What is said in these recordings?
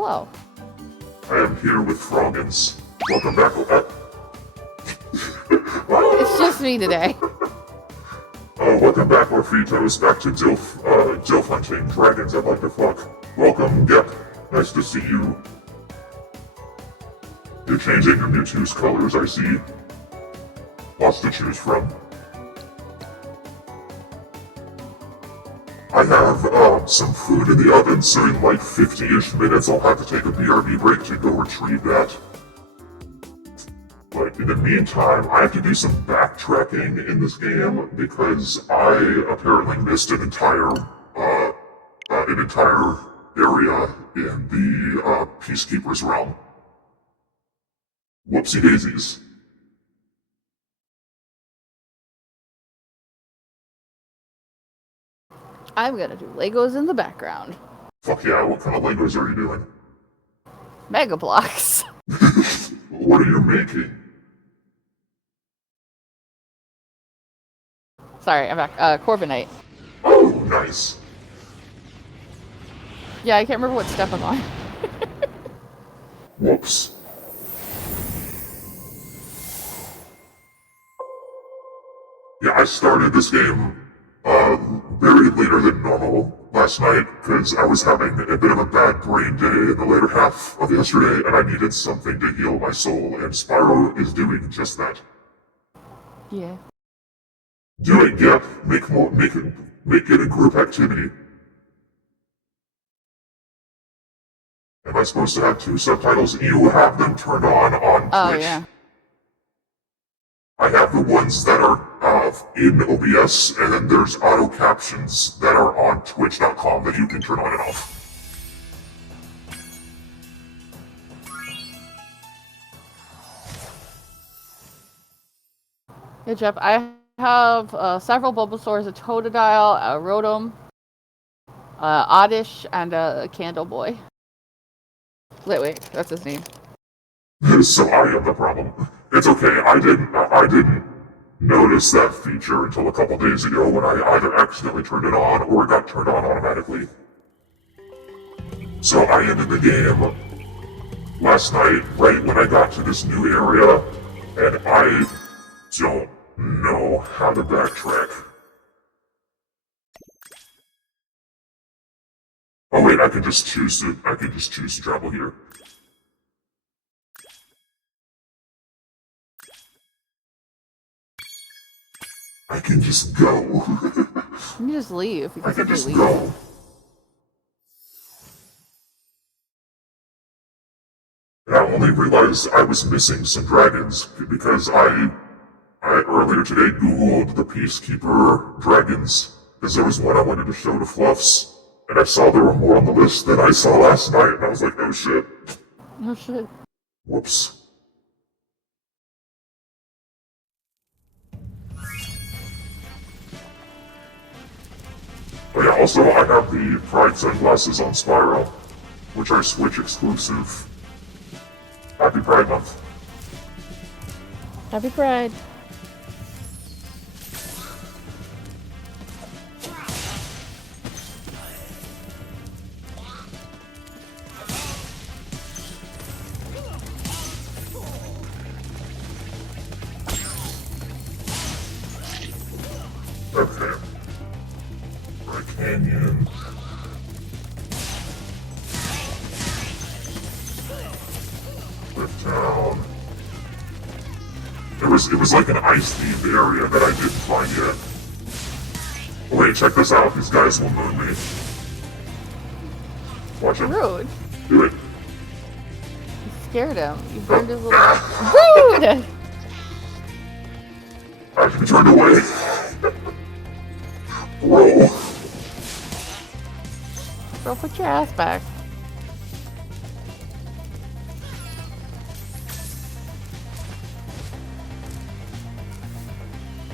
hello. I am here with Froggins. Welcome back. It's just me today. Welcome back, Orphitos. Back to Dilf hunting. Dragons I'd like to fuck. Welcome, Gep. Nice to see you. You're changing your Mewtwo's colors, I see. Lots to choose from. I have some food in the oven, so in like 50-ish minutes I'll have to take a BRB break to go retrieve that. But in the meantime, I have to do some backtracking in this game because I apparently missed an entire area in the Peacekeeper's realm. Whoopsie daisies. I'm gonna do Legos in the background. Fuck yeah, what kind of Legos are you doing? Mega Blocks. What are you making? Sorry, I'm back. Corviknight. Oh, nice. Yeah, I can't remember what step I'm on. Whoops. Yeah, I started this game very later than normal last night because I was having a bit of a bad brain day in the later half of yesterday and I needed something to heal my soul, and Spyro is doing just that. Yeah. Do it, Gep. Make it a group activity. Am I supposed to have 2 subtitles? You have them turned on Twitch. Oh, yeah. I have the ones that are in OBS, and then there's auto captions that are on twitch.com that you can turn on and off. Yeah, Jeff, I have several Bulbasaurs, a Tauro'Gattal, a Rotom, Oddish, and a Candle Boy. Wait, that's his name. So I am the problem. It's okay, I didn't notice that feature until a couple days ago when I either accidentally turned it on or it got turned on automatically. So I ended the game last night right when I got to this new area, and I don't know how to backtrack. Oh wait, I can just choose to travel here. I can just go. You can just leave. You I can just leave. go. And I only realized I was missing some dragons because I earlier today Googled the Peacekeeper dragons because there was one I wanted to show to Fluffs, and I saw there were more on the list than I saw last night, and I was like, oh shit. Oh shit. Whoops. Oh yeah, also I have the Pride sunglasses on Spyro, which are Switch exclusive. Happy Pride Month. Happy Pride. Okay. Right Canyon. Cliff Town. It was like an ice-themed area that I didn't find yet. Oh wait, check this out. These guys will moon me. Watch it. Rude. Do it. You scared him. You burned his little... Rude! I can turn away. Bro. Bro, put your ass back.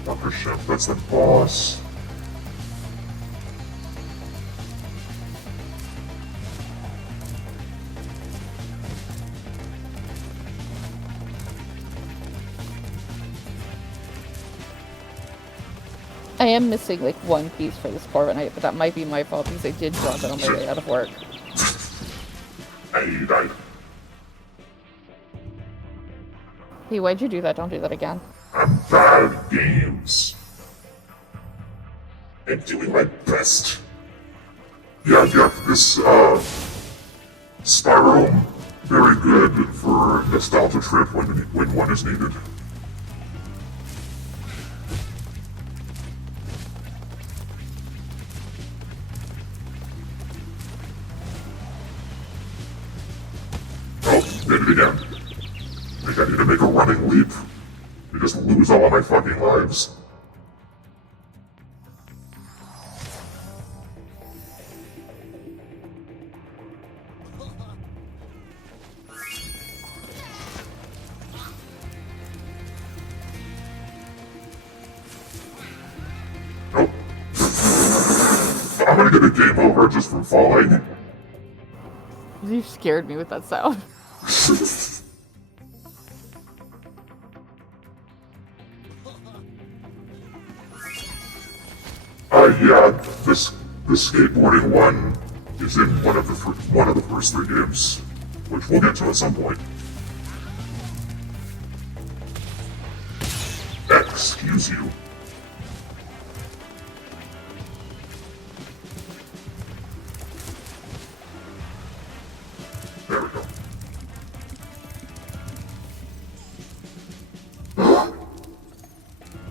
Dr. Chef, that's the boss. I am missing like one piece for this Corviknight, but that might be my fault because I did drop it on my way out of work. I he died. Hey, why'd you do that? Don't do that again. I'm bad at games. I'm doing my best. Yeah, this, Spyro, very good for nostalgia trip when one is needed. Oh, did it again. I think I need to make a running leap. I just lose all of my fucking lives. Nope. I'm gonna get a game over just from falling. You scared me with that sound. Yeah, this skateboarding one is in one of the first 3 games, which we'll get to at some point. Excuse you. There we go.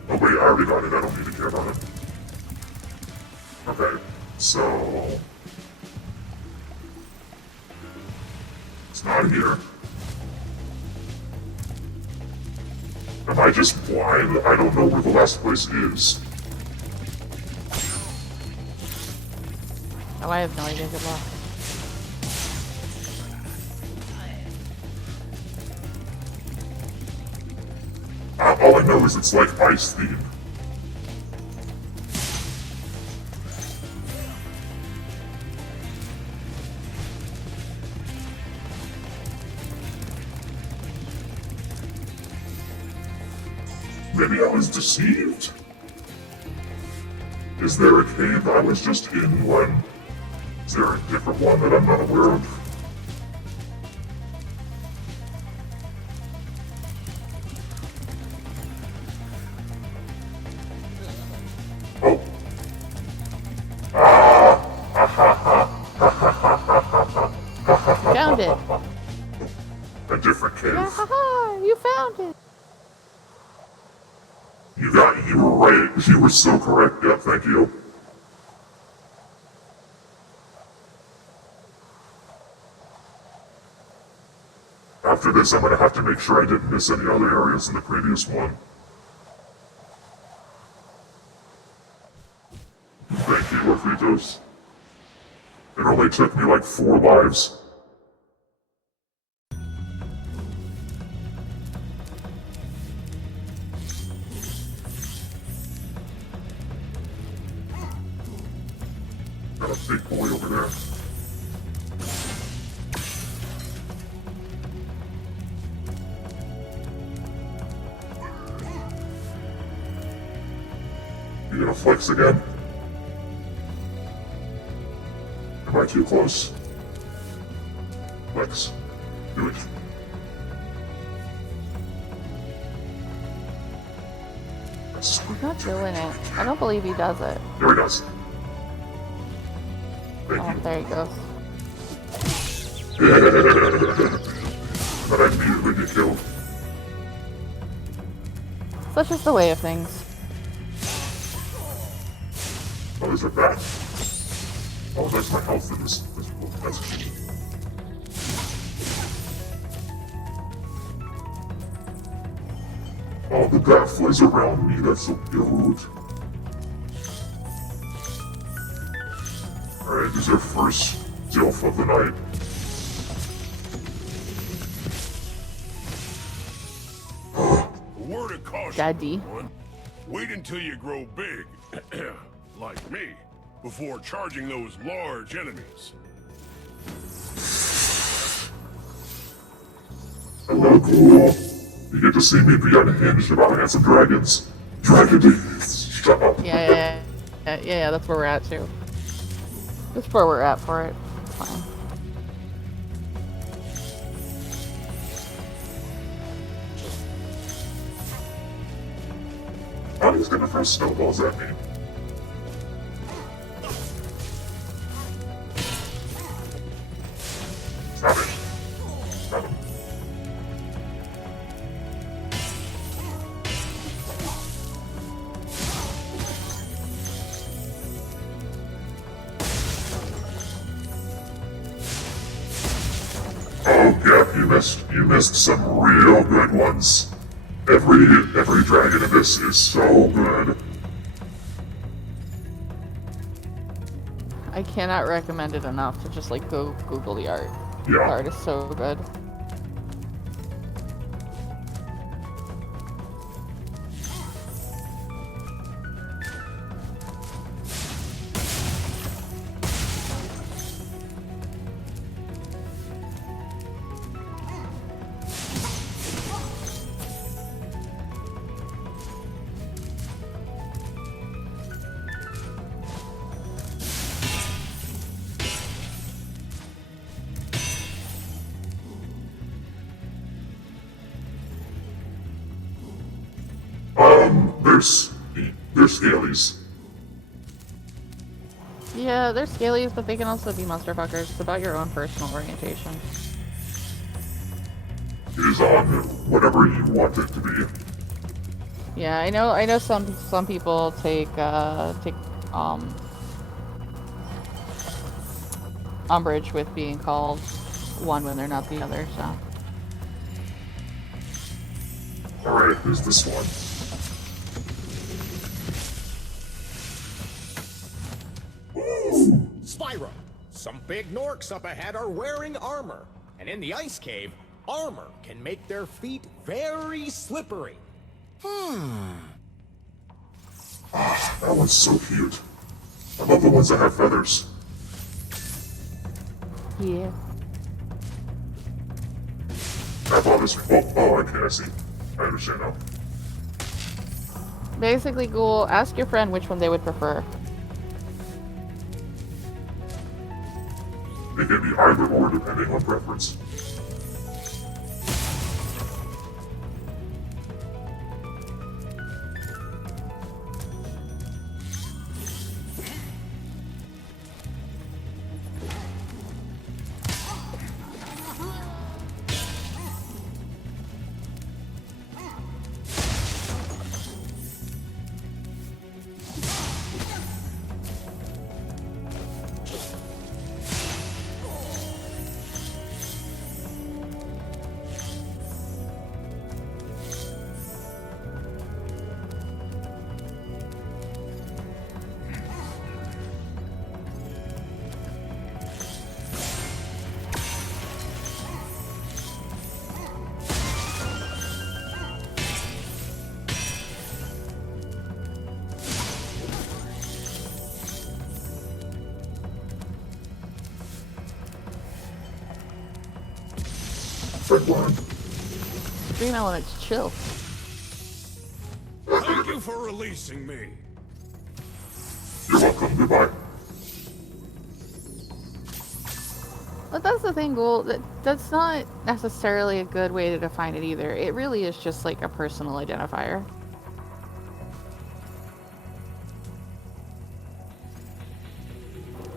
Oh wait, I already got it. I don't need to care about it. Okay, so it's not here. Am I just blind? I don't know where the last place is. Oh, I have no idea. Good luck. All I know is it's like ice themed. Maybe I was deceived? Is there a cave I was just in one? Is there a different one that I'm not aware of? Oh. Found it. A different cave. Yeah, haha, you found it. You were right. You were so correct. Yeah, thank you. After this, I'm gonna have to make sure I didn't miss any other areas in the previous one. Thank you, Orfitos. It only took me like 4 lives. Got a big boy over there. You gonna flex again? Am I too close? Flex. Do it. He's not doing it. I don't believe he does it. Here he does. Thank Oh, you. there he goes. But I immediately get killed. Such is the way of things. Oh, there's a bat. Oh, that's my health for this. That's cheap. Oh, the bat flies around me. That's so cute. Alright, this is our first Dilf of the night. A word of caution, Daddy. everyone. Wait until you grow big, like me, before charging those large enemies. Hello, cool. You get to see me be unhinged about handsome dragons. Dragon days. Shut up. Yeah, that's where we're at too. That's where we're at for it. It's fine. thought he was gonna throw snowballs at me. Stop it. Stop him. Oh yeah, you missed some real good ones. Every dragon in this is so good. I cannot recommend it enough to just like go Google the art. The Yeah. art is so good. There's scalies. Yeah, they're scalies, but they can also be monster fuckers. It's about your own personal orientation. It is on whatever you want it to be. Yeah, I know some people take umbrage with being called one when they're not the other, so. Alright, who's this one? Spyro, some big Norks up ahead are wearing armor, and in the ice cave, armor can make their feet very slippery. That one's so cute. I love the ones that have feathers. Yeah. That bothers me. Oh, okay, I see. I understand now. Basically, Ghoul, ask your friend which one they would prefer. It can be either or depending on preference. Friend line. Dream Elements, chill. Thank you for releasing me. You're welcome. Goodbye. But that's the thing, Ghoul. That's not necessarily a good way to define it either. It really is just like a personal identifier.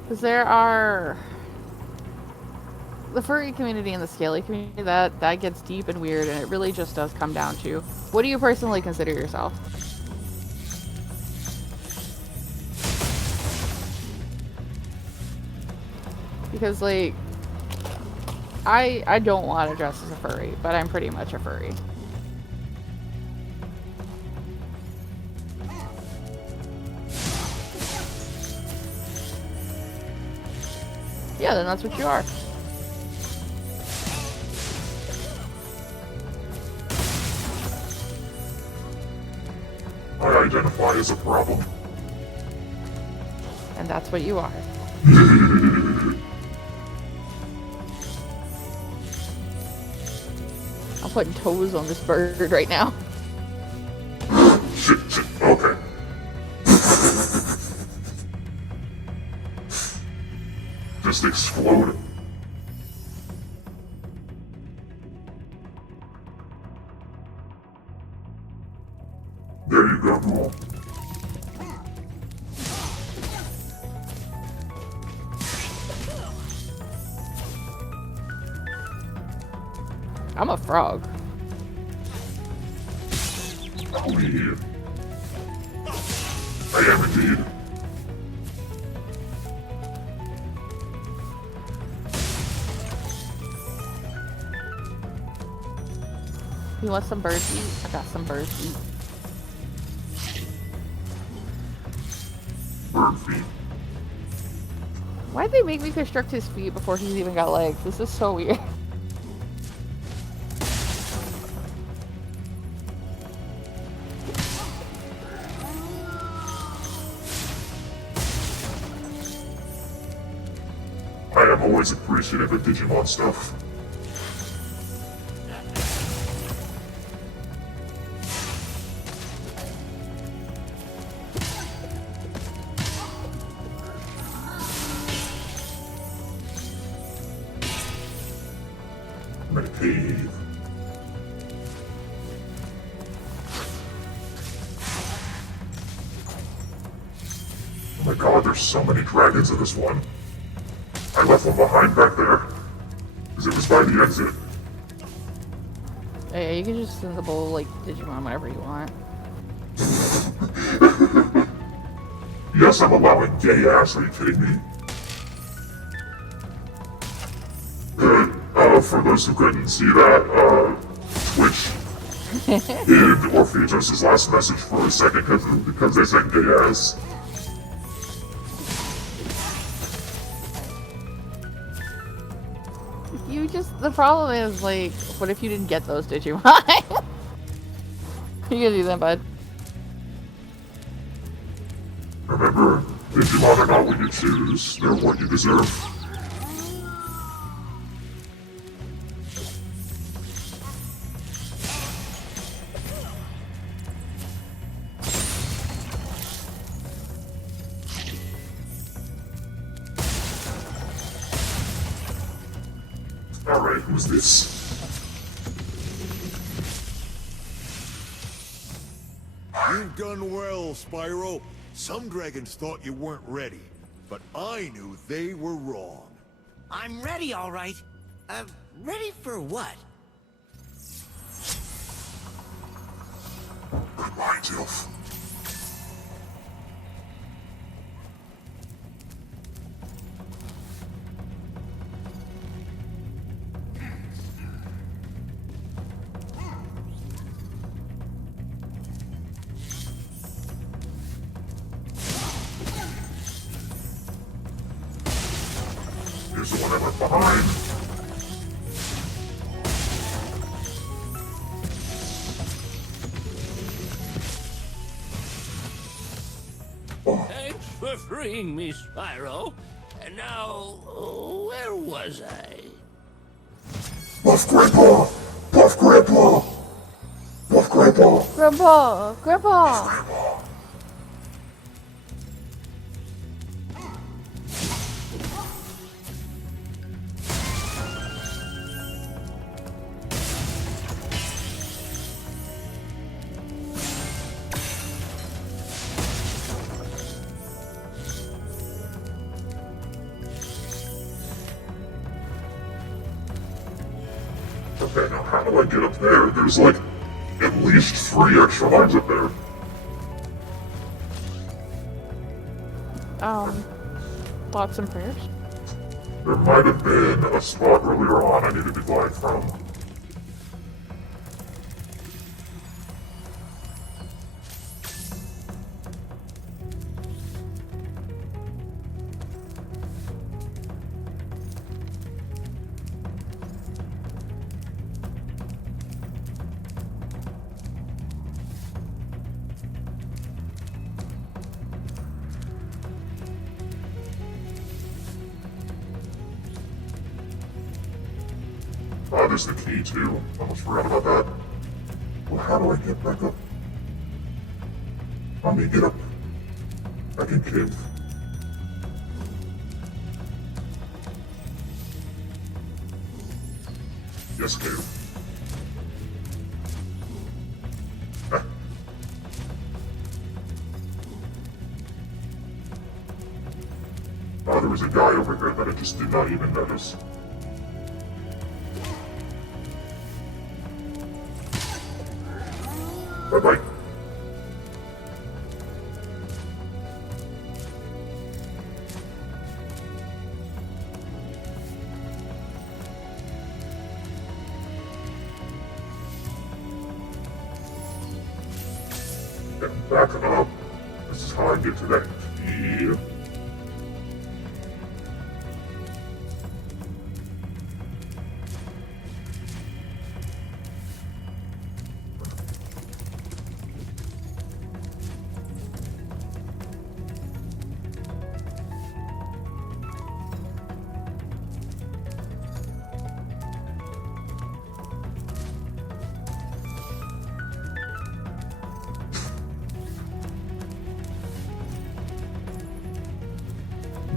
Because there are the furry community and the scaly community, that gets deep and weird, and it really just does come down to, what do you personally consider yourself? Because, like, I don't want to dress as a furry, but I'm pretty much a furry. Yeah, then that's what you are. I identify as a problem. And that's what you are. I'm putting toes on this bird right now. Shit, okay. Just explode. There you go, Ghoul. I'm a frog. We. I am indeed. You want some bird feet? I got some bird feet. Bird feet. Why'd they make me construct his feet before he's even got legs? This is so weird. I am always appreciative of Digimon stuff. I'm in a cave. Oh my god, there's so many dragons in this one. I left one behind back there, because it was by the exit. Yeah, you can just send the bowl like Digimon whenever you want. Yes, I'm allowing gay ass, are you kidding me? For those who couldn't see that, Twitch hid Orpheus' last message for a second because they said gay ass. The problem is, like, what if you didn't get those Digimon? You can do that, bud. Remember, Digimon are not what you choose, they're what you deserve. Alright, who's this? You've done well, Spyro. Some dragons thought you weren't ready, but I knew they were wrong. I'm ready, all right. Ready for what? Goodbye, Dilf. Here's the one I left behind. Thanks for freeing me, Spyro. And now, where was I? Buff Grandpa! Buff Grandpa! Buff Grandpa! Grandpa! Grandpa! Grandpa! Okay, now how do I get up there? There's like at least 3 extra lines up there. Thoughts and prayers? There might have been a spot earlier on I needed to glide from. Oh, there's the key too. Almost forgot about that. Well, how do I get back up? Let me get up. Back in cave. Yes, cave. Ah. there was a guy over there that I just did not even notice. Bye-bye. And back up. This is how I get to that key.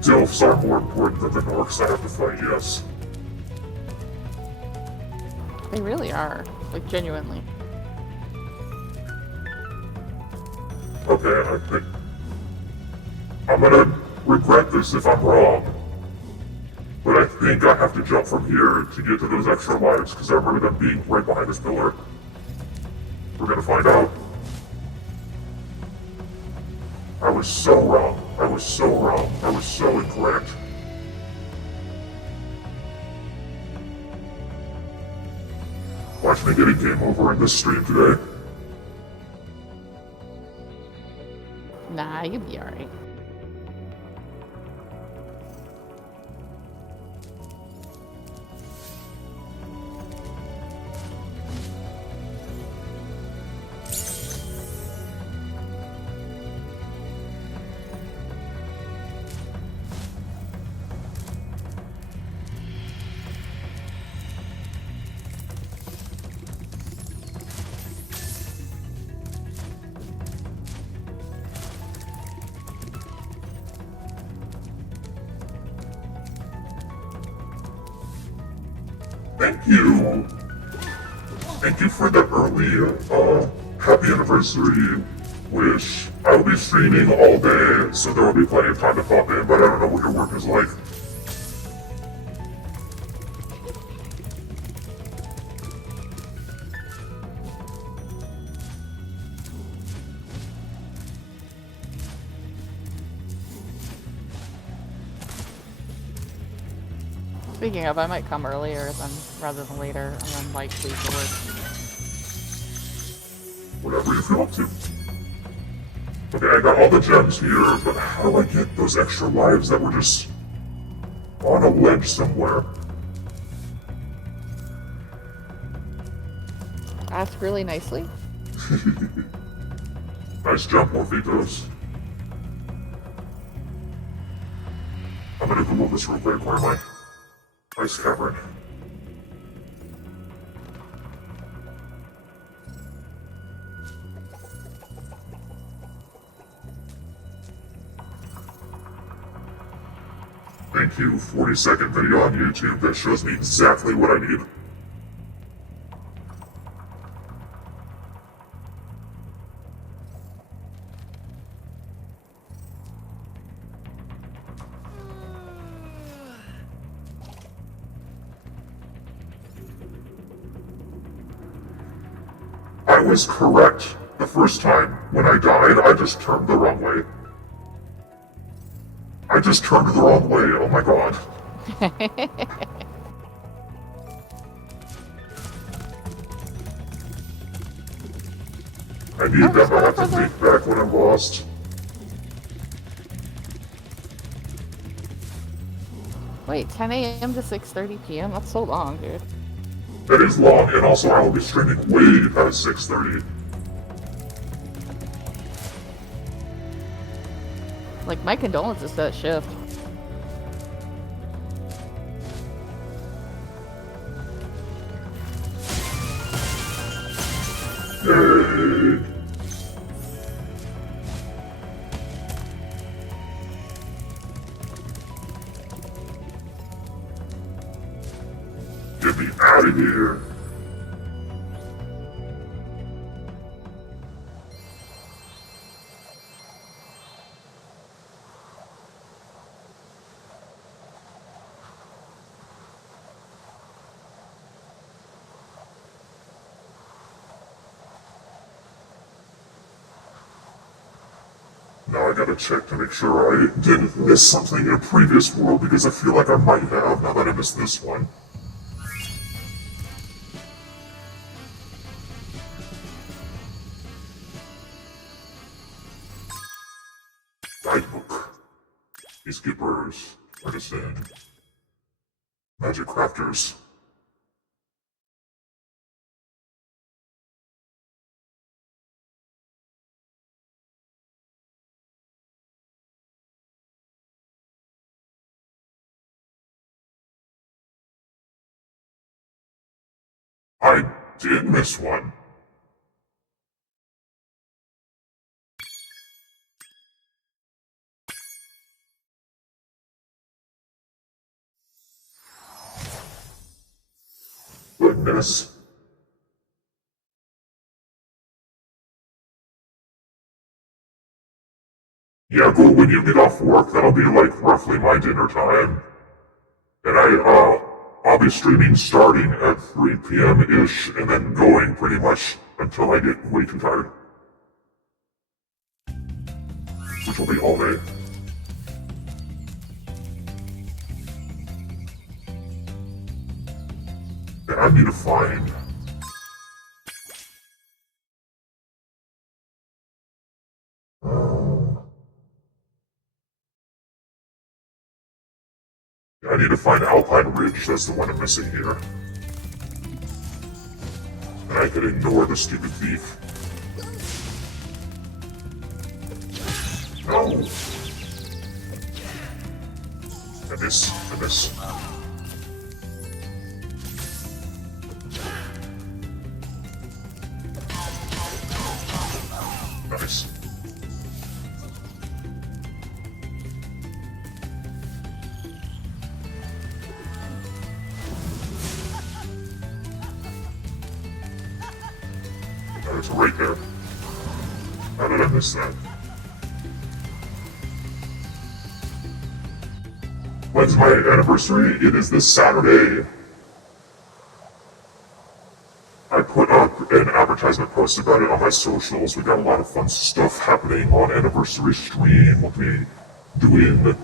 Delphs are more important than the Norks I have to fight, yes. They really are. Like, genuinely. Okay, I think I'm gonna regret this if I'm wrong. But I think I have to jump from here to get to those extra lives, because I remember them being right behind this pillar. We're gonna find out. I was so wrong. I was so wrong. I was so incorrect. Watch me get a game over in this stream today. Nah, you'll be alright. Thank you. Thank you for the early, happy anniversary wish. I will be streaming all day, so there will be plenty of time to pop in, but I don't know what your work is like. Speaking of, I might come earlier rather than later, and then like leave for work. Whatever you feel up to. Okay, I got all the gems here, but how do I get those extra lives that were just on a ledge somewhere? Ask really nicely. Nice jump, Morphitos. I'm gonna Google this real quick, where am I? Ice cavern. Thank you, 40-second video on YouTube that shows me exactly what I need. I was correct the first time. When I died, I just turned the wrong way. I just turned the wrong way, oh my god. I need them, I have to take back what I lost. Wait, 10 a.m. to 6:30 p.m.? That's so long, dude. That is long, and also I will be streaming way past 6:30. Like, my condolences to that shift. Yay! Get me out of here. I gotta check to make sure I didn't miss something in a previous world, because I feel like I might have, now that I missed this one. Guidebook. Peacekeepers. Artisan. Magic crafters. I did miss one. Goodness. Yeah, go when you get off work. That'll be like roughly my dinner time. And I'll be streaming starting at 3 p.m.-ish and then going pretty much until I get way too tired. Which will be all day. And I need to find... I need to find Alpine Ridge, that's the one I'm missing here. And I can ignore the stupid thief. No! I miss. Nice. It's right there. How did I miss that? When's my anniversary? It is this Saturday. I put up an advertisement post about it on my socials. We got a lot of fun stuff happening on anniversary stream. We'll be doing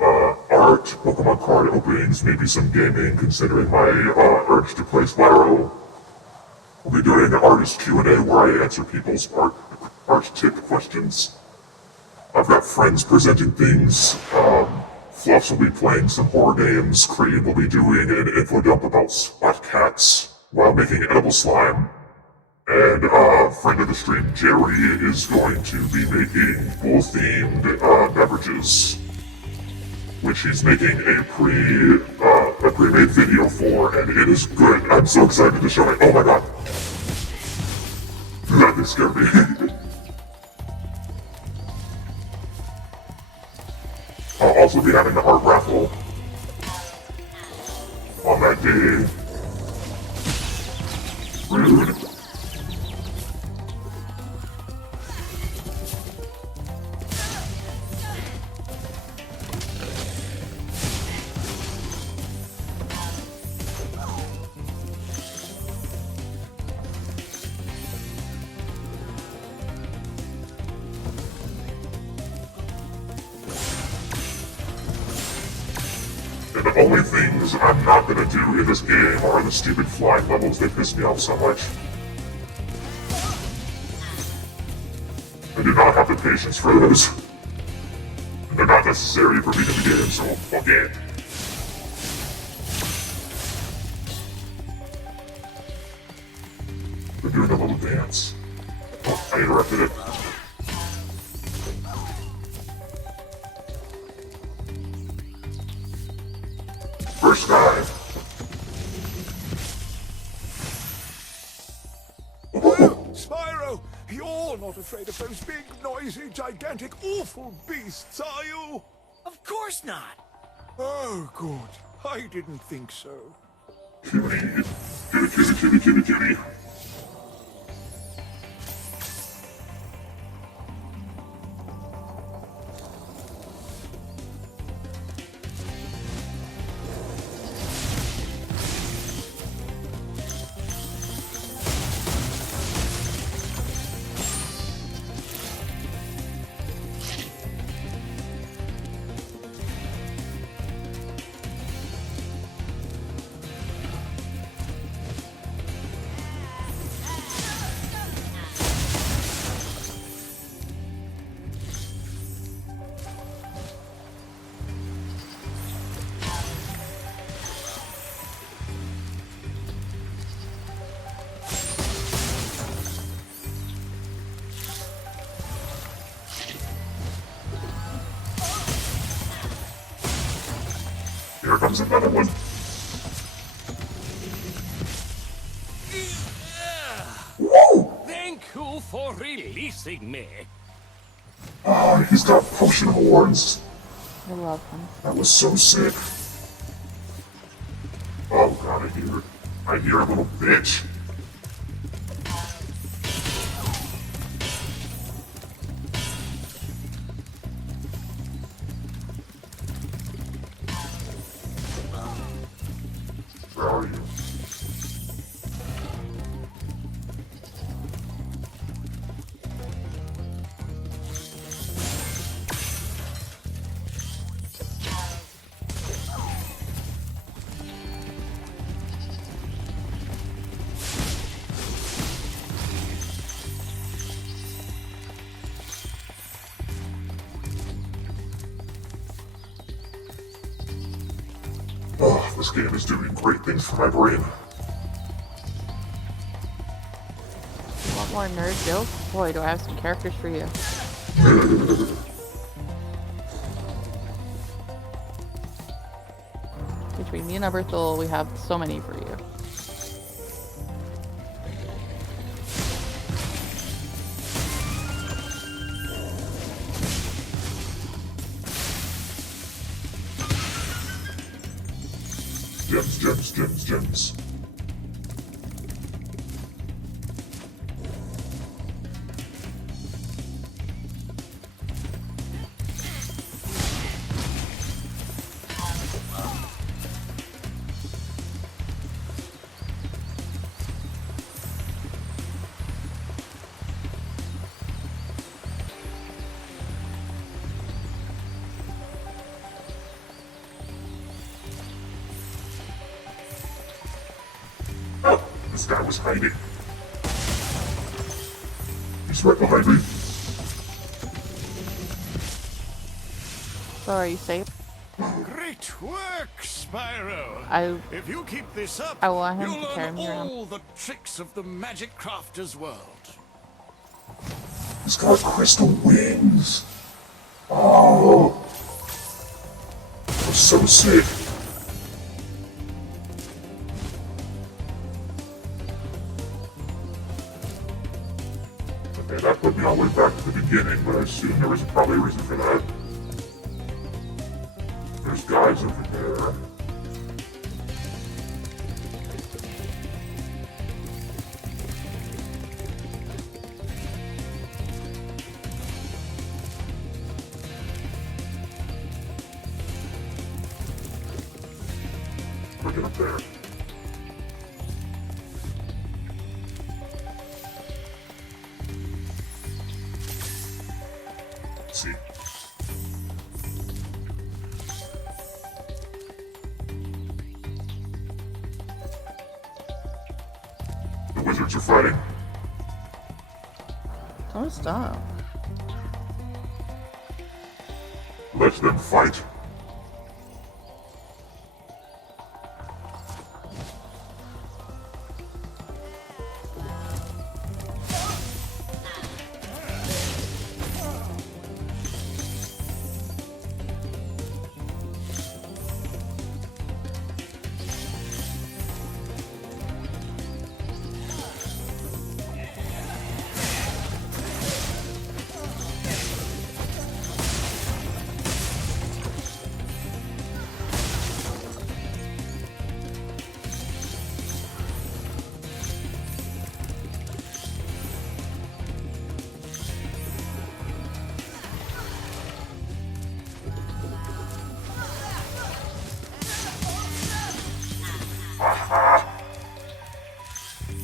art, Pokemon card openings, maybe some gaming, considering my urge to play Spyro. We'll be doing an artist Q&A where I answer people's art tip questions. I've got friends presenting things. Fluffs will be playing some horror games. Creed will be doing an info dump about spot cats while making edible slime. And friend of the stream, Jerry, is going to be making bull-themed beverages, which he's making a pre-made video for, and it is good. I'm so excited to show it. Oh my god. That scared me. I'll also be having the art raffle on that day. Rude. And the only things I'm not gonna do in this game are the stupid flying levels that piss me off so much. I do not have the patience for those. And they're not necessary for me to the game, so fuck it. They're doing a little dance. Oh, I interrupted it. First guy. Well, Spyro, you're not afraid of those big, noisy, gigantic, awful beasts, are you? Of course not. Oh, good. I didn't think so. Cutie. Cutie. Here comes another one. Whoa! Thank you for releasing me. Ah, he's got potion horns. I love him. That was so sick. Oh god, I hear a little bitch. Where are you? Oh, this game is doing great things for my brain. You want more nerd jokes? Boy, do I have some characters for you. Between me and Eberthal, we have so many for you. Gems. Oh, this guy was hiding. He's right behind me. So are you safe? Great work, Spyro. If you keep this up, I want him you'll to carry learn me around. all the tricks of the magic crafter's world. He's got crystal wings. Oh, that's so sick. Okay, that put me all the way back to the beginning, but I assume there was probably a reason for that. There's guys over there. Look at up there. Let's see. The wizards are fighting. Don't stop. Let them fight.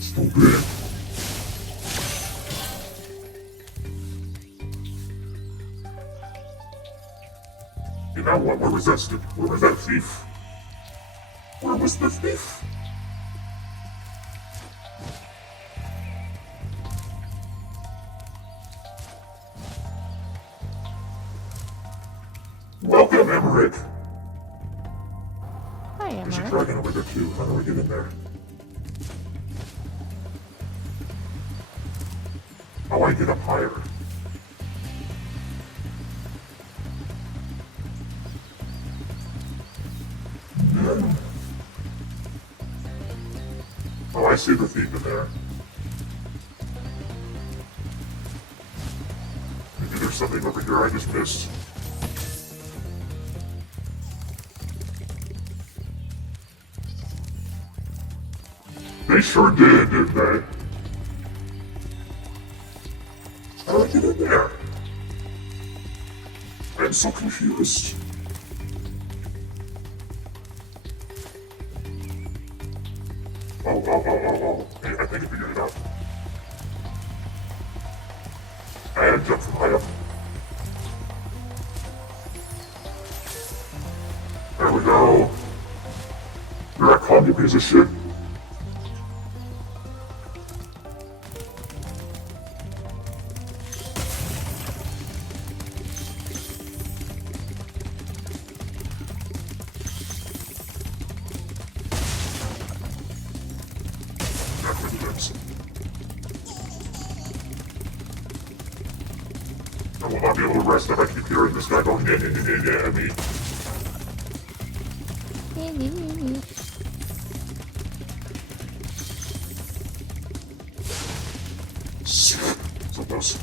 Stupid. You know what? Where was that thief? Where was the thief? Welcome, Emmerich. Hi, There's a Emma. dragon over there too. How do I get in there? How do I get up higher? I see the theme in there. Maybe there's something over here I just missed. They sure did, didn't they? How did I get in there? I'm so confused. Oh. Hey, I think I figured it out. I had to jump from high up. There we go. You're a calm, you piece of shit. I will not be able to rest if I keep hearing this guy going at me. So close.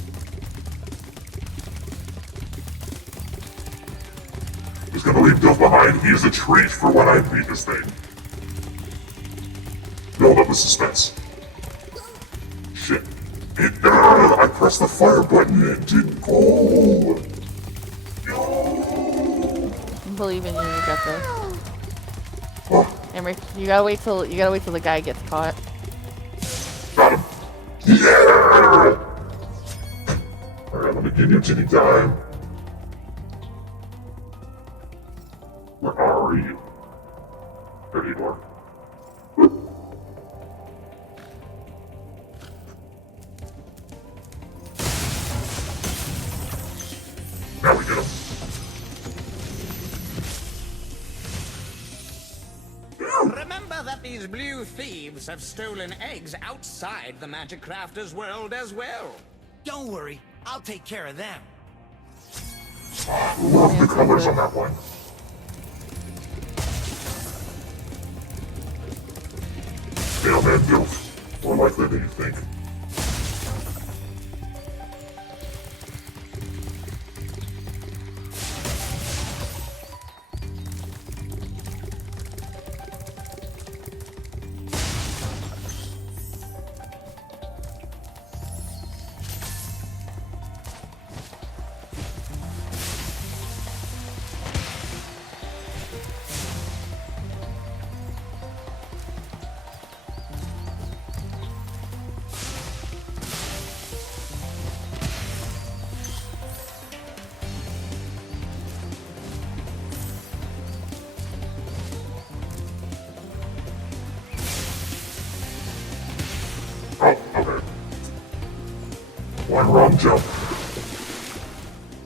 He's gonna leave Bill behind. He is a treat for when I beat this thing. Build up the suspense. Shit. I pressed the fire button and it didn't go. No. I believe in you. You got this. Oh, Emmerich, you gotta wait till the guy gets caught. got him. Yeah. Alright, let me give you Jimmy time. Where are you? There you are. Now we get him. Remember that these blue thieves have stolen eggs outside the Magic Crafter's world as well. Don't worry, I'll take care of them. Love the colors on that one. Mailman Dilf. More likely than you think. Oh, okay. One wrong jump.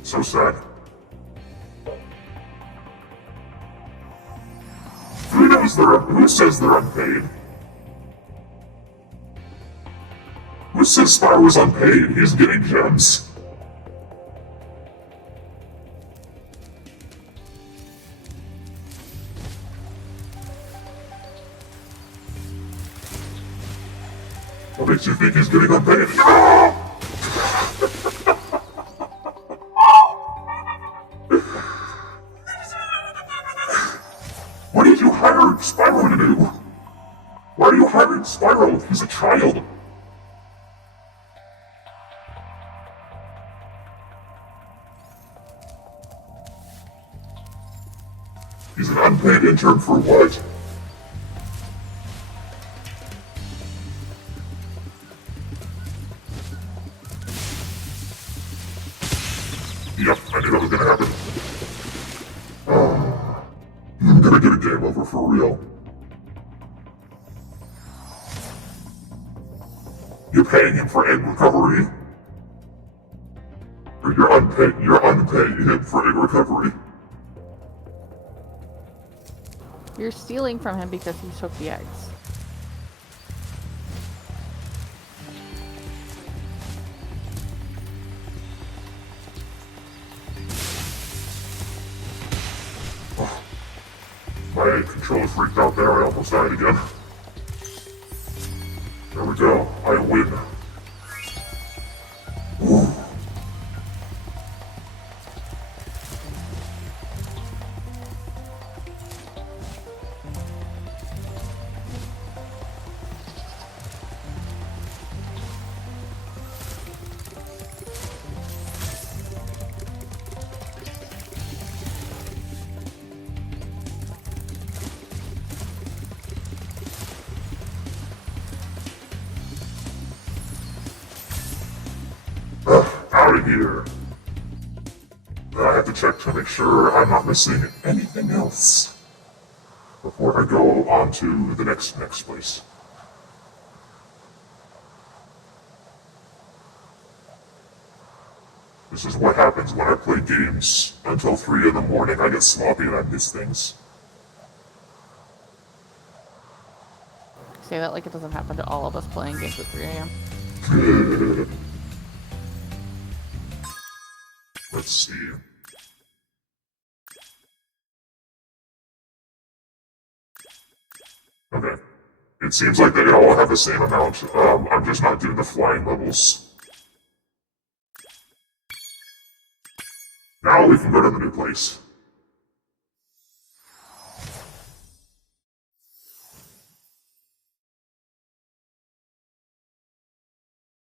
So sad. Who says they're unpaid? Who says Spyro is unpaid? He's getting gems. What makes you think he's getting unpaid? What did you hire Spyro to do? Why are you hiring Spyro? He's a child. He's an unpaid intern for what? Yep, I knew that was gonna happen. I'm gonna get a game over for real. You're paying him for egg recovery? Or you're unpaying him for egg recovery? You're stealing from him because he took the eggs. My controller freaked out there, I almost died again. I win. Out of here. I have to check to make sure I'm not missing anything else before I go on to the next place. This is what happens when I play games until 3 in the morning. I get sloppy and I miss things. Say that like it doesn't happen to all of us playing games at 3 a.m. Let's see. Okay. It seems like they all have the same amount. I'm just not doing the flying levels. Now we can go to the new place.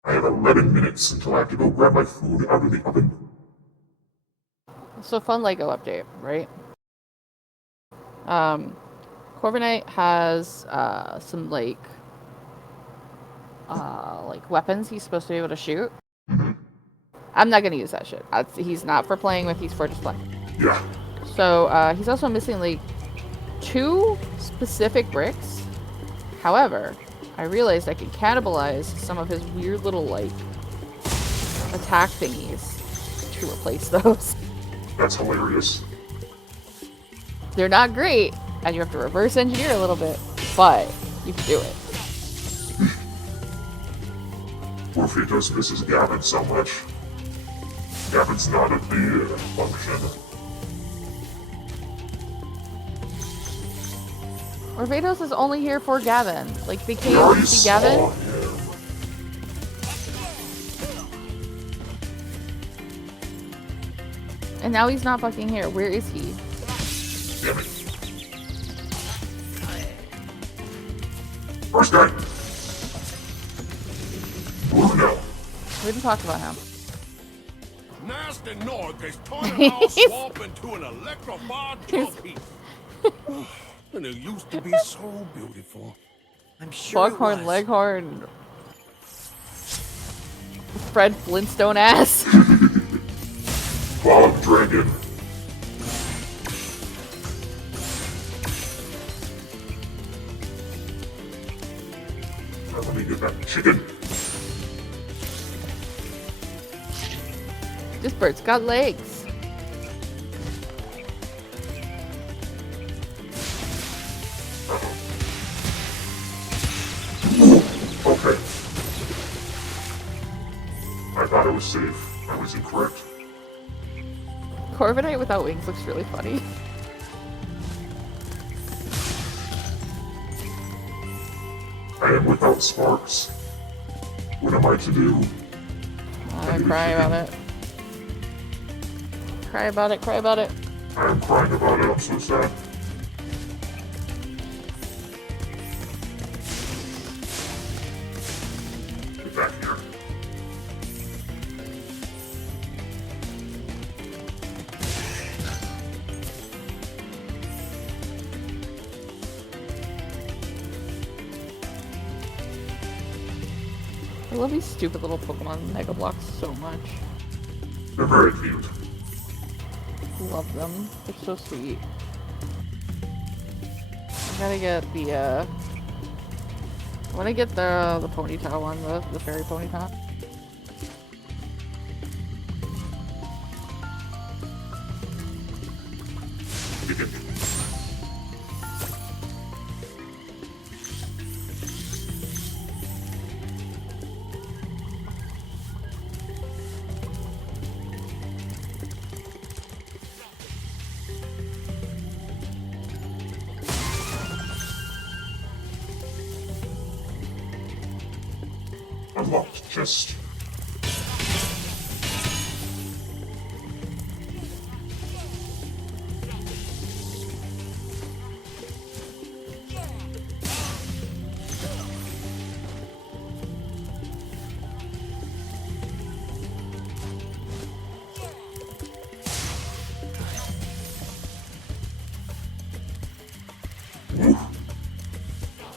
I have 11 minutes until I have to go grab my food out of the oven. So fun Lego update, right? Corviknight has some like weapons he's supposed to be able to shoot. I'm not gonna use that shit. He's not for playing with, he's for just playing. Yeah. So he's also missing like 2 specific bricks. However, I realized I could cannibalize some of his weird little like attack thingies to replace those. That's hilarious. They're not great, and you have to reverse engineer a little bit, but you can do it. Orpheus misses Gavin so much. Gavin's not at the function. Orpheus is only here for Gavin. Like, they We came already to see saw Gavin. him. And now he's not fucking here. Where is he? Damn it. First guy. Bruno. We didn't talk about him. Nasty Nork has turned our swamp into an electrified trophy. And it used to be so beautiful. I'm sure it Foghorn was. Leghorn. Fred Flintstone ass. Bob Dragon. Now let me get that chicken. This bird's got legs. Okay. I thought I was safe. I was incorrect. Corviknight without wings looks really funny. I am without sparks. What am I to do? I cry about it. Cry about it, cry about it. I am crying about it. I'm so sad. Get back here. I love these stupid little Pokemon Mega Blocks so much. They're very cute. Love them. They're so sweet. I gotta get the I wanna get the ponytail one, the fairy ponytail. Just...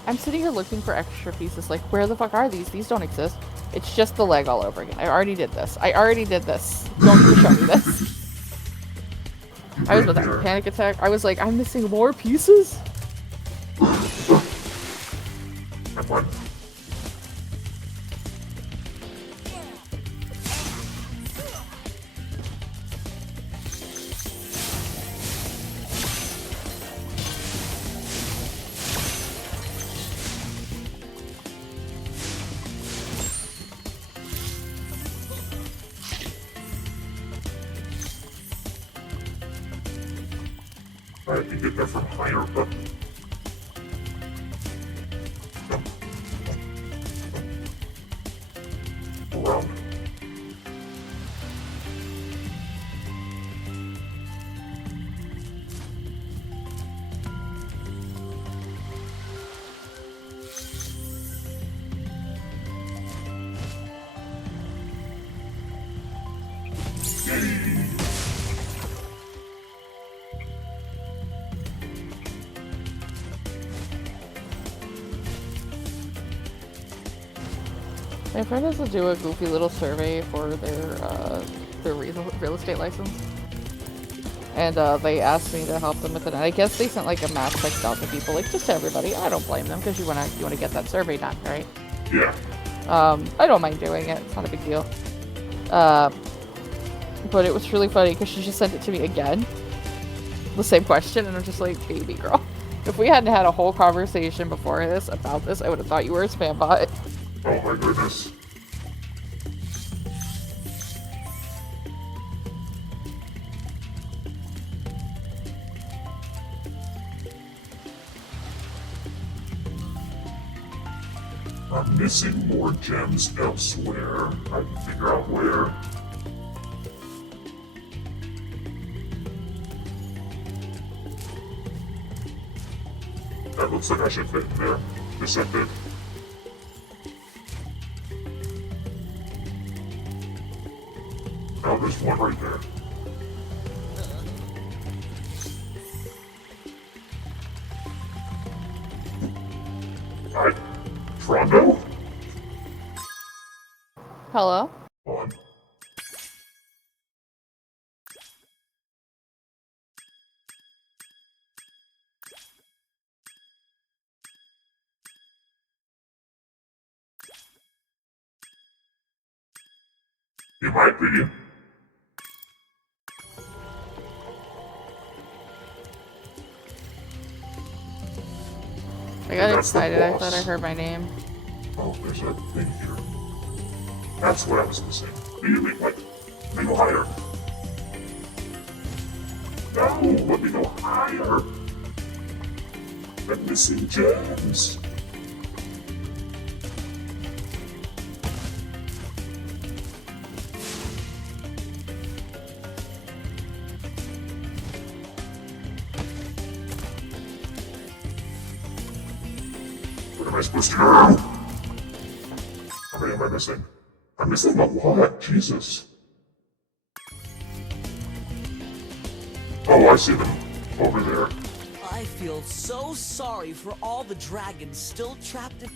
I'm sitting here looking for extra pieces. Like, where the fuck are these? These don't exist. It's just the leg all over again. I already did this. Don't need to show me this. I was about to have a panic attack. I was like, I'm missing more pieces? Come on. I can get that from higher up. Around. My friend has to do a goofy little survey for their real estate license. And they asked me to help them with it. And I guess they sent like a mass text out to people, like just to everybody. I don't blame them because you wanna get that survey done, right? Yeah. I don't mind doing it. It's not a big deal. But it was really funny because she just sent it to me again. The same question, and I'm just like, baby girl. If we hadn't had a whole conversation before this about this, I would have thought you were a spam bot. Oh my goodness. I'm missing more gems elsewhere. I can figure out where. That looks like I should fit in there. Yes, I fit. Oh, there's one right there. Hi, Frondo? Hello? On. You might be. I got That's the excited. I boss. thought I heard my name. Oh, there's a thing here. That's what I was missing. You mean like, let me go higher. No, let me go higher. I'm missing gems. What am I supposed to do? How many am I missing? I'm missing a lot. Jesus. Oh, I see them. Over there. I feel so sorry for all the dragons still trapped in...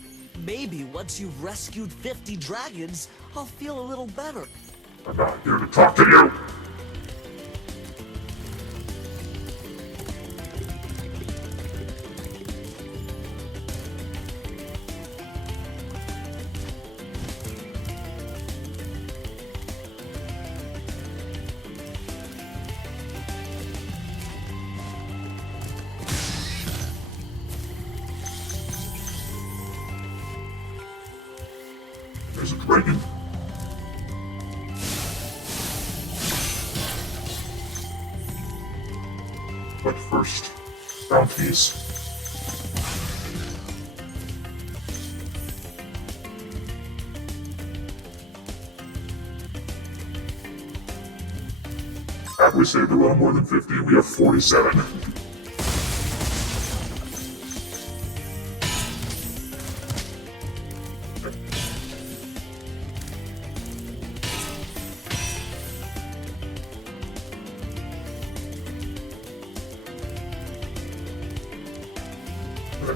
Maybe once you've rescued 50 dragons, I'll feel a little better. I'm not here to talk to you. There's a dragon. But first, bounties. Have we saved a little more than 50? We have 47.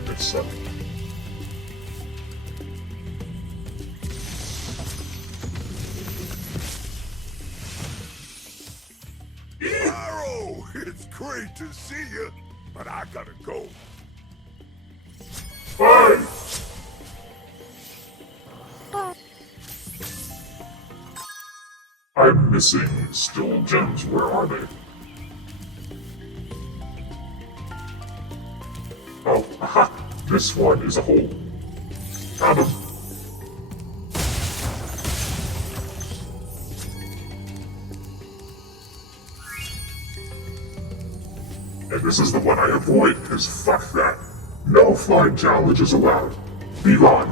It's 7. Spyro, it's great to see you, but I gotta go. Bye! I'm missing still gems. Where are they? Oh, aha! This one is a hole. Found him. And this is the one I avoid, because fuck that. No flying challenges allowed. Be gone.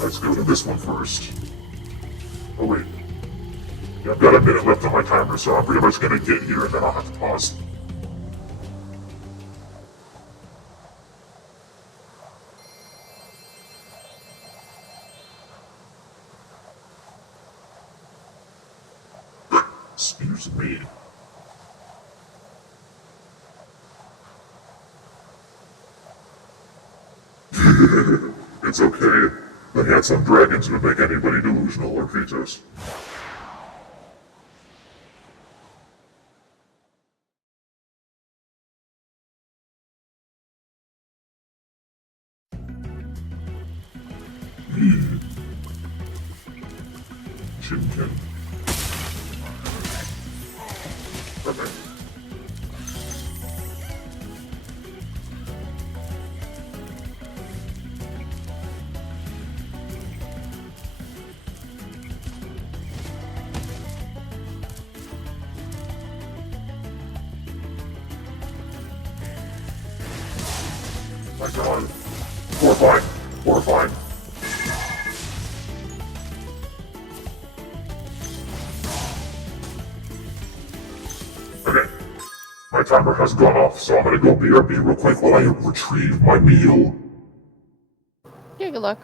Let's go to this one first. Oh wait. Yeah, I've got a minute left on my timer, so I'm pretty much gonna get here and then I'll have to pause. Excuse me. It's okay. The handsome dragons would make anybody delusional or Kratos. Chimkin. Okay. My god. Horrifying. Horrifying. Okay. My timer has gone off, so I'm gonna go BRB real quick while I retrieve my meal. Yeah, good luck.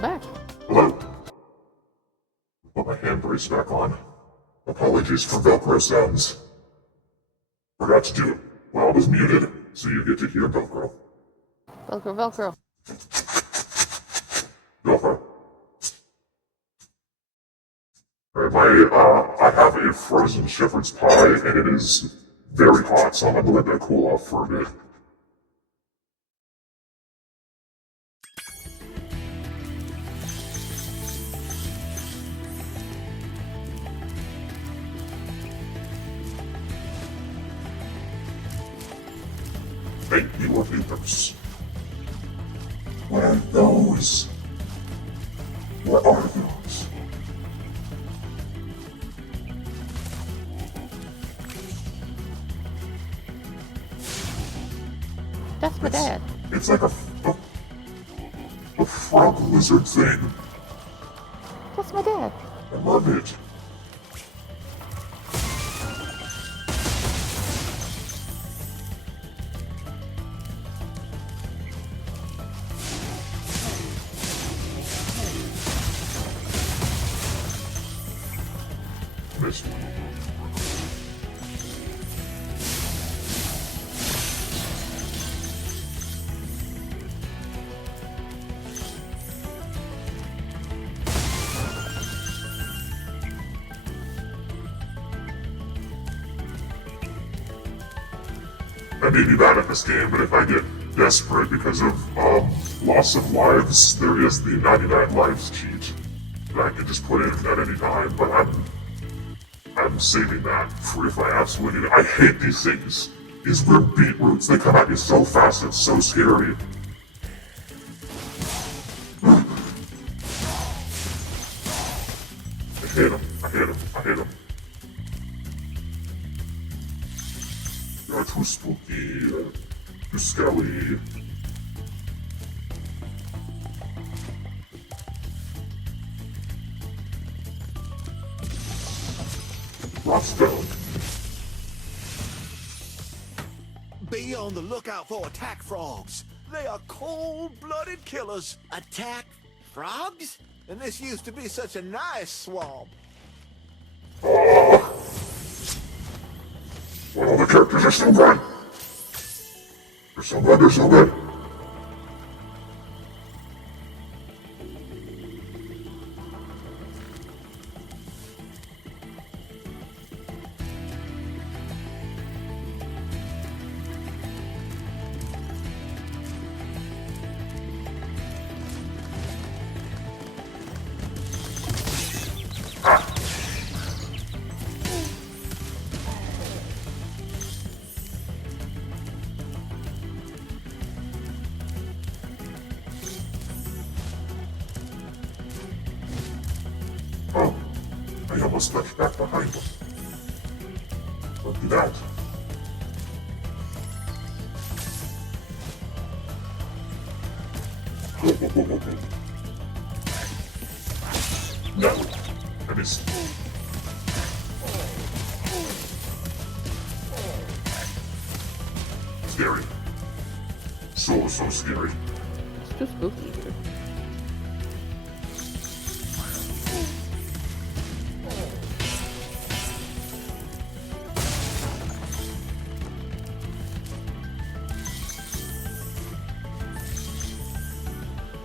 Welcome back. Hello. Put my hand brace back on. Apologies for Velcro sounds. Forgot to do it while I was muted, so you get to hear Velcro. Velcro, Velcro. Velcro. I have a frozen shepherd's pie, and it is very hot, so I'm going to let that cool off for a bit. Thank you, viewers. What are those? What are those? That's my dad. It's like a frog lizard thing. That's my dad. I love it. Missed one. I may be bad at this game, but if I get desperate because of loss of lives, there is the 99 lives cheat that I can just put in at any time, but I'm saving that for if I absolutely need it. I hate these things. These weird beetroots, they come at you so fast, it's so scary. I hate them, I hate them, I hate them. You're too spooky, too scary. Rockstone. Be on the lookout for attack frogs. They are cold-blooded killers. Attack frogs? And this used to be such a nice swamp. Oh. Well, the characters are so good. They're so good, they're so good. Oh, I almost left back behind them. Don't do that. No, I missed. Scary. So scary. It's too spooky, dude.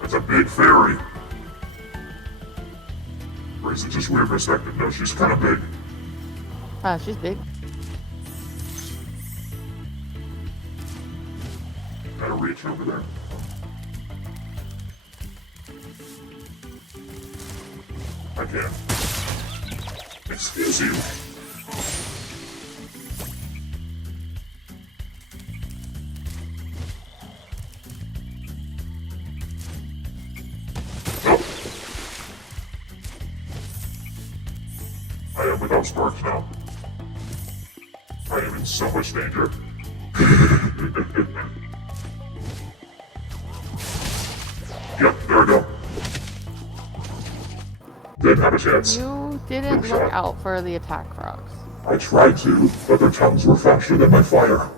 That's a big fairy. Or is it just weird perspective? No, she's kind of big. She's big. Gotta reach over there. I can't. Excuse you. Oh. I am without sparks now. I am in so much danger. Yep, there we go. Didn't have a chance. You didn't look out for the attack frogs. I tried to, but their tongues were faster than my fire.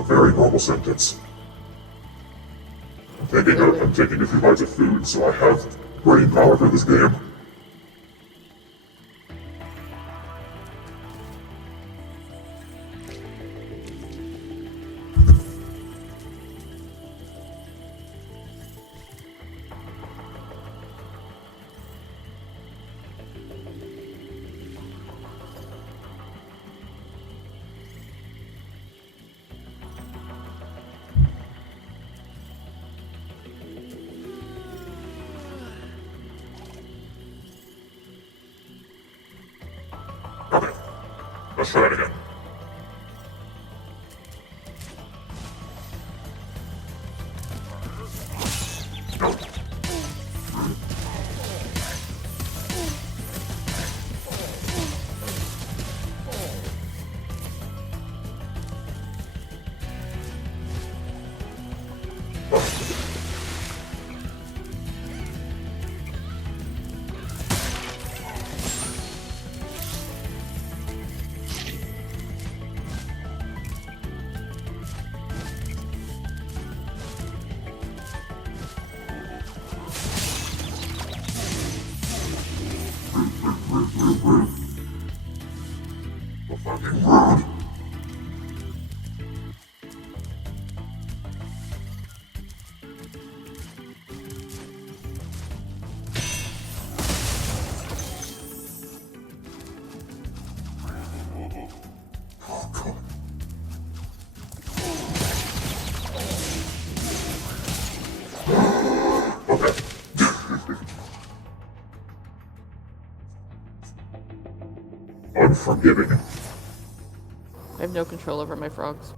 a very normal sentence. I'm taking a few bites of food, so I have brain power for this game. Okay, let's try it again. No. Well, fucking rude. Oh, God. Okay. Unforgiving. I have no control over my frogs.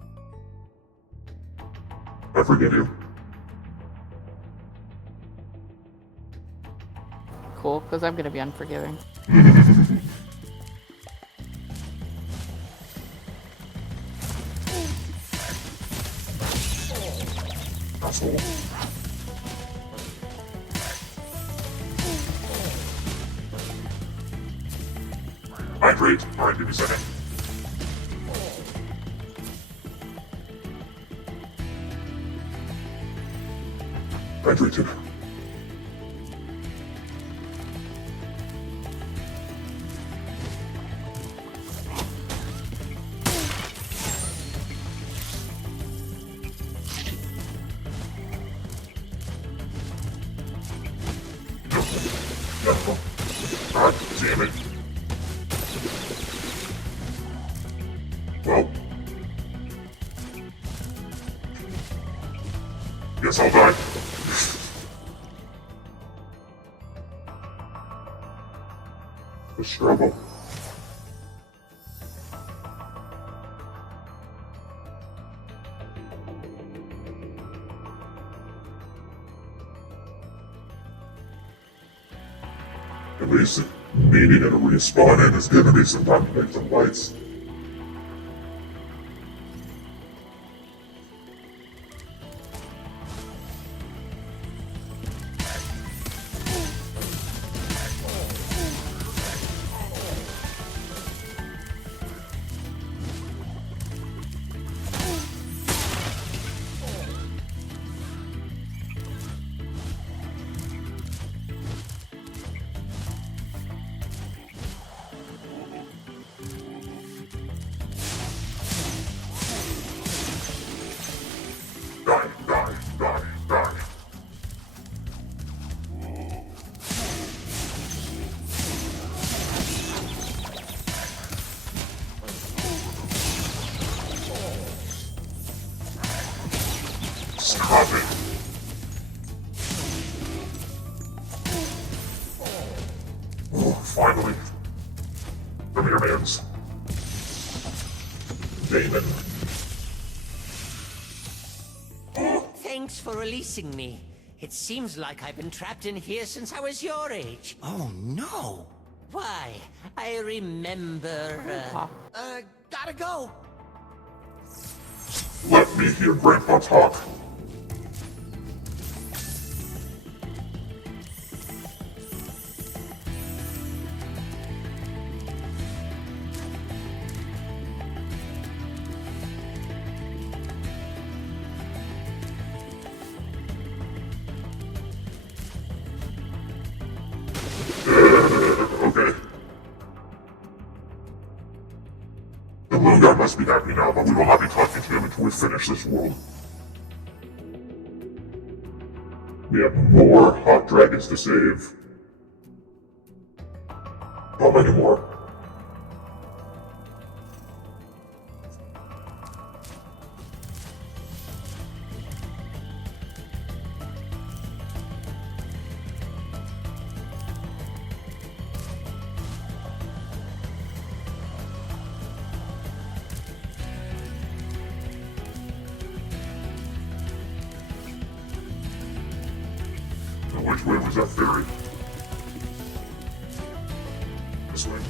I forgive you. Cool, because I'm gonna be unforgiving. Asshole. Hydrate. Alright, give me a second. Hydrated. God damn it. Well. Guess I'll die. The struggle. At least meeting at a respawn in is gonna be some time to make some lights. Die, die, die, die. Stop it. Oh, finally. Come here, mans. Damon. Thanks for releasing me. It seems like I've been trapped in here since I was your age. Oh no! Why, I remember... Gotta go! Let me hear Grandpa talk. Tauro'Gattal must be happy now, but we will not be talking to him until we finish this world. We have more hot dragons to save. How many more? Which way was that ferry? This way.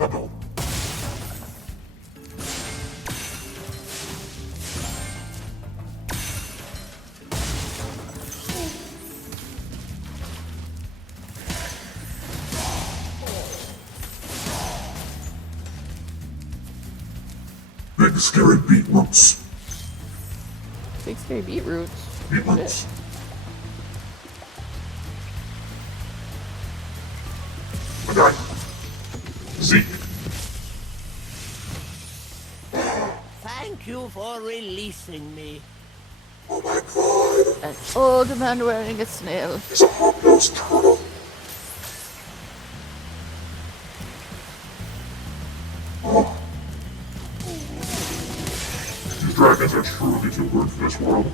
Uh-oh. Big scary beetroots. Big scary beetroots. Beetroots. A guy. Zeke. Thank you for releasing me. Oh my god. An old man wearing a snail. It's a hog-nosed turtle. Oh. These dragons are truly too good for this world.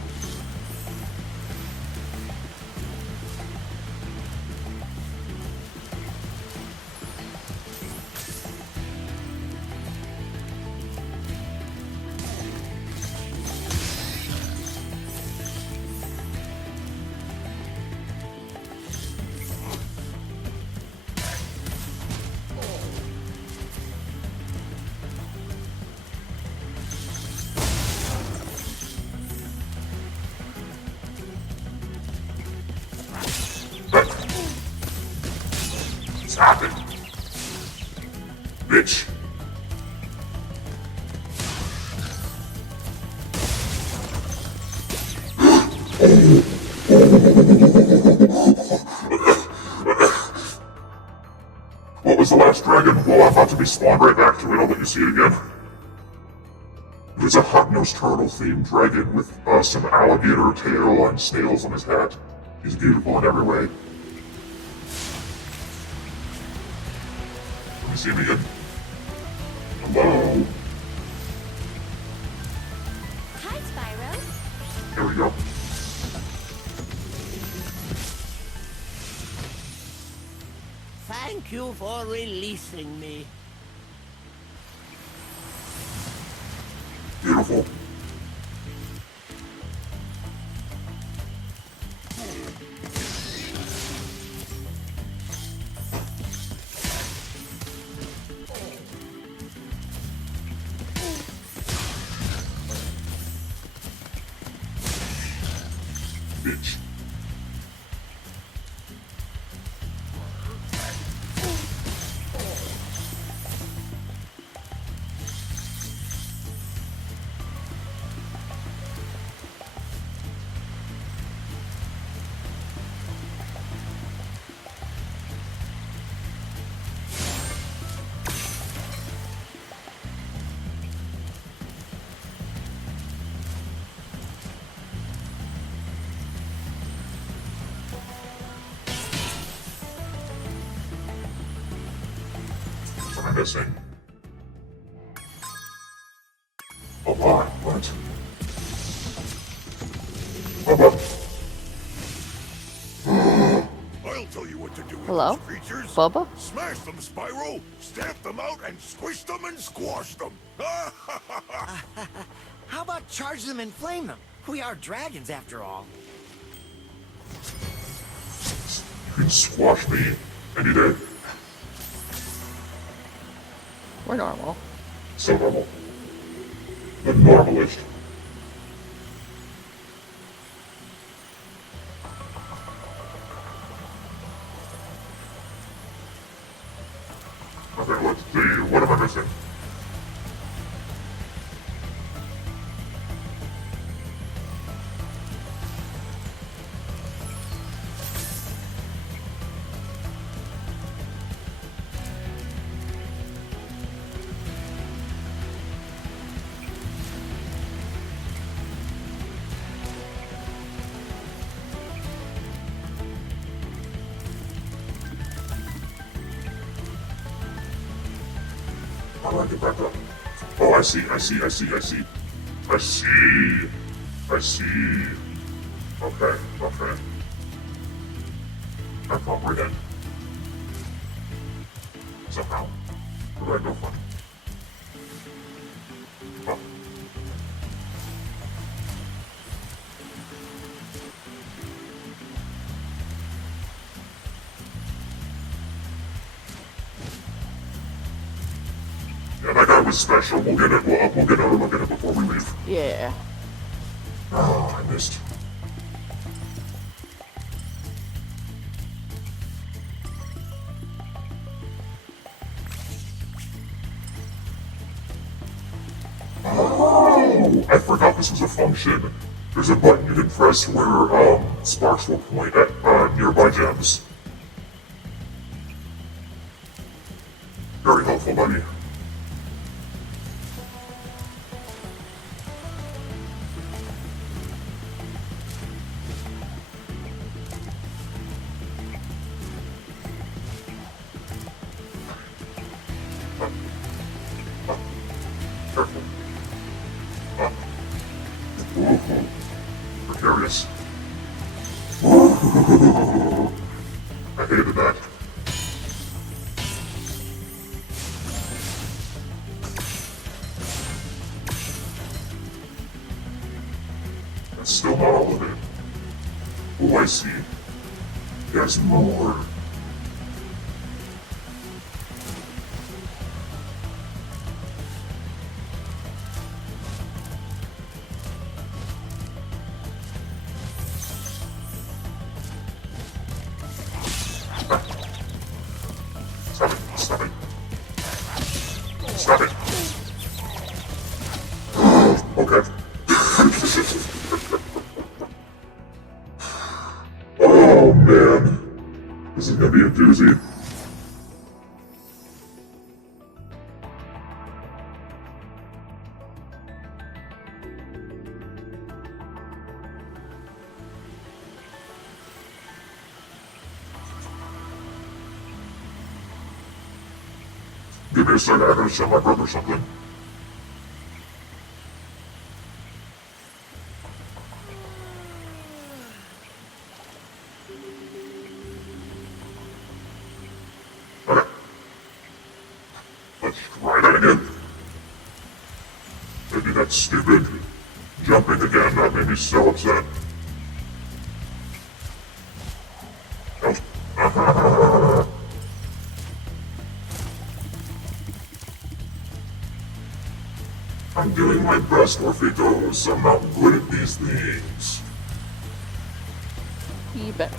Stop it! Bitch! What was the last dragon? Well, I'm about to be spawned right back to it. I'll let you see it again. It was a hot-nosed turtle-themed dragon with some alligator tail and snails on his hat. He's beautiful in every way. Let me see him again. Hello? Hi, Spyro. There we go. Thank you for releasing me. Beautiful. Bitch. What am I missing? Oh my, what? I'll tell you what to do with Hello? these creatures. Bubba? Smash them, Spyro. Stamp them out and squish them and squash them. How about charge them and flame them? We are dragons after all. You can squash me any day. We're normal. So normal. The normalist. Okay, let's see. What am I missing? How do I get back up? Oh, I see. I see. Okay. I comprehend. Somehow. Where do I go from? Oh. Yeah, that guy was special. We'll get it. We'll get a look at it before we leave. Yeah. Oh, I missed. Oh, I forgot this was a function. There's a button you can press where sparks will point at nearby gems. Very helpful, buddy. Careful. Ooh, precarious. Ooh, I hated that. That's still not all of it. Oh, I see. There's more. Stop it. Stop it. Okay. Oh man. This is gonna be a doozy. Give me a second, I gotta show my brother something. Okay. Let's try that again. Maybe that stupid jumping again that made me so upset. Oh. I'm doing my best, Orphitos. I'm not good at these things. You bet.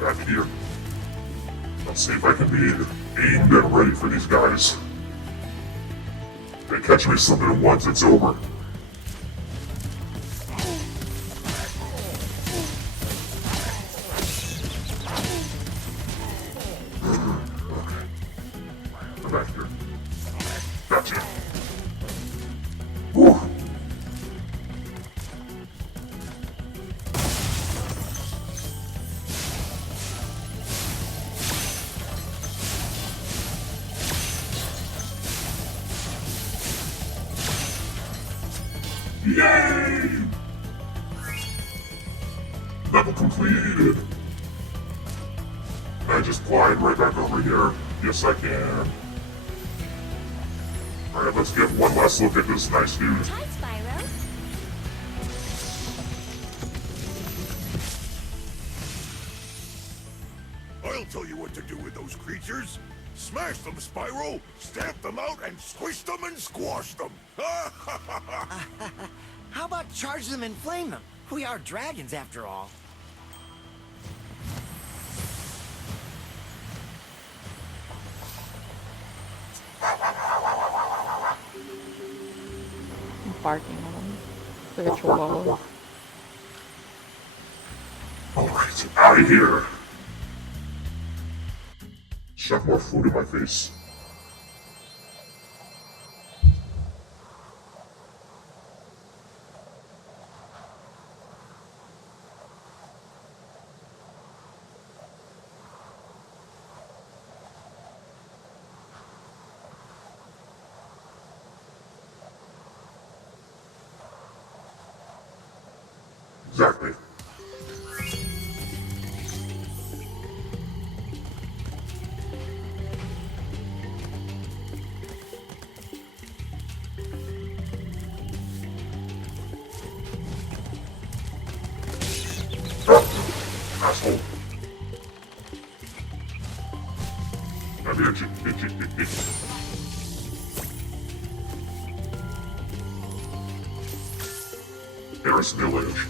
Back here. Let's see if I can be aimed and ready for these guys. They catch me slipping once, it's over. Okay. Come back here. Gotcha. Whew. Yay! Level completed. Can I just glide right back over here? Yes, I can. Alright, let's get one last look at this nice dude. Hi, Spyro. I'll tell you what to do with those creatures. Smash them, Spyro! Stamp them out and squish them and squash them! How about charge them and flame them? We are dragons after all. I'm barking at him. Like a chihuahua. Alright, out of here. Shove more food in my face. Exactly. Asshole. I'm itchy, itchy, itchy. Paris Village.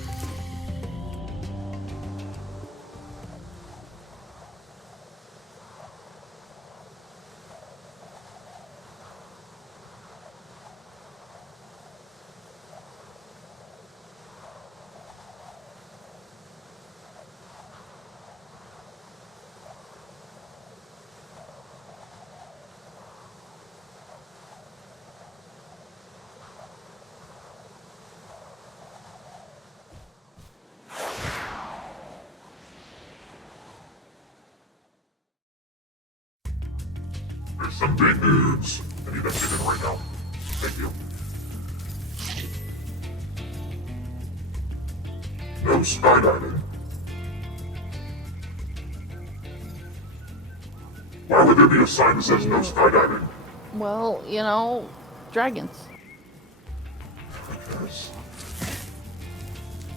There's some big news. I need that chicken right now. Thank you. No skydiving. Why would there be a sign that says no skydiving? Well, you know, dragons. I guess.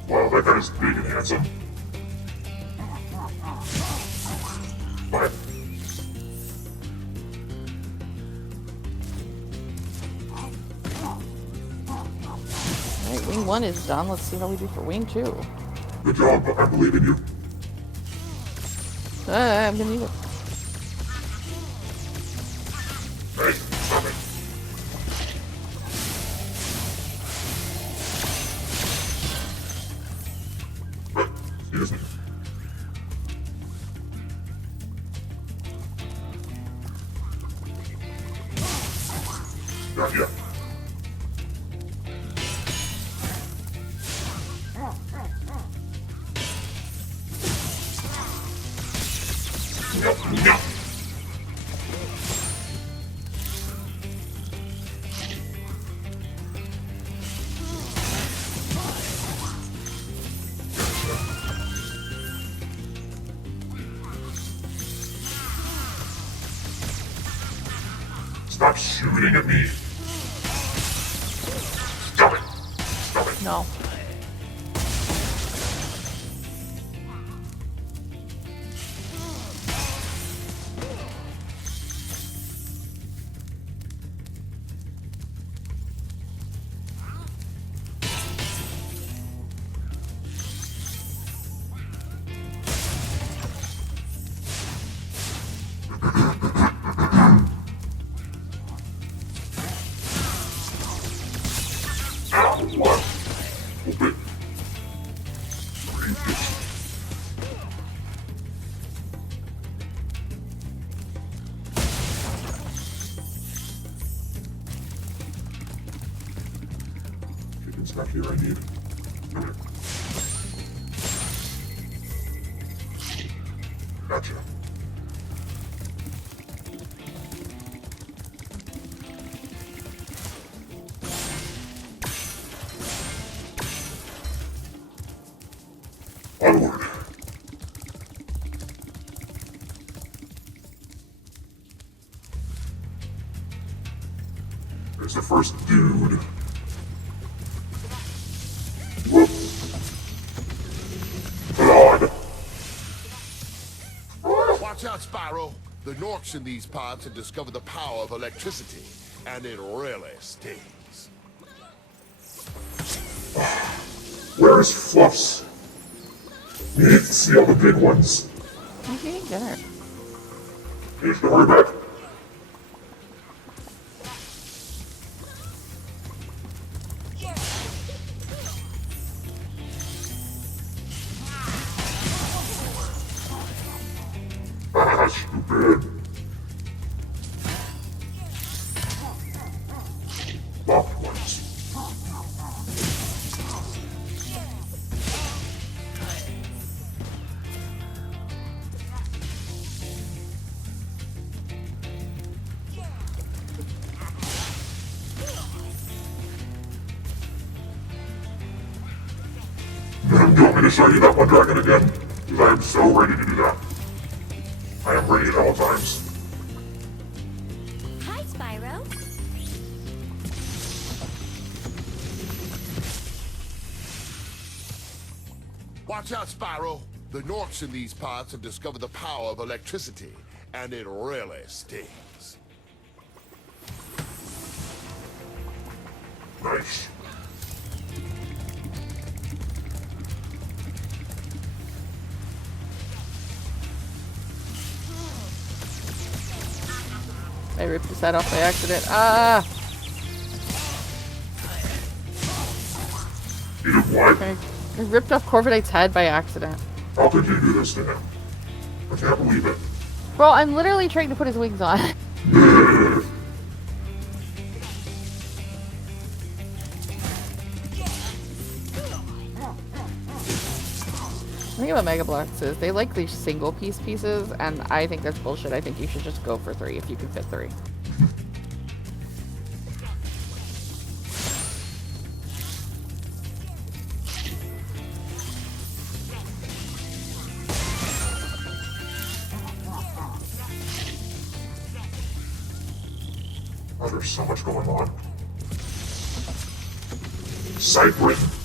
Wow, that guy is big and handsome. What? Alright, wing 1 is done. Let's see how we do for wing 2. Good job, I believe in you. I'm gonna need it. Hey, stop it. Excuse me. Not yet. No, no. Stop shooting at me. Stop it. Stop it. No. Ow, what? Open. Read this. Chicken's back here, I need. Come here. Gotcha. Onward. There's the first dude. Whoop. God. Watch out, Spyro. The Norks in these pods have discovered the power of electricity, and it really stings. Where's Fluffs? We need to see all the big ones. He's eating dinner. You have to hurry back. Ah, stupid. Locked ones. Do you want me to show you that one dragon again? Because I am so ready to do that. I am ready at all times. Hi, Spyro. Watch out, Spyro. The Norks in these pods have discovered the power of electricity, and it really stings. Nice. I ripped his head off by accident. Ah! You did what? I ripped off Corviknight's head by accident. How could you do this to him? I can't believe it. Bro, I'm literally trying to put his wings on. The thing about Mega Blocks is they like these single piece pieces, and I think that's bullshit. I think you should just go for 3 if you can fit 3. Oh, there's so much going on. Cyprin.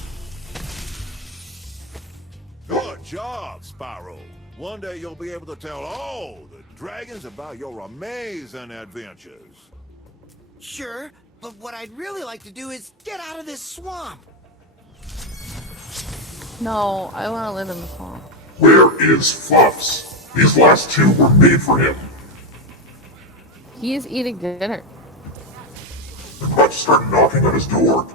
Good job, Spyro. One day you'll be able to tell all the dragons about your amazing adventures. Sure, but what I'd really like to do is get out of this swamp. No, I want to live in the swamp. Where is Fluffs? These last 2 were made for him. He is eating dinner. I'm about to start knocking on his door.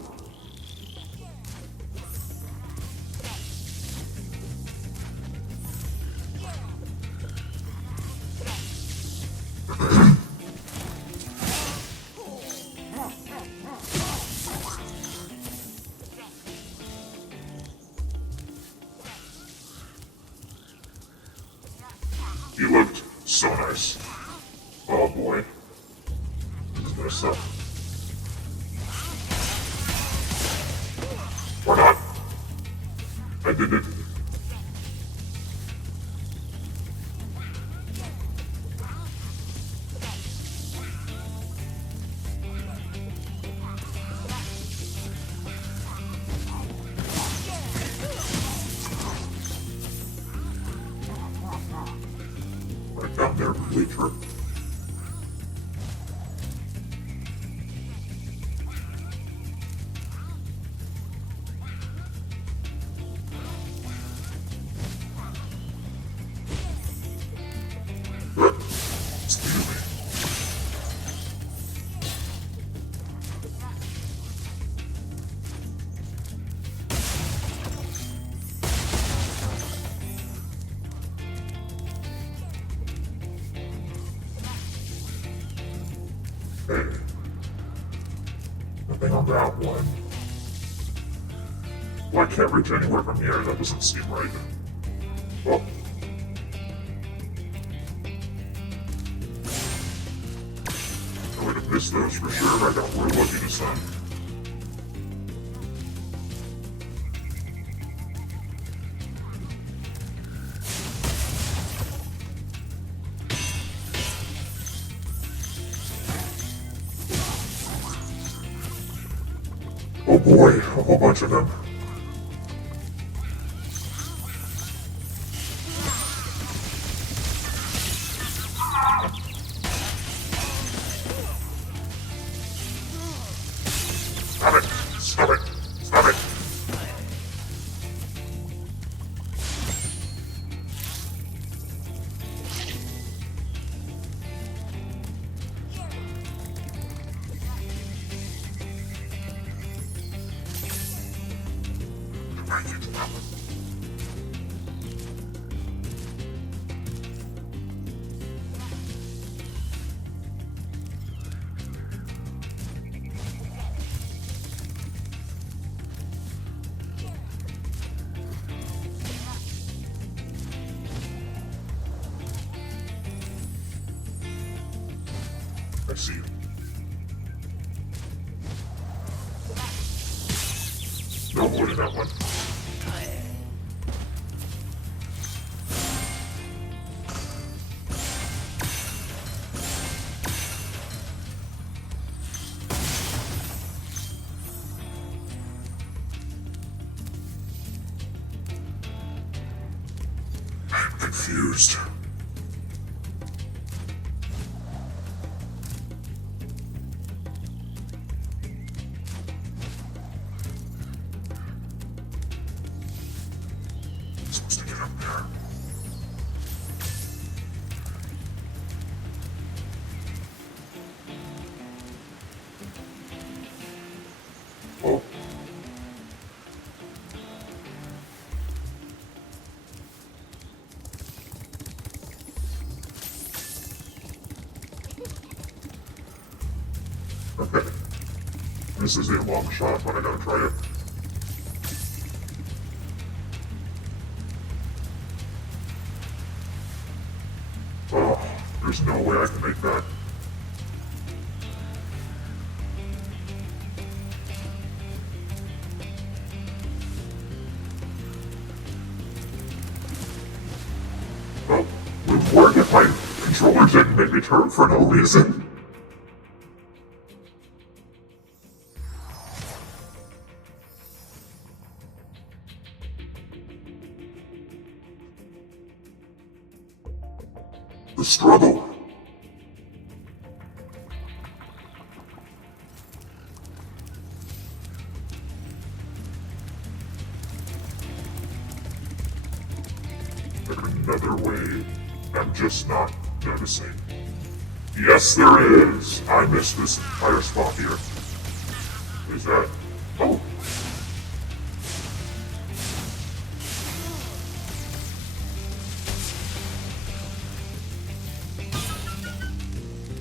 He looked so nice. Oh boy. This is messed up. Or not. I did it. Right down there, Bleacher. Excuse me. Hey. Nothing on that one. Well, I can't reach anywhere from here. That doesn't seem right. Oh. I would have missed those for sure. I got real lucky this time. boy, a whole bunch of them. Stop it! Stop it! Stop it! I see you. No more than that one. I'm confused. I'm supposed to get up there. Oh. Okay. This is a long shot, but I gotta try it. Oh, there's no way I can make that. Oh, would work if my controller didn't make me turn for no reason. The struggle. There's another way I'm just not noticing. Yes, there is. I missed this entire spot here. Is that? Oh.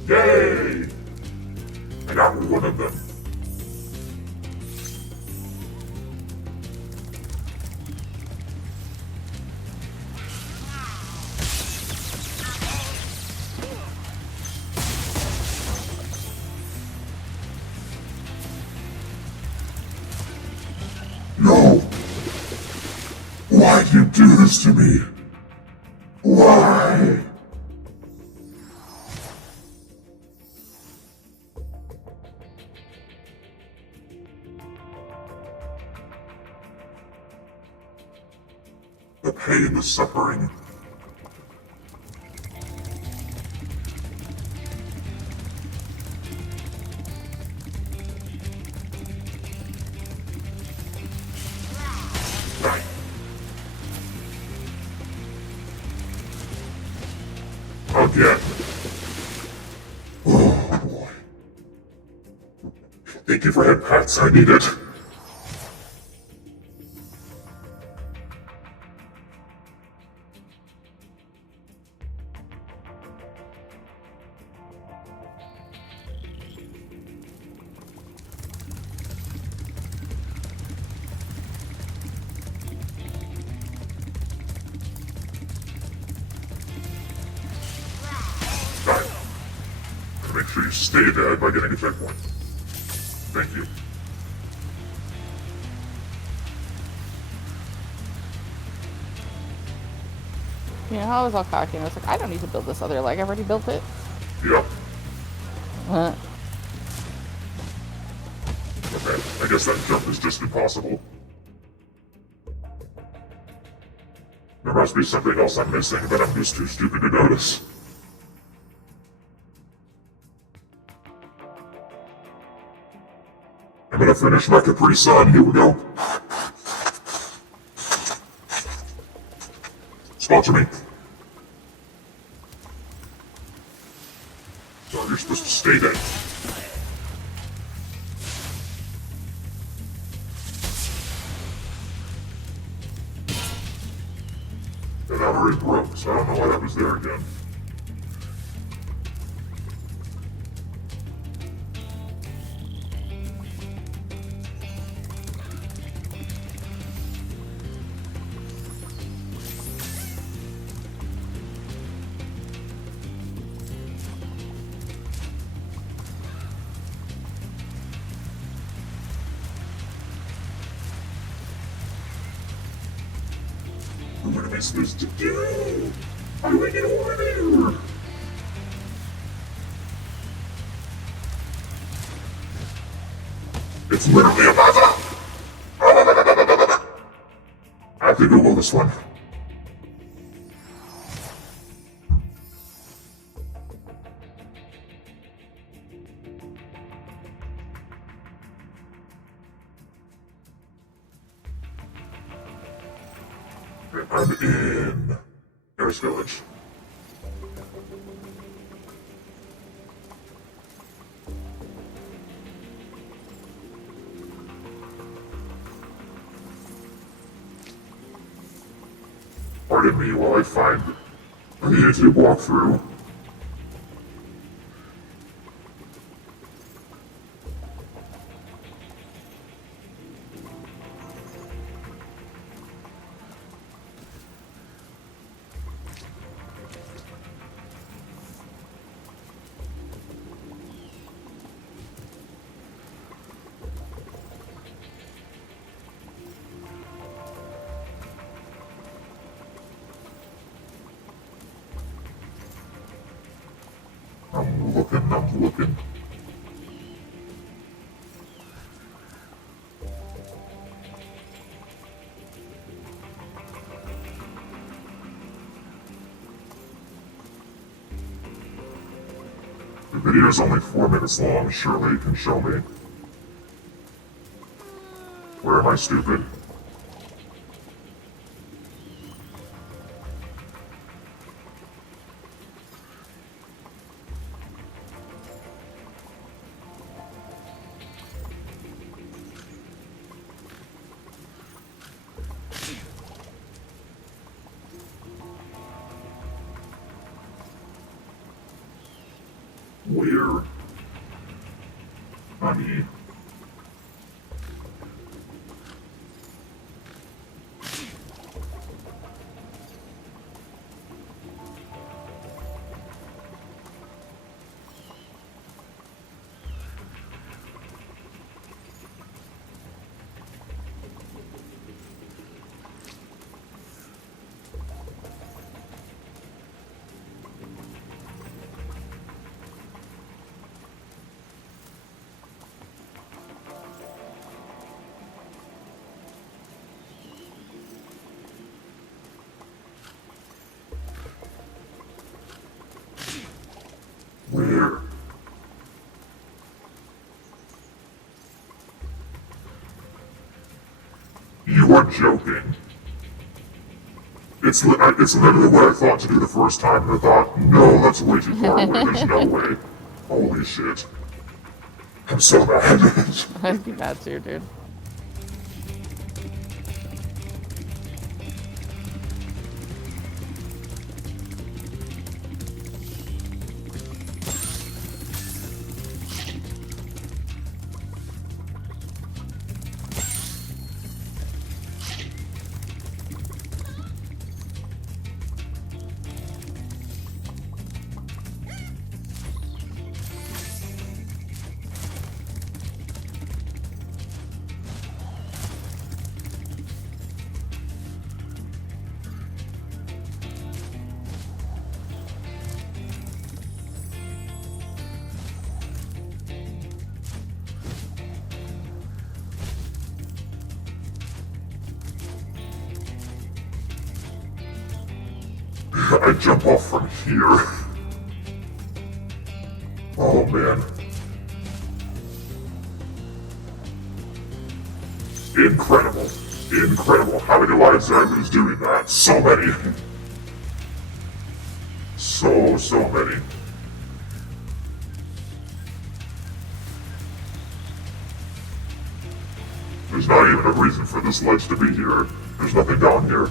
Yay! I got one of them. No! Why do you do this to me? Why? The pain, the suffering. Right. Again. Oh boy. Thank you for head pats, I need it. Make sure you stay dead by getting a checkpoint. Thank you. You know how I was all cocky and I was like, I don't need to build this other leg, I've already built it. Yep. Huh. Okay, I guess that jump is just impossible. There must be something else I'm missing that I'm just too stupid to notice. I'm gonna finish my Capri Sun. Here we go. Sponsor me. So you're supposed to stay dead. And I'm already broke, so I don't know why that was there again. What am I supposed to do? How do I get over there? It's literally a mother! I have to Google this one. I'm in Harris Village. Pardon me while I find a YouTube walkthrough. I'm looking. The video is only 4 minutes long, surely it can show me. Where am I stupid? Where? Honey. Where? You are joking. It's literally what I thought to do the first time, and I thought, no, that's way too far away. There's no way. Holy shit. I'm so mad. I'd be mad too, dude. I jump off from here. Oh man. Incredible. Incredible. How many lives did I lose doing that? So many. So many. There's not even a reason for this ledge to be here. There's nothing down here.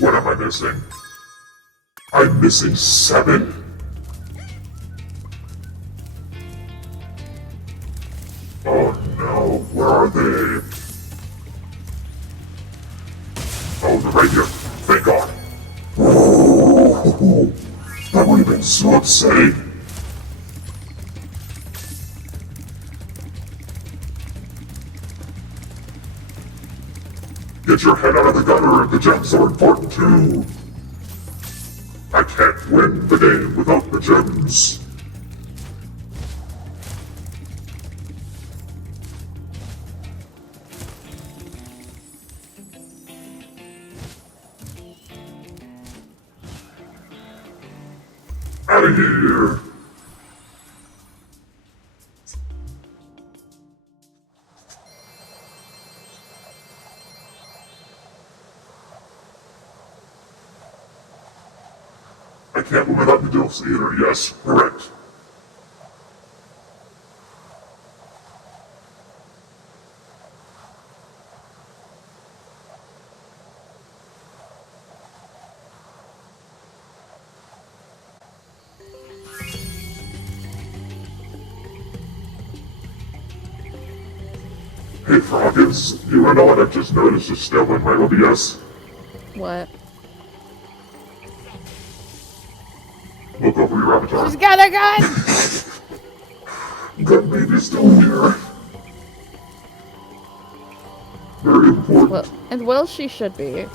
What am I missing? I'm missing 7? Oh no, where are they? Oh, they're right here. Thank God. Oh, that would have been so upsetting. Get your head out of the gutter, the gems are important too. I can't win the game without the gems. Out of here. I can't move without the Dilfs either, yes, correct. Hey Froggins, you wanna know what I've just noticed is still in my OBS? What? Look over your avatar. She's got a gun! That baby's still here. Very important. Well, she should be.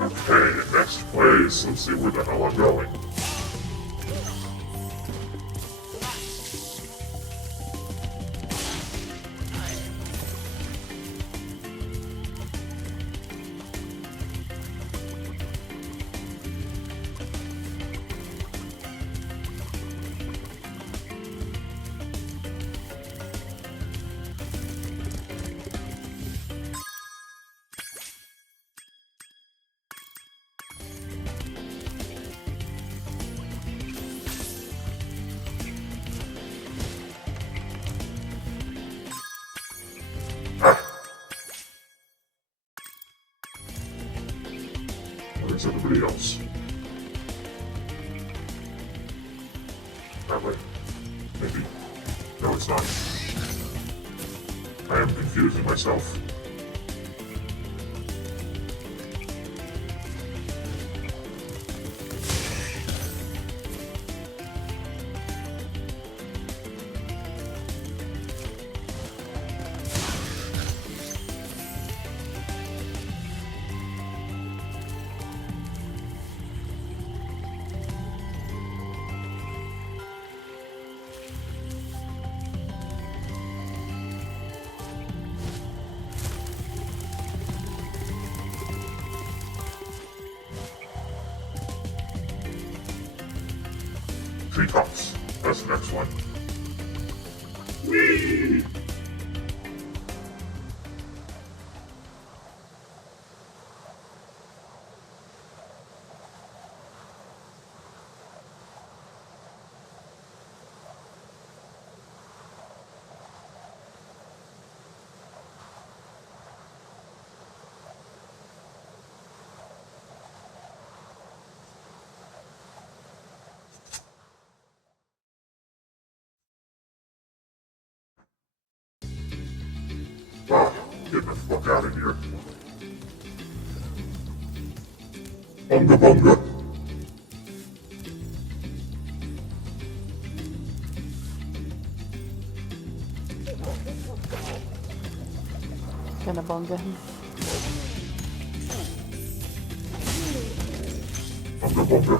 Okay, next place. Let's see where the hell I'm going. Where's everybody else? That way. Maybe. No, it's not. I am confusing myself. Treetops. That's the next one. Whee! out of here. Bunga bunga. Gonna bunga him. Bunga bunga.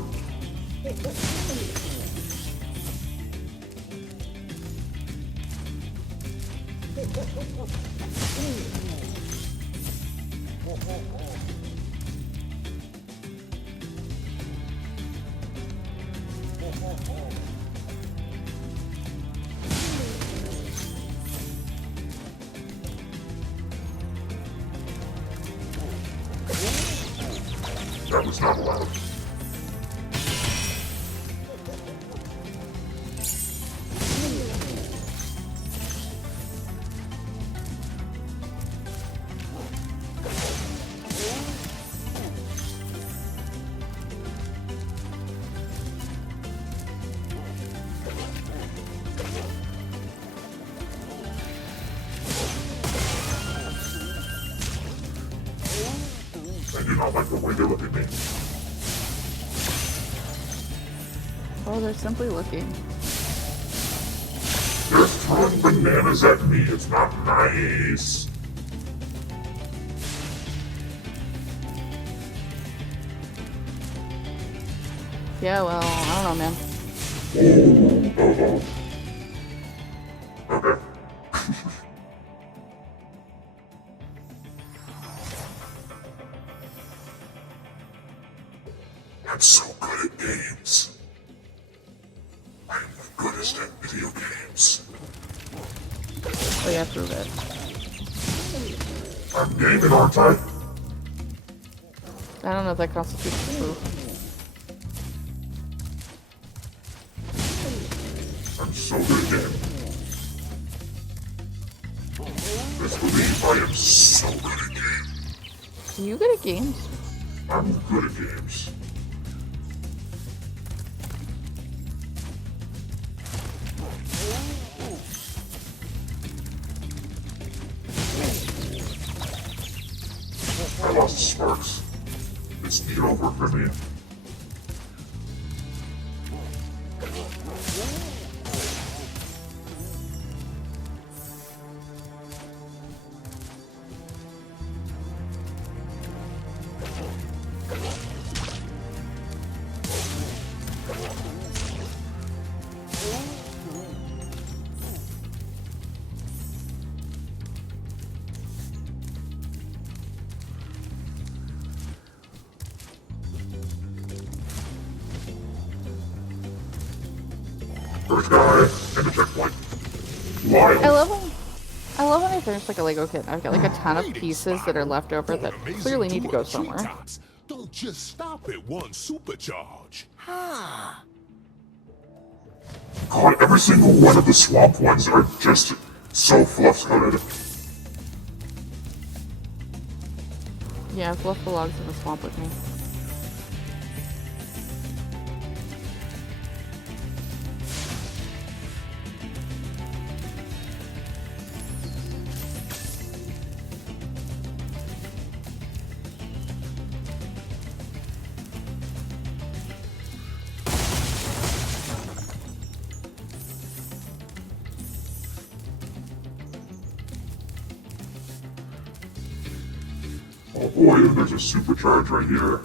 That was not allowed. I do not like the way they look at me. Oh, they're simply looking. They're throwing bananas at me. It's not nice. Yeah, well, I don't know, man. Okay. I'm so good at games. I'm the goodest at video games. Oh yeah, prove it. I'm gaming, aren't I? I don't know if that constitutes proof. I'm so good at games. Best believe I am so good at games. Are you good at games? I'm good at games. I lost sparks. It's neat over for me. First guy, and the checkpoint. Wild. I love when I finish like a Lego kit. I've got like a ton of pieces that are left over that clearly need to go somewhere. Don't just stop at one supercharge. God, every single one of the swamp ones are just so fluff-coated. Yeah, I've left the logs in the swamp with me. Oh boy, there's a supercharge right here.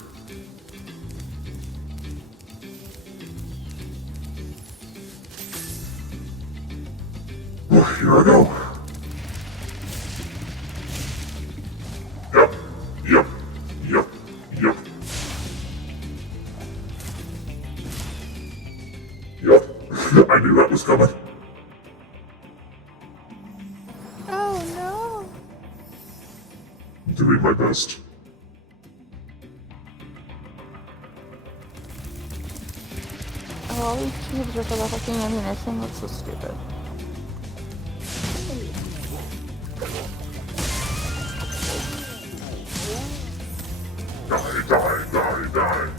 Well, here I go. Yep, yep, yep, yep. Yep, I knew that was coming. Oh no! Doing my best. Oh, all these tubes are for the fucking ammunition. That's so stupid. Die, die, die, die.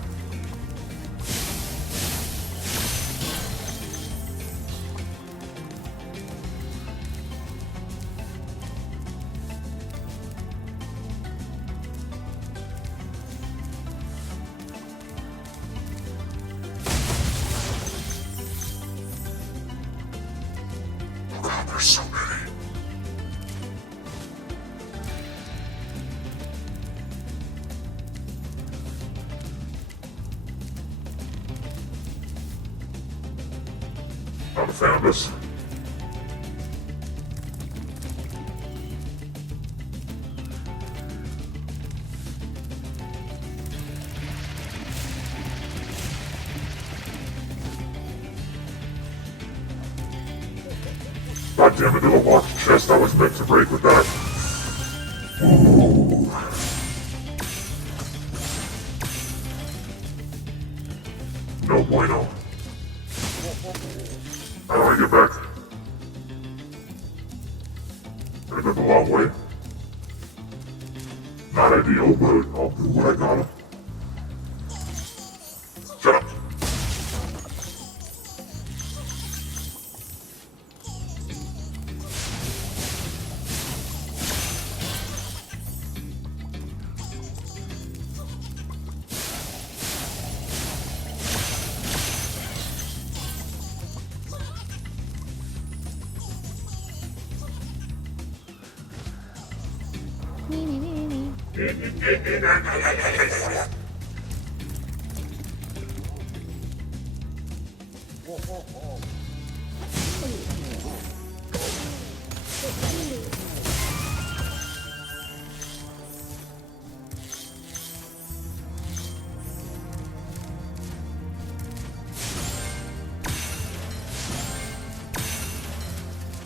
found us. God damn it, the locked chest I was meant to break with that. Ooh. No bueno. How do I get back? Gotta go the long way. Not ideal, but I'll do what I gotta. Shut up.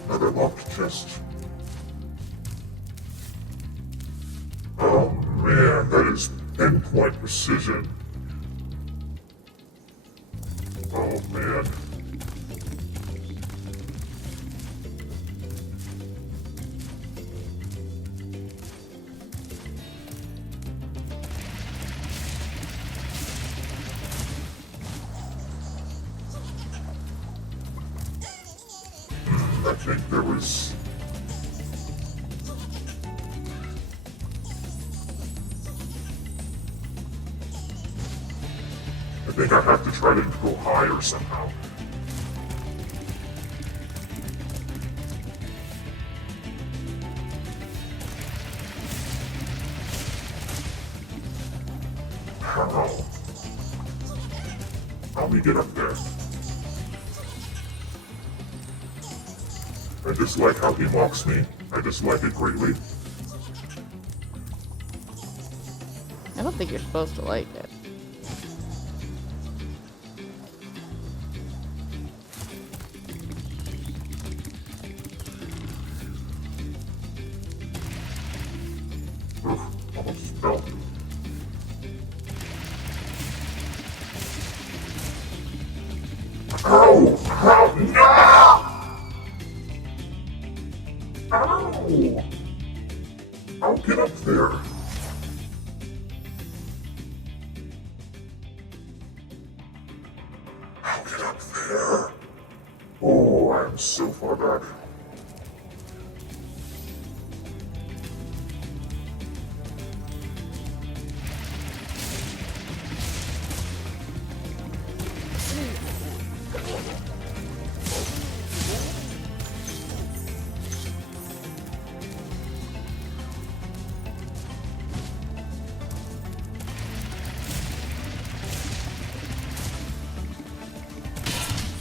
Another locked chest. Oh man, that is pinpoint precision. Oh man. I think there was... I think I have to try to go higher somehow. How? Help me get up there. I dislike how he mocks me. I dislike it greatly. I don't think you're supposed to like it. Oof, almost fell. Ow! Ow! No! Ow! I'll get up there. I'll get up there. Oh, I'm so far back.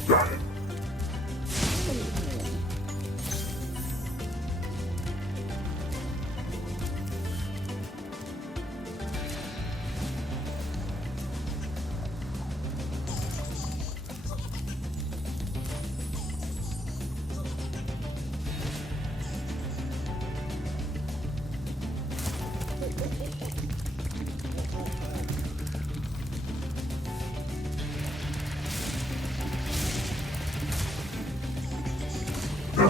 Got it. No.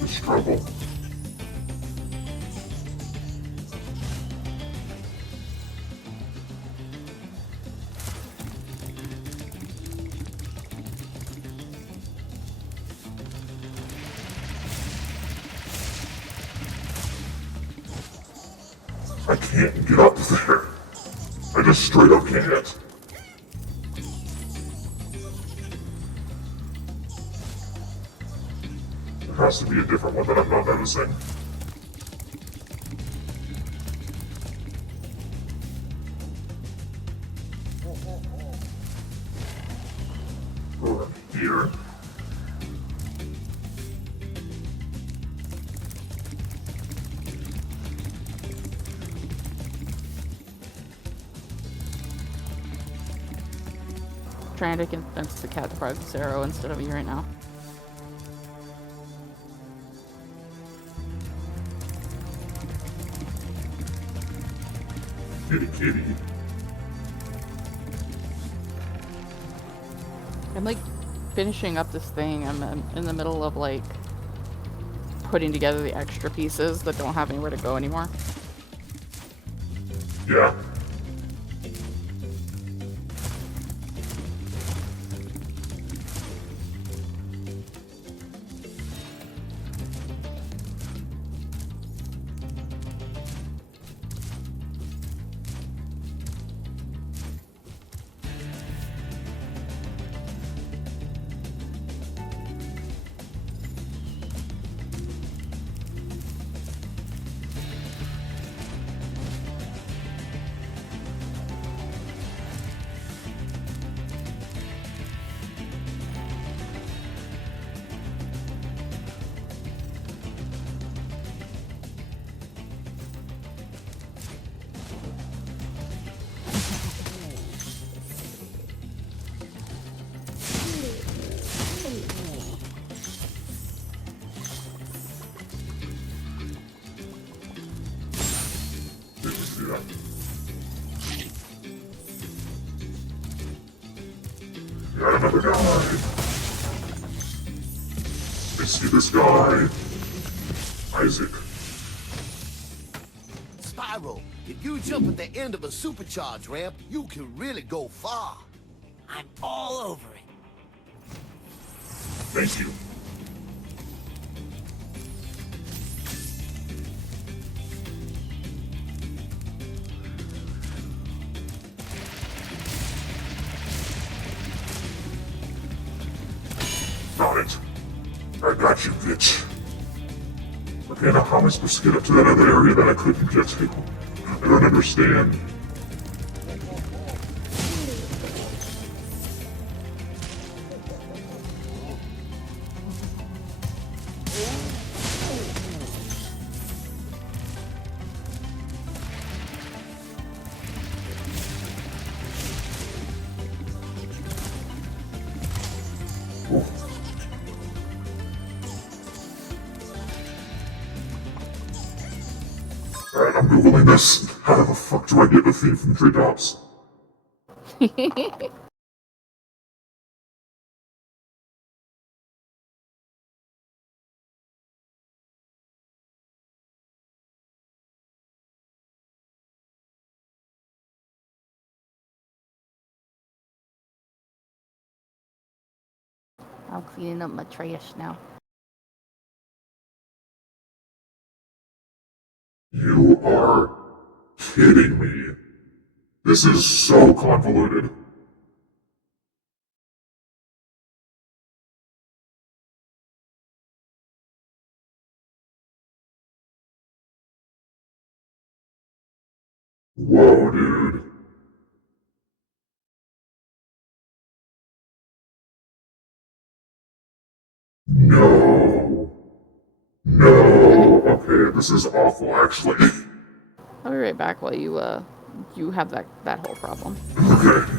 The struggle. I can't get up there. I just straight up can't. There has to be a different one that I'm not noticing. trying to convince the cat to focus arrow instead of me right now. Kitty. I'm like finishing up this thing. I'm in the middle of like putting together the extra pieces that don't have anywhere to go anymore. Yeah. Yeah. Got another guy. I see this guy. Isaac. Spyro, if you jump at the end of a supercharge ramp, you can really go far. I'm all over it. Thank you. Got it. I got you, bitch. Okay, now how am I supposed to get up to that other area that I couldn't get to? I don't understand. Alright, I'm googling this. How the fuck do I get the theme from Treetops? I'm cleaning up my trash now. You are kidding me. This is so convoluted. Whoa, dude. No. No. Okay, this is awful, actually. I'll be right back while you have that whole problem. Okay.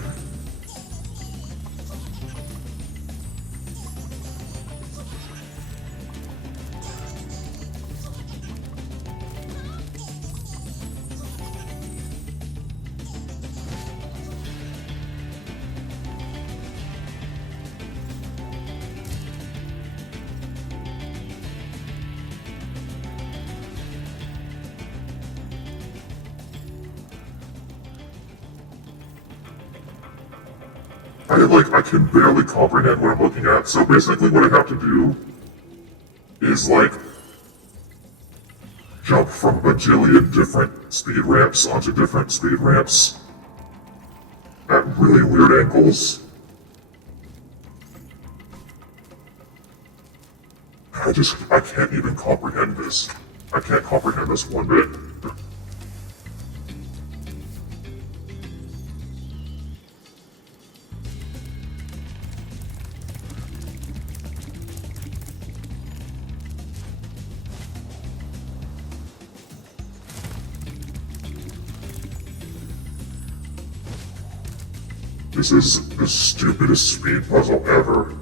I can barely comprehend what I'm looking at. So basically what I have to do is like jump from a bajillion different speed ramps onto different speed ramps at really weird angles. I can't even comprehend this. I can't comprehend this one bit. This is the stupidest speed puzzle ever.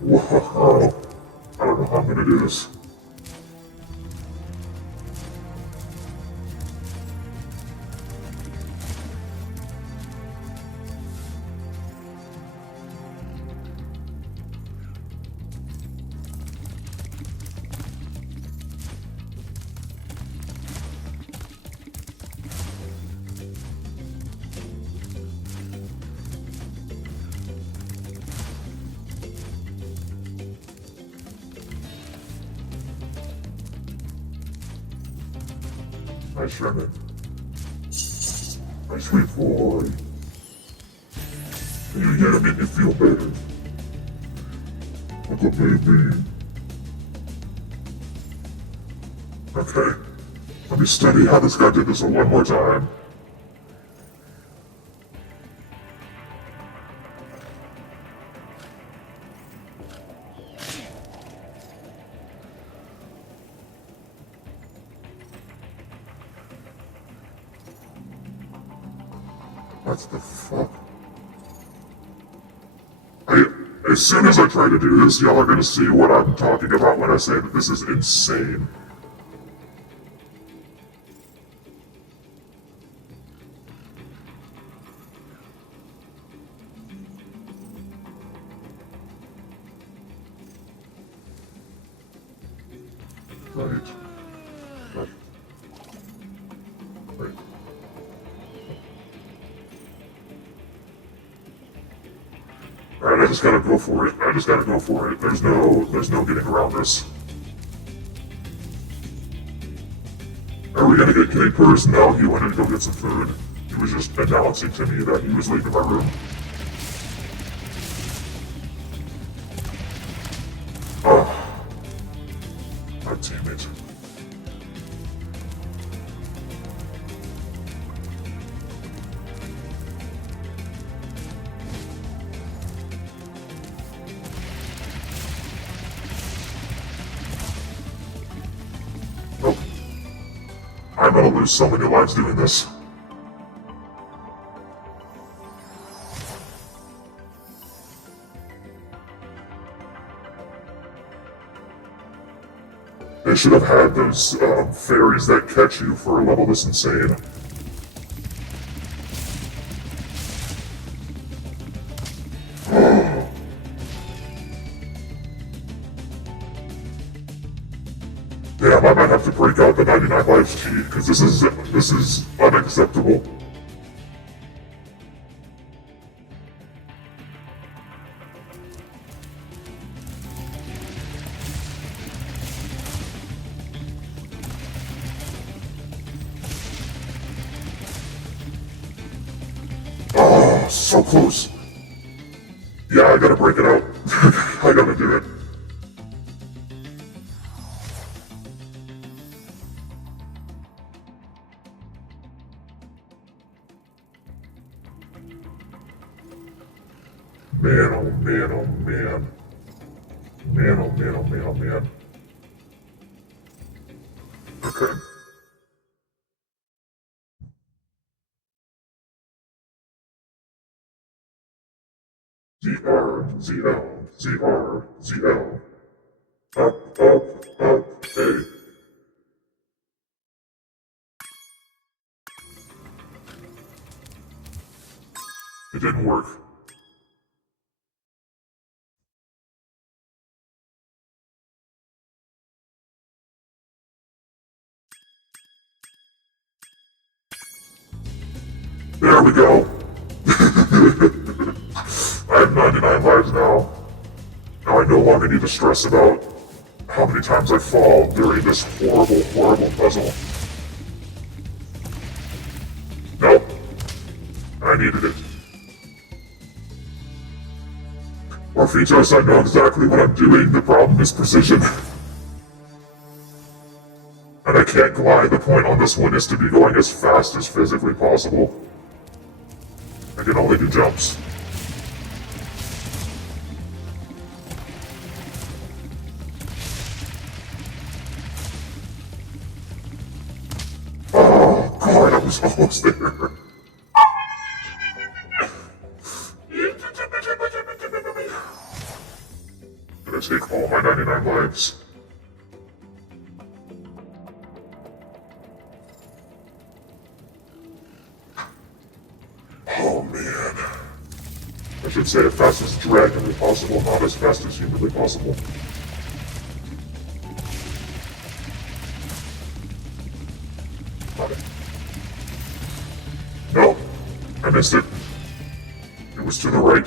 Whoa. I don't know how I'm gonna do this. Nice Sherman. My sweet boy. You here to make me feel better. Like a baby. Okay. Let me study how this guy did this one more time. What the fuck? As soon as I try to do this, y'all are gonna see what I'm talking about when I say that this is insane. Right. Alright, I just gotta go for it. There's no getting around this. Are we gonna get capers? No, he wanted to go get some food. He was just announcing to me that he was leaving my room. Oh. God damn it. Nope. I'm gonna lose so many lives doing this. They should have had those fairies that catch you for a level this insane. Damn, I might have to break out the 99 lives cheat, because this is unacceptable. Oh, so close. Yeah, I gotta break it out. I gotta do it. Man, oh man, oh man. Man, oh man, oh man, oh man. Okay. ZR, ZL, ZR, ZL. Up, up, up, A. It didn't work. There we go. I have 99 lives now. Now I no longer need to stress about how many times I fall during this horrible, horrible puzzle. Nope. I needed it. Orphetos, I know exactly what I'm doing. The problem is precision. And I can't glide. The point on this one is to be going as fast as physically possible. I can only do jumps. was almost there. Did I take all my 99 lives? Oh man. I should say as fast as dragonly possible, not as fast as humanly possible. Got it. No, I missed it. It was to the right.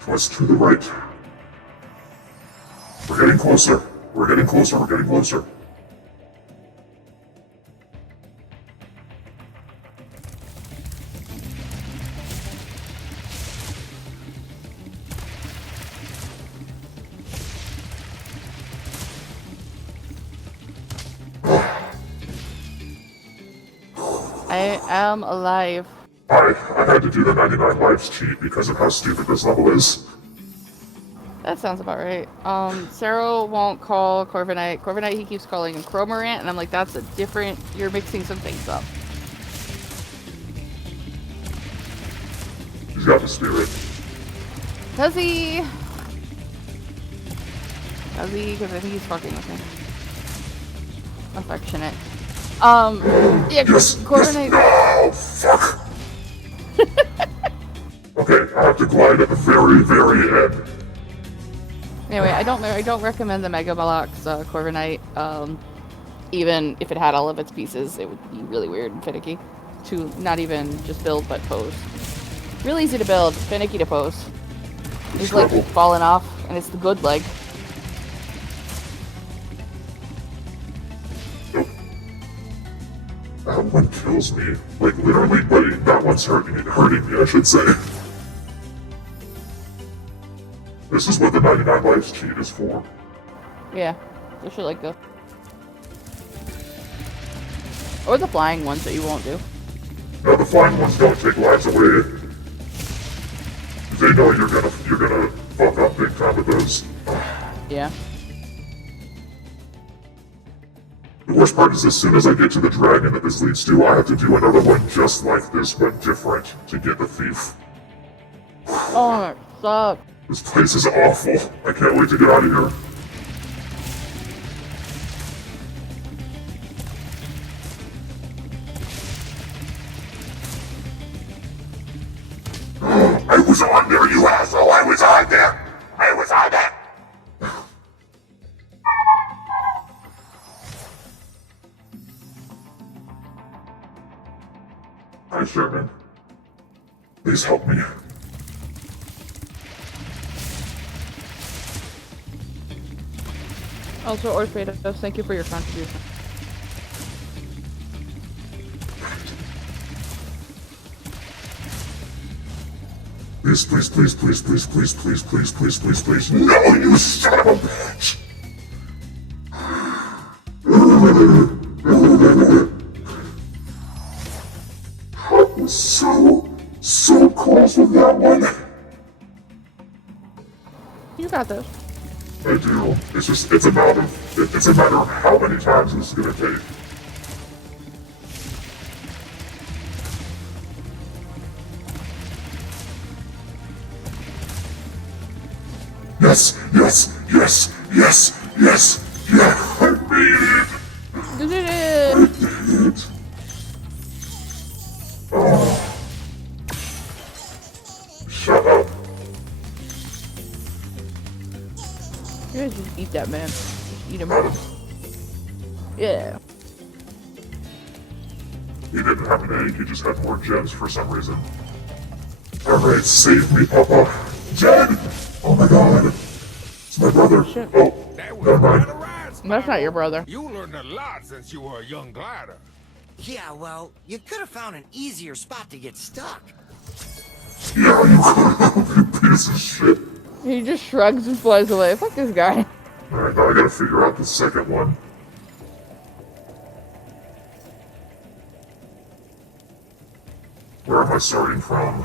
It was to the right. We're getting closer. We're getting closer. We're getting closer. I am alive. I had to do the 99 lives cheat because of how stupid this level is. That sounds about right. Sarah won't call Corviknight. Corviknight, he keeps calling him Chromorant, and I'm like, that's a different... You're mixing some things up. He's got the spirit. Does he? Does he? Because I think he's fucking with me. Affectionate. Yeah, Yes, Corviknight... yes, no, fuck. Okay, I have to glide at the very, very end. Anyway, I don't recommend the Mega Bloks Corviknight. Even if it had all of its pieces, it would be really weird and finicky to not even just build but pose. Really easy to build, finicky to pose. His leg keeps falling off, and it's the good leg. Nope. That one kills me. Like literally, but that one's hurting me, I should say. This is what the 99 lives cheat is for. Yeah, just shit like this. Or the flying ones that you won't do. No, the flying ones don't take lives away. They know you're gonna fuck up big time with those. Yeah. The worst part is as soon as I get to the dragon that this leads to, I have to do another one just like this, but different, to get the thief. Oh, it sucks. This place is awful. I can't wait to get out of here. I was on there, you asshole! I was on there! I was on there! Hi, Sherman. Please help me. Also, Orpheus, thank you for your contribution. Please, please, please, please, please, please, please, please, please, please, please. No, you son of a bitch! I was so close with that one. You got this. I do. It's a matter of how many times this is gonna take. Yes, yes, yes, yes, yes, yeah, I made it! You did I it! did it! Oh. Shut up. You guys just eat that, man. Just eat him. Yeah. He didn't have an egg, he just had more gems for some reason. Alright, save me, Papa. Jed! Oh my god! It's my brother. Shit. Oh, That was never quite mind. a ride, That's not your Spyro. brother. You learned a lot since you were a young glider. Yeah, well, you could have found an easier spot to get stuck. Yeah, you could, you piece of shit. He just shrugs and flies away. Fuck this guy. Alright, now I gotta figure out the second one. Where am I starting from?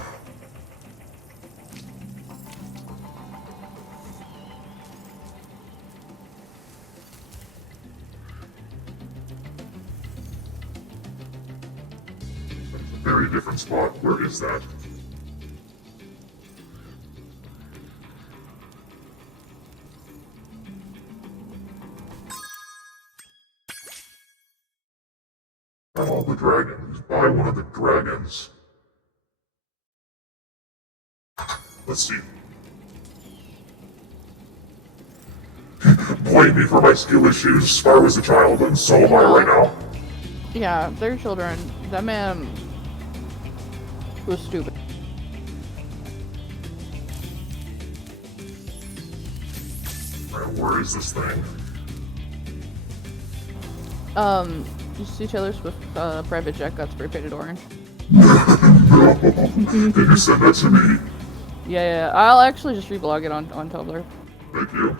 very different spot. Where is that? Oh, the dragons. Buy one of the dragons. Let's see. Blame me for my skill issues. Spyro was a child, and so am I right now. Yeah, they're children. That man was stupid. Alright, where is this thing? Just see Taylor Swift private jet got spray painted orange. No! Did you send that to me? Yeah, I'll actually just reblog it on Tumblr. Thank you.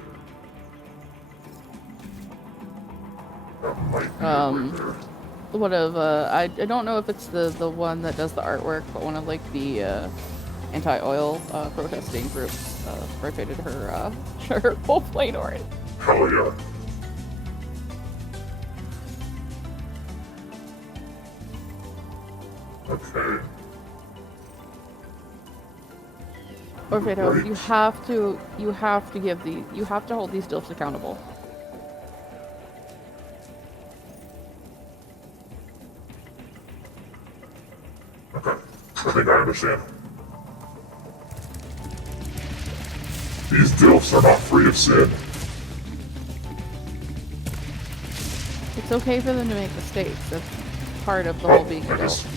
That might be right there. One of I don't know if it's the one that does the artwork, but one of like the anti-oil protesting groups spray painted her her whole plane orange. Hell yeah. Okay. Orfedo, Right. you have to hold these dilfs accountable. Okay. I think I understand. These dilfs are not free of sin. It's okay for them to make mistakes. That's part of the whole being I a just... dilf.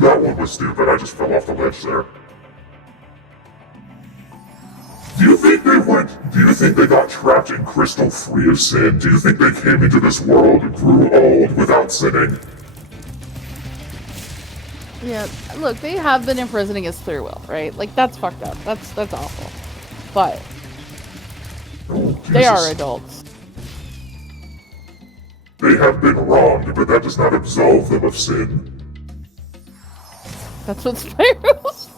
That one was stupid. I just fell off the ledge there. Do you think they got trapped in crystal free of sin? Do you think they came into this world and grew old without sinning? Yeah, look, they have been imprisoning his clear will, right? Like, that's fucked up. That's awful. But Oh, they are Jesus. adults. They have been wronged, but that does not absolve them of sin. That's what Spyro's.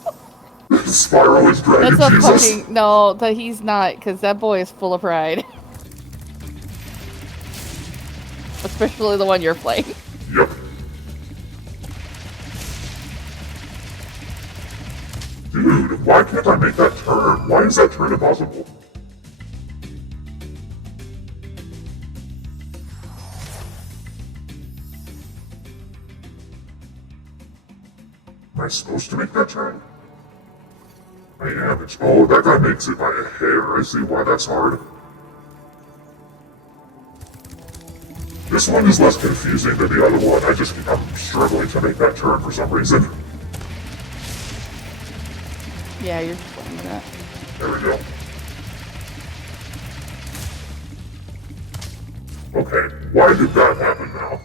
Spyro is Dragon That's a Jesus. fucking no. That he's not, because that boy is full of pride. Especially the one you're playing. Yep. Dude, why can't I make that turn? Why is that turn impossible? Am I supposed to make that turn? I am. Oh, that guy makes it by a hair. I see why that's hard. This one is less confusing than the other one. I'm struggling to make that turn for some reason. Yeah, you're just playing with that. There we go. Okay, why did that happen now?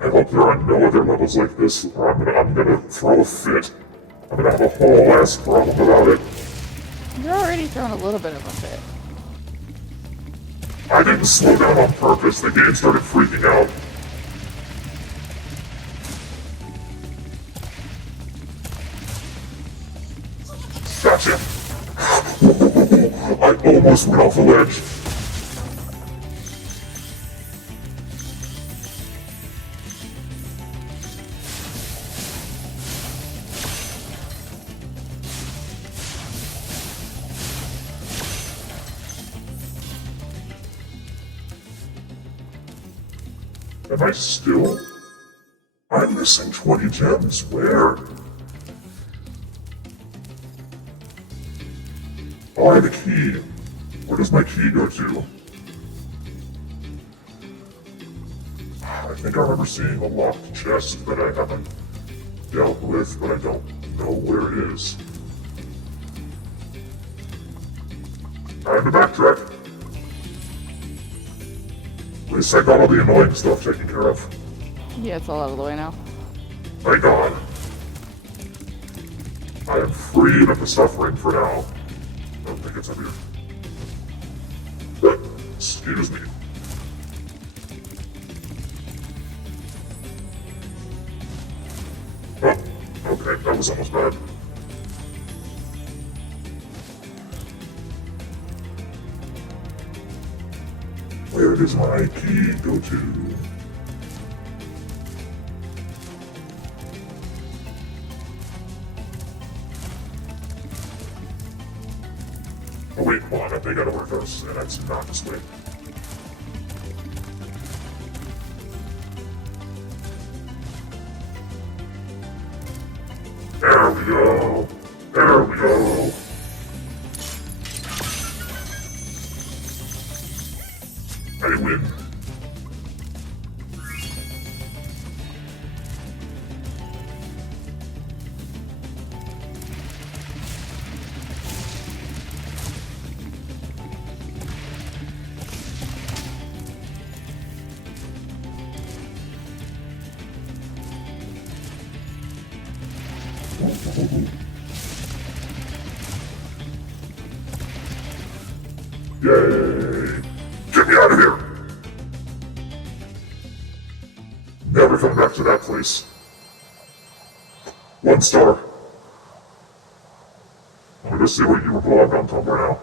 I hope there are no other levels like this, or I'm gonna throw a fit. I'm gonna have a whole ass problem without it. You're already throwing a little bit of a fit. I didn't slow down on purpose, the game started freaking out. Gotcha! I almost went off the ledge. Am I still? I'm missing 20 gems. Where? Oh, I have a key. Where does my key go to? I think I remember seeing a locked chest that I haven't dealt with, but I don't know where it is. Time to backtrack. At least I got all the annoying stuff taken care of. Yeah, it's all out of the way now. Thank God. I am freed of the suffering for now. I don't think it's up here. Excuse me. Oh, okay, that was almost bad. does my key go to? Oh wait, hold on, I think I know where it goes, and that's not this way. There we go! There we go! I win. Yay! Get me out of here! Never come back to that place. 1 star. I'm gonna see what you were blogged on Tumblr now.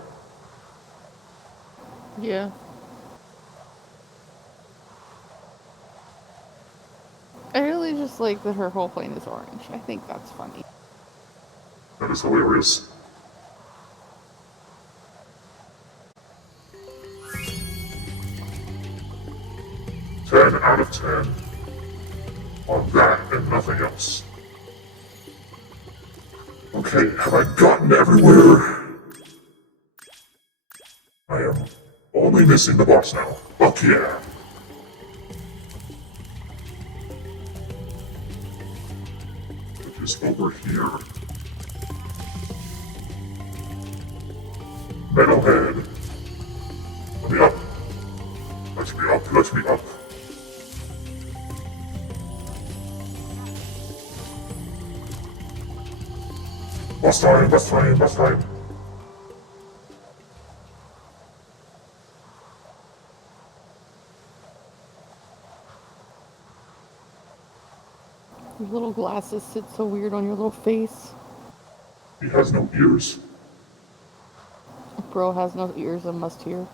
Yeah. I really just like that her whole plane is orange. I think that's funny. That is hilarious. Ten out of 10 on that and nothing else. Okay, have I gotten everywhere? I am only missing the boss now. Fuck yeah! Which is over here. Metalhead. Let me up. Let me up, let me up. Boss time, boss time, boss time. Your little glasses sit so weird on your little face. He has no ears. Bro has no ears and must hear.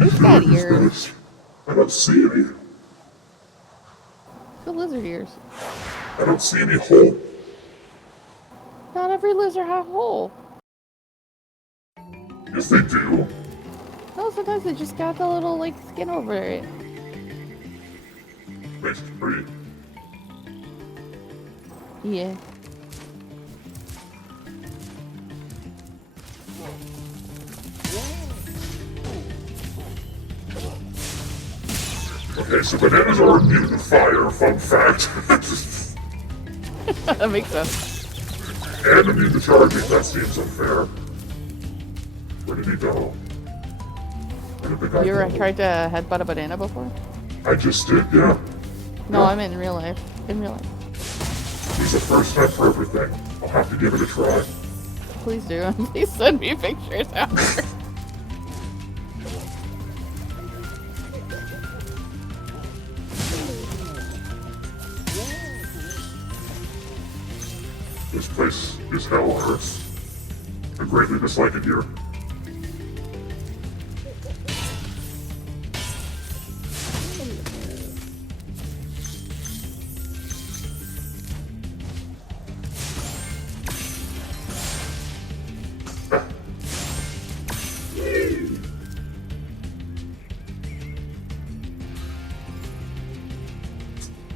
He's got ears. I don't see any. The lizard ears. I don't see any hole. Not every lizard have a hole. Yes, they do. No, sometimes they just got the little, like, skin over it. Makes it pretty. Yeah. Okay, so bananas are immune to fire, fun fact. That makes sense. And immune to charging, that seems unfair. Where did he go? Where did the guy You ever go? tried to headbutt a banana before? I just did, yeah. No, Yeah. I mean in real life. In real life. He's a first time for everything. I'll have to give it a try. Please do. Please send me pictures after. This place is hell on earth. I greatly dislike it here.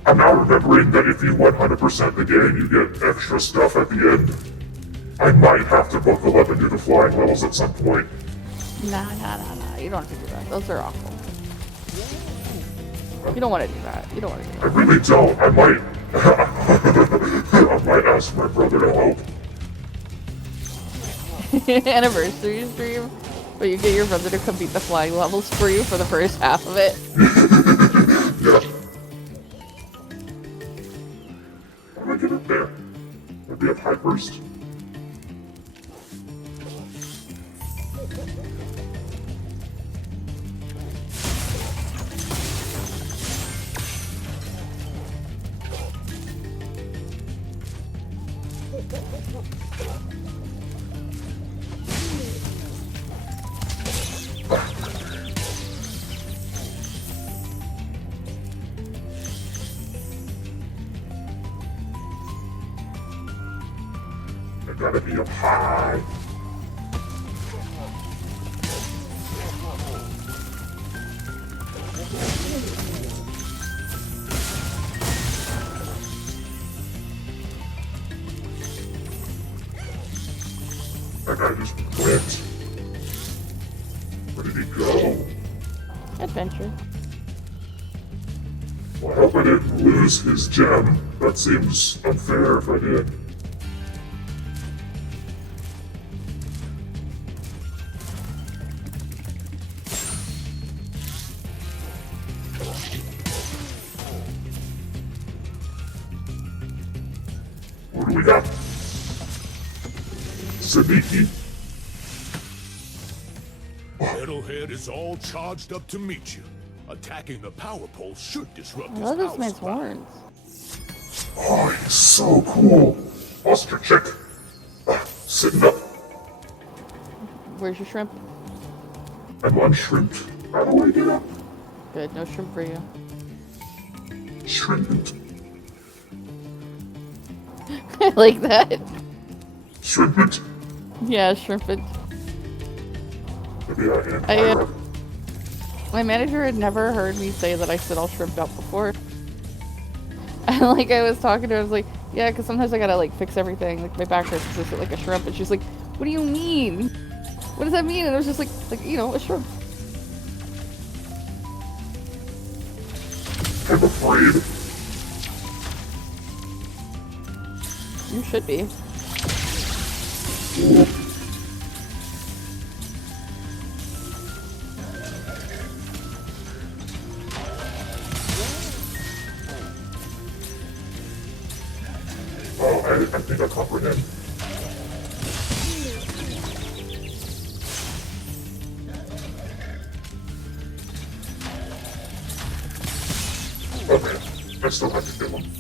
I'm now remembering that if you 100% the game, you get extra stuff at the end. I might have to buckle up and do the flying levels at some point. Nah. You don't have to do that. Those are awful. You don't want to do that. You don't want to do I really don't. I might... I might ask my brother to help. that. Anniversary stream, but you get your brother to complete the flying levels for you for the first half of it. Yeah. How do I get up there? I'd be up high first. Gotta be up high. That guy just went. Where did he go? Adventure. Well, I hope I didn't lose his gem. That seems unfair if I did. What do we got? Sabiki. Metalhead is all charged up to meet you. Attacking the power pole should disrupt I his love this power man's supply. horns. Oh, he's so cool. Ostrich chick. Sitting up. Where's your shrimp? I'm on shrimp. How do I get up? Good, no shrimp for you. Shrimpant. I like that. Shrimpant. Yeah, shrimpant. Maybe I am. My manager had never heard me say that I sit all shrimped up before. And like I was talking to her, I was like, yeah, because sometimes I gotta like fix everything. Like my back hurts because I sit like a shrimp. And she's like, what do you mean? What does that mean? And I was just like you know, a shrimp. I'm afraid. You should be. Oh, I think I comprehend. Okay, I still have to kill him.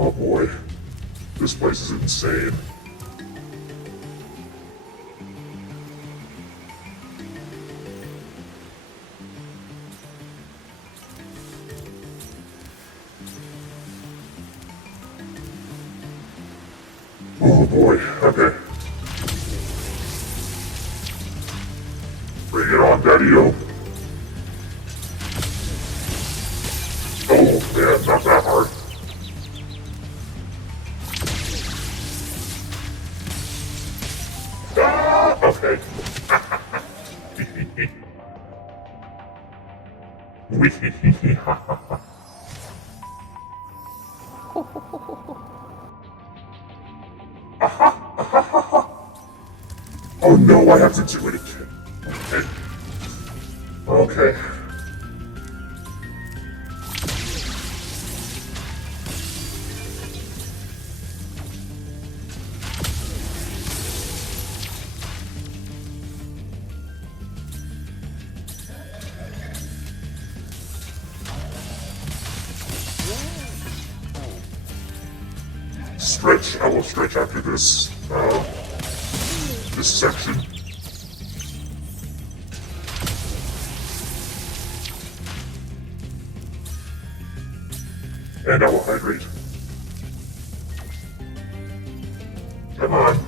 Oh boy, this place is insane. Oh boy, okay. Bring it on, Daddy-O. Oh man, not that hard. Okay. Oh no, I have to do it again. Okay. Okay. Stretch. I will stretch after this, this section. And I will hydrate. Come on.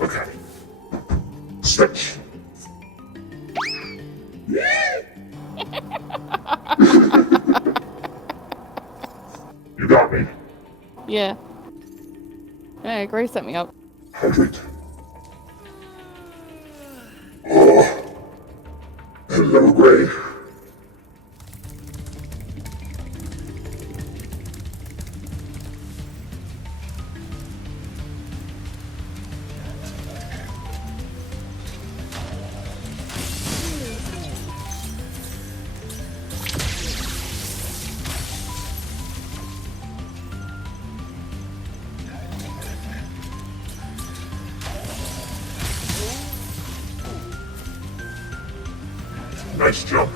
Okay. Stretch. You got me. Yeah. Hey, Gray set me up. Hydrate. Oh. Hello, Gray. Nice jump.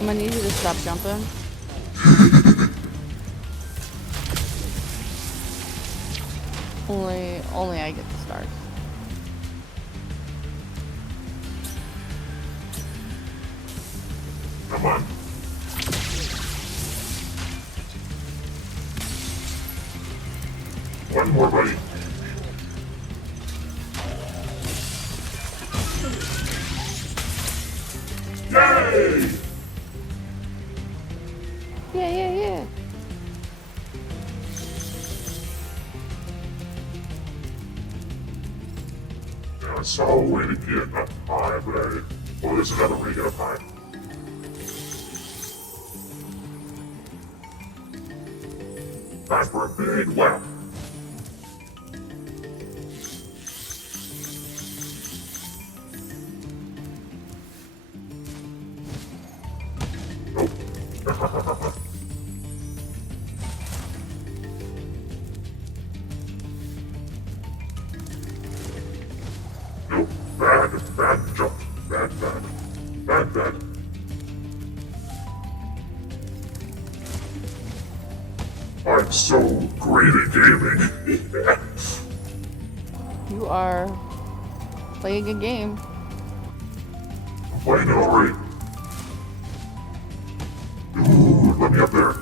I'm gonna need you to stop jumping. Only I get the stars. Come on. One more, buddy. Yay! Yeah. Now I saw a way to get a pie, but well, there's another way to get a pie. Time for a big whap. No, bad jump. Bad. I'm so great at gaming. You are playing a game. I'm playing it already. Ooh, let me up there.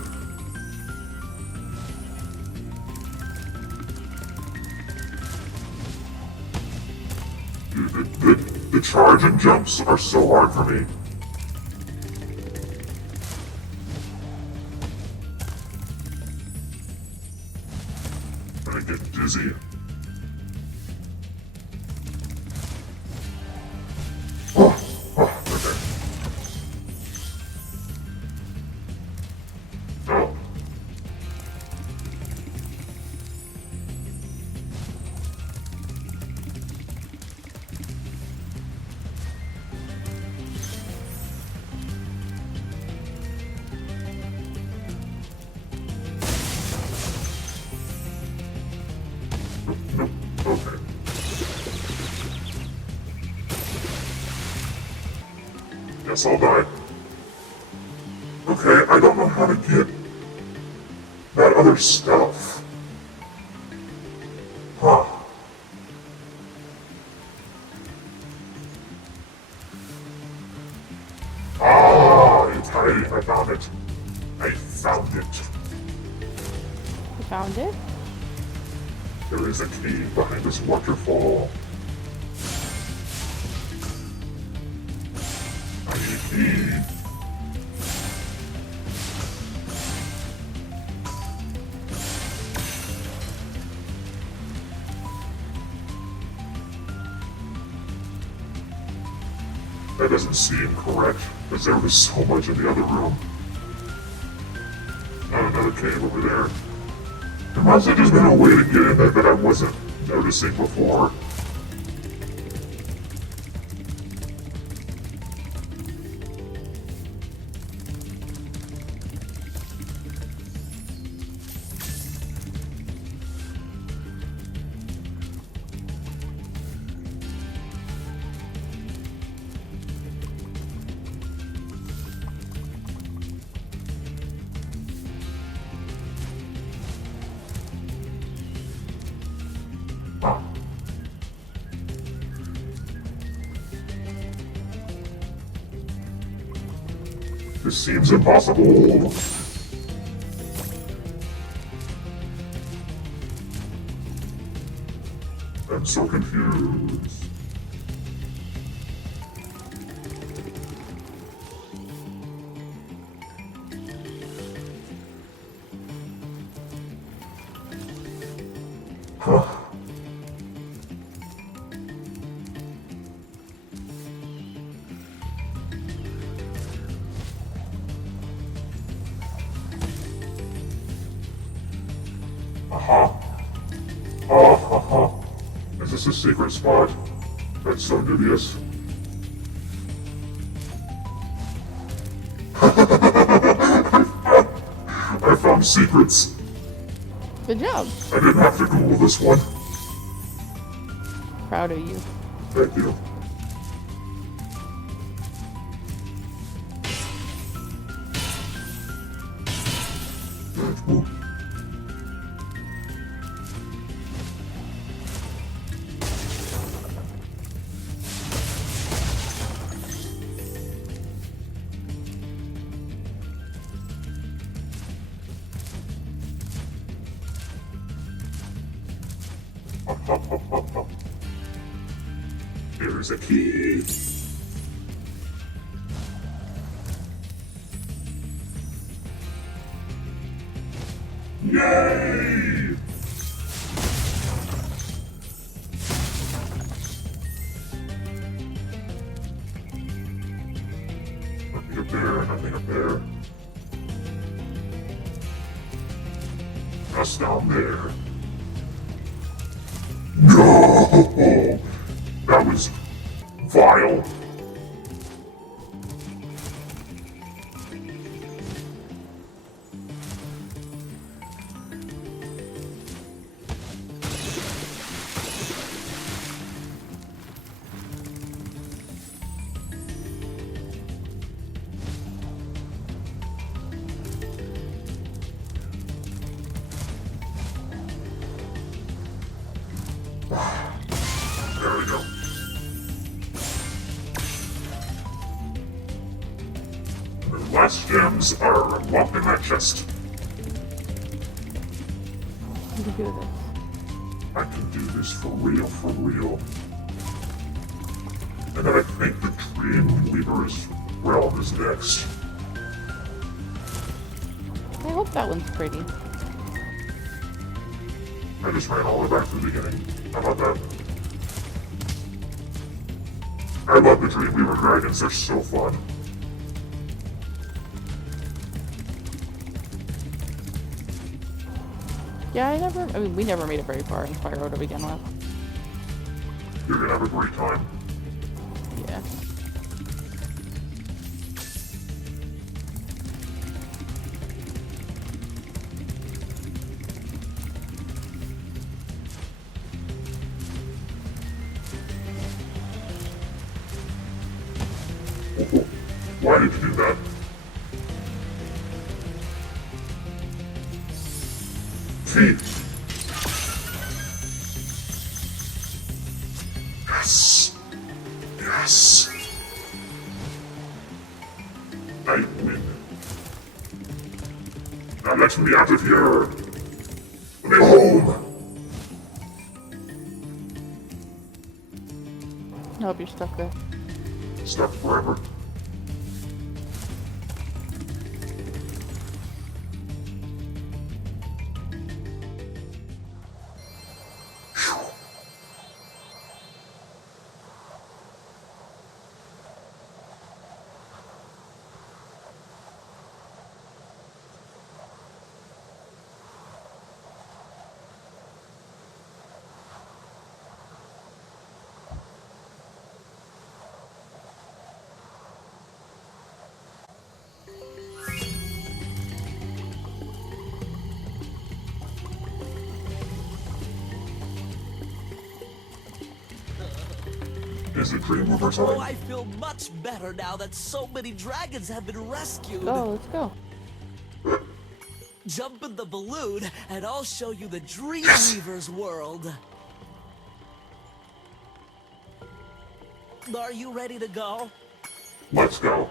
Dude, the charge and jumps are so hard for me. I get dizzy. Okay. Oh. Nope. Okay. Guess I'll die. Okay, I don't know how to get that other stuff. Huh. Ah, it's hiding. I found it. I found it. You found it? There is a cave behind this waterfall. I need a key. That doesn't seem correct, because there was so much in the other room. Another cave over there. There must have just been a way to get in there that I wasn't noticing before. This seems impossible. I'm so confused. Huh. Is this a secret spot? That's so dubious. I found secrets. Good job. I didn't have to Google this one. Proud of you. Thank you. Ooh. Here's a key. Yay! Nothing up there, nothing up there. Just down there. No! That was vile. There we go. The last gems are locked in that chest. You can do this. I can do this for real, for real. And then I think the Dreamweaver's realm is next. I hope that one's pretty. I just ran all the way back to the beginning. How about that? I love the Dreamweaver dragons, they're so fun. Yeah, we never made it very far in Spyro to begin with. You're gonna have a great time. Yeah. Why did you do that? Feet! Yes! Yes! I win. Now let me out of here! Let me home! Nope, you're stuck there. Stuck forever. Is it Dreamweaver Oh, time? I feel much better now that so many dragons have been rescued. Let's go. Jump in the balloon, and I'll show you the Dreamweaver's world. Are you ready to go? Let's go.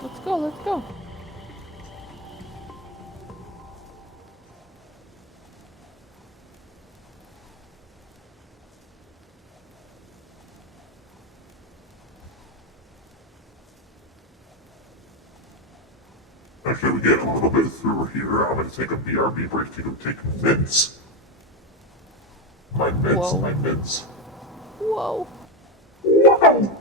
Let's go, let's go. After we get a little bit through here, I'm gonna take a BRB break to go take mints. My mints, Whoa. my mints. Whoa. Wow!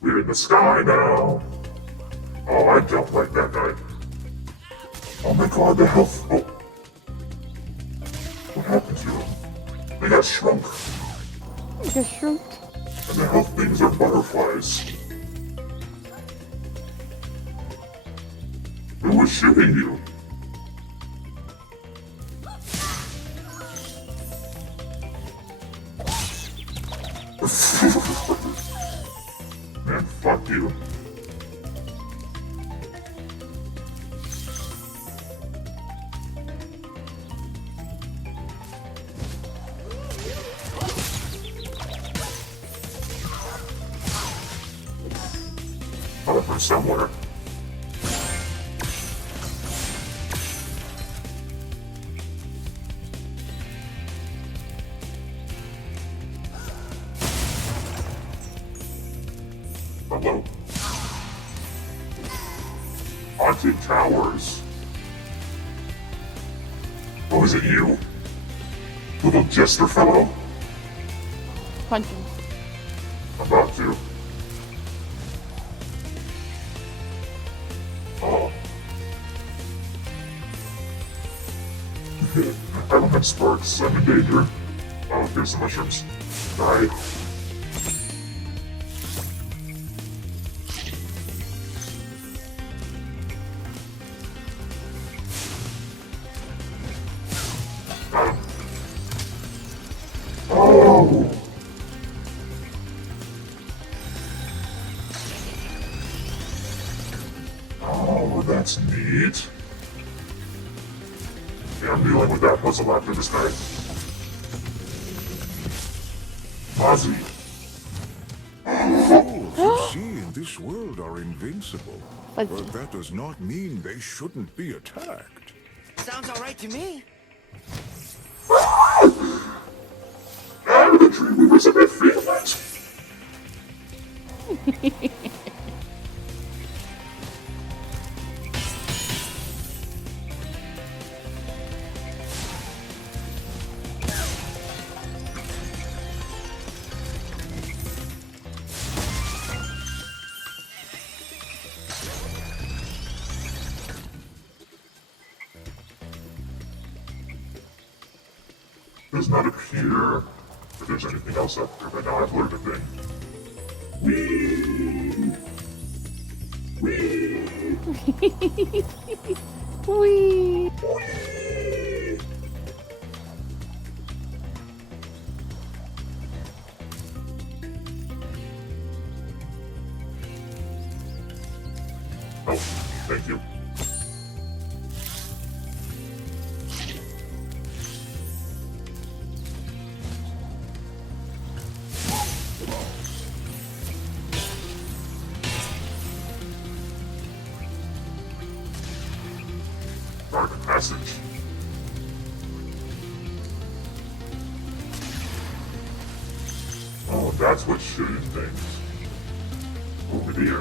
We're in the sky now. Oh, I don't like that guy. Oh my god, the health. Oh. What happened to him? They got shrunk. I got shrunk. And the health things are butterflies. Who was shooting you? Man, fuck you. Oh, from somewhere. Hello. Haunted towers. Oh, is it you? Little jester fellow? Punch him. I'm about to. Oh. I don't have sparks. I'm in danger. Oh, here's some mushrooms. Die. Oh! Oh, that's neat. Yeah, I'm dealing with that puzzle after this guy. Ozzy. Fools you see in this world are invincible. But- But that does not mean they shouldn't be attacked. Sounds all right to me. And the Dreamweaver's a bit favorite. Does not appear that there's anything else up there, but now I've learned a thing. Whee! Whee! Whee! Whee! Oh, thank you. Dark passage. Oh, that's what's shooting things. Over there.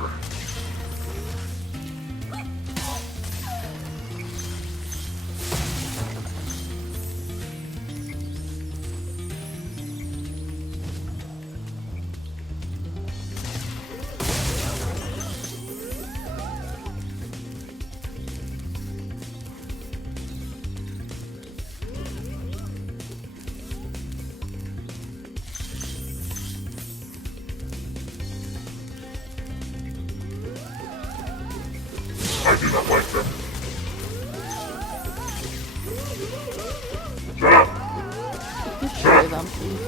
I do not like them. Shut up! Destroy them, please.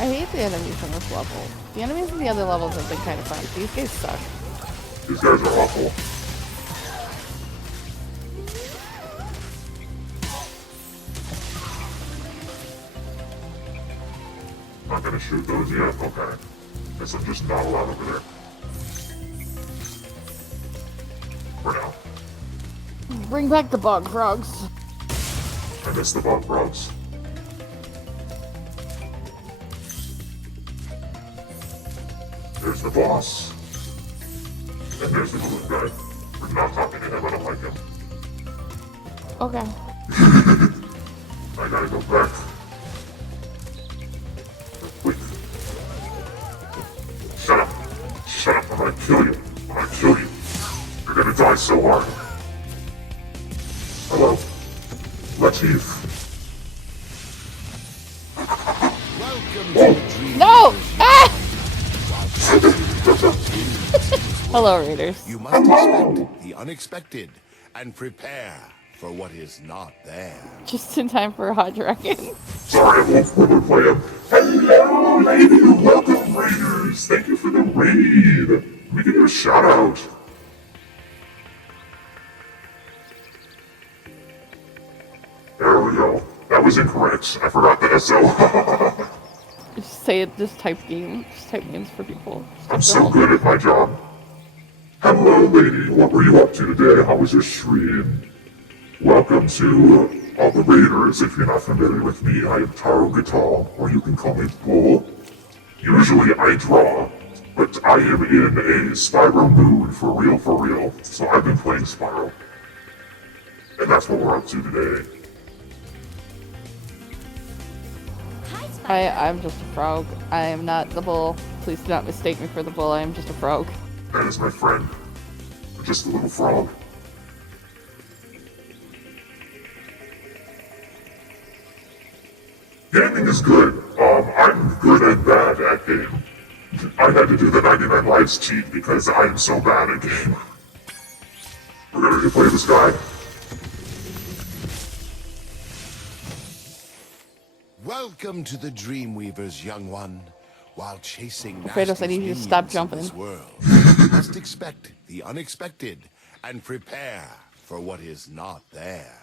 I hate the enemies in this level. The enemies in the other levels have been kind of fun. These guys suck. These guys are awful. Not gonna shoot those yet? Okay. Guess I'm just not allowed over there. For now. Bring back the bog frogs. I miss the bug frogs. There's the boss. And there's the balloon guy. We're not talking to him, I don't like him. Okay. I gotta go back. Wait. Shut up. Shut up. I'm gonna kill you. I'm gonna kill you. You're gonna die so hard. Hello. Latif. Welcome to the dream. No! Ah! Hello, Raiders. You must expect the unexpected and prepare for what is not there. Just in time for a hot dragon. Sorry, I won't further play him. Hello, lady. Welcome, Raiders. Thank you for the raid. Let me give you a shout out. There we go. That was incorrect. I forgot the SL. Just say it, just type game. Just type names for people. I'm so good at my job. Hello, lady. What were you up to today? How was your stream? Welcome to all the Raiders. If you're not familiar with me, I am Tauro'Gattal, or you can call me Bull. Usually I draw, but I am in a Spyro mood for real. So I've been playing Spyro. And that's what we're up to today. I'm just a frog. I am not the bull. Please do not mistake me for the bull. I am just a frog. That is my friend. Just a little frog. Gaming is good. I'm good and bad at game. I had to do the 99 lives cheat because I am so bad at game. We're gonna replay this guy. Welcome to the Dreamweavers, young one. While chasing Kratos, I need you to stop jumping. this world, you must expect the unexpected and prepare for what is not there.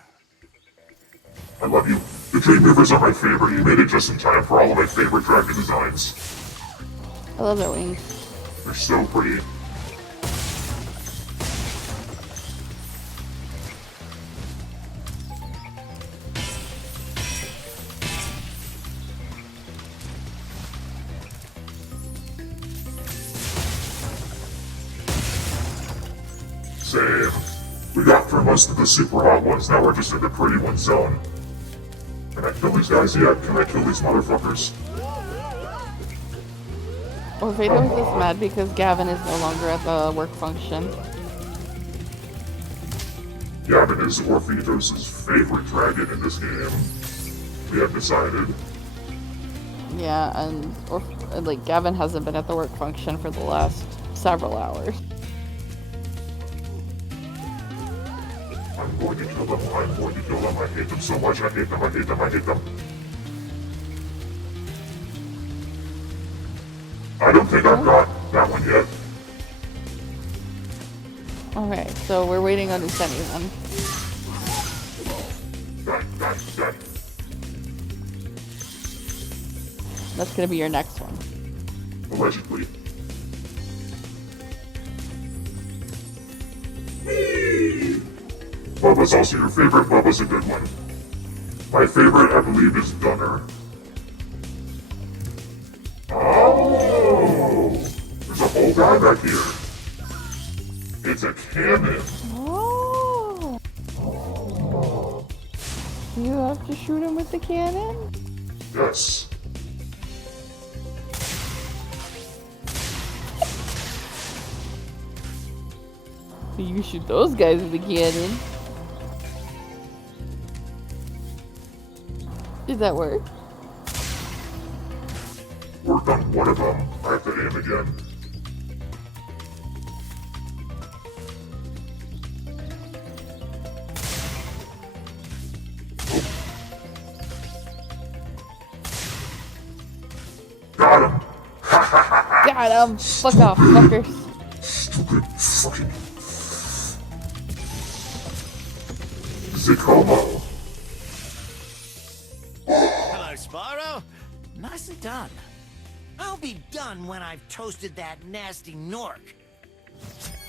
I love you. The Dreamweavers are my favorite. You made it just in time for all of my favorite dragon designs. I love their wings. They're so pretty. Same. We got through most of the super hot ones, now we're just in the pretty one zone. Can I kill these guys yet? Can I kill these motherfuckers? Well, Vados is mad because Gavin is no longer at the work function. Gavin is Orpheus' favorite dragon in this game. We have decided. Yeah, and like Gavin hasn't been at the work function for the last several hours. I'm going to kill them. I'm going to kill them. I hate them so much. I hate them. I hate them. I hate them. I don't think I've got that one yet. Okay, so we're waiting on Useni then. Done. That's gonna be your next one. Allegedly. Bubba's also your favorite. Bubba's a good one. My favorite, I believe, is Dunner. Oh! There's a whole guy back here. It's a cannon. Oh! You have to shoot him with the cannon? Yes. So you shoot those guys with the cannon. Did that work? Worked on one of them. I have to aim again. Got him! Got him! Fuck off, fuckers. Stupid fucking... Zikomo. Hello, Spyro. Nicely done. I'll be done when I've toasted that nasty Nork.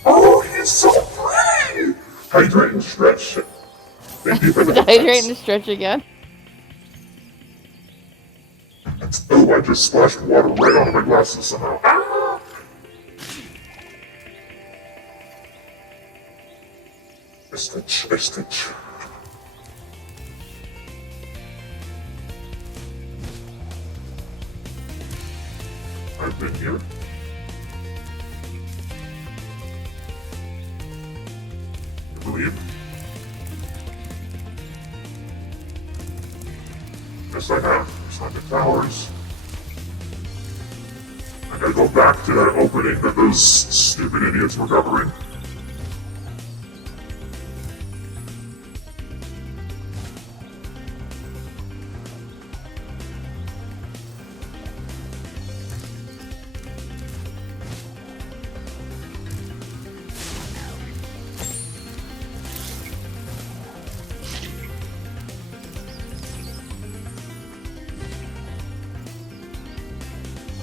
Oh, he's so pretty! Hydrate and stretch. Thank you for the Hydrate and stretch again. Oh, I just splashed water right onto my glasses somehow. Ah! I stitch. I've been here. I believe. Yes, I have. It's on the towers. I gotta go back to that opening that those stupid idiots were covering.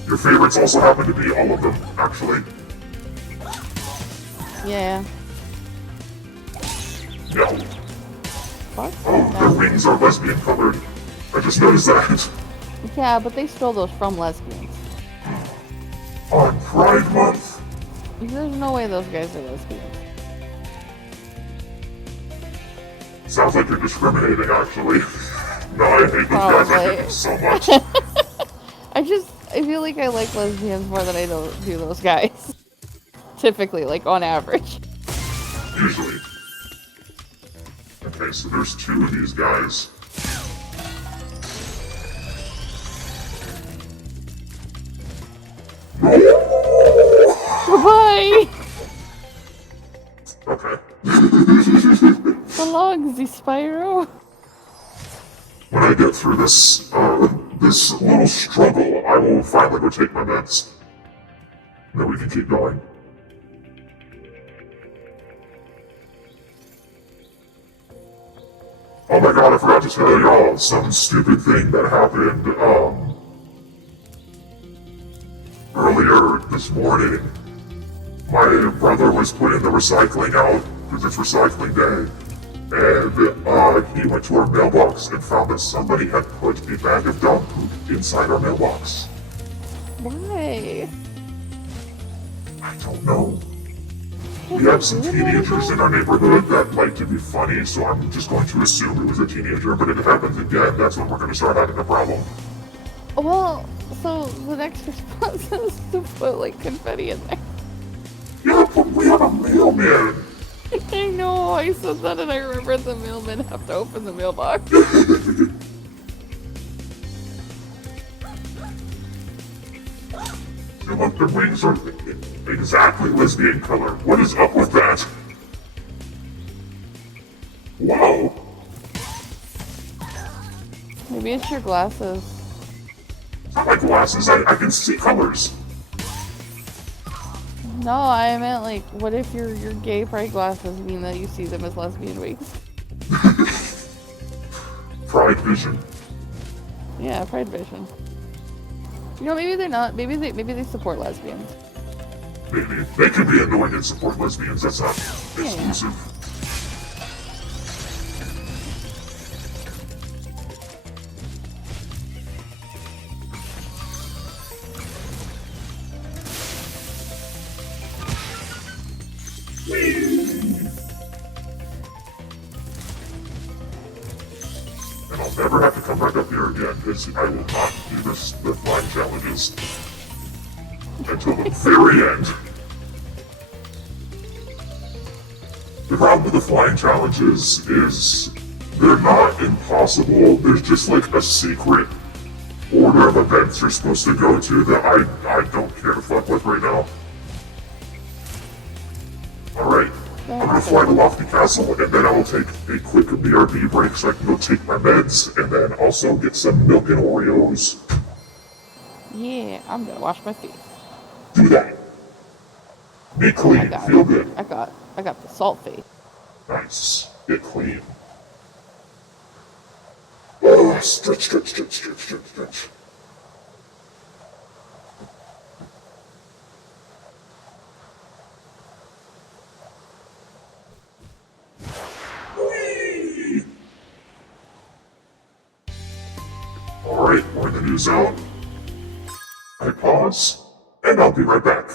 Your favorites also happen to be all of them, actually. Yeah. No. What? Oh, their wings are lesbian colored. I just noticed that. Yeah, but they stole those from lesbians. On Pride Month? There's no way those guys are lesbians. Sounds like you're discriminating, actually. No, I hate those guys. I hate them so much. I feel like I like lesbians more than I do those guys. Typically, like on average. Usually. Okay, so there's two of these guys. Bye-bye! Okay. So long, the Spyro. When I get through this, this little struggle, I will finally go take my meds. Then we can keep going. Oh my god, I forgot to tell y'all some stupid thing that happened, earlier this morning. My brother was putting the recycling out, because it's recycling day. And he went to our mailbox and found that somebody had put a bag of dog poop inside our mailbox. Why? I don't know. We have some teenagers in our neighborhood that like to be funny, so I'm just going to assume it was a teenager, but if it happens again, that's when we're going to start having a problem. Well, so the next response is to put like confetti in there. Yeah, but we have a mailman! I know, I said that and I remembered the mailmen have to open the mailbox. And look, the wings are exactly lesbian color. What is up with that? Wow. Maybe it's your glasses. It's not my glasses, I can see colors. No, I meant like, what if your gay pride glasses mean that you see them as lesbian wings? Pride vision. Yeah, pride vision. You know, maybe they're not. Maybe they support lesbians. Maybe. They could be annoying and support lesbians, that's not exclusive. And I'll never have to come back up here again, because I will not do the flying challenges until the very end. The problem with the flying challenges is they're not impossible, there's just like a secret order of events you're supposed to go to that I don't care to fuck with right now. Alright, I'm gonna fly to Lofty Castle and then I will take a quick BRB break so I can go take my meds and then also get some milk and Oreos. Yeah, I'm gonna wash my feet. Do that. Be clean, feel good. I got the salt face. Nice. Get clean. Oh, stretch. Whee! Alright, we're in the new zone. I pause, and I'll be right back.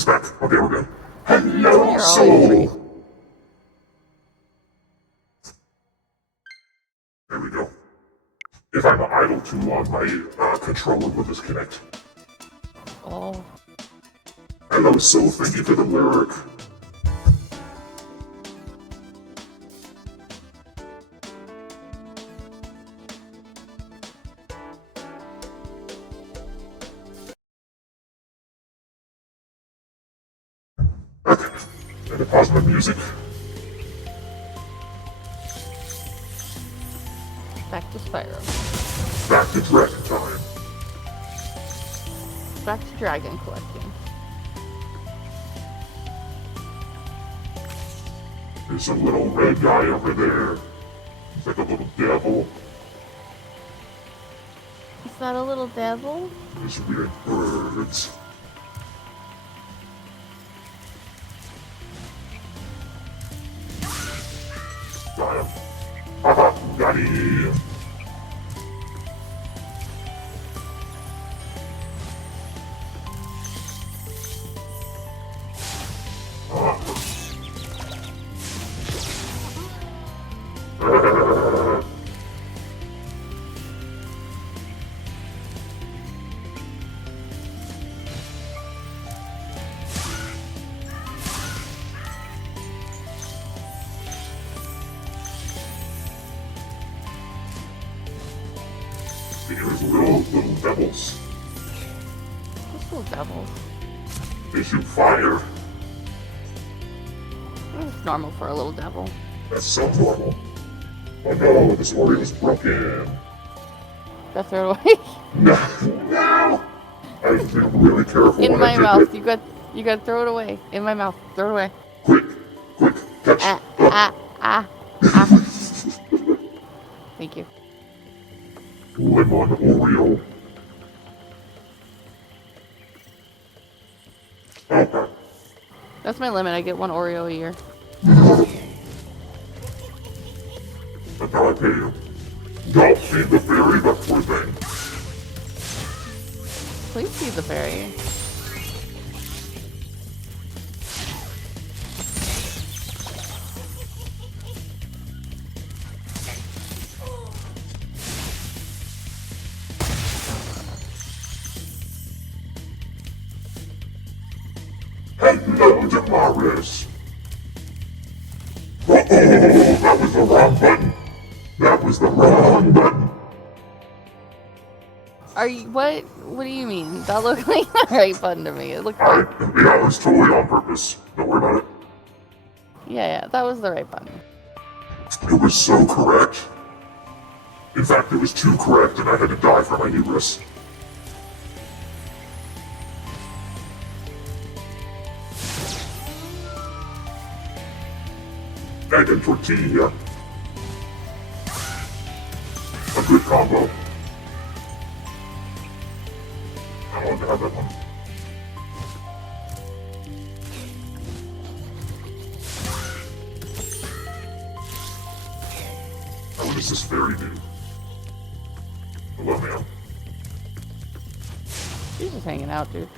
It's back. Okay, we're good. Hello, You're always soul! There we go. If I'm idle too long, my controller will disconnect. Oh. Hello, soul. Thank you for the lyric. Okay. And to pause my music. Back to Spyro. Back to Dragon time. Back to dragon collecting. There's a little red guy over there. He's like a little devil. Is that a little devil? There's weird birds. Got him. Haha, got him. There's little devils. Those little devils. They shoot fire. It's normal for a little devil. That's so normal. Oh no, this Oreo is broken. Gotta throw it away. No, no! I've been really careful In when my I did mouth. it. You gotta throw it away. In my mouth. Throw it away. Quick, catch. Ah. Thank you. Lemon Oreo. Okay. That's my limit. I get one Oreo a year. That's how I pay you. Don't feed the fairy, that poor thing. Please feed the fairy. Hello, Damaris. Uh-oh, that was the wrong button. That was the wrong button. Are you what? What do you mean? That looked like the right button to me. It looked Yeah, like it was totally on purpose. Don't worry about it. yeah, that was the right button. It was so correct. In fact, it was too correct and I had to die for my hubris. Egg and tortilla. A good combo. I want to have that one. Now, what does this fairy do? Hello, ma'am. She's just hanging out, dude.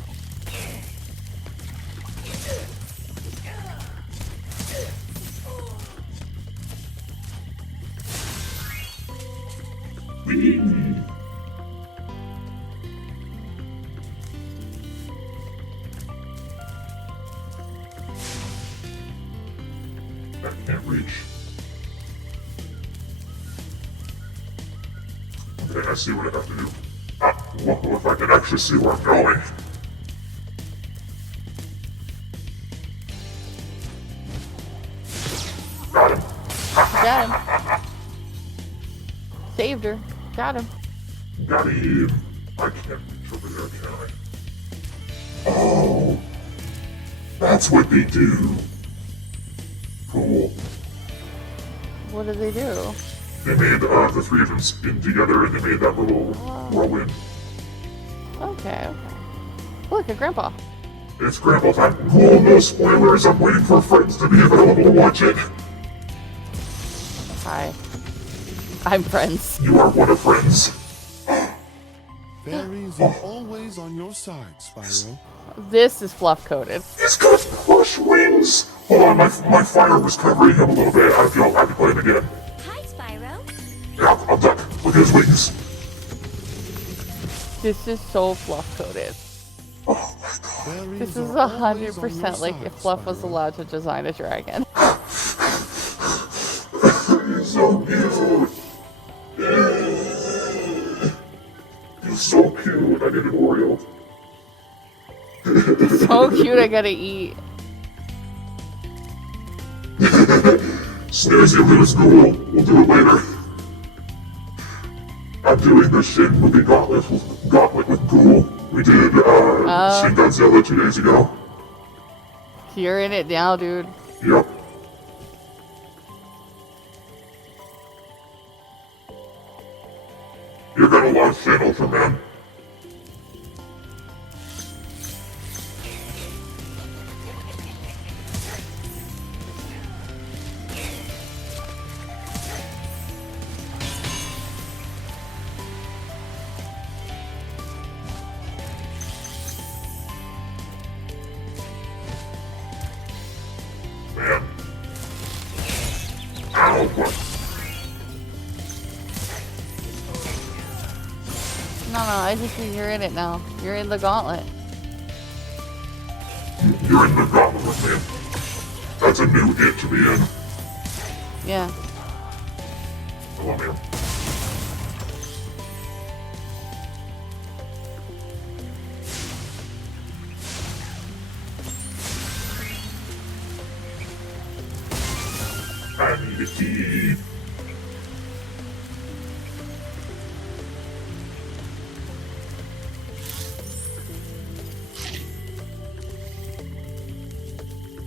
I can't reach. Okay, I see what I have to do. Well, if I can actually see where I'm going. Got him. Got him. Saved her. Got him. Got him. I can't reach over there, can I? Oh. That's what they do. Cool. What did they do? They made the three of them spin together and they made that little whirlwind. Okay, okay. Look, a grandpa. It's Grandpa time. Cool, no spoilers. I'm waiting for friends to be available to watch it. Hi. I'm friends. You are one of friends. Fairies are always on your side, Spyro. This is fluff coated. He's got plush wings! Hold on, my fire was covering him a little bit. I feel I can play him again. Hi, Spyro. Yeah, I'm done. Look at his wings. This is so fluff coated. Oh my god. This is 100% like if Fluff was allowed to design a dragon. He's so cute. He's so cute. I need an Oreo. So cute, I gotta eat. Snazzy Lewis Ghoul. We'll do it later. I'm doing the Shin movie gauntlet with Ghoul. We did Shin Godzilla 2 days ago. You're in it now, dude. Yep. You're gonna love Shin Ultraman. Man. Ow, what? No, I just think you're in it now. You're in the gauntlet. You're in the gauntlet with me. That's a new it to be in. Yeah. Come on, man. I need a key.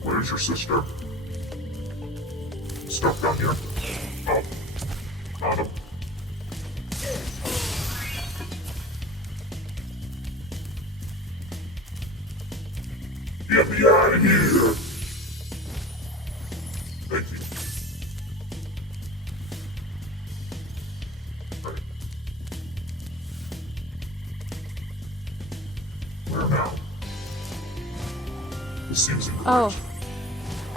Where's your sister? Stuck down here. Oh. Got him. Get me out of here! Thank you. Right. Where now? This seems incorrect. Oh.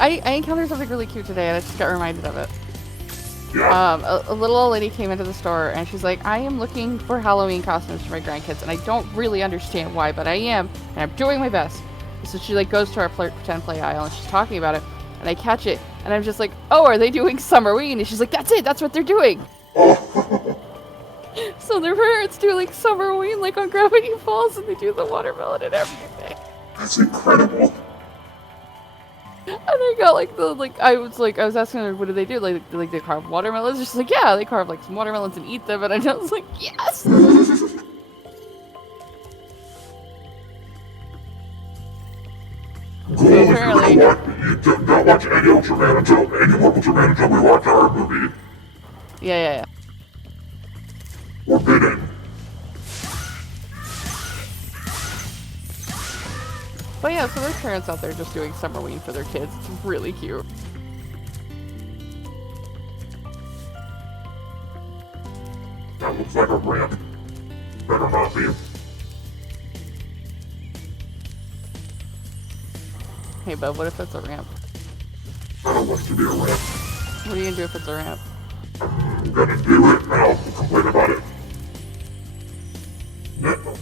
I encountered something really cute today and I just got reminded of it. Yeah. A little old lady came into the store and she's like, I am looking for Halloween costumes for my grandkids and I don't really understand why, but I am, and I'm doing my best. So she like goes to our pretend play aisle and she's talking about it and I catch it and I'm just like, oh, are they doing Summerween? And she's like, that's it, that's what they're doing. So their parents do like Summerween like on Gravity Falls and they do the watermelon and everything. That's incredible. And they got I was asking her, what do they do? Like they carve watermelons? She's like, yeah, they carve like some watermelons and eat them. And I was like, yes. Cool, apparently, you do not watch any more Ultraman until we watch our movie. Yeah. Forbidden. But yeah, so there's parents out there just doing Summerween for their kids. It's really cute. That looks like a ramp. Better not be. Hey, bud, what if it's a ramp? I don't want it to be a ramp. What are you gonna do if it's a ramp? I'm gonna do it and I'll complain about it.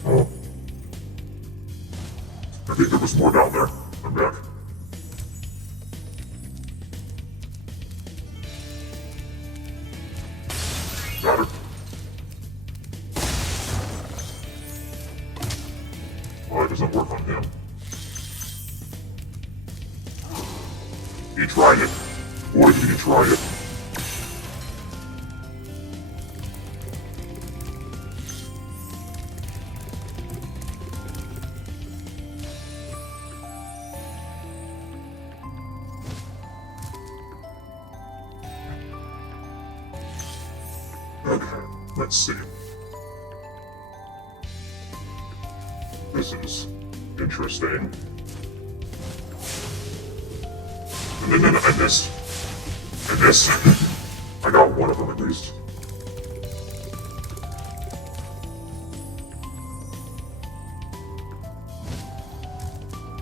Oh. I think there was more down there. I'm back. Got it. Well, it doesn't work on him. He tried it. Boy, did he try it. Okay, let's see. This is interesting. No, I missed. I got one of them at least.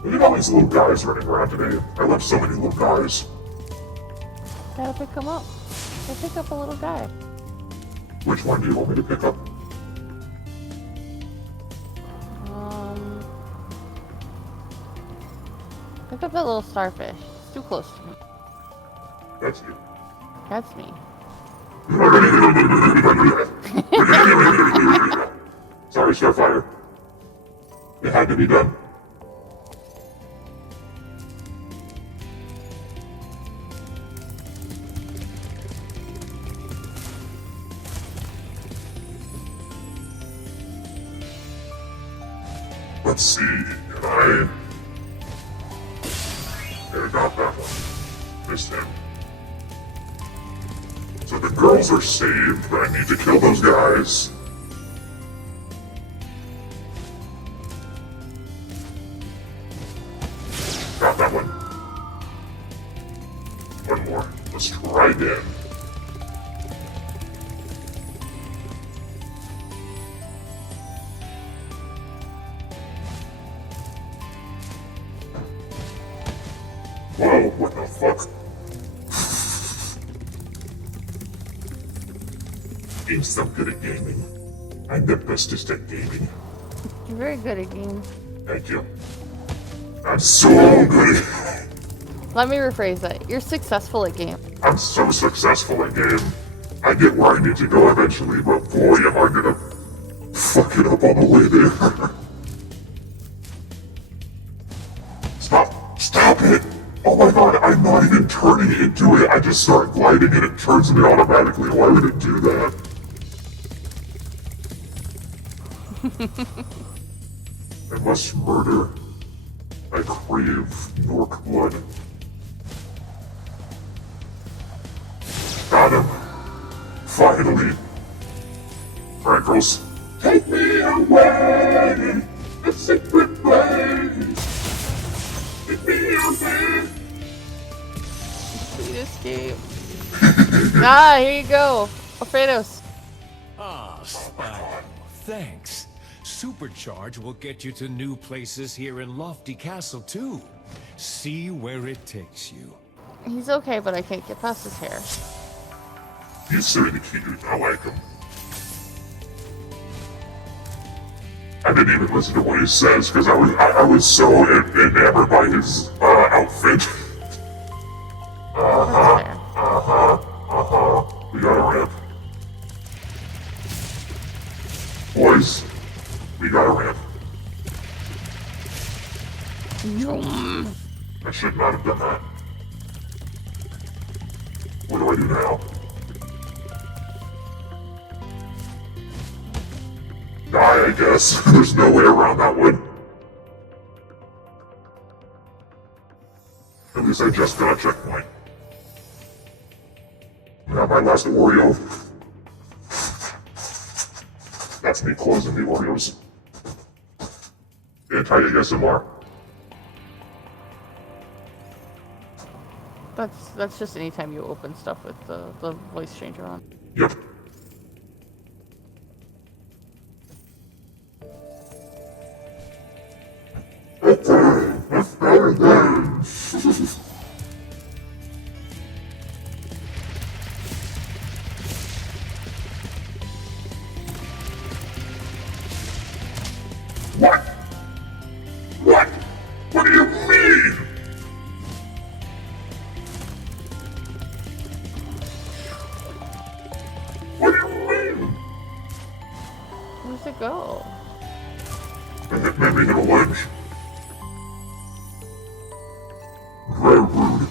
Look at all these little guys running around today. I love so many little guys. Gotta pick him up. Gotta pick up a little guy. Which one do you want me to pick up? Pick up that little starfish. It's too close to me. That's you. That's me. Sorry, Starfire. It had to be done. Let's see, and I got that one. Missed him. So the girls are saved, but I need to kill those guys. Got that one. One more. Let's try again. Whoa, what the fuck? I'm so good at gaming. I'm the bestest at gaming. You're very good at games. Thank you. I'm so good at... Let me rephrase that. You're successful at game. I'm so successful at game. I get where I need to go eventually, but boy, am I gonna fuck it up on the way there. Stop it! Oh my god, I'm not even turning into it. I just start gliding and it turns me automatically. Why would it do that? I must murder. I crave Nork blood. Got him. Finally. Alright, girls. Take me away. A secret place. Take me away. Sweet escape. Ah, here you go. Alfredos. Ah, Spyro. Thanks. Supercharge will get you to new places here in Lofty Castle, too. See where it takes you. He's okay, but I can't get past his hair. He's so cute. I like him. I didn't even listen to what he says because I was so enamored by his outfit. We got a ramp. Boys, we got a ramp. I should not have done that. What do I do now? Die, I guess. There's no way around that one. At least I just got a checkpoint. Now my last Oreo. That's me closing the Oreos. Anti-ASMR. That's just anytime you open stuff with the voice changer on. Yep. Let's go again. What? What? What do you mean? What do you mean? Where's it go? It made me hit a ledge. Very rude.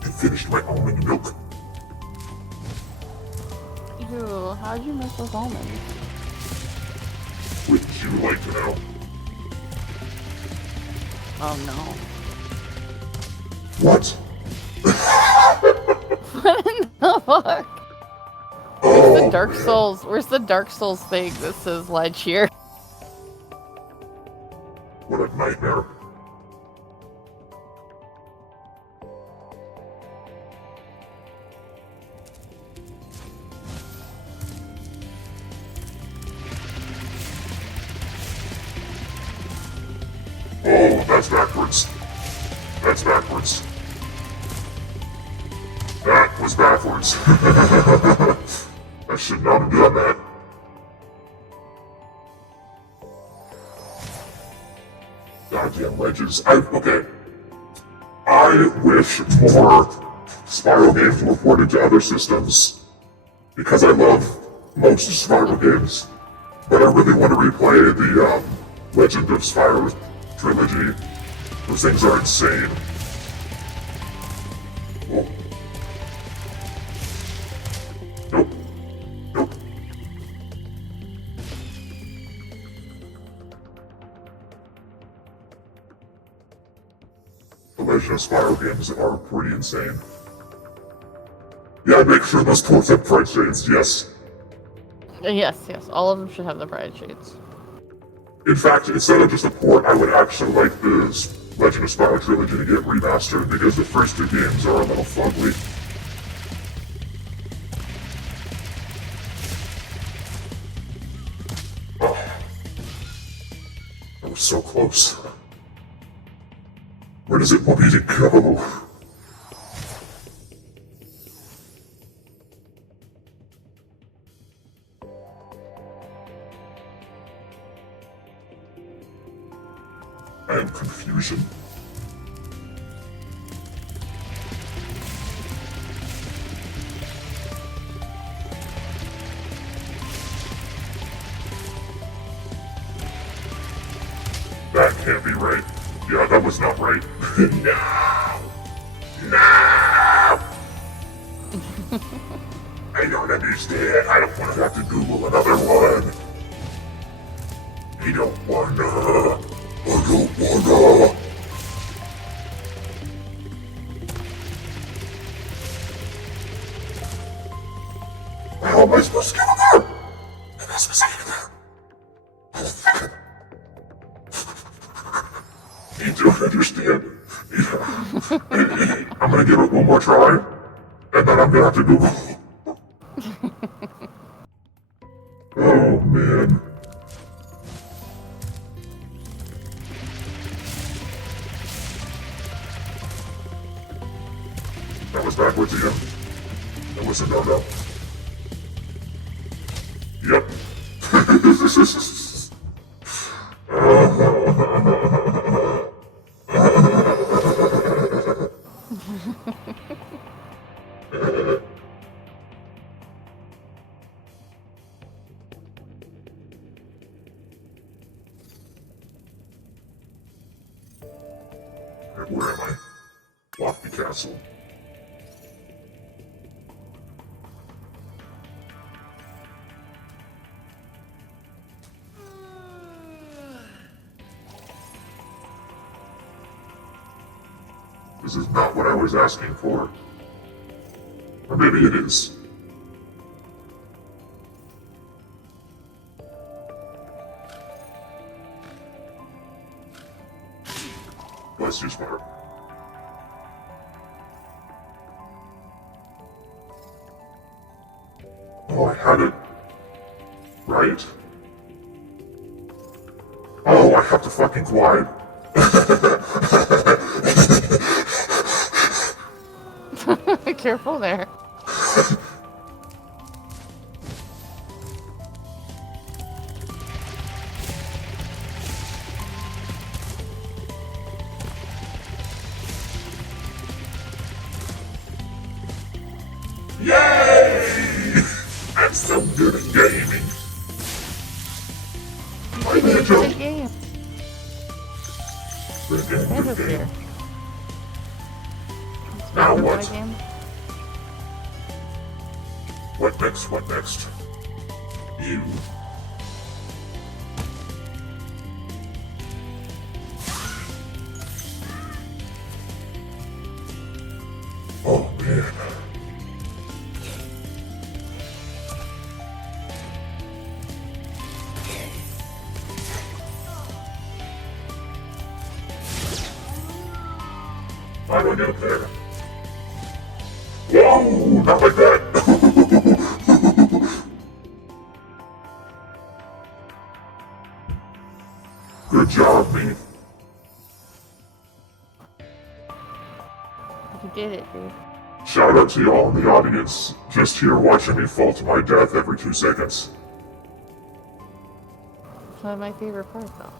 I finished my almond milk. Ew, how'd you make those almonds? Would you like to know? Oh no. What? What in the fuck? Where's the Dark Souls? Where's the Dark Souls thing that says ledge here? Oh, that's backwards. That's backwards. That was backwards. I should not have done that. Goddamn ledges. Okay. I wish more Spyro games were ported to other systems. Because I love most Spyro games. But I really want to replay the Legend of Spyro trilogy. Those things are insane. Oh. Nope. Nope. The Legend of Spyro games are pretty insane. Yeah, make sure those ports have pride shades, yes. Yes, yes. All of them should have the pride shades. In fact, instead of just a port, I would actually like the Legend of Spyro trilogy to get remastered because the first two games are a little fugly. Oh, that was so close. Where does it want me to go? And confusion. That can't be right. Yeah, that was not right. No! No! I don't understand. I don't want to have to Google another one. I don't wanna. I don't wanna. How am I supposed to get in there? How am I supposed to get in there? You don't understand. I'm gonna give it one more try, and then I'm gonna have to Google. Oh man. That was backwards again. That was a no-no. Yep. Where am I? Lofty Castle. This is not what I was asking for. Or maybe it is. Bless you, Spyro. Oh, I had it. Right? Oh, I have to fucking glide. Careful there. Yay! I'm so good at gaming. My banjo. Good game. Good game, Banjo's good game. here. Now Banjo what? game? What next? What next? You. Oh man. I don't get there. Whoa! Not like that! Good job, me. Shout out to y'all in the audience, just here watching me fall to my death every 2 seconds. It's not my favorite part, though.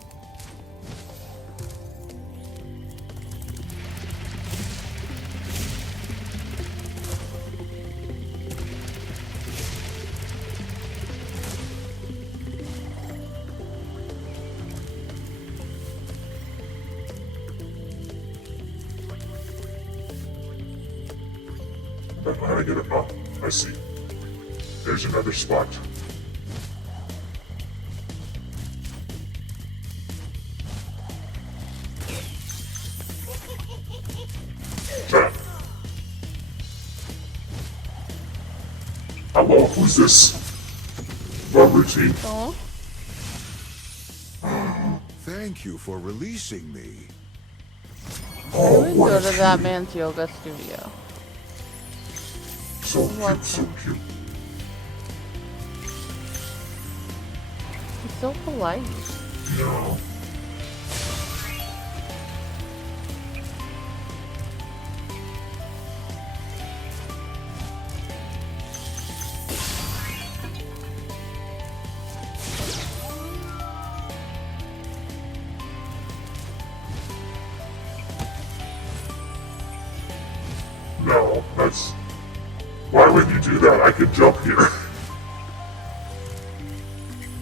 But how do I get it up? I see. There's another spot. Hello, who's this? My routine. Oh. Thank you for releasing me. Oh, I would what go a to that cutie. man's yoga studio. So cute, so cute. He's so polite. No. No, that's... Why would you do that? I could jump here.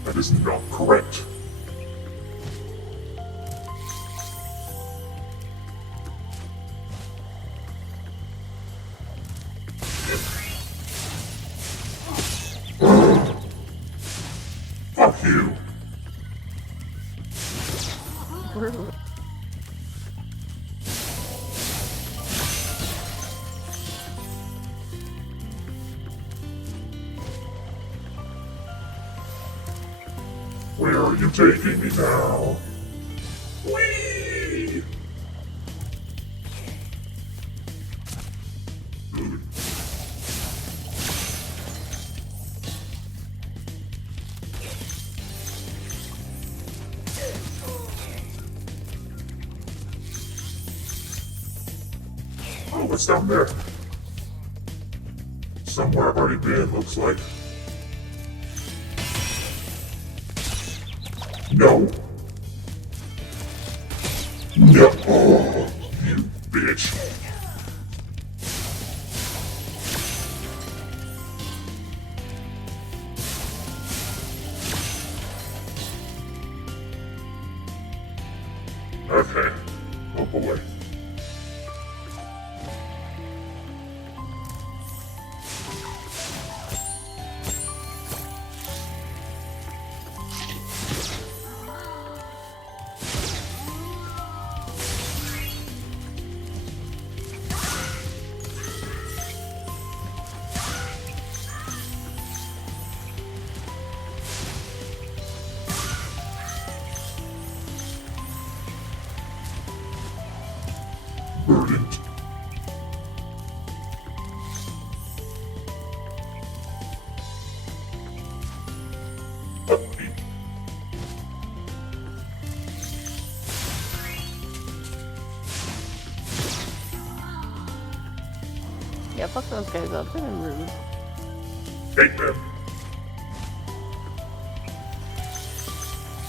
That is not correct. Fuck you. Rude. Where are you taking me now? Whee! Oh, what's down there? Somewhere I've already been, looks like. No. No. Oh, you bitch. Okay. Oh boy. Burdened. Upbeat. Yeah, fuck those guys up. They're rude. Hate them.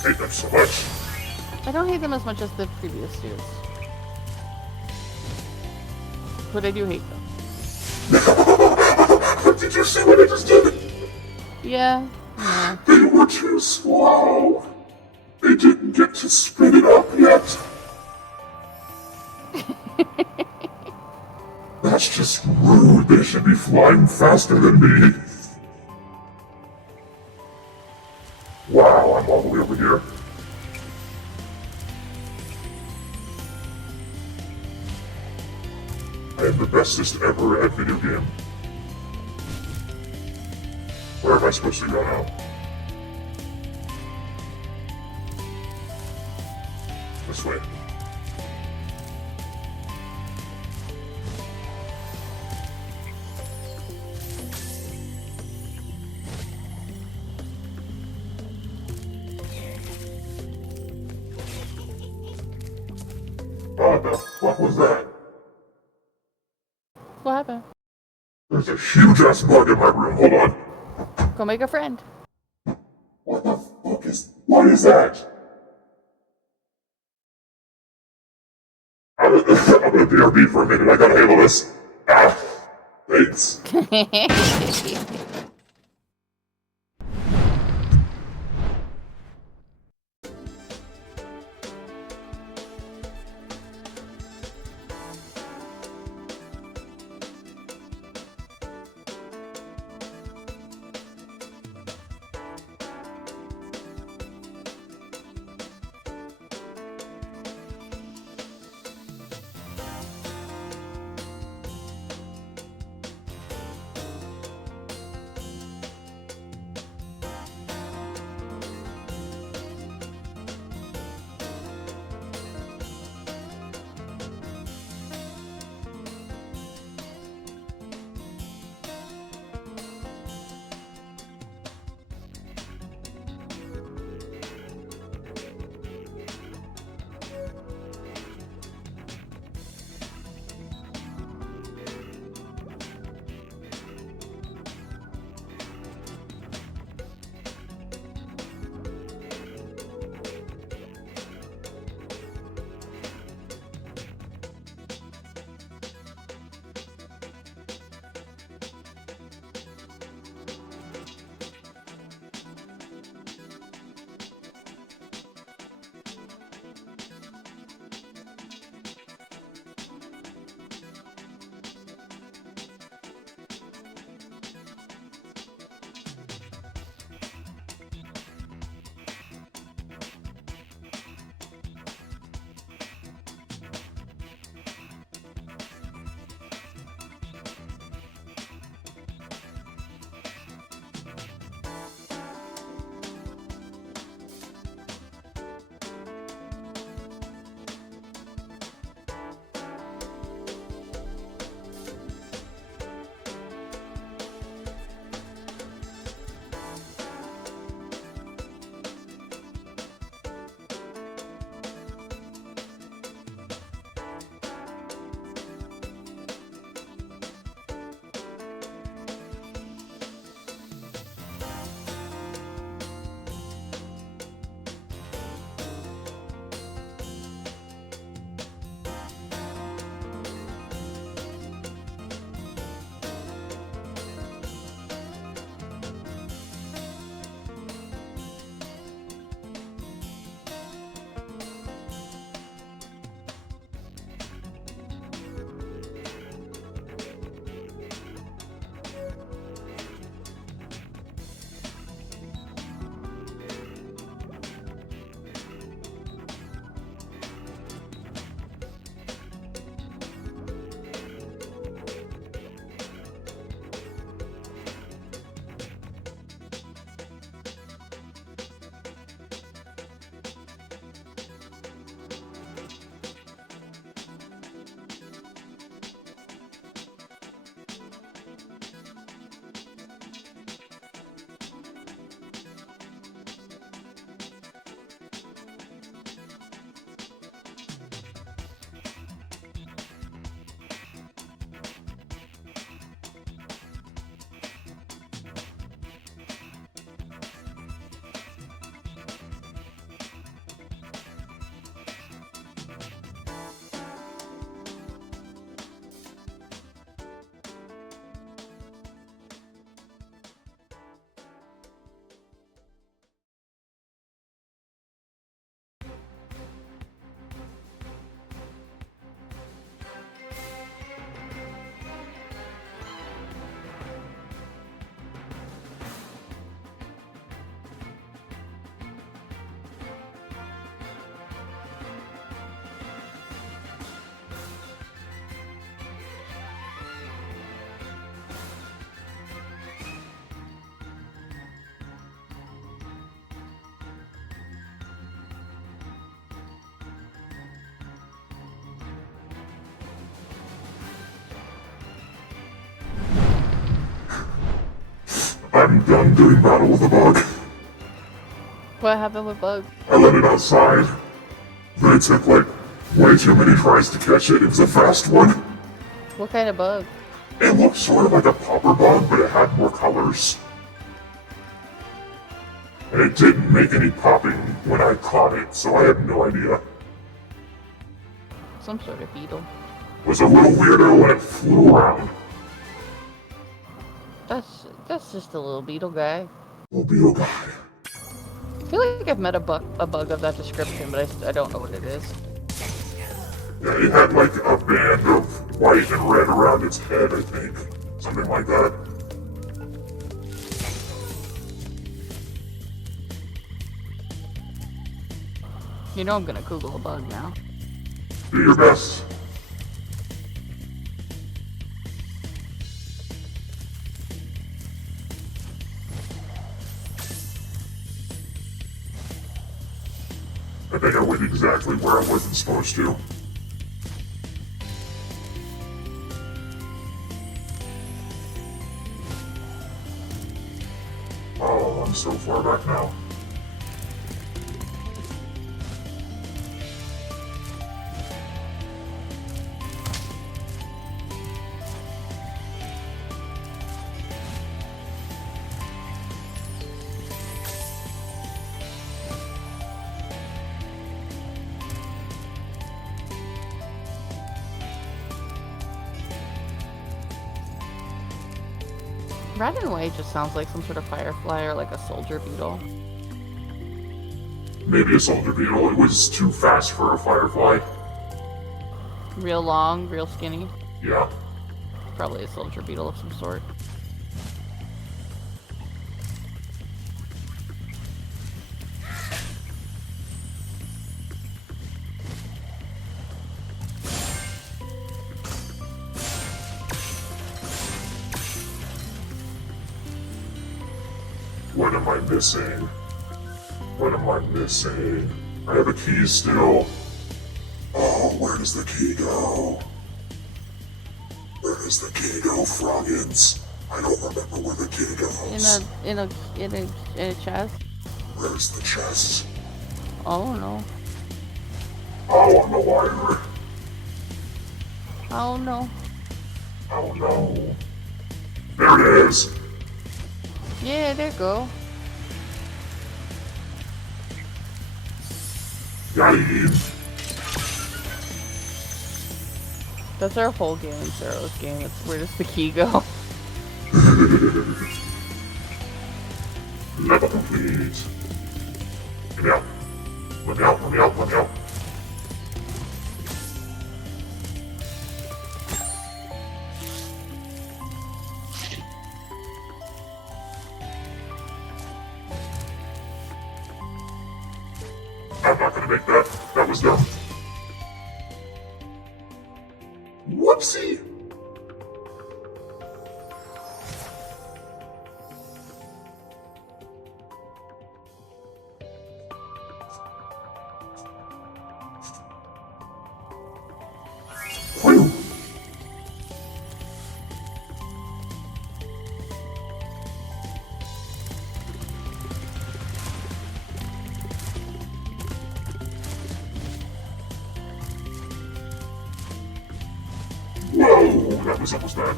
Hate them so much. I don't hate them as much as the previous dudes. But I do hate them. Did you see what I just did? Yeah. Yeah. They were too slow. They didn't get to spin it up yet. That's just rude. They should be flying faster than me. Wow, I'm all the way over here. I am the bestest ever at video game. Where am I supposed to go now? This way. What the fuck was that? What happened? There's a huge ass bug in my room. Hold on. Go make a friend. What the fuck is... What is that? I'm gonna BRB for a minute. I gotta handle this. Ah, thanks. I'm done doing battle with the bug. What happened with Bug? I let it outside. But it took like way too many tries to catch it. It was a fast one. What kind of bug? It looked sort of like a popper bug, but it had more colors. And it didn't make any popping when I caught it, so I have no idea. Some sort of beetle. It was a little weirder when it flew around. That's just a little beetle guy. Little beetle guy. I feel like I've met a bug of that description, but I don't know what it is. Yeah, it had like a band of white and red around its head, I think. Something like that. You know I'm gonna Google a bug now. Do your best. I think I went exactly where I wasn't supposed to. Oh, I'm so far back now. Red and white just sounds like some sort of firefly or like a soldier beetle. Maybe a soldier beetle. It was too fast for a firefly. Real long, real skinny. Yeah. Probably a soldier beetle of some sort. What am I missing? What am I missing? I have a key still. Oh, where does the key go? Where does the key go, Froggins? I don't remember where the key goes. In a chest? Where's the chest? Oh no. Oh, on the wire. Oh no. Oh no. There it is. Yeah, there you go. Yikes. That's our whole game in Zero's game. It's where does the key go? Level complete. Let me out. Let me out, let me out, let me out. I'm not gonna make that. That was dumb. Whoopsie! Whew. Whoa, that was almost bad.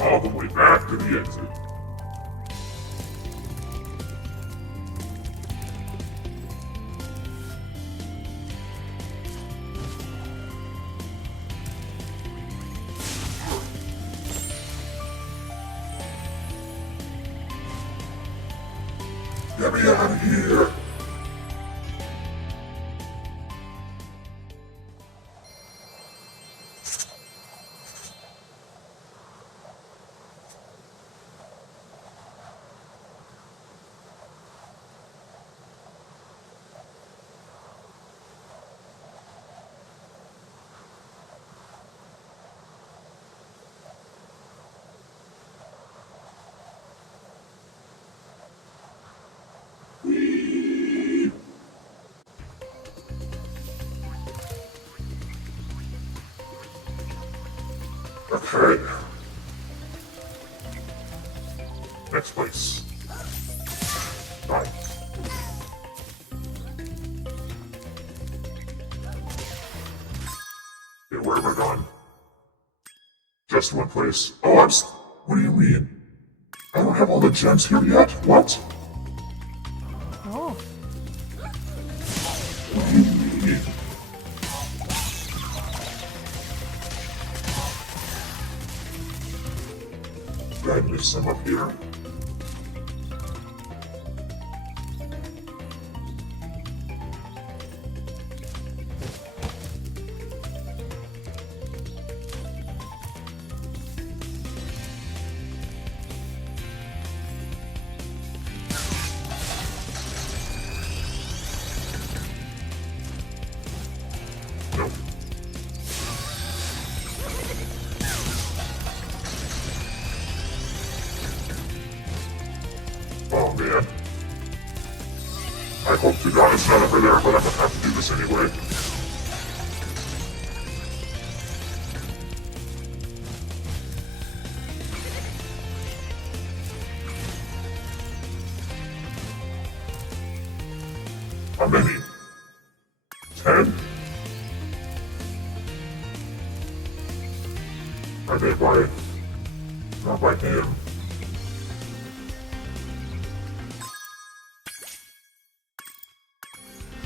All the way back to the exit. Get me out of here! Okay. Next place. Fine. Where have I gone? Just one place. Oh, what do you mean? I don't have all the gems here yet? What? Oh. What do you mean? Did I miss some up here? Nope. Oh man. I hope to God it's not over there, but I'm gonna have to do this anyway. How many? 10? I may by not by him.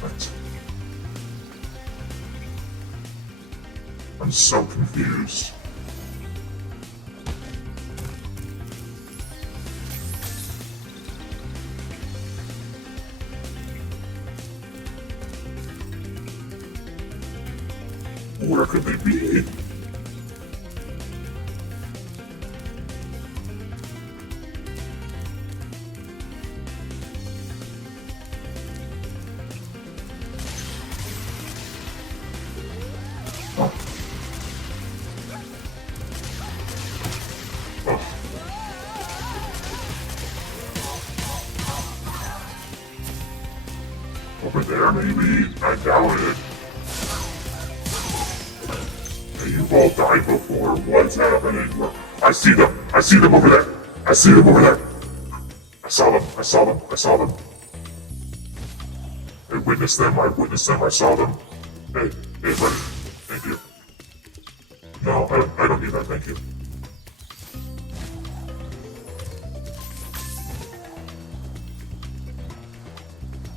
What? I'm so confused. Where could they be? Over there, maybe? I doubt it. Hey, you've all died before. What's happening? I see them! I see them over there! I see them over there! I saw them! I saw them! I saw them! I witnessed them! I witnessed them! I saw them! Hey, hey, buddy. Thank you. No, I don't need that, thank you.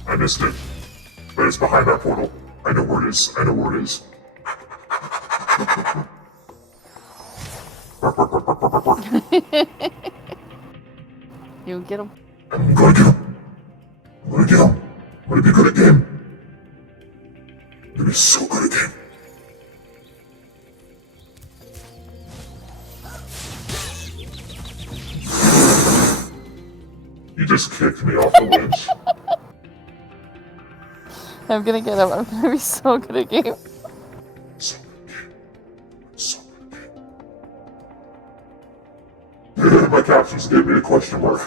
I missed it. But it's behind that portal. I know where it is. I know where it is. You get him. I'm gonna get him. I'm gonna get him. I'm gonna be good again. I'm gonna be so good again. You just kicked me off the ledge. I'm gonna get him. I'm gonna be so good at game. So good. So good. My captions gave me a question mark.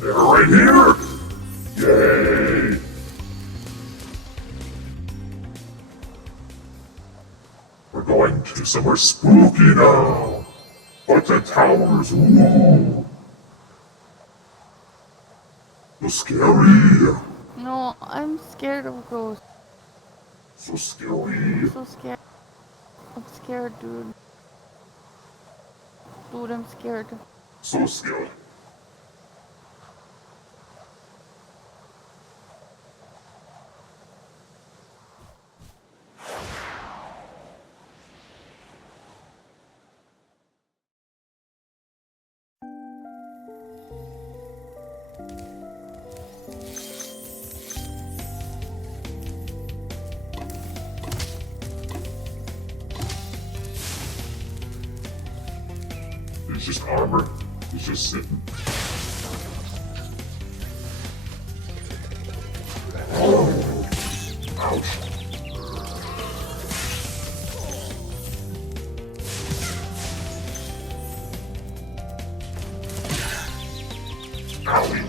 They're right here! Yay! We're going to somewhere spooky now! But the towers, ooh! So scary! No, I'm scared of ghosts. So scary! I'm so scared. I'm scared, dude. Dude, I'm scared. So scary. It's just armor. He's just sitting. Oh! Ouch. Owie.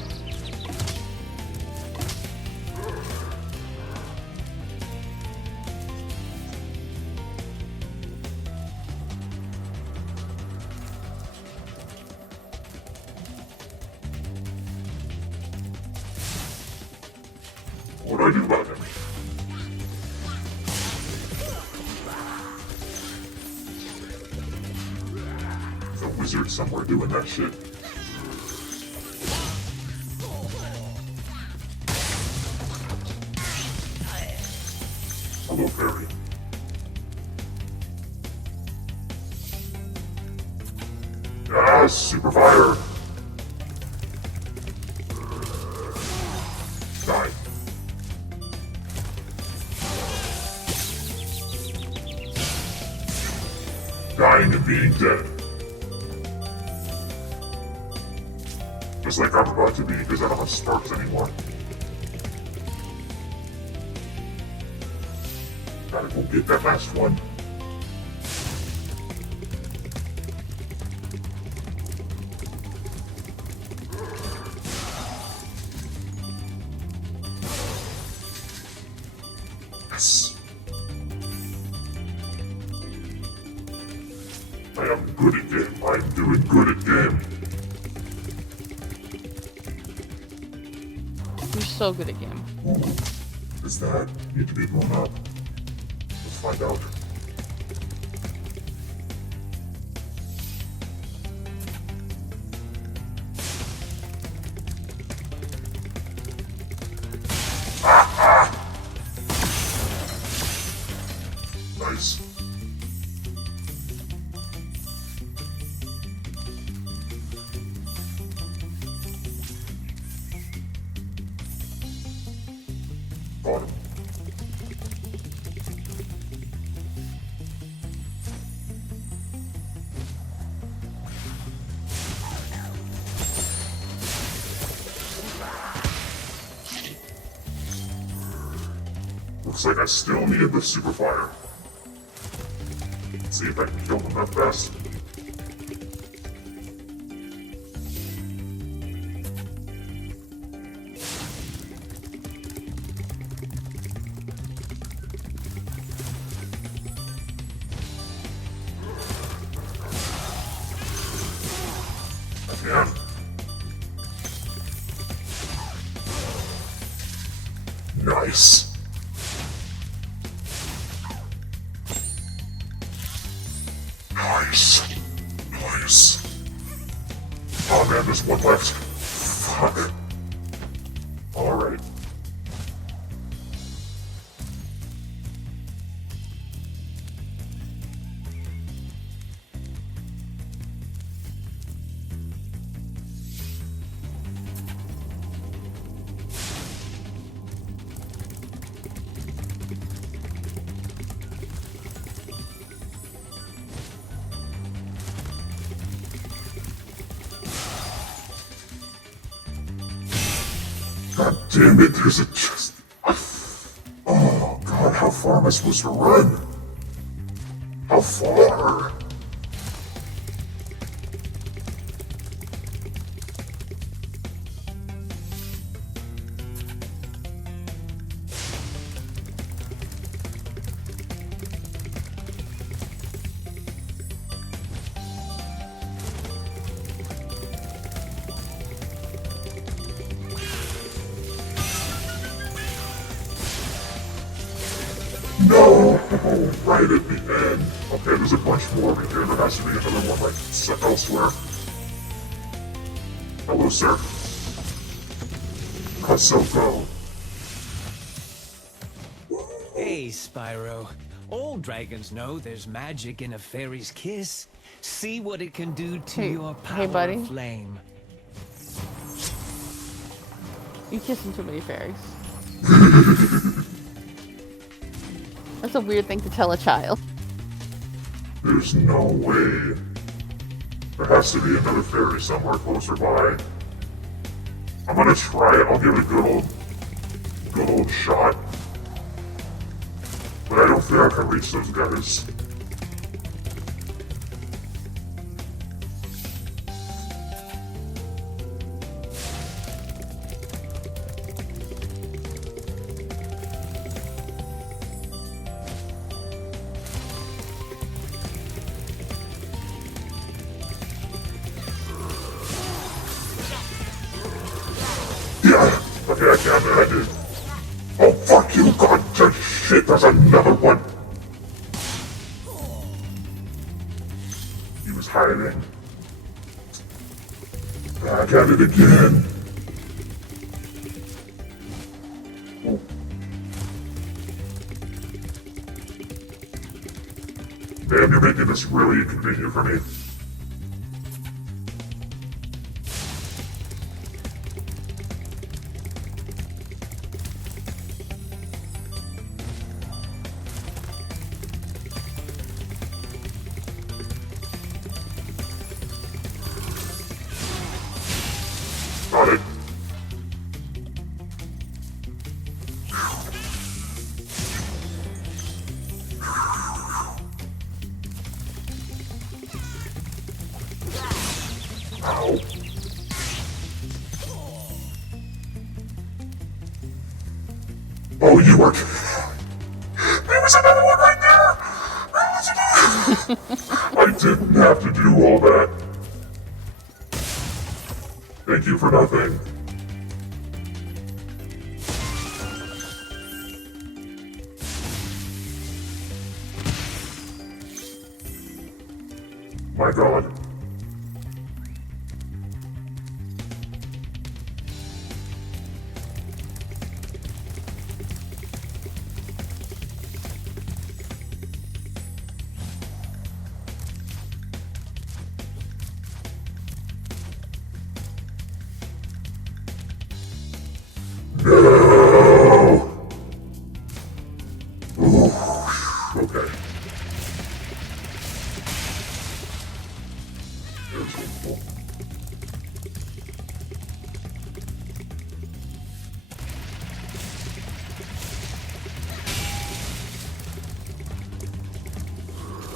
I do about him? There's a wizard somewhere doing that shit. Hello, fairy. Yes, super fire. Die. Dying and being dead. Just like I'm about to be because I don't have sparks anymore. Gotta go get that last one. Yes. I am good at game. I'm doing good at game. You're so good at game. Ooh. Does that need to be blown up? Let's find out. Nice. Got him. Looks like I still needed the super fire. Let's see if I can kill them that fast. I can. Nice. Nice. Nice. Oh man, there's one left. Fuck. Alright. God damn it, there's a chest. Oh god, how far am I supposed to run? How far? No! Right at the end. Okay, there's a bunch more over here. There has to be another one like elsewhere. Hello, sir. Kasoko. Hey, Spyro. All dragons know there's magic in a fairy's kiss. See what it can do to your power buddy. of flame. You're kissing too many fairies. That's a weird thing to tell a child. There's no way. There has to be another fairy somewhere closer by. I'm gonna try it. I'll give it a good old shot. But I don't think I can reach those guys. Yeah! Okay, I can. I did. Oh, shit, there's another one! He was hiding. Back at it again. Oh. Man, you're making this really inconvenient for me. Got it. Ow. Oh, you are... There was another one right there! I didn't have to do all that. Thank you for nothing. My God. No! Ooh, okay. There's one.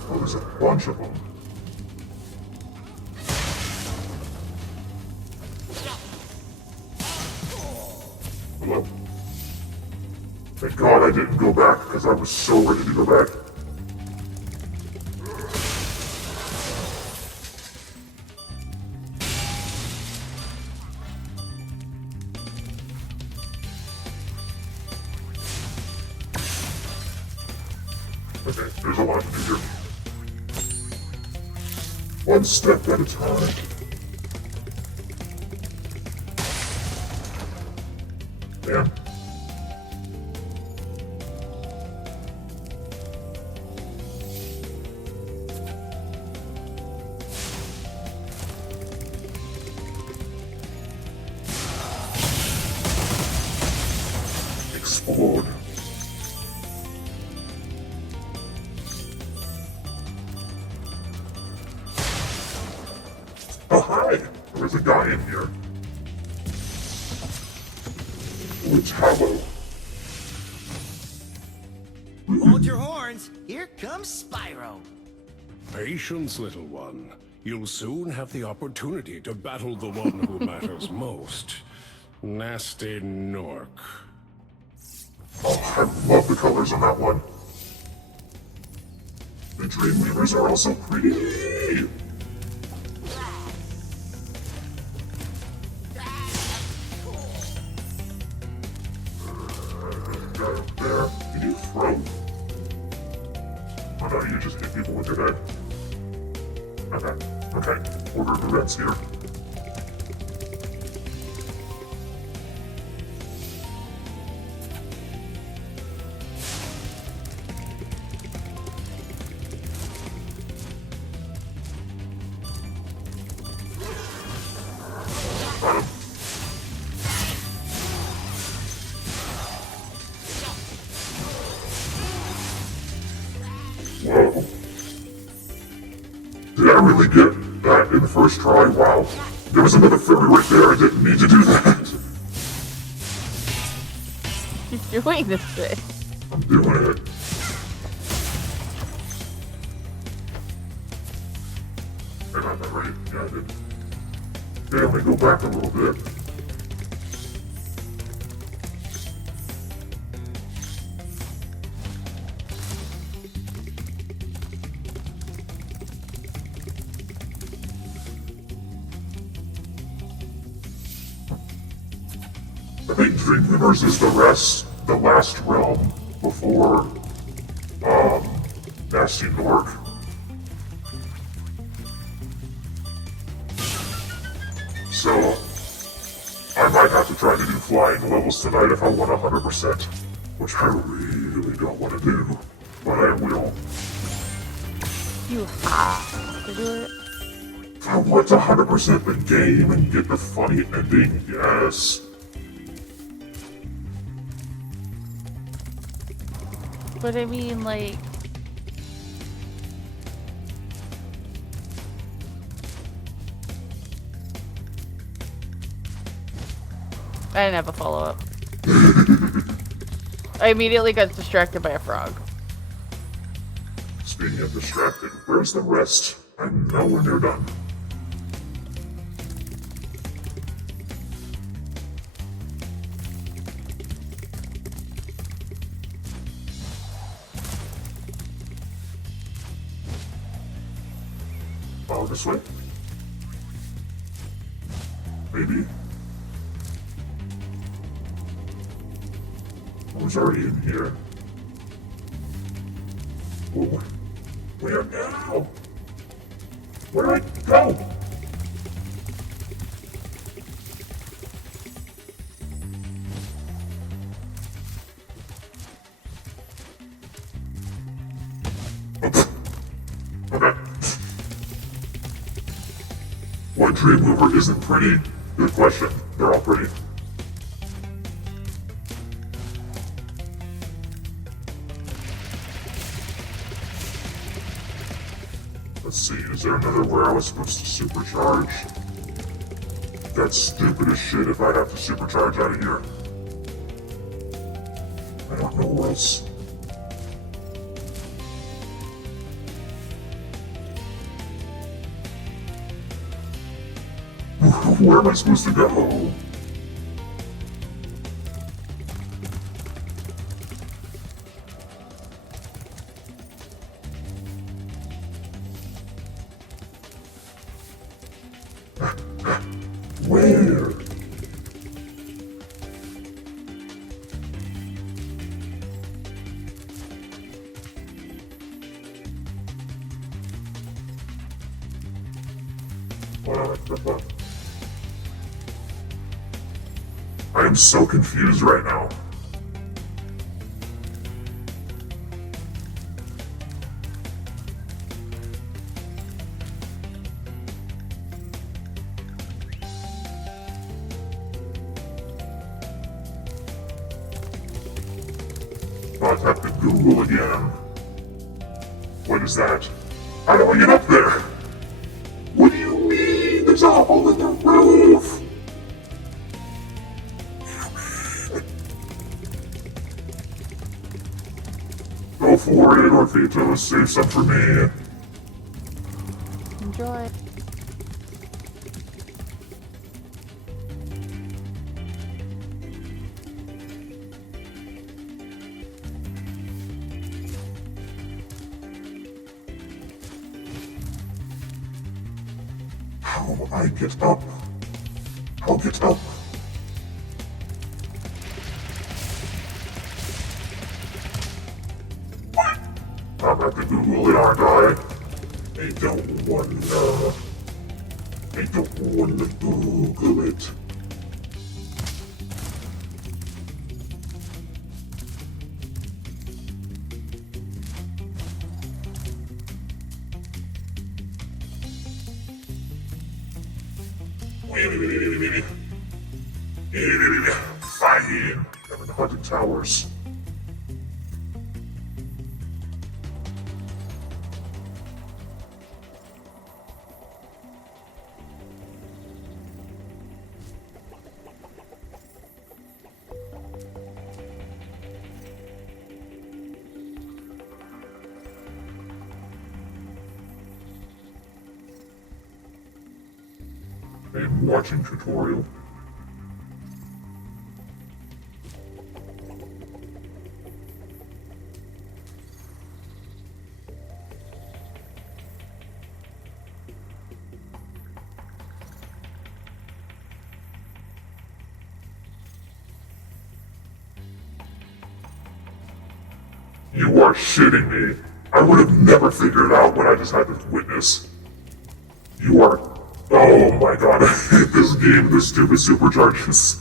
Oh, there's a bunch of them. Hello? Thank God I didn't go back, because I was so ready to go back. Okay, there's a lot to do here. One step at a time. Damn. Explode. Oh, hi! There's a guy in here. It's hollow. Hold your horns. Here comes Spyro. Patience, little one. You'll soon have the opportunity to battle the one who matters most. Nasty Nork. Oh, I love the colors on that one. The Dreamweavers are also pretty. There, can you throw? Oh no, you just hit people with your head. Okay. Order the reds here. Got him. Whoa. Did I really get that in the first try? Wow. There was another fairy right there. I didn't need to do that. You're doing this shit. I'm doing it. I got that right. Yeah, I did. Okay, let me go back a little bit. I think Dreamweavers is the last realm before for Nasty Nork. So I might have to try to do flying levels tonight if I want 100%, which I really don't want to do, but I will. You have to do it. If I want to 100% the game and get the funny ending, yes. But I mean, like... I didn't have a follow-up. I immediately got distracted by a frog. Speaking of distracted, where's the rest? I'm nowhere near done. Oh, this way? Maybe? I was already in here. Whoa. Where now? Where do I go? Okay. What dream mover isn't pretty? Good question. They're all pretty. Let's see, is there another where I was supposed to supercharge? That's stupid as shit if I have to supercharge out of here. I don't know where else. Where am I supposed to go? Where? What the fuck? I am so confused right now. I'll have to Google again. What is that? How do I get up there? What do you mean? There's a hole in the roof! Go for it, Orpheus. Save some for me. Enjoy. How will I get up? I'll get up. What? I'm at the Google it, aren't I? I don't wanna Google it. Fine. I'm in the haunted towers. I'm watching tutorial. You are shitting me. I would have never figured it out when I just had to witness. You are... Oh my god, I hate this game, this stupid supercharges.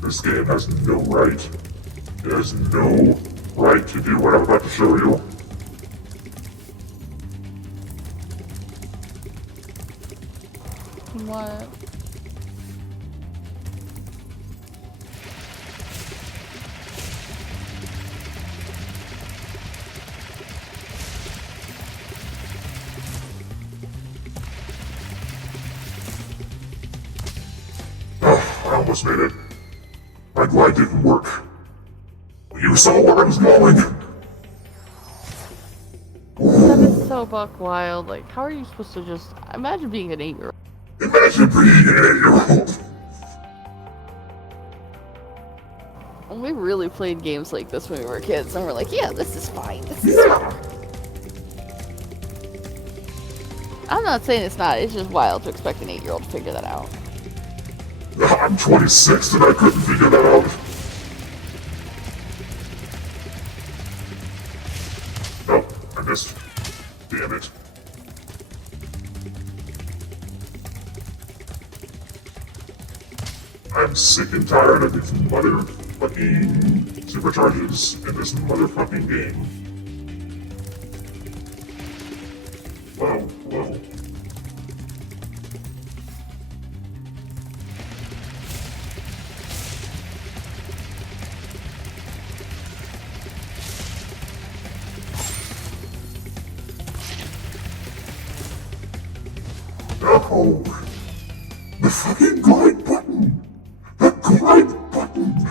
This game has no right. It has no right to do what I'm about to show you. What? I almost made it. My glide didn't work. You saw where I was going. That is so buck wild. Like, how are you supposed to just imagine being an 8-year-old? Imagine being an 8-year-old. We really played games like this when we were kids, and we're like, yeah, this is fine. This is fine. I'm not saying it's not. It's just wild to expect an 8-year-old to figure that out. I'm 26 and I couldn't figure that out. Oh, I missed. Damn it. I'm sick and tired of these motherfucking supercharges in this motherfucking game. Whoa, whoa. No! The fucking glide button! The glide button!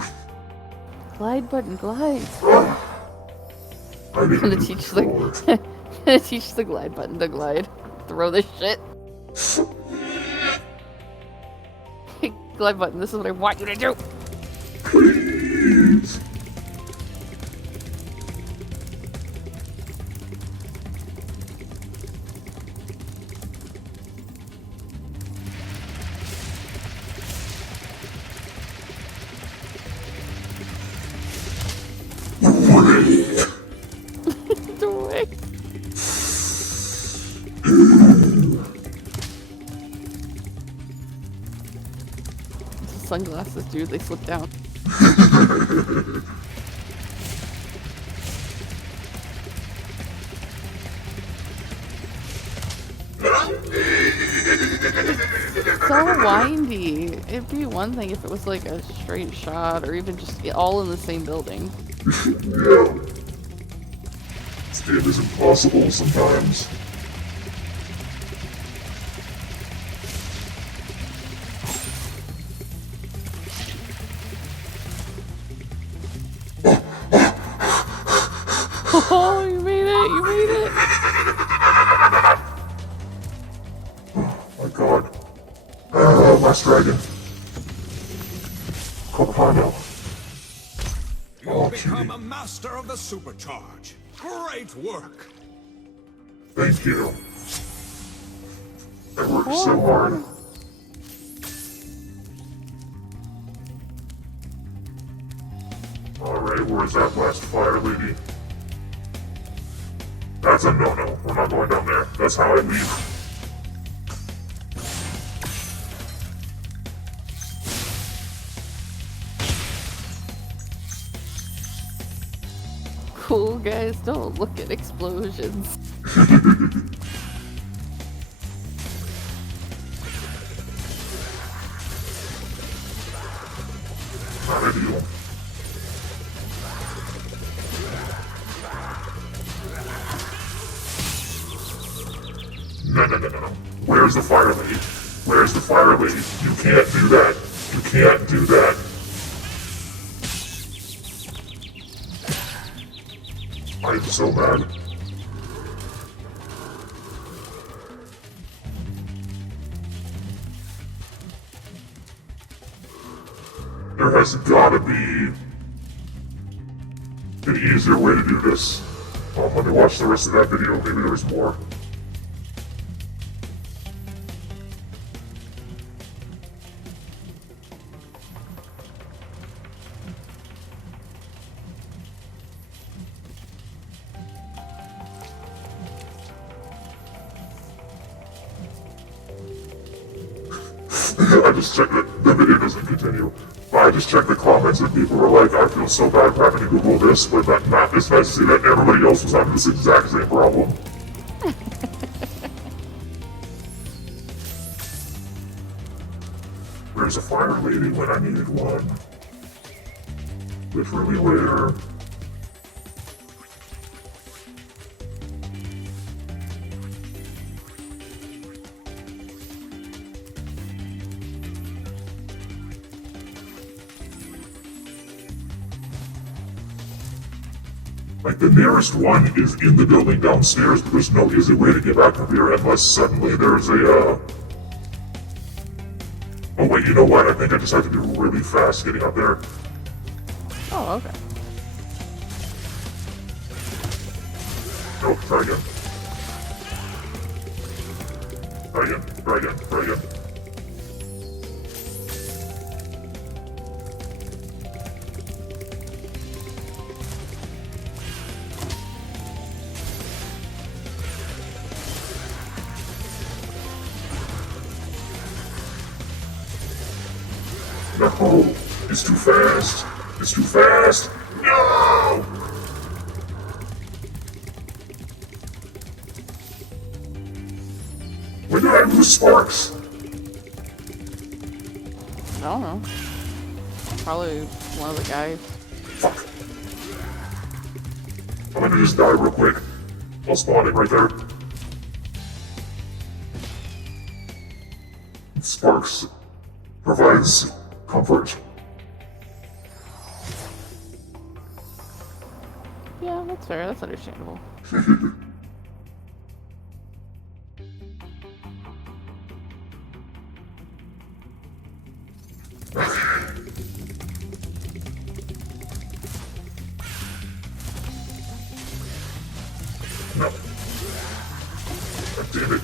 Glide button, glide. I need I'm gonna teach the glide button to glide. Throw this shit. Glide button, this is what I want you to do. Please! Away. Sunglasses, dude, they slip down. So windy. It'd be one thing if it was like a straight shot or even just all in the same building. Yeah. This game is impossible sometimes. Oh, you made it! You made it! Oh my god. Last dragon. Copano. You've become a master of the supercharge. Great work. Thank you. I worked so hard. Alright, where's that last fire lady? That's a no-no. We're not going down there. That's how I leave. Cool guys don't look at explosions. Not ideal. No. Where's the fire lady? Where's the fire lady? You can't do that. You can't do that. I am so mad. There has gotta be an easier way to do this. Let me watch the rest of that video. Maybe there's more. I just checked it. The video doesn't continue. I just checked the comments and people were like, I feel so bad for having to Google this, but it's nice to see that everybody else was having this exact same problem. Where's a fire lady when I needed one? Literally where? Like, the nearest one is in the building downstairs, but there's no easy way to get back up here unless suddenly there's a, Oh wait, you know what? I think I just have to be really fast getting up there. Oh, okay. Nope, try again. Try again, try again, try again. No! It's too fast! It's too fast! No! When did I lose sparks? I don't know. Probably one of the guys. Fuck. I'm gonna just die real quick. I'll spawn it right there. Sparks provides comfort. Yeah, that's fair. That's understandable. No. God damn it.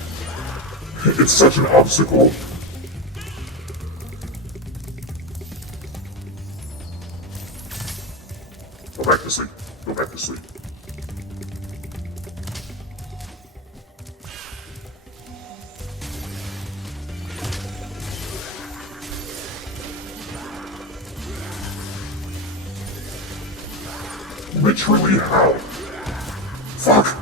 It's such an obstacle. Go back to sleep. Go back to sleep. Literally how? Fuck!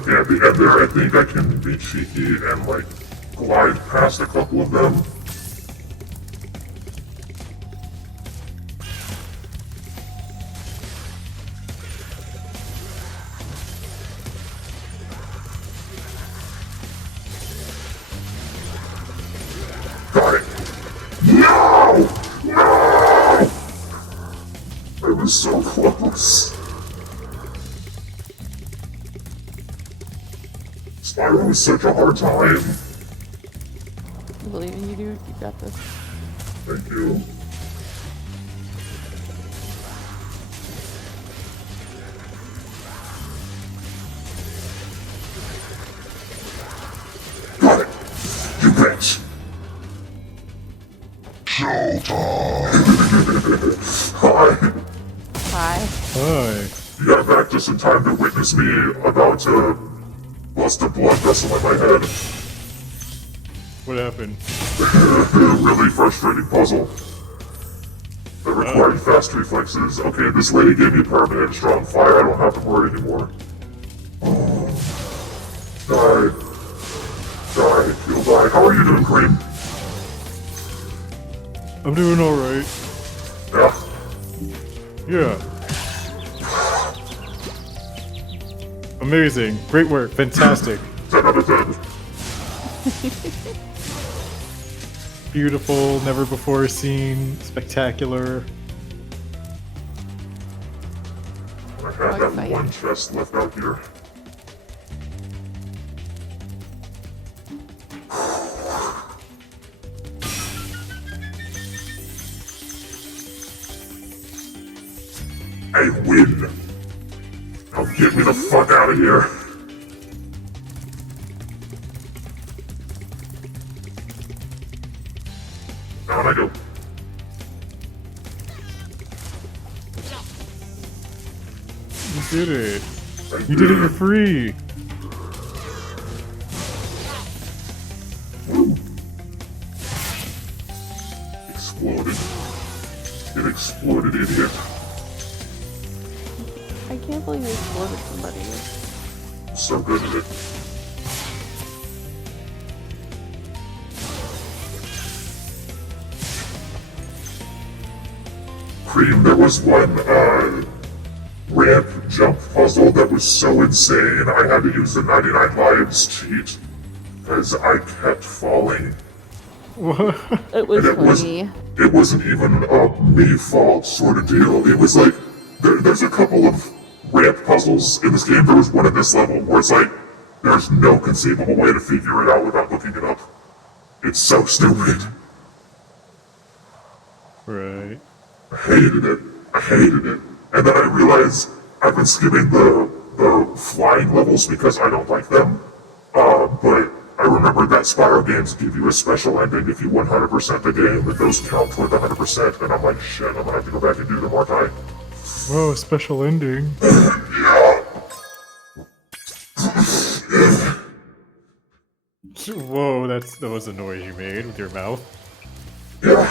Okay, at the end there, I think I can be cheeky and, like, glide past a couple of them. Got it. No! No! I was so close. Spyro was such a hard time. I believe in you, dude. You got this. Thank you. Got it! You bitch! Showtime! Hi! Hi. Hi. You got back just in time to witness me about to bust a blood vessel in my head. What happened? Really frustrating puzzle. That required fast reflexes. Okay, this lady gave me permanent strong fire. I don't have to worry anymore. Oh. Die. Die. You'll die. How are you doing, Cream? I'm doing alright. Yeah. Yeah. Amazing. Great work. Fantastic. 10 out of 10. Beautiful, never before seen, spectacular. I have that one chest left out here. I win. Now get me the fuck out of here. Down I go. You did it. You did it for free. exploded. It exploded, idiot. I can't believe you exploded somebody. I'm so good at it. Cream, there was one, ramp jump puzzle that was so insane I had to use the 99 lives cheat. Because I kept falling. What? It was funny. It wasn't even a me fault sort of deal. It was like, there's a couple of ramp puzzles in this game. There was one at this level where it's like, there's no conceivable way to figure it out without looking it up. It's so stupid. Right. I hated it. And then I realized I've been skipping the flying levels because I don't like them. But I remembered that Spyro games give you a special ending if you 100% the game, and those count toward the 100%, and I'm like, shit, I'm gonna have to go back and do them, aren't I? Whoa, special ending. Yeah. Whoa, that was the noise you made with your mouth. Yeah.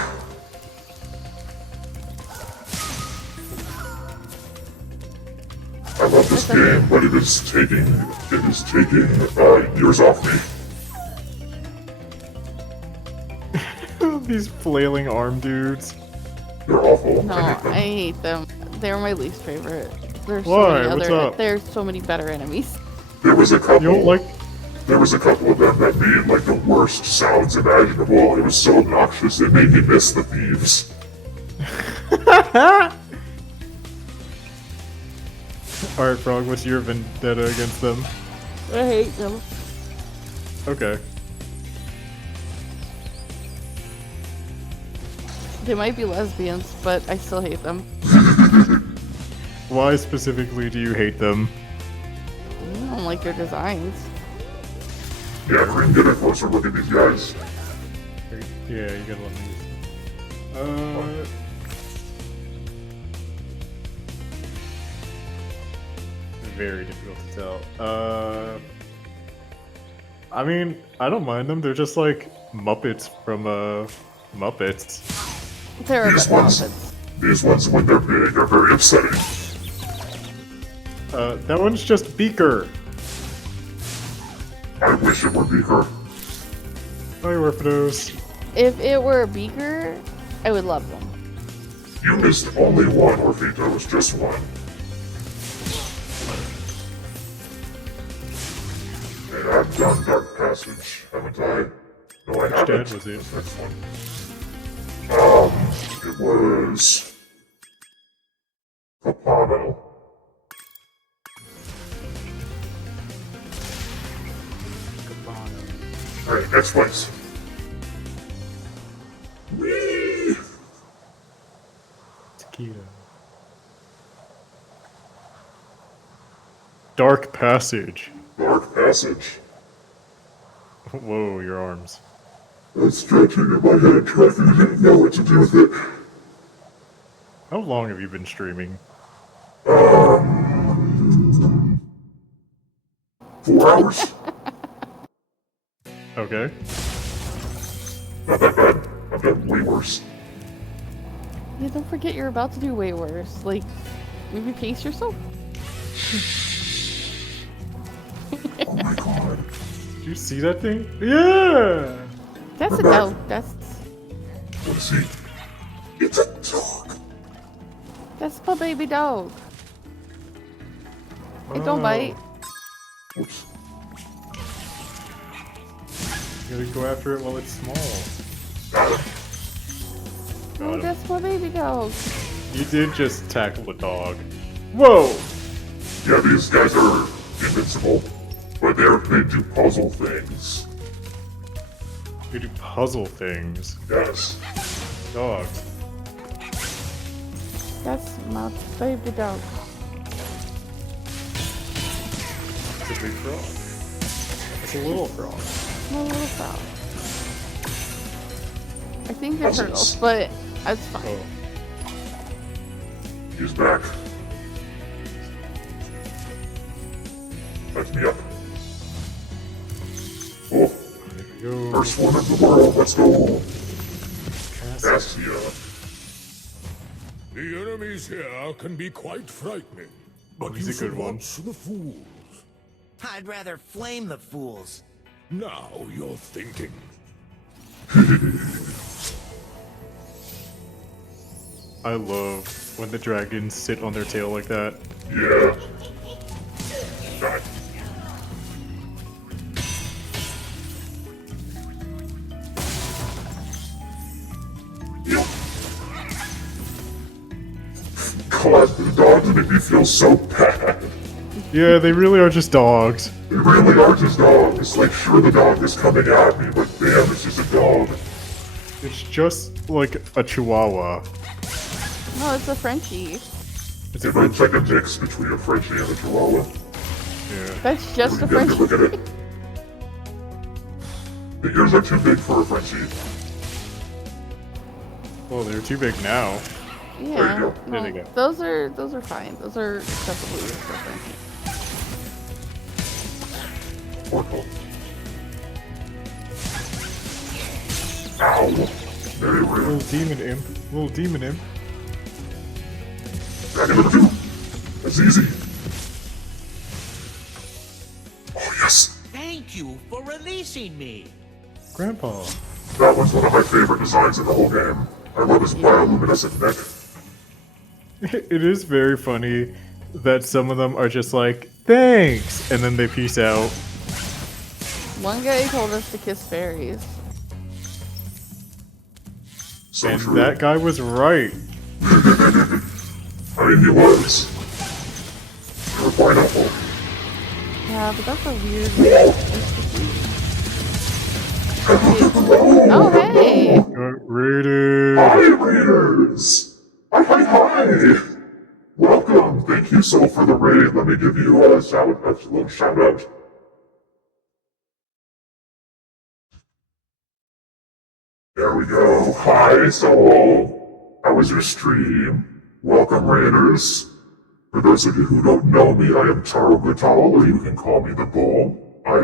I love this game, but it is taking years off me. These flailing arm dudes. They're awful. No, I hate them. They're my least favorite. There's so Why? many What's other. up? There's so many better enemies. There was a couple. You don't like? There was a couple of them that made like the worst sounds imaginable. It was so obnoxious it made me miss the thieves. Alright, Frog, what's your vendetta against them? I hate them. Okay. They might be lesbians, but I still hate them. Why specifically do you hate them? I don't like their designs. Yeah, we're gonna get a closer look at these guys. Yeah, you gotta let me. Very difficult to tell. I mean, I don't mind them. They're just like Muppets from Muppets. They're These about ones, Muppets. these ones when they're big are very upsetting. That one's just Beaker. I wish it were Beaker. Hi, Orphados. If it were a Beaker, I would love them. You missed only one, Orpheto. It was just one. And I've done Dark Passage, haven't I? No, I haven't. Dead was it? Next one. It was... Capano. Alright, next place. Whee! Tequila. Dark Passage. Dark Passage. Whoa, your arms. I was stretching in my head, trying to know what to do with it. How long have you been streaming? 4 hours? Okay. Not that bad. I've done way worse. Yeah, don't forget you're about to do way worse. Like, maybe pace yourself? Oh my god. Did you see that thing? Yeah! That's a no. That's What is he? It's a dog. that's my baby dog. It don't bite. Oops. You gotta go after it while it's small. Oh, that's my baby dog. You did just tackle a dog. Whoa! Yeah, these guys are invincible, but they do puzzle things. You do puzzle things. Yes. Dogs. That's my baby dog. It's a big frog. It's a little frog. My little frog. I think they're Puzzles. turtles, but that's fine. Oh. He's back. Back me up. Oh, Go. first one of the world. Let's go. Bastia. The enemies here can be quite frightening, but he's you a good should one. watch the fools. I'd rather flame the fools. Now you're thinking. I love when the dragons sit on their tail like that. Yeah. God. God, the dogs make me feel so bad. Yeah, they really are just dogs. They really are just dogs. Like, sure, the dog is coming at me, but damn, it's just a dog. It's just like a chihuahua. No, it's a Frenchie. It's It's like a mix between a Frenchie and a Chihuahua. Yeah. That's just a Get a good Frenchie. look at it. The ears are too big for a Frenchie. Well, they're too big now. Yeah. There you go. There they go. Those are fine. Those are acceptable ears for a Frenchie. Portal. Ow. Very rude. Little demon imp. Little demon imp. Dragon number 2. That's easy. Oh, yes. Thank you for releasing me. Grandpa. That was one of my favorite designs in the whole game. I love his bioluminescent neck. It is very funny that some of them are just like, thanks, and then they peace out. One guy told us to kiss fairies. So And true. that guy was right. I mean, he was. You're a pineapple. Yeah, but that's a weird. Oh, hey! Got raided. Hi, Raiders! Hi! Welcome! Thank you so for the raid. Let me give you a little shout out. There we go. Hi, so how was your stream? Welcome, Raiders. For those of you who don't know me, I am Tauro'Gattal, or you can call me the Bull. I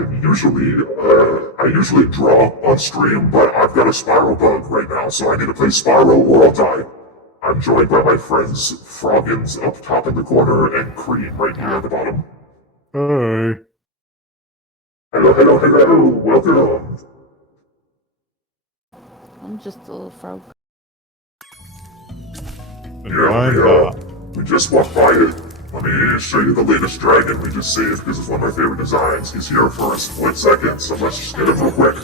usually draw on stream, but I've got a Spyro bug right now, so I need to play Spyro or I'll die. I'm joined by my friends Froggins up top in the corner and Cream right here at the bottom. Hi. Hello, welcome. I'm just a little frog. Yeah, we just walked by it. Let me show you the latest dragon we just saved because it's one of my favorite designs. He's here for a split second, so let's just get him real quick.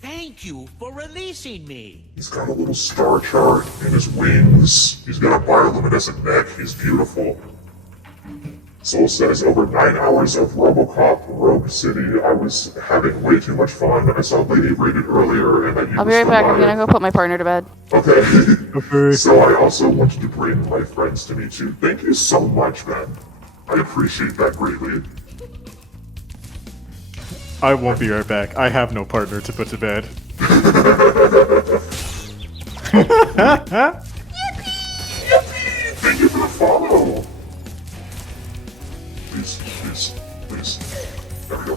Thank you for releasing me. He's got a little star chart in his wings. He's got a bioluminescent neck. He's beautiful. Soul says, over 9 hours of RoboCop Rogue City. I was having way too much fun. I saw Lady rated earlier, and then you I'll be right back. I'm gonna go put my partner to bed. Okay. Okay. So I also wanted to bring my friends to me too. Thank you so much, man. I appreciate that greatly. I won't be right back. I have no partner to put to bed. Thank you for the follow. Please. There we go.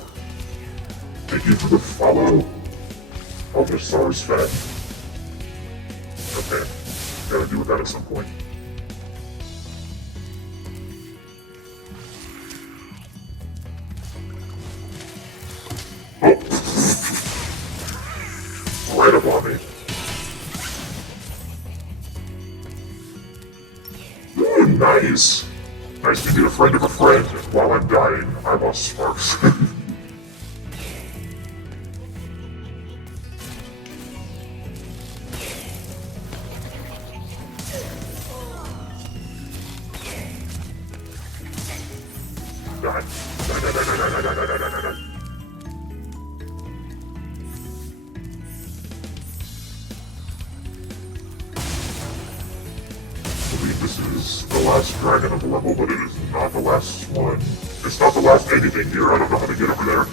Thank you for the follow. Oh, the SARS fed. Okay. Gotta deal with that at some point. Oh. Right up on me. Ooh, nice. Nice to be a friend of a friend. While I'm dying, I lost sparks. Die. I believe this is the last dragon of the level, but it is not the last one. It's not the last anything here. I don't know how to get over there.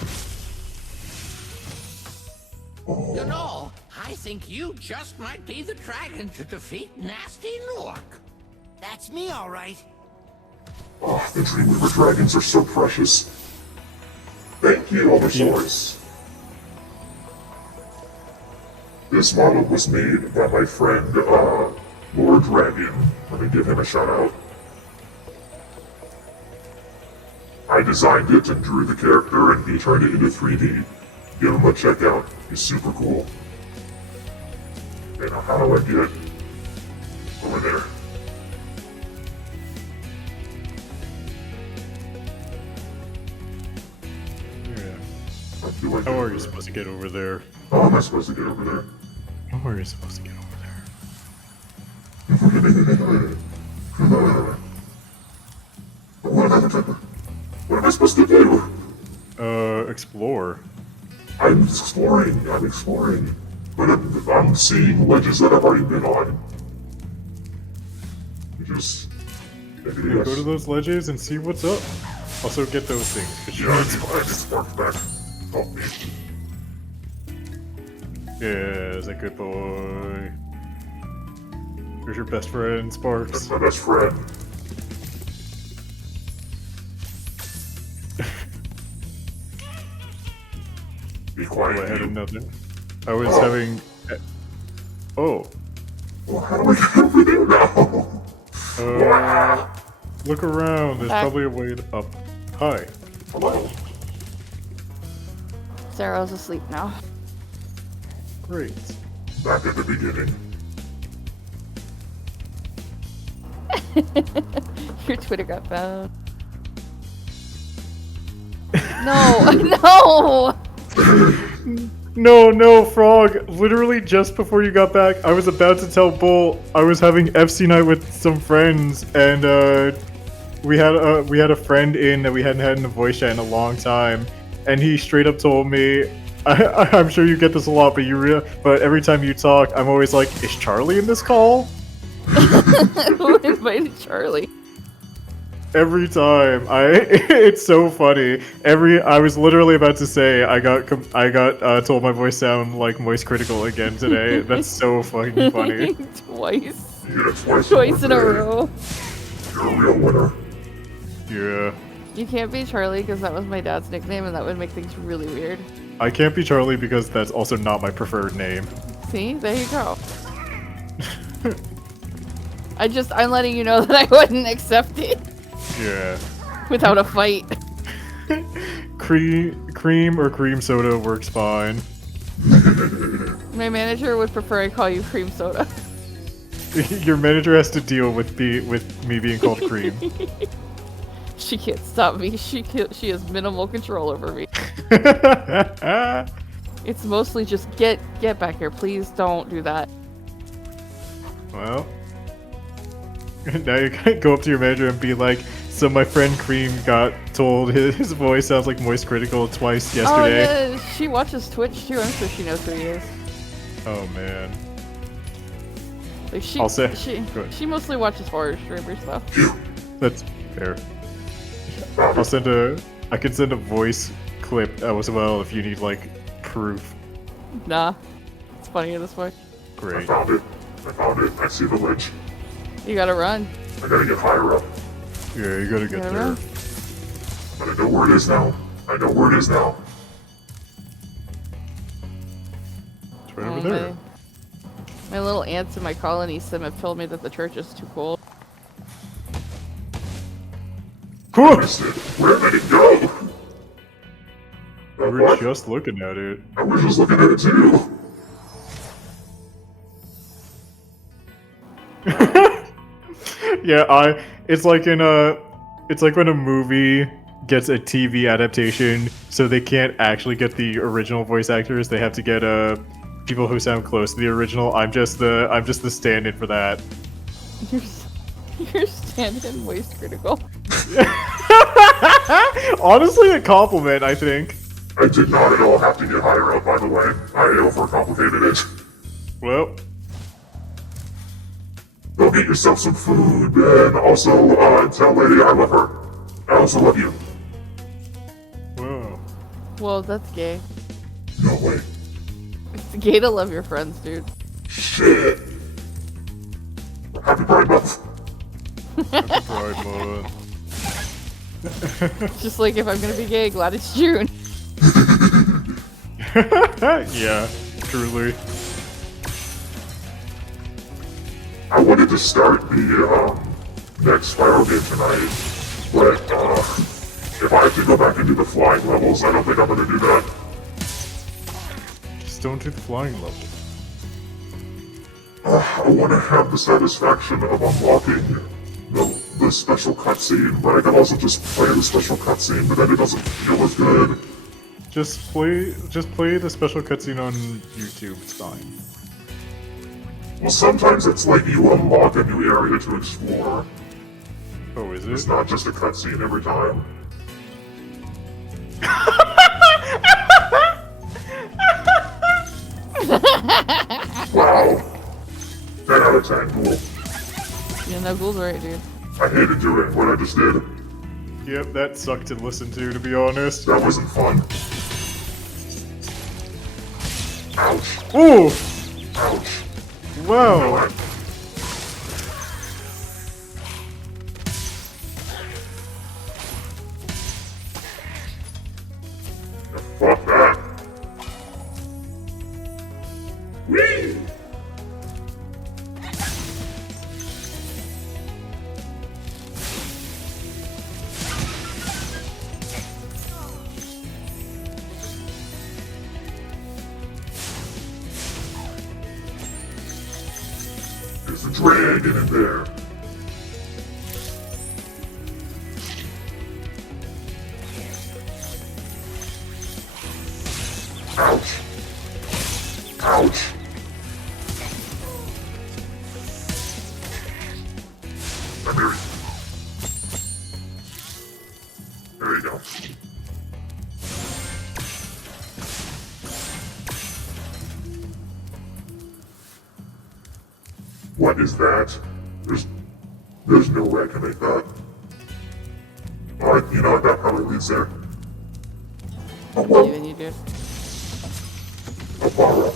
You know, I think you just might be the dragon to defeat Nasty Nork. That's me, all right. Oh, the Dreamweaver dragons are so precious. Thank you, Albersaurus. This model was made by my friend, Lord Dragon. Let me give him a shout out. I designed it and drew the character, and he turned it into 3D. Give him a check out. He's super cool. Okay, now how do I get over there? Yeah. How are you supposed to get over there? How am I supposed to get over there? How are you supposed to get over What am I supposed to do? Explore. I'm exploring. But I'm seeing ledges that I've already been on. Just... Go to those ledges and see what's up. Also get those things, because you Yeah, need I sparks. need sparks back. Help me. Yeah, that's a good boy. Where's your best friend, Sparks? That's my best friend. Be quiet. Oh, I had another. I was having. Oh. Well, how do I get over there now? Look around. There's probably a way up. Hi. Hello. Sarah's asleep now. Great. Back at the beginning. Your Twitter got found. No, no! No, Frog. Literally just before you got back, I was about to tell Bull I was having FC night with some friends, and we had a friend in that we hadn't had in a voice chat in a long time, and he straight up told me, I'm sure you get this a lot, but every time you talk, I'm always like, is Charlie in this call? Who invited Charlie? Every time, it's so funny. I was literally about to say I got told my voice sound like Moist Critical again today. That's so fucking funny. Twice. Yeah, Twice in a row. You're a real winner. Yeah. You can't be Charlie because that was my dad's nickname, and that would make things really weird. I can't be Charlie because that's also not my preferred name. See, there you go. I'm letting you know that I wouldn't accept it. Yeah. Without a fight. Cream or cream soda works fine. My manager would prefer I call you cream soda. Your manager has to deal with me being called cream. She can't stop me. She has minimal control over me. It's mostly just get back here. Please don't do that. Well, now you can go up to your manager and be like, so my friend Cream got told his voice sounds like Moist Critical twice yesterday. Oh, yeah, she watches Twitch too. I'm sure she knows who he is. Oh man. Like she mostly watches horror streamers though. That's fair. I can send a voice clip as well if you need like proof. Nah, it's funnier this way. Great. I found it. I see the ledge. You gotta run. I gotta get higher up. Yeah, you gotta get there. Run. But I know where it is now. It's right over there. My little ants in my colony sim have told me that the church is too cold. Where did it go? We were just looking at it. I was just looking at it too. Yeah, it's like when a movie gets a TV adaptation, so they can't actually get the original voice actors. They have to get people who sound close to the original. I'm just the stand-in for that. You're stand-in Moist Critical. Honestly, a compliment, I think. I did not at all have to get higher up, by the way. I overcomplicated it. Well. Go get yourself some food, and also, tell Lady I love her. I also love you. Whoa. Well, that's gay. No way. It's gay to love your friends, dude. Shit. Happy Pride Month. Happy Pride Month. Just like if I'm gonna be gay, glad it's June. Yeah, truly. I wanted to start the next Spyro game tonight, but if I have to go back and do the flying levels, I don't think I'm gonna do that. Just don't do the flying level. I want to have the satisfaction of unlocking the special cutscene, but I can also just play the special cutscene, but then it doesn't feel as good. Just play the special cutscene on YouTube. It's fine. Well, sometimes it's like you unlock a new area to explore. Oh, is it? It's not just a cutscene every time. Wow. 10 out of 10, cool. Yeah, no, Ghoul's right, dude. I hated doing what I just did. Yep, that sucked to listen to be honest. That wasn't fun. Ouch. Ooh! Ouch. Wow! Fuck that. Whee! There's a dragon in there. Ouch. Ouch. I'm here. There you go. What is that? There's no way I can make that. Alright, you know what, that probably leads there. Oh, well. Even you do. A borrow.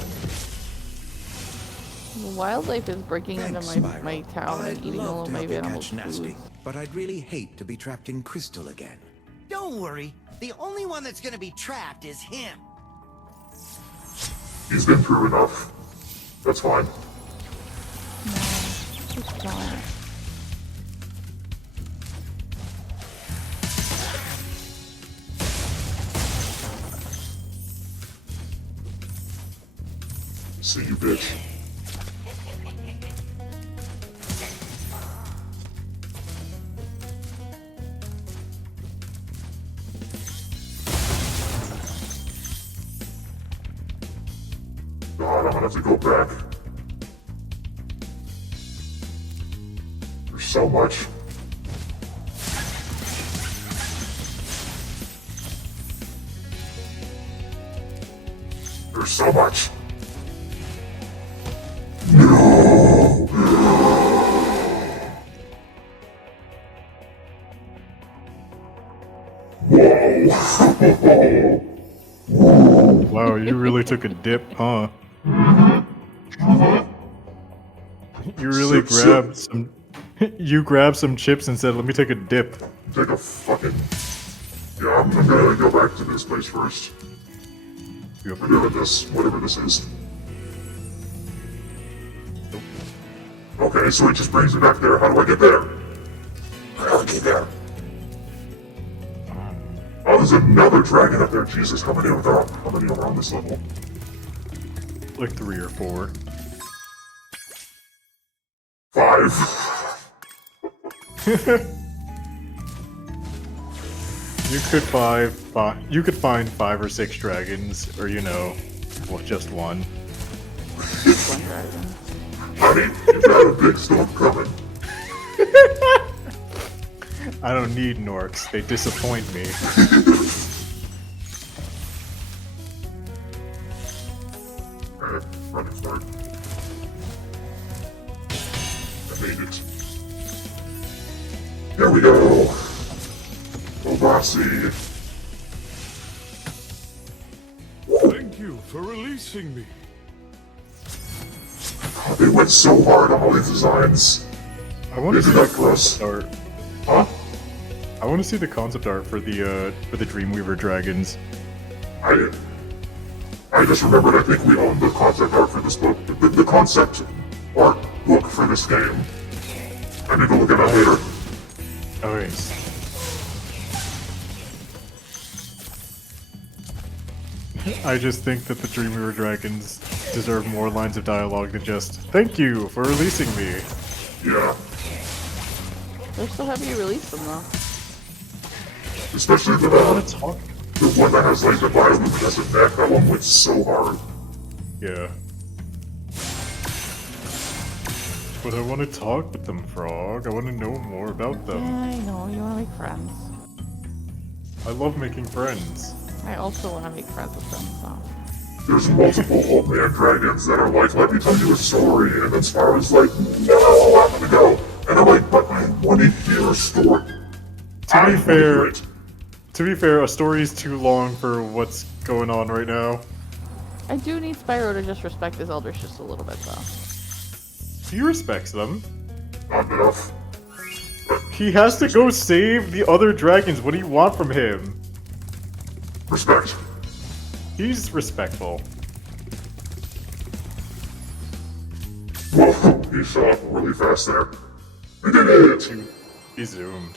The wildlife is breaking into my town and eating all of my animals' food. But I'd really hate to be trapped in Crystal again. Don't worry. The only one that's gonna be trapped is him. He's been through enough. That's fine. It's not. See you, bitch. God, I'm gonna have to go back. There's so much. There's so much. No! Whoa! Wow, you really took a dip, huh? You really grabbed some... You grabbed some chips and said, let me take a dip. Take a fucking... Yeah, I'm gonna go back to this place first. Yep. We're doing this, whatever this is. Okay, so it just brings me back there. How do I get there? How do I get there? Oh, there's another dragon up there. Jesus, how many are there? How many are on this level? Like 3 or 4. 5. You could find 5 or 6 dragons, or well, just one. One dragon. Honey, you got a big storm coming. I don't need Norks, they disappoint me. Alright, running start. I made it. Here we go. Obasi. Thank you for releasing me. Oh, they went so hard on all these designs. I want to see that the gross? concept art. Huh? I want to see the concept art for the Dreamweaver dragons. I just remembered I think we own the concept art for this book. The concept art book for this game. I need to look at that later. Alright. I just think that the Dreamweaver Dragons deserve more lines of dialogue than just, "Thank you for releasing me." Yeah. They're so happy you released them, though. Especially the one that has like the bioluminescent neck. That one went so hard. Yeah. But I want to talk with them, Frog. I want to know more about them. Yeah, I know. You want to make friends. I love making friends. I also want to make friends with them, so. There's multiple old man dragons that are like, let me tell you a story, and then Spyro's like, no, I'm gonna go. And I'm like, but I want to hear a story. To be fair, a story is too long for what's going on right now. I do need Spyro to just respect his elders just a little bit, though. He respects them. Not enough. He has to go save the other dragons. What do you want from him? Respect. He's respectful. Whoa, he shot really fast there. We did it! He zoomed.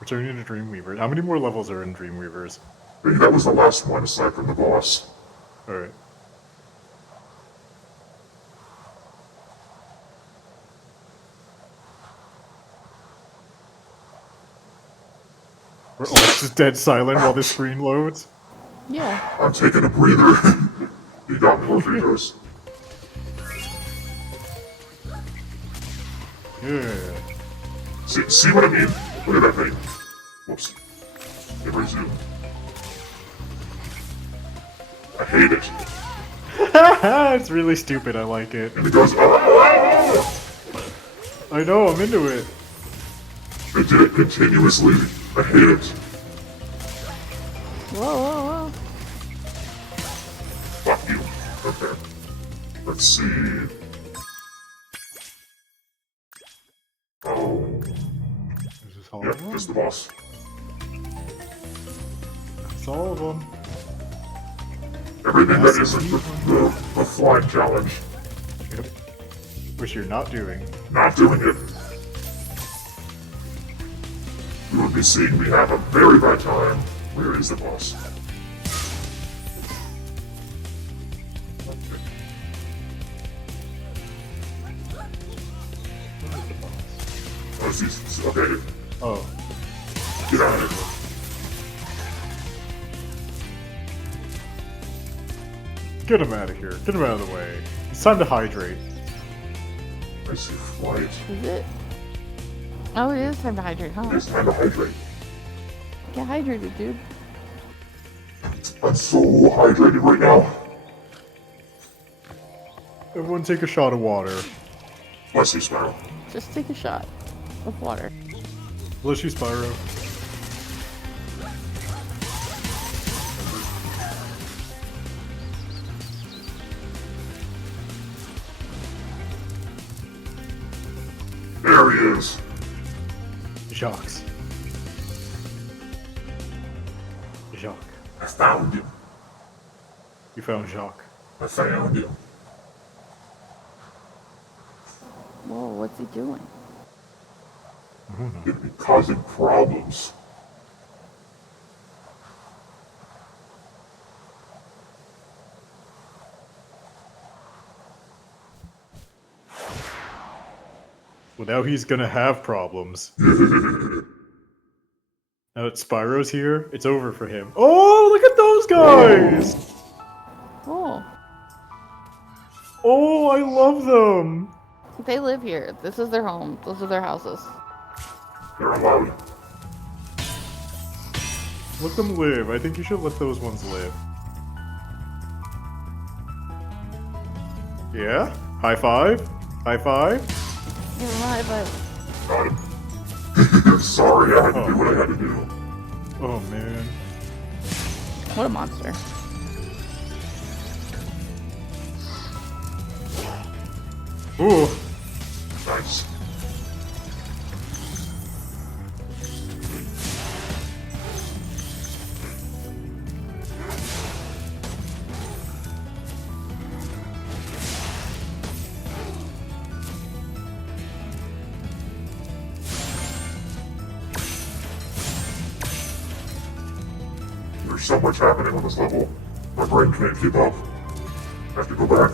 Returning to Dreamweaver. How many more levels are in Dreamweavers? I think that was the last one aside from the boss. Alright. We're all just dead silent while the screen loads. Yeah. I'm taking a breather. You got me, Orpheus. Yeah. See what I mean? Look at that thing. Whoops. It resumed. I hate it. It's really stupid, I like it. And it goes, oh! I know, I'm into it. It did it continuously. I hate it. Whoa, whoa, whoa. Fuck you. Okay. Let's see. Oh. Is this all Yep, of them? just the boss. It's all of them. Everything that isn't the flying challenge. Yep. Which you're not doing. Not doing it. You would be seeing me have a very bad time. Where is the boss? Oh, he's okay. Oh. Get out of here. Get him out of here. Get him out of the way. It's time to hydrate. I see flight. Is it? Oh, it is time to hydrate, huh? It's time to hydrate. Get hydrated, dude. I'm so hydrated right now. Everyone take a shot of water. Bless you, Spyro. Just take a shot of water. Bless you, Spyro. There he is. Jacques. Jacques. I found him. You found Jacques. I found him. Whoa, what's he doing? Gonna be causing problems. Well, now he's gonna have problems. Now that Spyro's here, it's over for him. Oh, look at those guys! Oh. Oh, I love them! They live here. This is their home. Those are their houses. They're allowed. Let them live. I think you should let those ones live. Yeah? High five? High five? Give him a high five. Got him. Sorry, I had to do what I had to do. Oh, man. What a monster. Ooh. Nice. There's so much happening on this level. My brain can't keep up. I have to go back.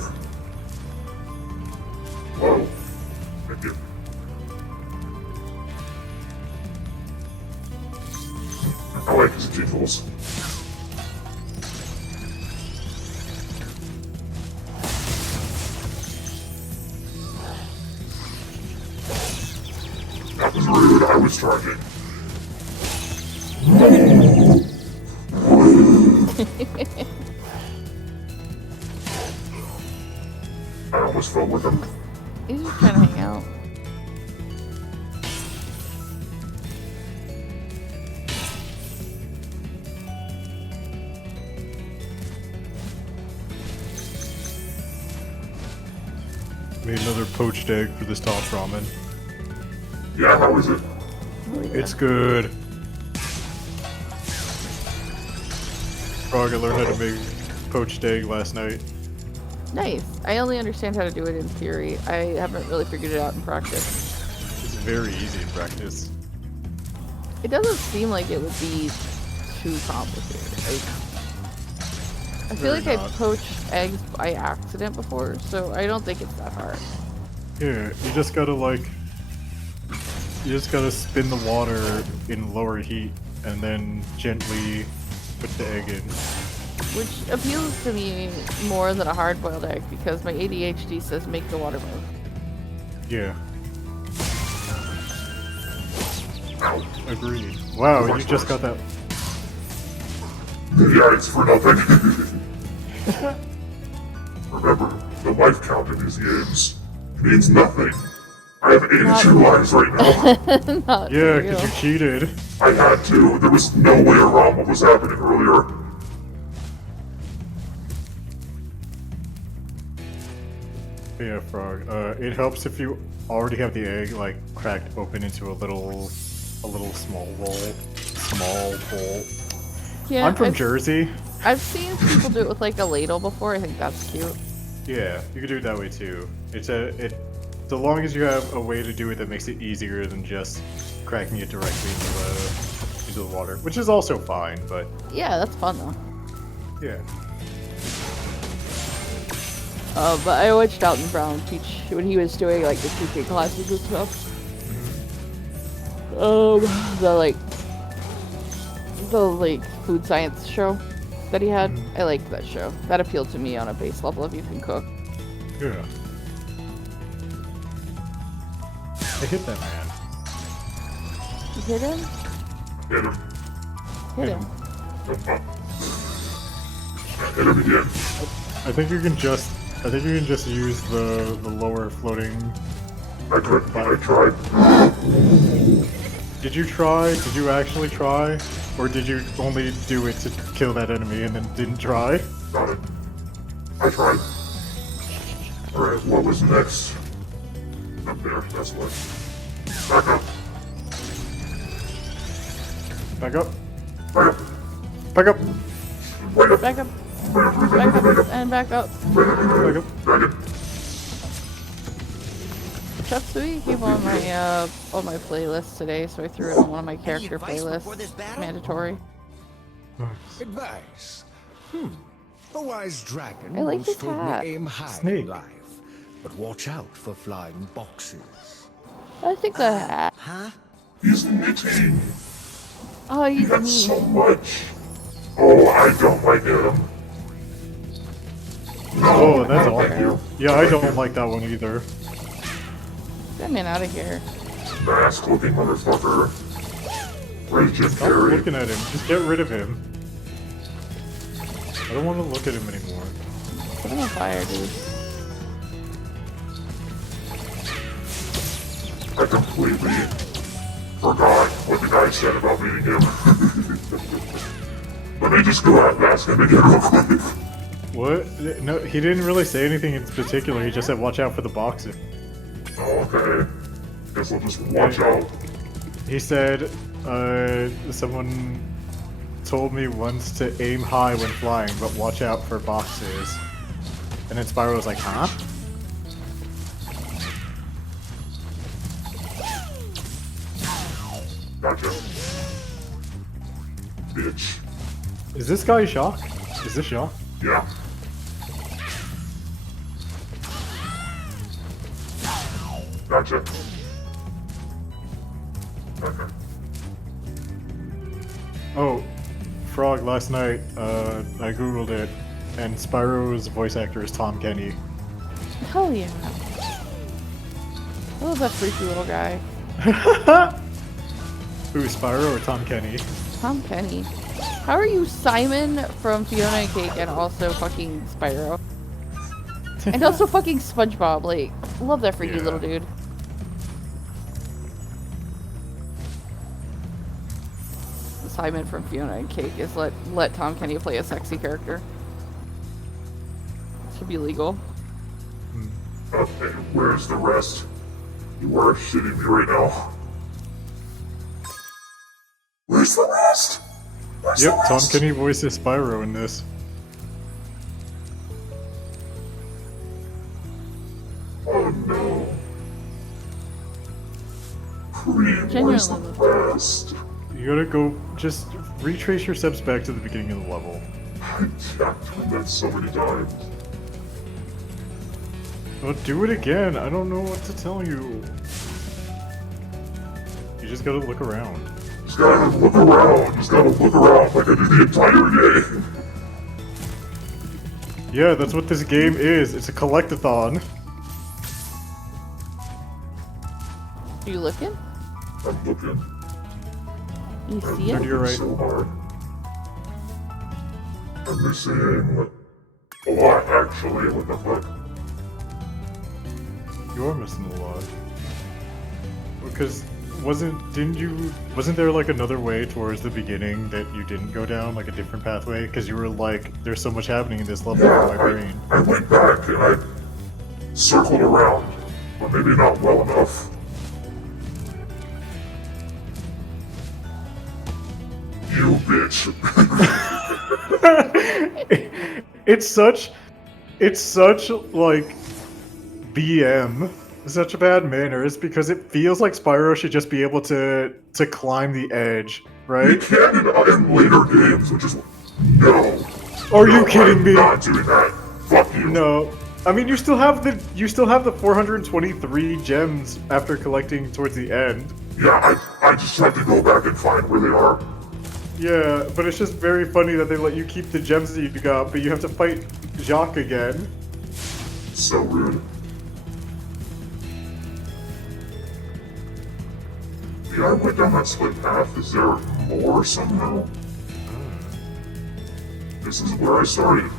Whoa. Thank you. I like his jingles. That was rude. I was charging. I almost fell with him. He's just trying to hang out. Made another poached egg for this toss ramen. Yeah, how is it? It's good. Frog, I learned how to make poached egg last night. Nice. I only understand how to do it in theory. I haven't really figured it out in practice. It's very easy in practice. It doesn't seem like it would be too complicated. I feel like I poached eggs by accident before, so I don't think it's that hard. Yeah, you just gotta spin the water in lower heat and then gently put the egg in. Which appeals to me more than a hard-boiled egg because my ADHD says make the water move. Yeah. Agreed. Wow, you just got that. Yeah, it's for nothing. Remember, the life count in these games means nothing. I have 82 lives right now. Yeah, because you cheated. I had to. There was no way around what was happening earlier. Yeah, Frog. It helps if you already have the egg like cracked open into a little small bowl. Yeah, I'm from Jersey. I've seen people do it with like a ladle before. I think that's cute. Yeah, you can do it that way too. So long as you have a way to do it that makes it easier than just cracking it directly into the water, which is also fine. But yeah, that's fun though. Yeah. But I watched Alton Brown teach when he was doing like the teaching classes and stuff. The food science show that he had. I liked that show. That appealed to me on a base level if you can cook. Yeah. I hit that man. You hit him? Hit him. Hit him. Hit him again. I think you can just use the lower floating. I tried. Did you try? Did you actually try? Or did you only do it to kill that enemy and then didn't try? Got it. I tried. Alright, what was next? Up there, that's what. Back up. Back up. Back up. Back up. Back up. Back up. Back up. And back up. Back up. Back up. Chapsui came on my playlist today, so I threw it on one of my character playlists. Mandatory. Advice. A wise dragon I like once this told hat. me aim high in life, but watch out for flying boxes. I think the hat. Huh? He's knitting. Oh, He he's had neat. so much. Oh, I don't like him. Oh, that's no, thank you. awful. Yeah, I don't like that one either. Get me out of here. Mask looking motherfucker. Where's Jim Stop Carrey? looking at him. Just get rid of him. I don't want to look at him anymore. Put him on fire, dude. I completely forgot what the guy said about meeting him. Let me just go out and ask him again real quick. What? No, he didn't really say anything in particular. He just said watch out for the boxer. Oh, okay. Guess I'll just watch out. He said, someone told me once to aim high when flying, but watch out for boxes. And then Spyro was like, huh? Gotcha. Bitch. Is Is this guy Jacques? Is this Jacques? Yeah. Gotcha. Okay. Oh, Frog, last night, I googled it, and Spyro's voice actor is Tom Kenny. Hell yeah. I love that freaky little guy. Who, Spyro or Tom Kenny? Tom Kenny. How are you Simon from Fiona and Cake and also fucking Spyro? And also fucking SpongeBob, like, love that freaky little dude. Simon from Fiona and Cake is let Tom Kenny play a sexy character. Should be legal. Okay, where's the rest? You are shitting me right now. Where's the rest? Where's Yep, the Tom rest? Kenny voices Spyro in this. Oh no. Creed, where's the rest? You gotta go, just retrace your steps back to the beginning of the level. I jacked doing that so many times. Well, do it again. I don't know what to tell you. You just gotta look around. Just gotta look around. Just gotta look around like I did the entire game. Yeah, that's what this game is. It's a collectathon. Are you looking? I'm looking. You I'm see it? looking so hard. I'm missing a lot, actually. What the fuck? You are missing a lot. Because wasn't there like another way towards the beginning that you didn't go down, like a different pathway? Because you were like, there's so much happening in this level in my brain. I went back and I circled around, but maybe not well enough. You bitch. It's such like BM, such a bad manners, because it feels like Spyro should just be able to climb the edge, right? You can in later games, which is no. Are you kidding me? I'm not doing that. Fuck you. No. I mean, you still have the 423 gems after collecting towards the end. Yeah, I just have to go back and find where they are. Yeah, but it's just very funny that they let you keep the gems that you got, but you have to fight Jacques again. So rude. Yeah, I went down that split path. Is there more somehow? This is where I started.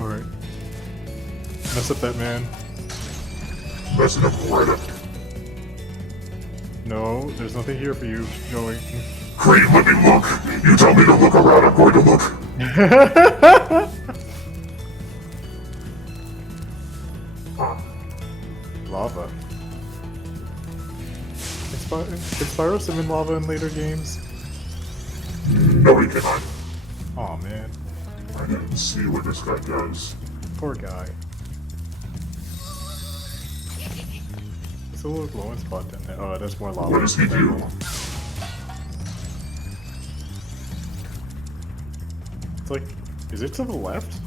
Alright. Mess up that man. Messing up right up. No, there's nothing here for you going. Creed, let me look! You tell me to look around, I'm going to look! Lava. Can Spyro swim in lava in later games? No, he cannot. Aw, man. I didn't see what this guy does. Poor guy. There's a little glowing spot down there. Oh, that's more lava. What does he do? It's like, is it to the left?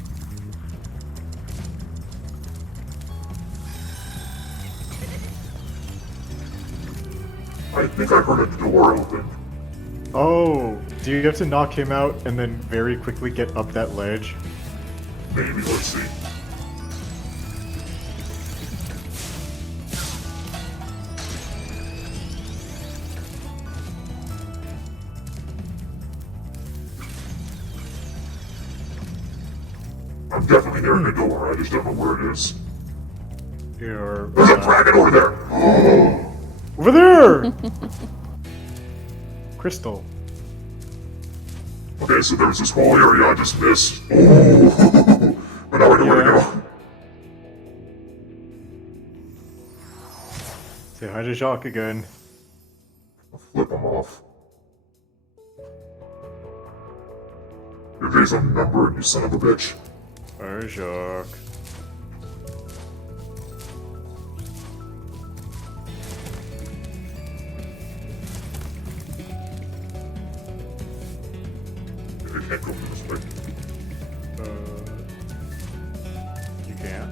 I think I heard a door open. Oh, do you have to knock him out and then very quickly get up that ledge? Maybe, let's see. I'm definitely near the door, I just don't know where it is. You're... There's a dragon over there! Over there! Crystal. Okay, so there's this whole area I just missed. Oh. But now I know where to go. Say hi to Jacques again. I'll flip him off. Your day's unnumbered, you son of a bitch. Hi, Jacques. I can't go through this way. You can't?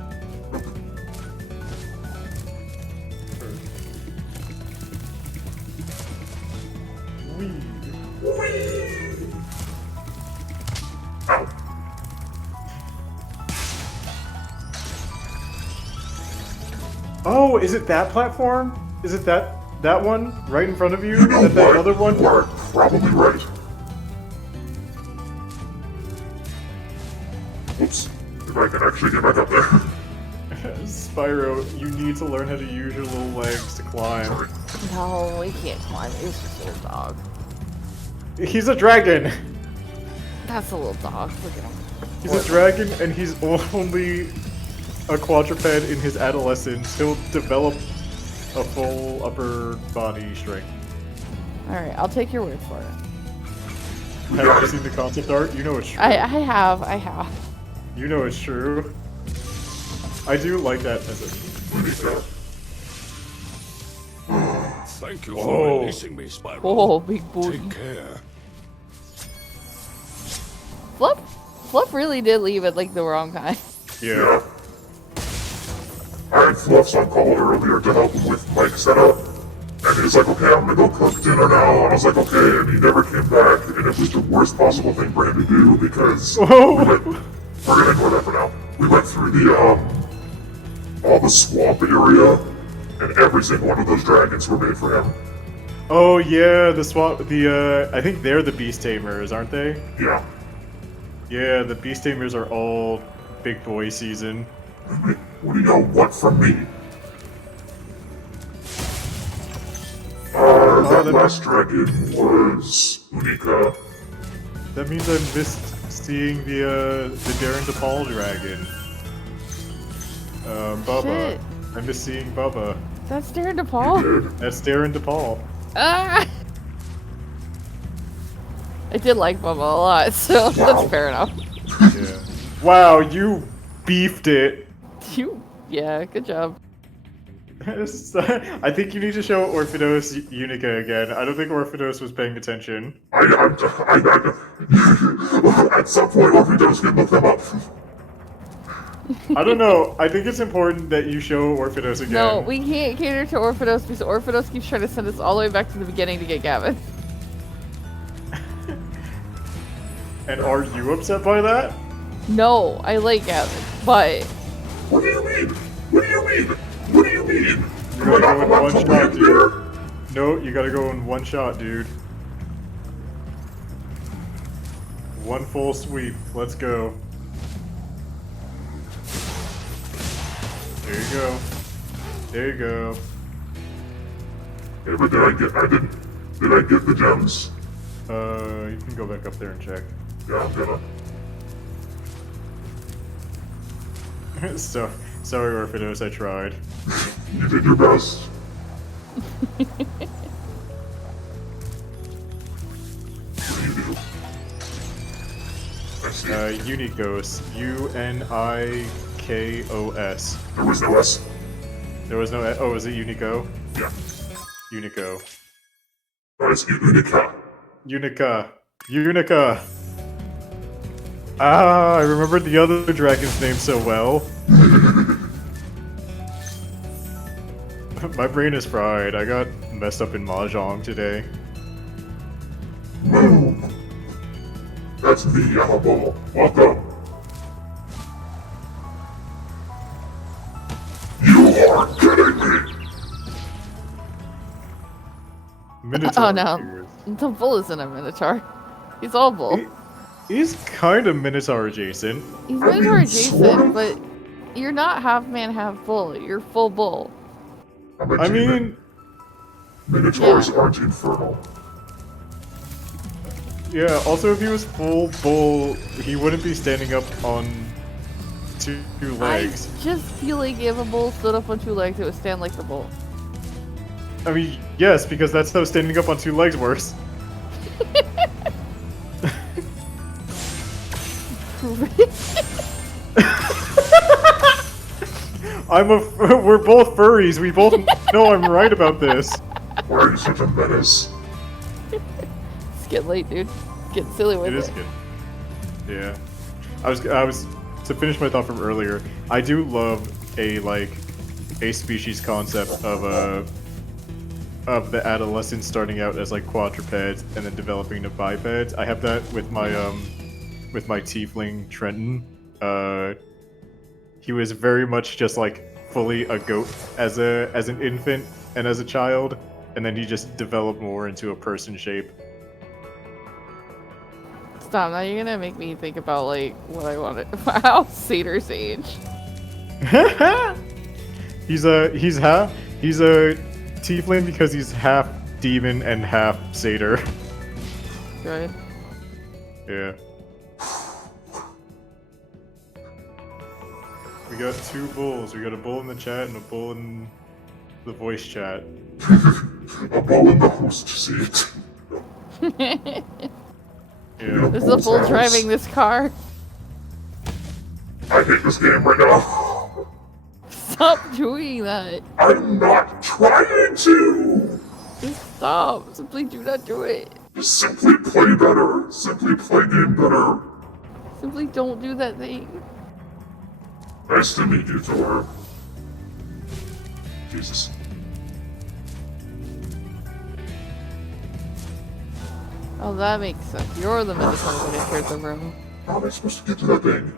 Oh, is it that platform? Is it that one right in front of you? You know that what? other one? You are probably right. Oops. If I can actually get back up there. Spyro, you need to learn how to use your little legs to climb. Sorry. No, he can't climb. He's just a little dog. He's a dragon! That's a little dog. Look at him. He's a dragon and he's only a quadruped in his adolescence. He'll develop a full upper body strength. Alright, I'll take your word for it. Have you seen the concept art? You know it's true. I have. You know it's true. I do like that as a... Thank you for releasing me, Spyro. Oh, big boy. Take care. Fluff really did leave at like the wrong time. Yeah. I had Fluffs on call earlier to help him with mic setup. And he's like, okay, I'm gonna go cook dinner now. And I was like, okay, and he never came back. And it was the worst possible thing for him to do because we're gonna ignore that for now. We went through the, all the swamp area, and every single one of those dragons were made for him. Oh yeah, the swamp, I think they're the beast tamers, aren't they? Yeah. Yeah, the beast tamers are all big boy season. What do you know? What from me? That last dragon was Unica. That means I missed seeing the Darren DePaul dragon. Bubba. Shit. I missed seeing Bubba. That's Darren DePaul? That's Darren DePaul. Ah! I did like Bubba a lot, so that's fair enough. Yeah. Wow, you beefed it. Yeah, good job. I think you need to show Orphados Unica again. I don't think Orphados was paying attention. At some point, Orphados can look them up. I don't know. I think it's important that you show Orphados again. No, we can't cater to Orphados because Orphados keeps trying to send us all the way back to the beginning to get Gavin. And are you upset by that? No, I like Gavin, but... What do you mean? What do you mean? What do you mean? You gotta go in one shot, dude. No, you gotta go in one shot, dude. One full sweep. Let's go. There you go. There you go. Hey, but did I get the gems? You can go back up there and check. Yeah, I'm gonna. So, sorry, Orphados, I tried. You did your best. What do you do? I see. Unikos. U-N-I-K-O-S. There was no S. There was no S. Oh, is it Unico? Yeah. Unico. Oh, it's Unica. Unica. Unica. Ah, I remembered the other dragon's name so well. My brain is fried. I got messed up in Mahjong today. Move! That's the yellow ball. Welcome. You are kidding me! Minotaur. Oh no, the bull isn't a Minotaur. He's all bull. He's kind of Minotaur adjacent. He's Minotaur adjacent, but you're not half man, half bull. You're full bull. I mean... Minotaurs aren't infernal. Yeah, also if he was full bull, he wouldn't be standing up on two legs. I just feel like if a bull stood up on two legs, it would stand like the bull. I mean, yes, because that's how standing up on two legs works. We're both furries. We both know I'm right about this. Why are you such a menace? It's getting late, dude. Getting silly with it. It is good. Yeah. I was to finish my thought from earlier. I do love a species concept of the adolescents starting out as like quadrupeds and then developing to bipeds. I have that with my tiefling Trenton. He was very much just like fully a goat as an infant and as a child, and then he just developed more into a person shape. Stop, now you're gonna make me think about like what I wanted. Wow, Satyrs age. He's a tiefling because he's half demon and half satyr. Good. Yeah. We got 2 bulls. We got a bull in the chat and a bull in the voice chat. A bull in the host seat. Yeah. There's a bull driving this car. I hate this game right now. Stop doing that. I'm not trying to. Just stop. Simply do not do it. Simply play better. Simply play game better. Simply don't do that thing. Nice to meet you, Thor. Jesus. Oh, that makes sense. You're the Minotaur when it entered the room. How am I supposed to get to that thing?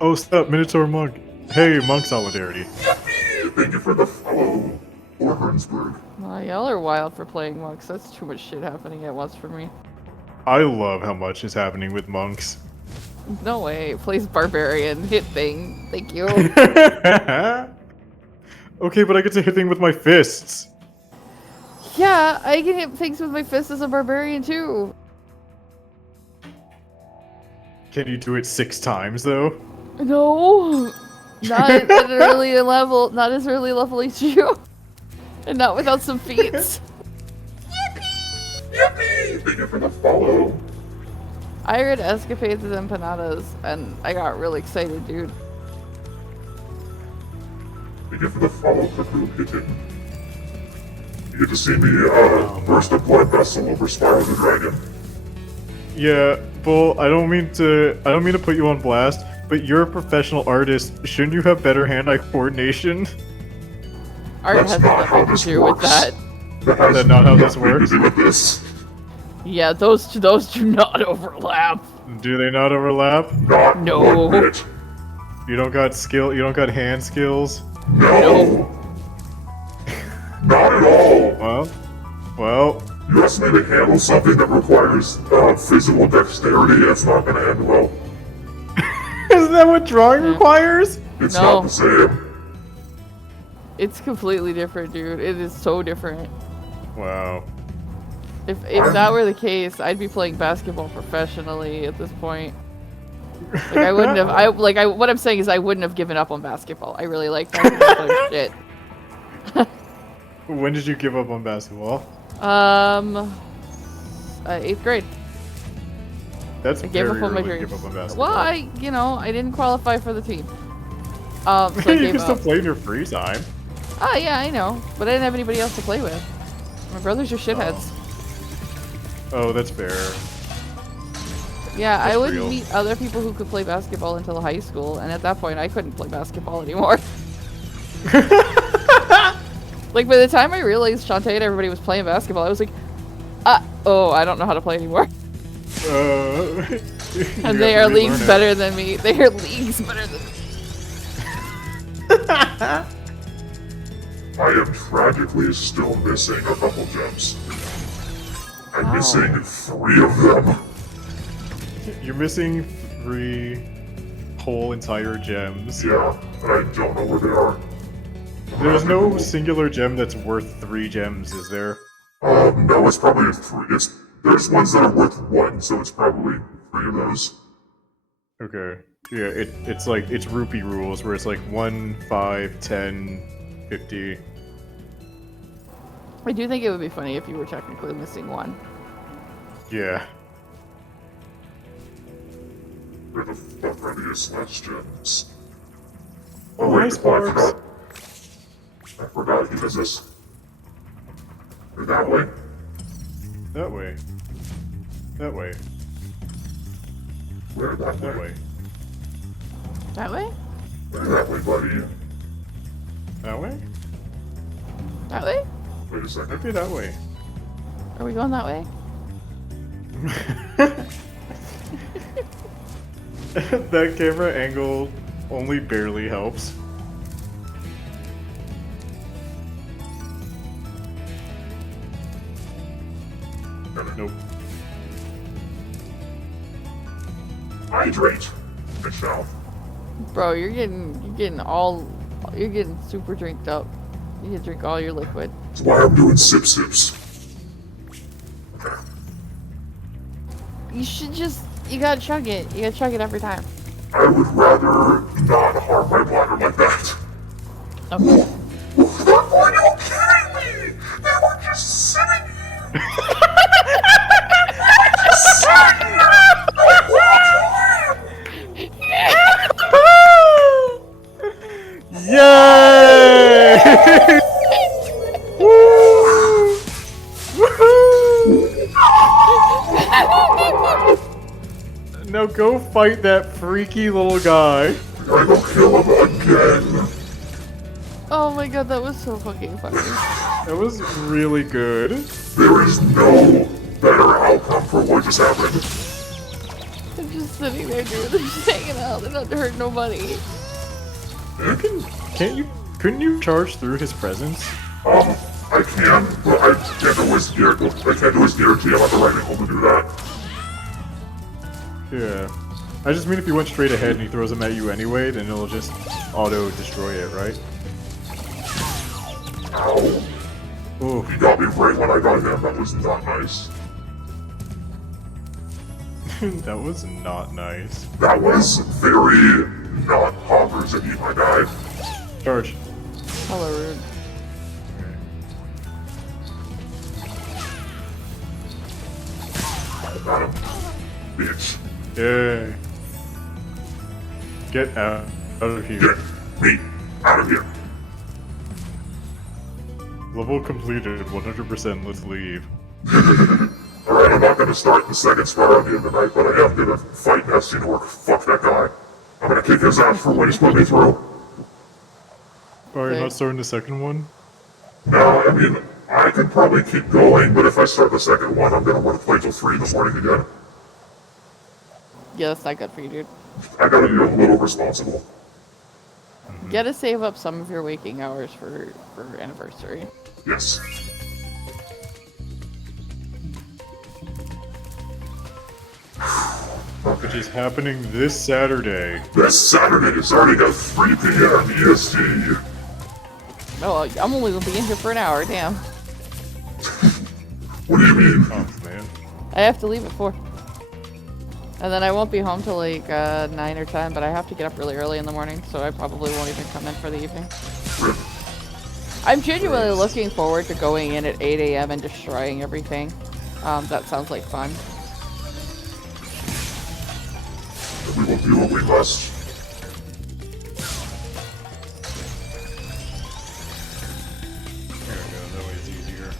Oh, stop, Minotaur Monk. Hey, Monk Solidarity. Yippee! Thank you for the follow, or Hernsberg. Well, y'all are wild for playing monks. That's too much shit happening at once for me. I love how much is happening with monks. No way. It plays barbarian. Hit thing. Thank you. Okay, but I get to hit things with my fists. Yeah, I can hit things with my fist as a barbarian too. Can you do it 6 times though? No, not at an early level. Not as early level as you, and not without some feats. Yippee! Yippee! Thank you for the follow. I read Escapades of Empanadas, and I got really excited, dude. Thank you for the follow, Cuckoo Kitchen. You get to see me burst a blood vessel over Spyro the Dragon. Yeah, Bull, I don't mean to put you on blast, but you're a professional artist. Shouldn't you have better hand-eye coordination? Art has nothing to do with that. That's not how this works. To do with this. Yeah, those do not overlap. Do they not overlap? Not No. one bit. You don't got skill. You don't got hand skills. No. Not at all. Well. You asked me to handle something that requires physical dexterity. It's not going to end well. Isn't that what drawing requires? It's No. not the same. It's completely different, dude. It is so different. Wow. If that were the case, I'd be playing basketball professionally at this point. Like I wouldn't have. What I'm saying is I wouldn't have given up on basketball. I really like basketball. Shit. When did you give up on basketball? 8th grade. That's I gave very up on my early to dreams. give up on basketball. Well, I didn't qualify for the team. So I You gave can still up. play in your free time. Oh yeah, I know, but I didn't have anybody else to play with. My brothers are shitheads. Oh, that's fair. Yeah, I That's wouldn't real. meet other people who could play basketball until high school, and at that point, I couldn't play basketball anymore. Like, by the time I realized Shantae and everybody was playing basketball, I was like, oh, I don't know how to play anymore. And they are leagues better than me. They are leagues better than me. I am tragically still missing a couple gems. I'm missing 3 of them. You're missing 3 whole entire gems. Yeah, and I don't know where they are. There's no singular gem that's worth 3 gems, is there? No, it's probably 3. There's ones that are worth 1, so it's probably 3 of those. Okay. Yeah, it's like, it's rupee rules, where it's like 1, 5, 10, 50. I do think it would be funny if you were technically missing 1. Yeah. Where the fuck are these last gems? Oh, wait, nice bars. I forgot he does this. Or that way. That way. That way. Where that That way? way. That way? That way, buddy. That way? That way? Wait a second. Might be that way. Are we going that way? That camera angle only barely helps. Nope. Hydrate. Fish out. Bro, you're getting super drinked up. You can drink all your liquid. That's why I'm doing sips. You should just, you gotta chug it. You gotta chug it every time. I would rather not harm my bladder like that. Okay. Are you kidding me? They were just sitting here. Just sitting here. Yay! Now go fight that freaky little guy. I will kill him again. Oh my god, that was so fucking funny. That was really good. There is no better outcome for what just happened. They're just sitting there, dude. They're just hanging out. They're not hurting nobody. Couldn't you charge through his presence? I can, but I can't always guarantee I'm at the right angle to do that. Yeah. I just mean if you went straight ahead and he throws them at you anyway, then it'll just auto-destroy it, right? Ow. Ooh. He got me right when I got him. That was not nice. That was not nice. That was very not honkers and eat my guy. Charge. Hello, rude. Got him. Bitch. Yay. Get out of here. Get me out of here. Level completed, 100%, let's leave. Alright, I'm not gonna start the second Spyro game tonight, but I am gonna fight Nestor. Fuck that guy. I'm gonna kick his ass for what he's put me through. Oh, you're not starting the second one? No, I mean, I could probably keep going, but if I start the second one, I'm gonna want to play till 3 in the morning again. Yeah, that's not good for you, dude. I gotta be a little responsible. You gotta save up some of your waking hours for anniversary. Yes. Which is happening this Saturday. This Saturday, starting at 3 p.m. EST. Oh, I'm only gonna be in here for an hour, damn. What do you mean? Oh, man. I have to leave at 4. And then I won't be home till like 9 or 10, but I have to get up really early in the morning, so I probably won't even come in for the evening. I'm genuinely looking forward to going in at 8 a.m. and destroying everything. That sounds like fun. We will do what we must. There we go, that way's easier.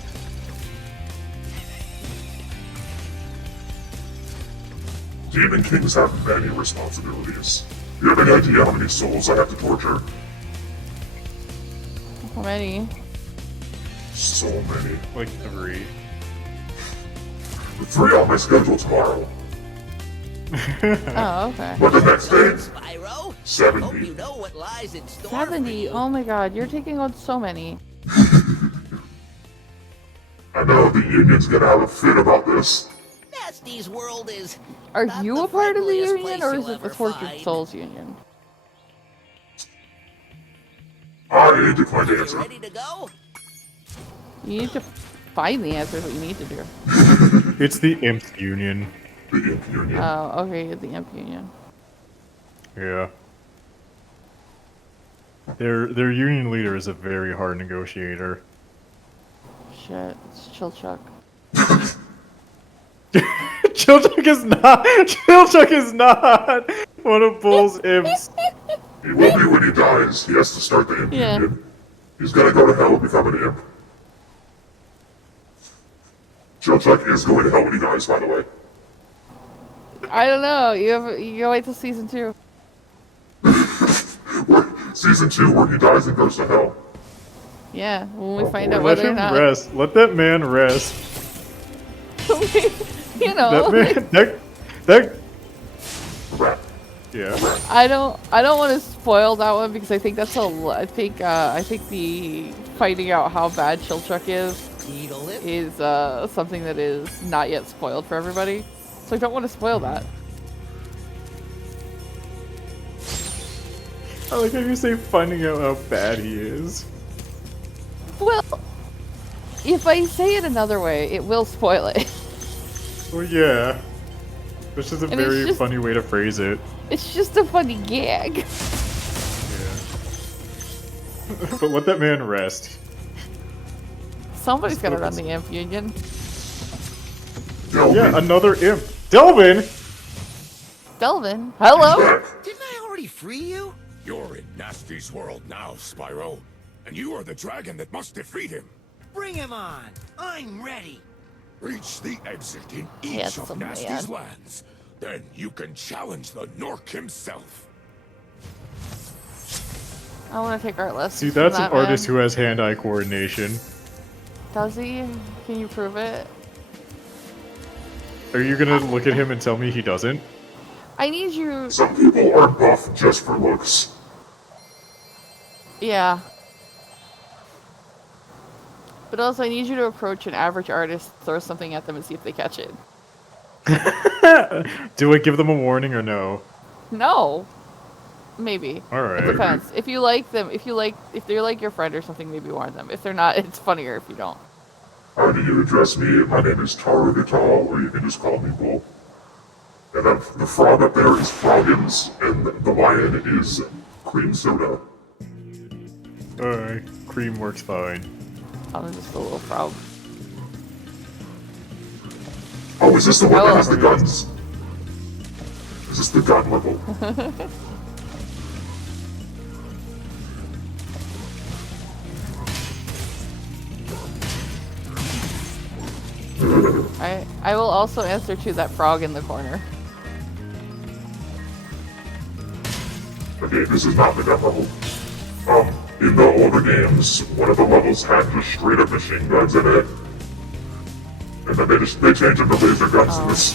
Demon Kings have many responsibilities. Do you have any idea how many souls I have to torture? How many? So many. Like 3. 3 on my schedule tomorrow. Oh, okay. But the next day, Spyro, 70. hope you know what lies in store 70? Oh my god, you're taking on so many. I know the union's gonna have a fit about this. Nasty's world is. Are not you the a part of the friendliest union, place or is you'll it the ever Tortured find. Souls Union? I decline to You answer. ready to go? You need to find the answers what you need to do. It's the Imps Union. The Imp Union. Oh, okay, the Imp Union. Yeah. Their union leader is a very hard negotiator. Shit, it's Chilchuck. Chilchuck is not one of Bull's imps. He will be when he dies. He has to start the Imp Yeah. Union. He's gonna go to hell and become an imp. Chilchuck is going to hell when he dies, by the way. I don't know. You gotta wait till season 2. Season 2 where he dies and goes to hell. Yeah, when we find out Let whether or him not. rest. Let that man rest. You know. That man. That. Yeah. I don't want to spoil that one because I think that's I think the finding out how bad Chilchuck is something that is not yet spoiled for everybody. So I don't want to spoil that. I like how you say finding out how bad he is. Well, if I say it another way, it will spoil it. Well, yeah. Which is a And very funny way to phrase it. It's just a funny gag. Yeah. But let that man rest. Somebody's gonna run the Imp Union. Delvin. Yeah, another imp. Delvin! Delvin? Hello? Didn't I already free you? You're in Nasty's world now, Spyro. And you are the dragon that must defeat him. Bring him on. I'm ready. Reach the exit in each Yes, of man. Nasty's lands. Then you can challenge the Nork himself. I want to take art lessons. See, that's from an that artist man. who has hand-eye coordination. Does he? Can you prove it? Are you gonna look at him and tell me he doesn't? I need you. Some people are buff just for looks. Yeah. But also, I need you to approach an average artist, throw something at them, and see if they catch it. Do I give them a warning or no? No. Maybe. Alright. It depends. If you like them, if they're like your friend or something, maybe warn them. If they're not, it's funnier if you don't. How do you address me? My name is Tauro'Gattal, or you can just call me Bull. And the frog up there is Froggins, and the lion is Cream Soda. Alright, cream works fine. I'm just a little frog. Oh, is this the one that has the guns? Is this the gun level? I will also answer to that frog in the corner. Okay, this is not the gun level. In the older games, one of the levels had just straight up machine guns in it. And then they changed them to laser guns in this.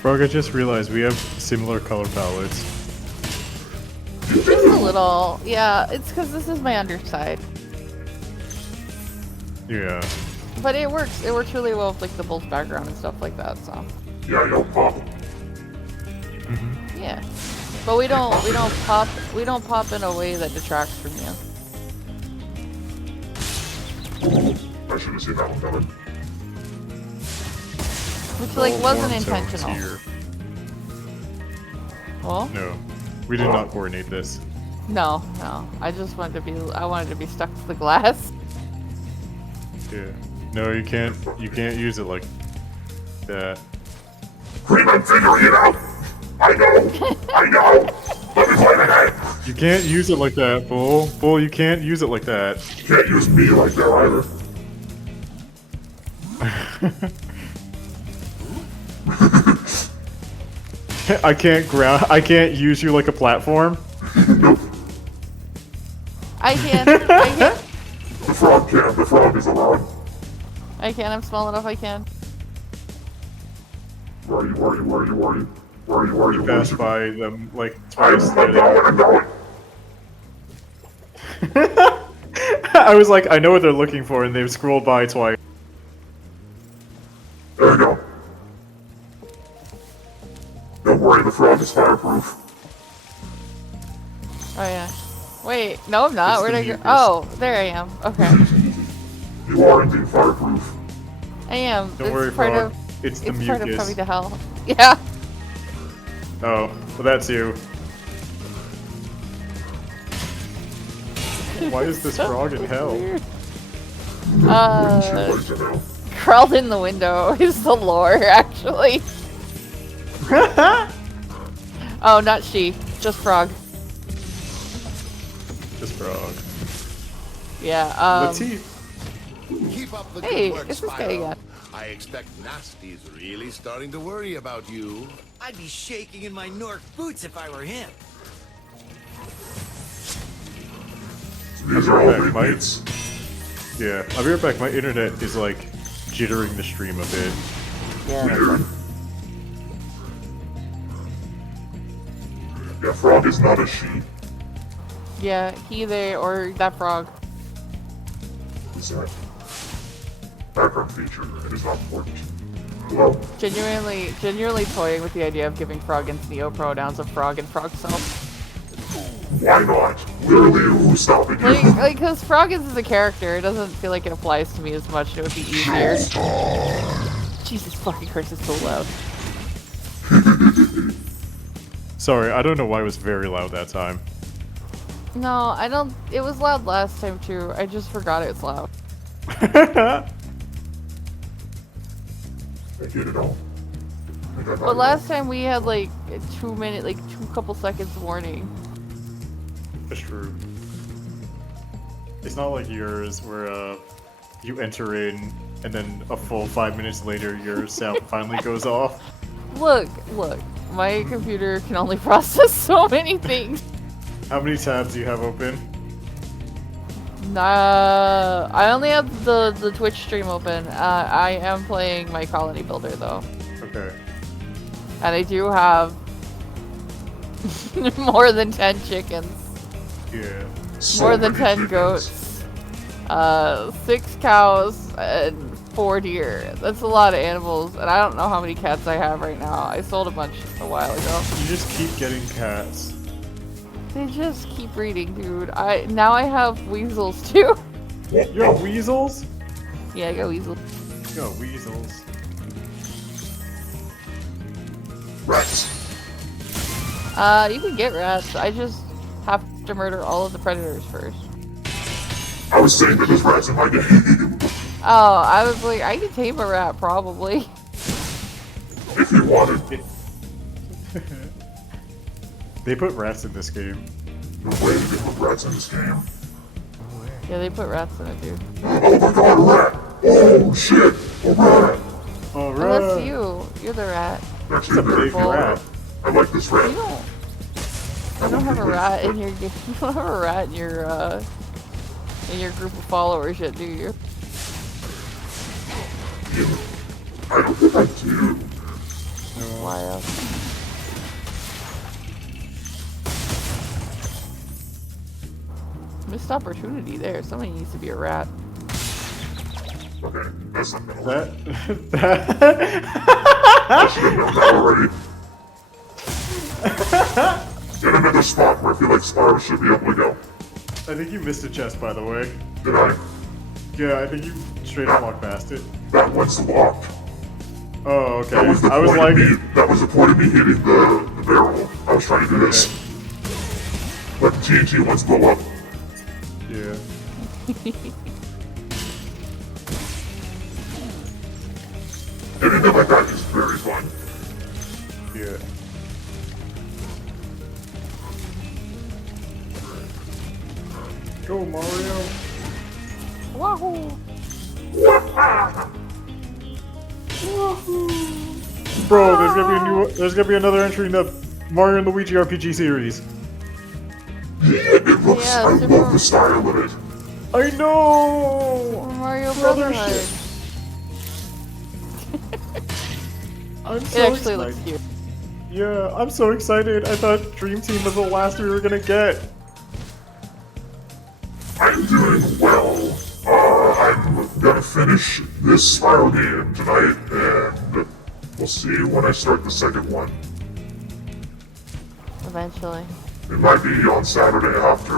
Frog, I just realized we have similar color palettes. Just a little. Yeah, it's because this is my underside. Yeah. But it works. It works really well with like the bull's background and stuff like that. So. Yeah, yo, pop. Yeah. But we don't pop in a way that detracts from you. I should have seen that one coming. Which like wasn't Warm tones intentional. here. Well? No, we did not coordinate this. No. I just wanted to be stuck to the glass. Yeah. No, you can't use it like that. Cream, I'm figuring it out! I know! Let me plan ahead! You can't use it like that, Bull. Bull, you can't use it like that. You can't use me like that either. I can't use you like a platform. I can. The frog can. The frog is allowed. I can. I'm small enough. I can. Where are you? Passed by them like I'm twice. going. I was like, I know what they're looking for, and they've scrolled by twice. There you go. Don't worry, the frog is fireproof. Oh yeah. Wait. No, I'm not. It's Where'd the I go? mucus. Oh, there I am. Okay. You are indeed fireproof. I am. Don't worry, Frog. It's the part of mucus. coming to hell. Yeah. Oh, well that's you. Why is this frog in hell? Crawled in the window is the lore, actually. Oh, not she. Just frog. Just frog. Yeah. Let's see. Keep up the Hey, good work, it's this guy Spyro. again. I expect Nasty's really starting to worry about you. I'd be shaking in my Nork boots if I were him. These are all mates. Yeah, I'll be right back. My internet is like jittering the stream a bit. Weird. Yeah, Frog is not a sheep. Yeah, he, they, or that frog. Is that background feature? It is not important. Hello? Genuinely toying with the idea of giving Frog and Neo pronouns of Frog and Frog self. Why not? Literally, who's stopping you? Like, because Frog is a character, it doesn't feel like it applies to me as much. It would be easier. Jesus fucking Christ, it's so loud. Sorry, I don't know why it was very loud that time. No, I don't. It was loud last time too. I just forgot it's loud. I get it all. But last time we had like a 2 minute, like couple seconds warning. That's true. It's not like yours where you enter in and then a full 5 minutes later your sound finally goes off. Look, my computer can only process so many things. How many tabs do you have open? Nah, I only have the Twitch stream open. I am playing my colony builder though. Okay. And I do have more than 10 chickens. Yeah. More than 10 goats. 6 cows and 4 deer. That's a lot of animals, and I don't know how many cats I have right now. I sold a bunch a while ago. You just keep getting cats. They just keep breeding, dude. Now I have weasels too. You got weasels? Yeah, I got weasels. You got weasels. Rats. You can get rats. I just have to murder all of the predators first. I was saying that there's rats in my game. Oh, I was like, I could tame a rat probably. If you wanted. They put rats in this game. No way they put rats in this game. Yeah, they put rats in it, dude. Oh my god, a rat! Oh shit! A rat! Oh, rat! Oh, that's you. You're the rat. Actually, a big rat. I like this rat. You don't have a rat in your game. You don't have a rat in your group of followers yet, do you? Yeah. I don't think I do. Why? Missed opportunity there. Somebody needs to be a rat. Okay, that's not gonna work. I should have known that already. Get another spot where I feel like Spyro should be able to go. I think you missed a chest, by the way. Did I? Yeah, I think you straight up walked past it. That one's locked. Oh, okay. That was the point of me. That was the point of me hitting the barrel. I was trying to do this. Let the TNT ones blow up. Yeah. Anything like that is very fun. Yeah. Go, Mario. Wahoo! Bro, there's gonna be another entry in the Mario and Luigi RPG series. Yeah, it looks. Yeah, I love the style of it. I know. Mario Brother Brotherhood. shit. I'm It so actually excited. looks cute. Yeah, I'm so excited. I thought Dream Team was the last we were gonna get. I'm doing well. I'm gonna finish this Spyro game tonight, and we'll see when I start the second one. Eventually. It might be on Saturday after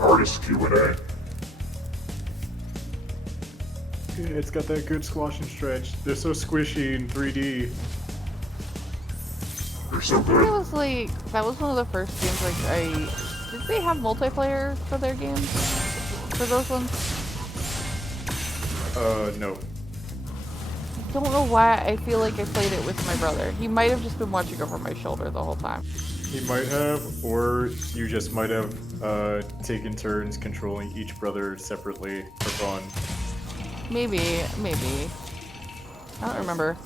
artist Q&A. Yeah, it's got that good squash and stretch. They're so squishy in 3D. They're so I think it was like, that was one of the first games, like, did they have multiplayer for their games? For those ones? No. I don't know why I feel like I played it with my brother. He might have just been watching over my shoulder the whole time. He might have, or you just might have taking turns controlling each brother separately for fun. Maybe. I don't remember.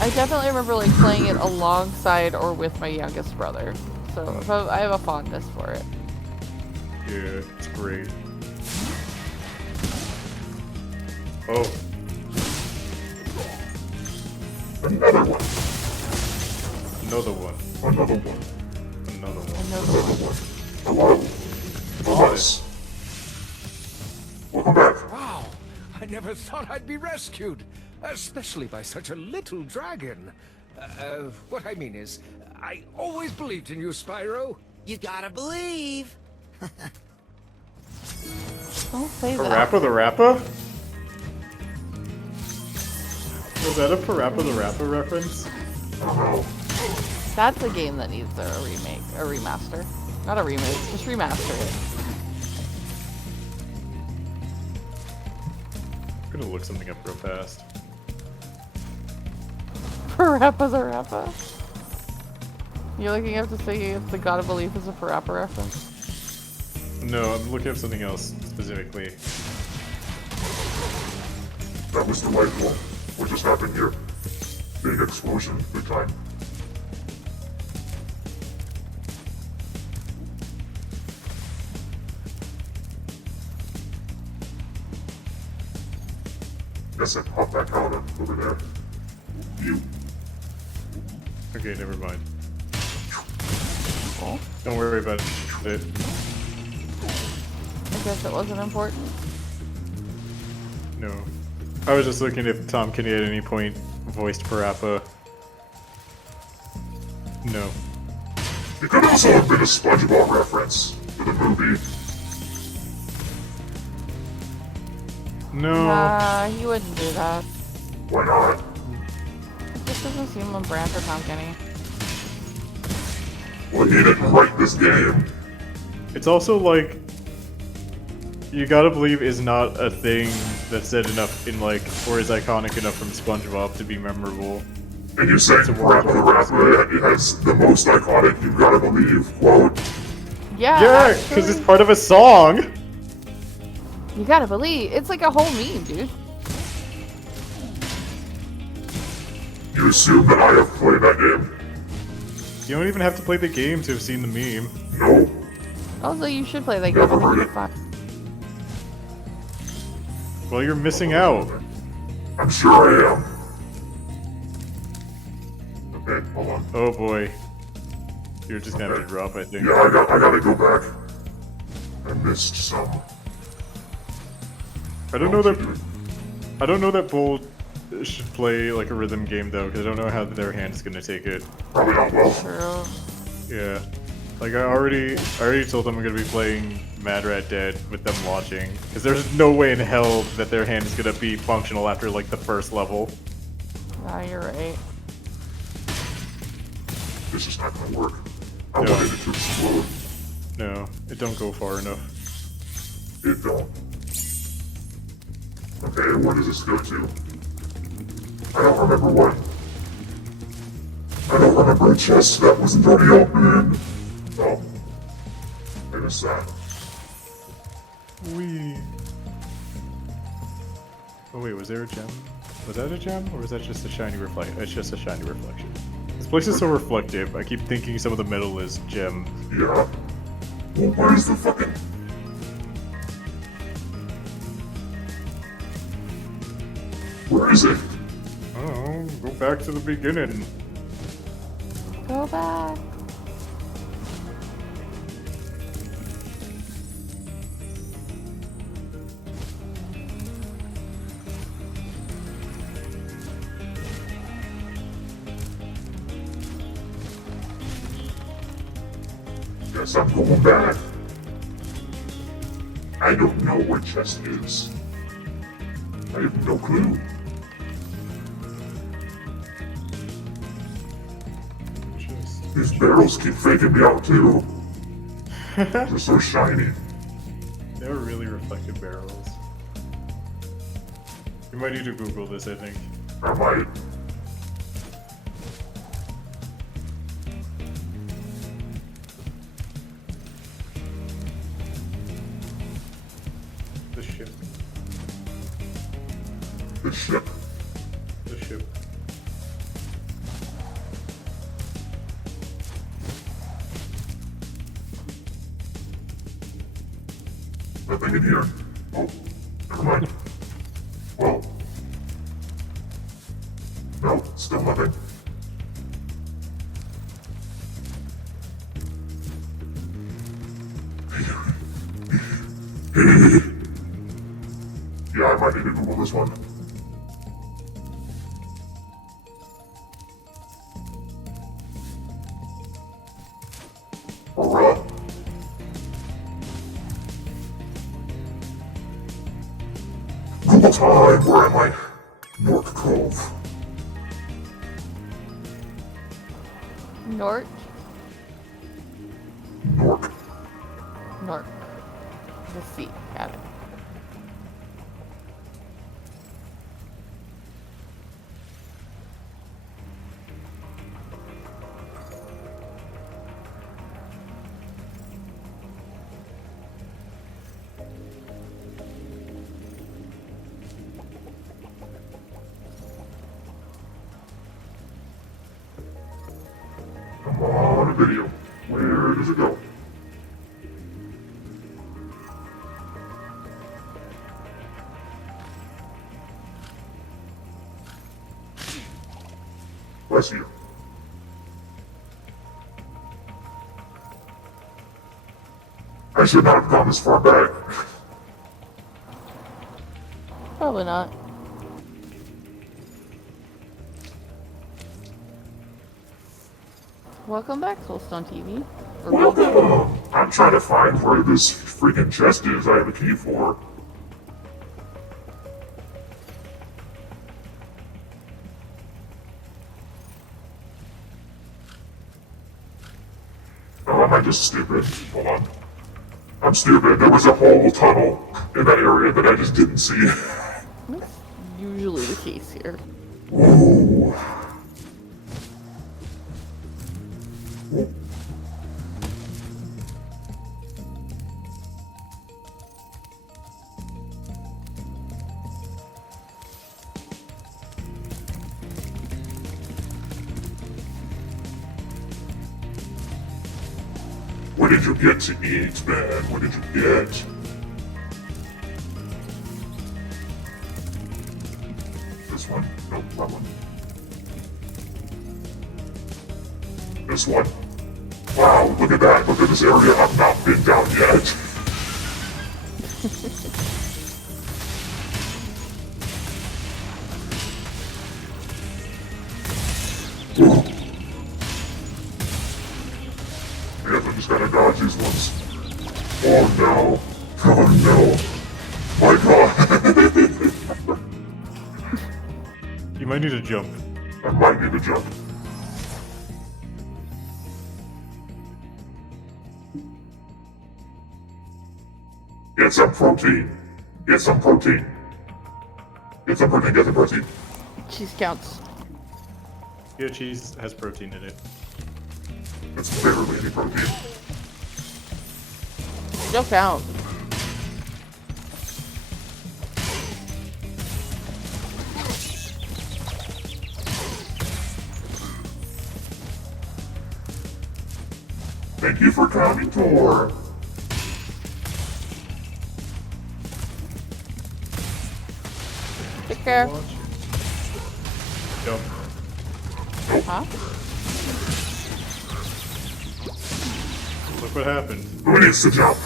I definitely remember like playing it alongside or with my youngest brother. So I have a fondness for it. Yeah, it's great. Oh. Another one. Another one. Another one. Another one. Another one. Hello. Thomas. Welcome back. Wow, I never thought I'd be rescued, especially by such a little dragon. What I mean is, I always believed in you, Spyro. You gotta believe. Don't say that. Parappa the Rappa? Was that a Parappa the Rappa reference? That's a game that needs a remake, a remaster. Not a remake, just remaster it. I'm gonna look something up real fast. Parappa the Rappa. You're looking up to see if the God of Belief is a Parappa reference. No, I'm looking up something else specifically. That was delightful. What just happened here? Big explosion, big time. Guess I popped back out over there. You. Okay, never mind. Oh. Don't worry about it. I guess it wasn't important. No. I was just looking if Tom Kenny at any point voiced Parappa. No. It could also have been a SpongeBob reference to the movie. No. Nah, he wouldn't do that. Why not? It just doesn't seem on brand for Tom Kenny. Well, he didn't write this game. It's also like, you gotta believe is not a thing that's said enough in like, or is iconic enough from SpongeBob to be memorable. And you say Parappa the Rappa has the most iconic you gotta believe quote. Yeah, because it's part of a song. You gotta believe. It's like a whole meme, dude. You assume that I have played that game? You don't even have to play the game to have seen the meme. No. Also, you should play that game. I think it'd be fun. Well, you're missing out. I'm sure I am. Okay, hold on. Oh boy. You're just gonna have to drop, I think. Yeah, I gotta go back. I missed some. I don't know that Bull should play like a rhythm game though, because I don't know how their hand's gonna take it. Probably not well. True. Yeah. Like I already told them I'm gonna be playing Mad Rat Dead with them watching, because there's no way in hell that their hand is gonna be functional after like the first level. Nah, you're right. This is not gonna work. I wanted it to explode. No, it don't go far enough. It don't. Okay, where does this go to? I don't remember what. I don't remember a chest that wasn't already open. Oh. I missed that. Wee. Oh wait, was there a gem? Was that a gem, or was that just a shiny reflect? It's just a shiny reflection. This place is so reflective. I keep thinking some of the metal is gem. Yeah. Well, where's the fucking... Where is it? Oh, go back to the beginning. Go back. Guess I'm going back. I don't know where chest is. I have no clue. These barrels keep faking me out too. They're so shiny. They're really reflective barrels. You might need to Google this, I think. I might. The ship. The ship. The ship. Nothing in here. Oh, never mind. Well. No, still nothing. Yeah, I might need to Google this one. Aura. Google time, where am I? Nork Cove. Nort. Nork. Nort. The sea. Got it. Come on, a video. Where does it go? Bless you. I should not have gone this far back. Probably not. Welcome back, Soulstone TV. Welcome! I'm trying to find where this freaking chest is I have a key for. Oh, am I just stupid? Hold on. I'm stupid. There was a whole tunnel in that area that I just didn't see. That's usually the case here. Ooh. What did you get to eat, man? What did you get? This one? Nope, that one. This one. Wow, look at that. Look at this area I've not been down yet. I just gotta dodge these ones. Oh no. Oh no. My god. You might need to jump. I might need to jump. Get some protein. Get some protein. Get some protein, get some protein. Cheese counts. Yeah, cheese has protein in it. It's barely any protein. Still count. Thank you for coming, Tor. Take care. Jump. Huh? Look what happened. Who needs to jump?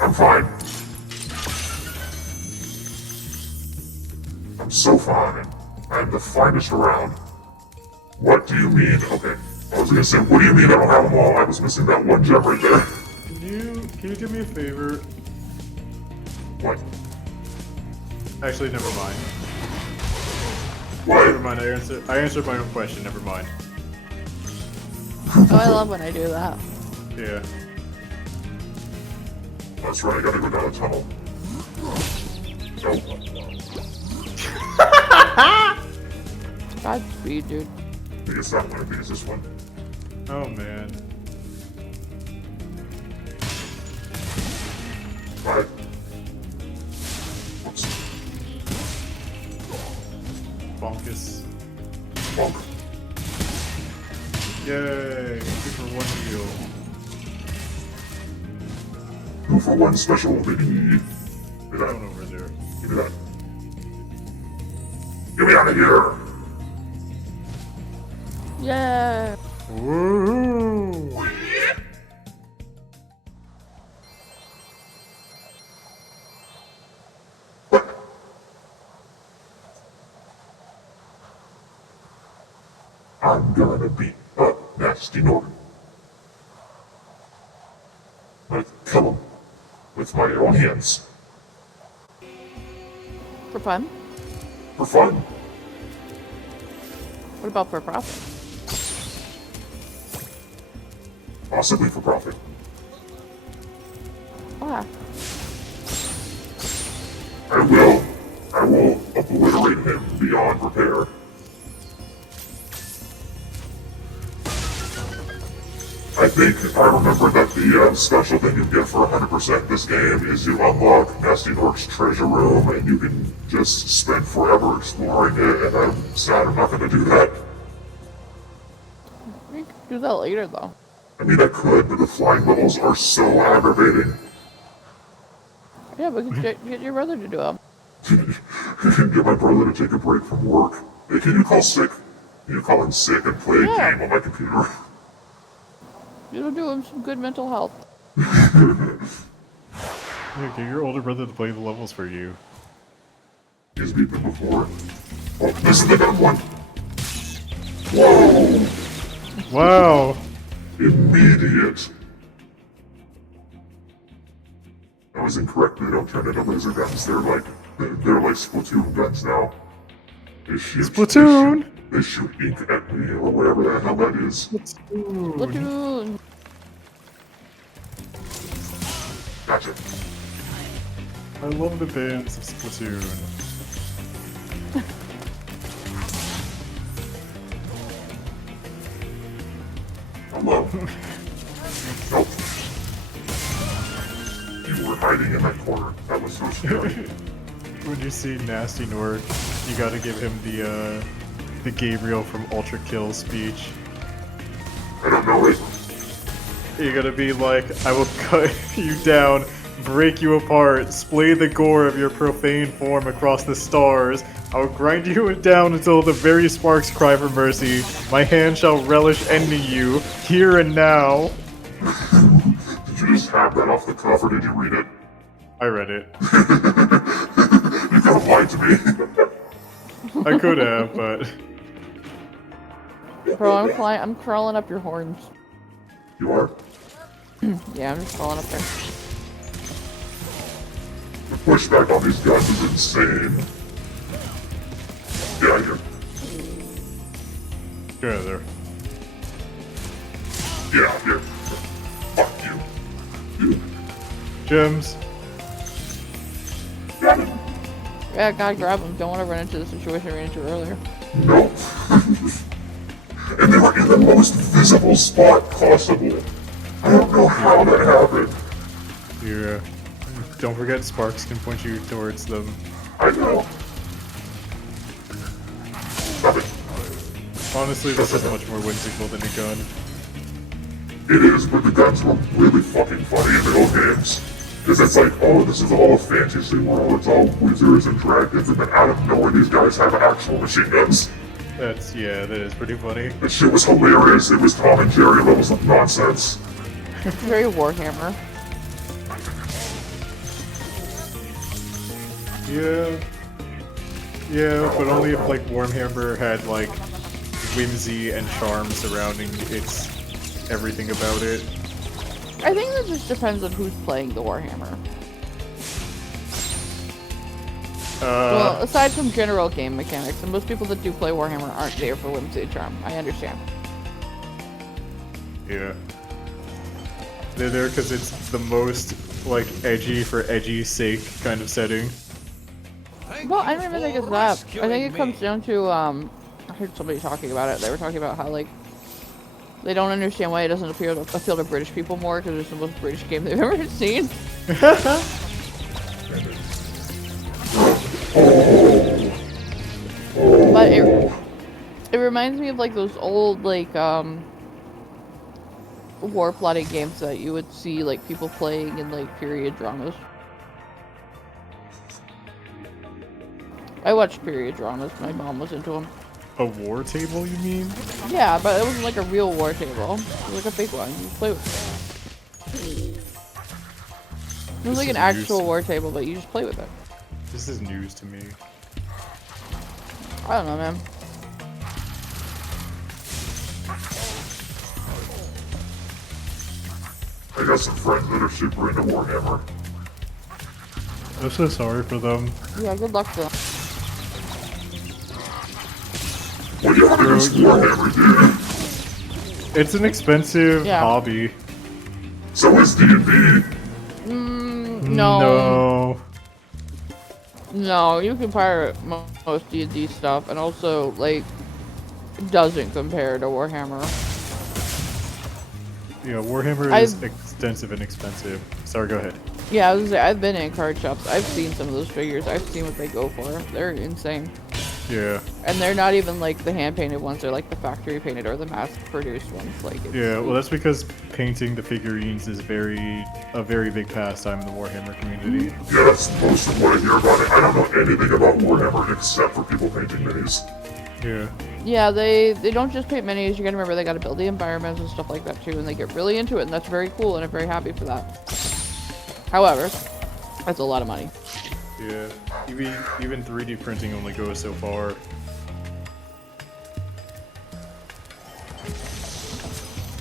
I'm fine. I'm so fine. I'm the finest around. What do you mean? Okay. I was gonna say, what do you mean I don't have them all? I was missing that one gem right there. Can you do me a favor? What? Actually, never mind. What? Never mind, I answered my own question, never mind. Oh, I love when I do that. Yeah. That's right, I gotta go down a tunnel. Nope. Godspeed, dude. I think it's that one, I think it's this one. Oh man. Bye. Bonkus. Bonk. Yay! 2 for 1 heal. 2 for 1 special, baby. Give me that. Going over there. Give me that. Get me out of here! Yeah. Woo! I'm gonna beat up Nasty Norton. I'm gonna kill him with my own hands. For fun? For fun. What about for profit? Possibly for profit. Ah. I will obliterate him beyond repair. I think I remember that the special thing you get for 100% this game is you unlock Nasty Nork's treasure room and you can just spend forever exploring it, and I'm sad I'm not going to do that. You can do that later, though. I mean, I could, but the flying levels are so aggravating. Yeah, but get your brother to do them. Get my brother to take a break from work. Hey, can you call sick? Can you call in sick and play a game on my computer? It'll do him some good mental health. Yeah, get your older brother to play the levels for you. He's beat them before. Oh, this is the gun one. Whoa! Wow! Immediate. I was incorrect. They don't turn into laser guns. They're like Splatoon guns now. They shoot. Splatoon! They shoot ink at me or whatever the hell that is. Splatoon! Gotcha. I love the bands of Splatoon. Hello. Nope. You were hiding in that corner. That was so scary. When you see Nasty Nork, you gotta give him the Gabriel from Ultra Kill speech. I don't know it. You gotta be like, I will cut you down, break you apart, splay the gore of your profane form across the stars. I will grind you down until the very sparks cry for mercy. My hand shall relish ending you, here and now. Did you just have that off the cuff, or did you read it? I read it. You could have lied to me. I could have, but... Bro, I'm crawling up your horns. You are? Yeah, I'm just crawling up there. The pushback on these guns is insane. Get out of here. Get out of there. Get out of here. Fuck you. Gems. Got him. Yeah, gotta grab him. Don't want to run into the situation we ran into earlier. No. And they were in the most visible spot possible. I don't know how that happened. Yeah. Don't forget sparks can point you towards them. I know. Stop it. Honestly, this is much more whimsical than a gun. It is, but the guns were really fucking funny in those games. Because it's like, oh, this is all a fantasy world, it's all wizards and dragons, and then out of nowhere these guys have actual machine guns. Yeah, that is pretty funny. That shit was hilarious. It was Tom and Jerry levels of nonsense. Very Warhammer. Yeah, but only if like Warhammer had like whimsy and charm surrounding its everything about it. I think that just depends on who's playing the Warhammer. Well, aside from general game mechanics, and most people that do play Warhammer aren't there for whimsy and charm. I understand. Yeah. They're there because it's the most, like, edgy for edgy's sake kind of setting. Well, I don't even think it's that. I think it comes down to, I heard somebody talking about it. They were talking about how, like, they don't understand why it doesn't appeal to British people more, because it's the most British game they've ever seen. But it reminds me of like those old like war plotting games that you would see like people playing in like period dramas. I watched period dramas. My mom was into them. A war table, you mean? Yeah, but it wasn't like a real war table. It was like a fake one. You play with it. It was like an actual war table, but you just play with it. This is news to me. I don't know, man. I got some friends that are super into Warhammer. I'm so sorry for them. Yeah, good luck to them. What do you have against Warhammer, dude? It's an expensive hobby. So is D&D. No. No, you can pirate most D&D stuff, and also, like, it doesn't compare to Warhammer. Yeah, Warhammer is extensive and expensive. Sorry, go ahead. Yeah, I was gonna say, I've been in card shops. I've seen some of those figures. I've seen what they go for. They're insane. Yeah. And they're not even like the hand-painted ones. They're like the factory-painted or the mass-produced ones. Like, Yeah, well, that's because painting the figurines is a very big pastime in the Warhammer community. Yeah, that's most of what I hear about it. I don't know anything about Warhammer except for people painting minis. Yeah. Yeah, they don't just paint minis. You gotta remember they gotta build the environments and stuff like that too, and they get really into it, and that's very cool, and I'm very happy for that. However, that's a lot of money. Yeah, even 3D printing only goes so far.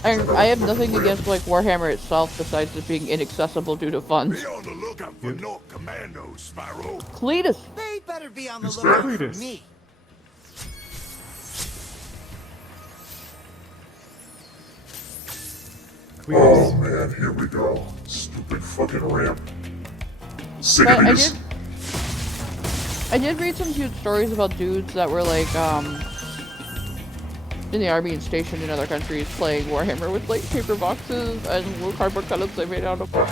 I have nothing against like Warhammer itself besides it being inaccessible due to funds. Be on the lookout for Nork Commandos, Spyro. Cletus! They better be on the lookout for me. Oh man, here we go. Stupid fucking ramp. Sick But of these. I did read some cute stories about dudes that were like, in the army and stationed in other countries playing Warhammer with like paper boxes and little cardboard cutouts they made out of them.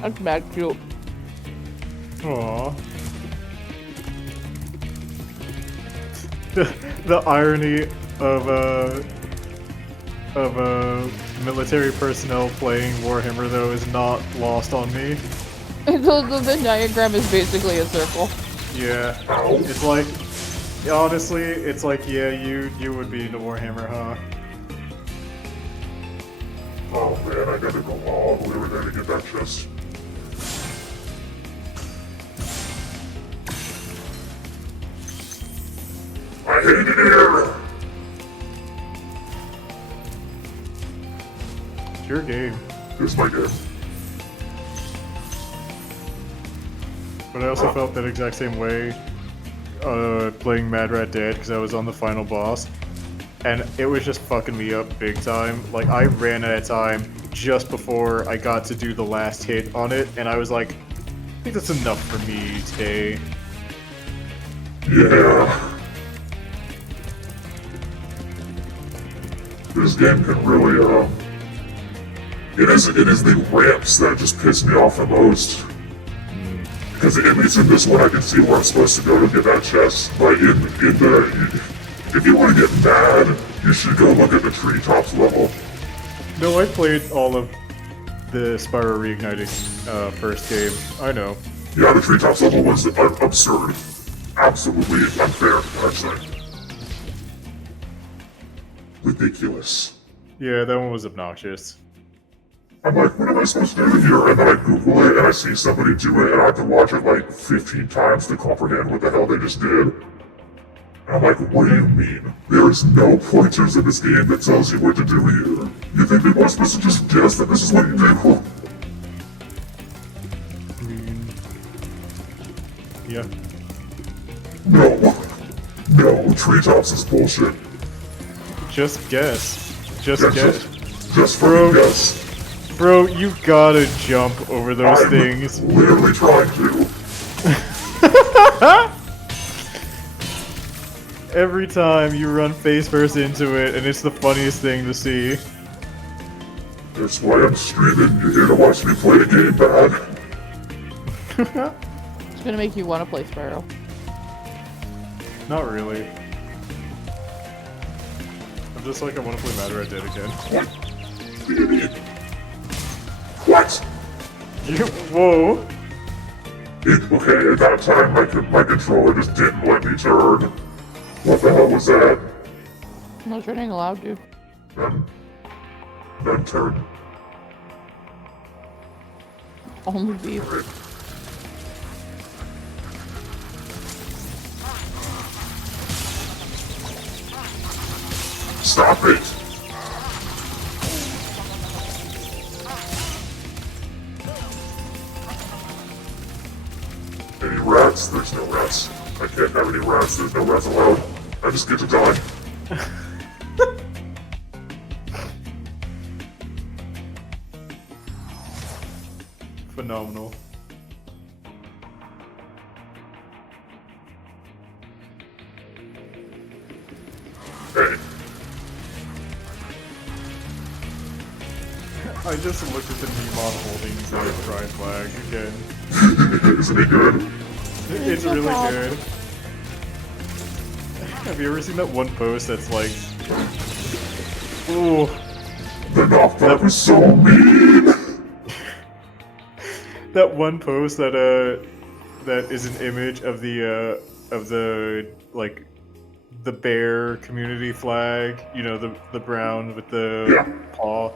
That's mad cute. Aww. The irony of military personnel playing Warhammer though is not lost on me. The Venn diagram is basically a circle. Yeah, it's like, honestly, it's like, yeah, you would be into Warhammer, huh? Oh man, I gotta go all the way over there to get that chest. I hate it here! It's your game. It's my game. But I also felt that exact same way playing Mad Rat Dead because I was on the final boss. And it was just fucking me up big time. Like, I ran out of time just before I got to do the last hit on it, and I was like, I think that's enough for me today. Yeah. This game can really, it is the ramps that just piss me off the most. Because at least in this one I can see where I'm supposed to go to get that chest. But if you want to get mad, you should go look at the treetops level. No, I played all of the Spyro Reignited first game. I know. Yeah, the treetops level was absurd. Absolutely unfair, actually. Ridiculous. Yeah, that one was obnoxious. I'm like, what am I supposed to do here? And then I Google it and I see somebody do it and I have to watch it like 15 times to comprehend what the hell they just did. And I'm like, what do you mean? There is no pointers in this game that tells you what to do here. You think people are supposed to just guess that this is what you do? Yeah. No, treetops is bullshit. Just guess. Just Yeah, guess. Just fucking guess. Bro, you gotta jump over those I'm things. literally trying to. Every time you run face first into it, and it's the funniest thing to see. That's why I'm streaming. You're here to watch me play the game bad. It's gonna make you want to play Spyro. Not really. just like I want to play Matter at Dead again. What? Whoa. Okay, at that time my controller just didn't let me turn. What the hell was that? No turning allowed, dude. Then turn. Only beef. Stop it! Any rats? There's no rats. I can't have any rats. There's no rats allowed. I just get to die. Phenomenal. Hey. I just looked at the Neemon holding the pride flag again. Isn't it good? It's really good. Have you ever seen that one post that's like, ooh, that was so mean. That one post that that is an image of the like the bear community flag, you know, the brown with the paw,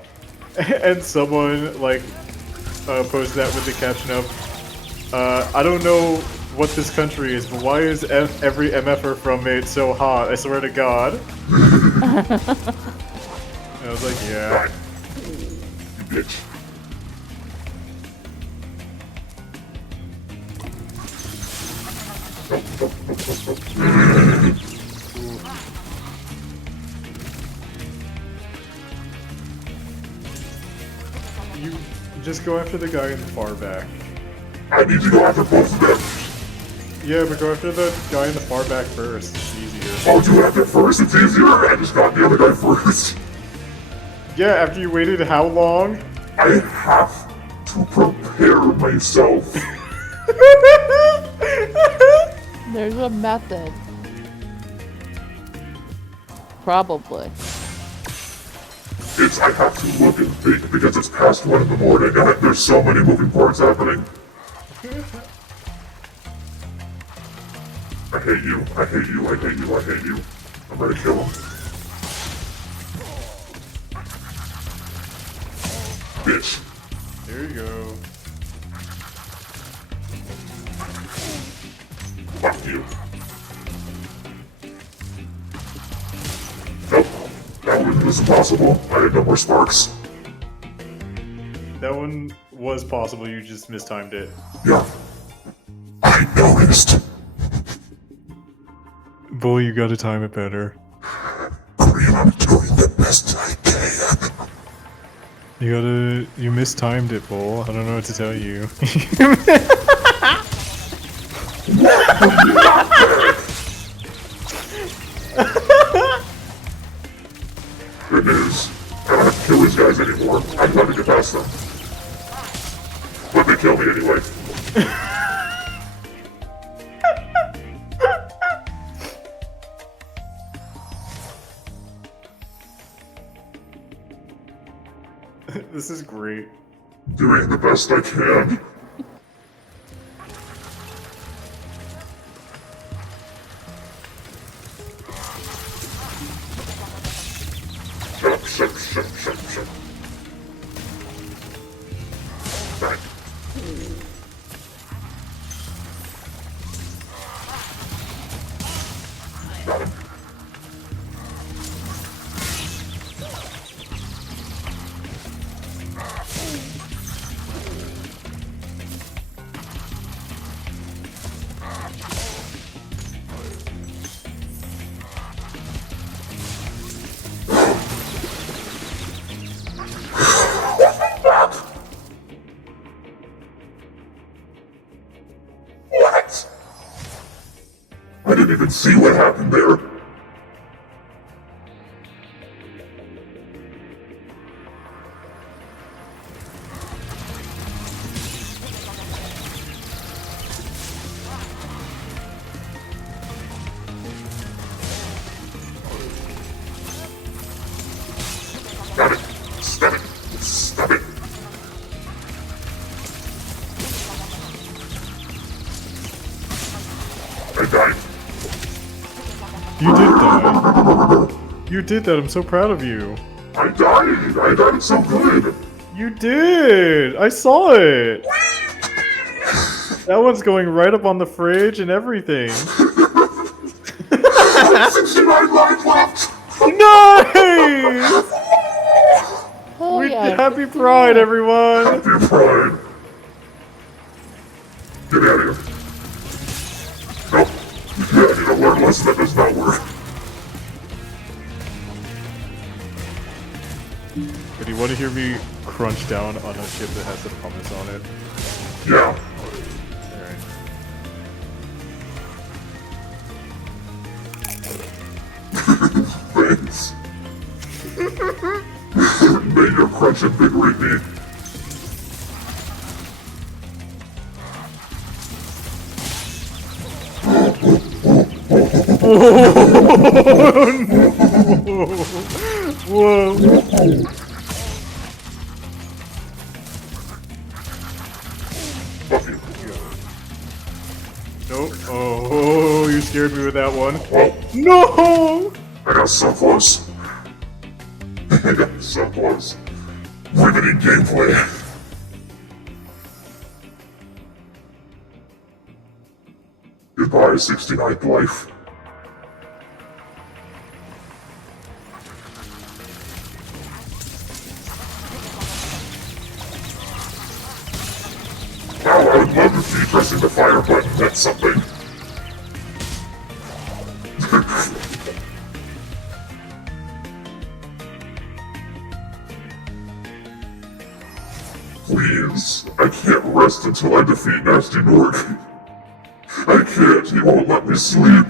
and someone like posted that with the caption of, I don't know what this country is, but why is every MFer from it so hot? I swear to God. And I was like, yeah. You bitch. You just go after the guy in the far back. I need to go after both of them. Yeah, but go after the guy in the far back first. It's easier. I'll do after first. It's easier. I just got the other guy first. Yeah, after you waited how long? I have to prepare myself. There's a method. Probably. I have to look and think because it's past 1 in the morning and there's so many moving parts happening. I hate you. I hate you. I hate you. I hate you. I'm ready to kill him. Bitch. There you go. Fuck you. Nope. That one was impossible. I had no more sparks. That one was possible, you just mistimed it. Yeah. I noticed. Bull, you gotta time it better. I'm doing the best I can. You mistimed it, Bull. I don't know what to tell you. Good news. I don't have to kill these guys anymore. I'm about to get past them. But they kill me anyway. This is great. Doing the best I can. Shut. Back. Got him. What? I didn't even see what happened there. I died. You did die. You did that. I'm so proud of you. I died. I died so good. You did. I saw it. That one's going right up on the fridge and everything. 69 lives left. Nice! Oh yeah. Happy Pride, everyone! Happy Pride. Get out of here. Nope. I need to learn a lesson that does not work. But do you want to hear me crunch down on a chip that has some hummus on it? Yeah. Thanks. May your crunch invigorate me. Whoa! Fuck you. Nope. Oh, you scared me with that one. Oh, No! I got so close. I got so close. Riveting gameplay. Goodbye, 69th life. Wow, I would love to be pressing the fire button. That's something. Please, I can't rest until I defeat Nasty Nork. I can't, he won't let me sleep.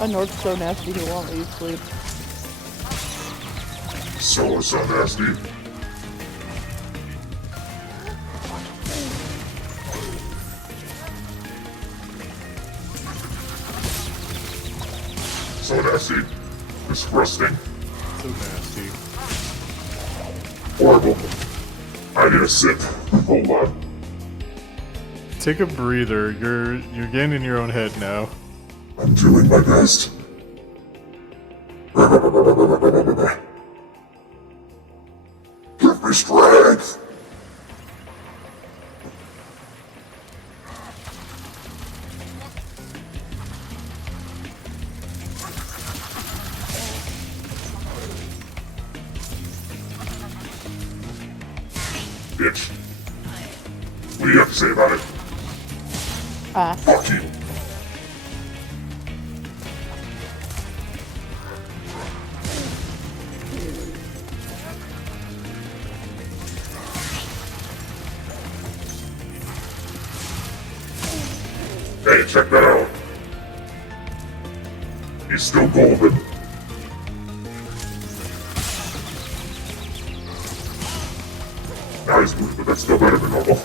A Nork's so nasty he won't let you sleep. So nasty. So nasty. Disgusting. So nasty. Horrible. I need a sip. Hold on. Take a breather. You're getting in your own head now. I'm doing my best. Give me strength. Bitch. What do you have to say about it? Fuck you. Hey, check that out. He's still golden. Now he's moving, but that's still better than normal.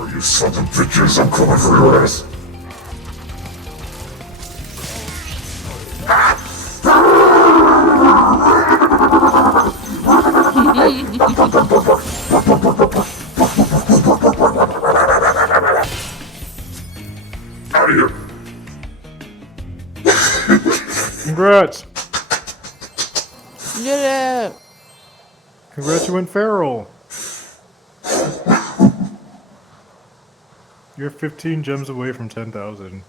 Oh, you sons of bitches, I'm coming for your ass. Out of here. Congrats! You did it! Congrats, you went feral! You're 15 gems away from 10,000.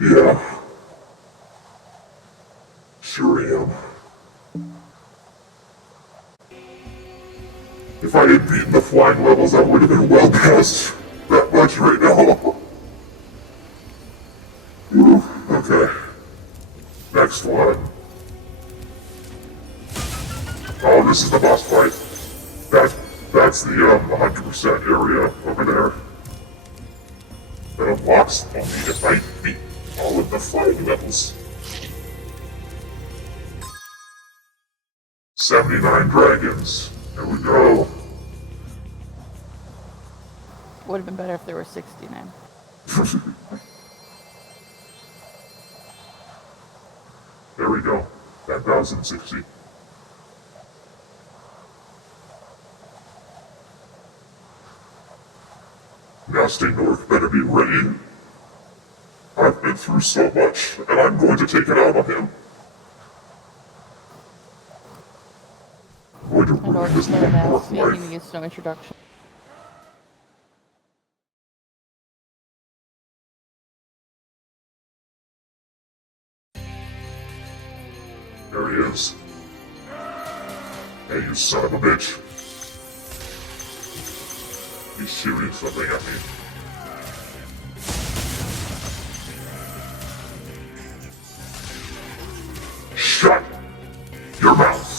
Yeah. Sure am. If I had beaten the flying levels, I would have been well past that much right now. Whew, okay. Next one. Oh, this is the boss fight. That's the 100% area over there. That unlocks only if I beat all of the flying levels. 79 dragons. There we go. Would have been better if there were 69. There we go. 10,060. Nasty North better be ready. I've been through so much, and I'm going to take it out on him. I'm going to ruin this little North life. He gets no introduction. There he is. Hey, you son of a bitch. He's shooting something at me. Shut your mouth.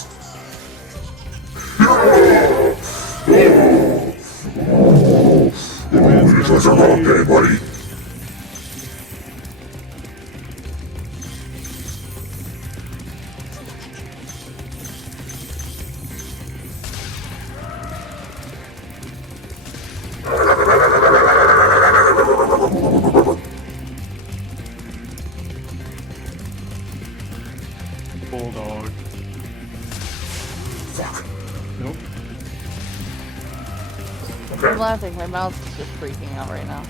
It was a long day, buddy. Bulldog. Fuck. Nope. I'm laughing. My mouth's just freaking out right now.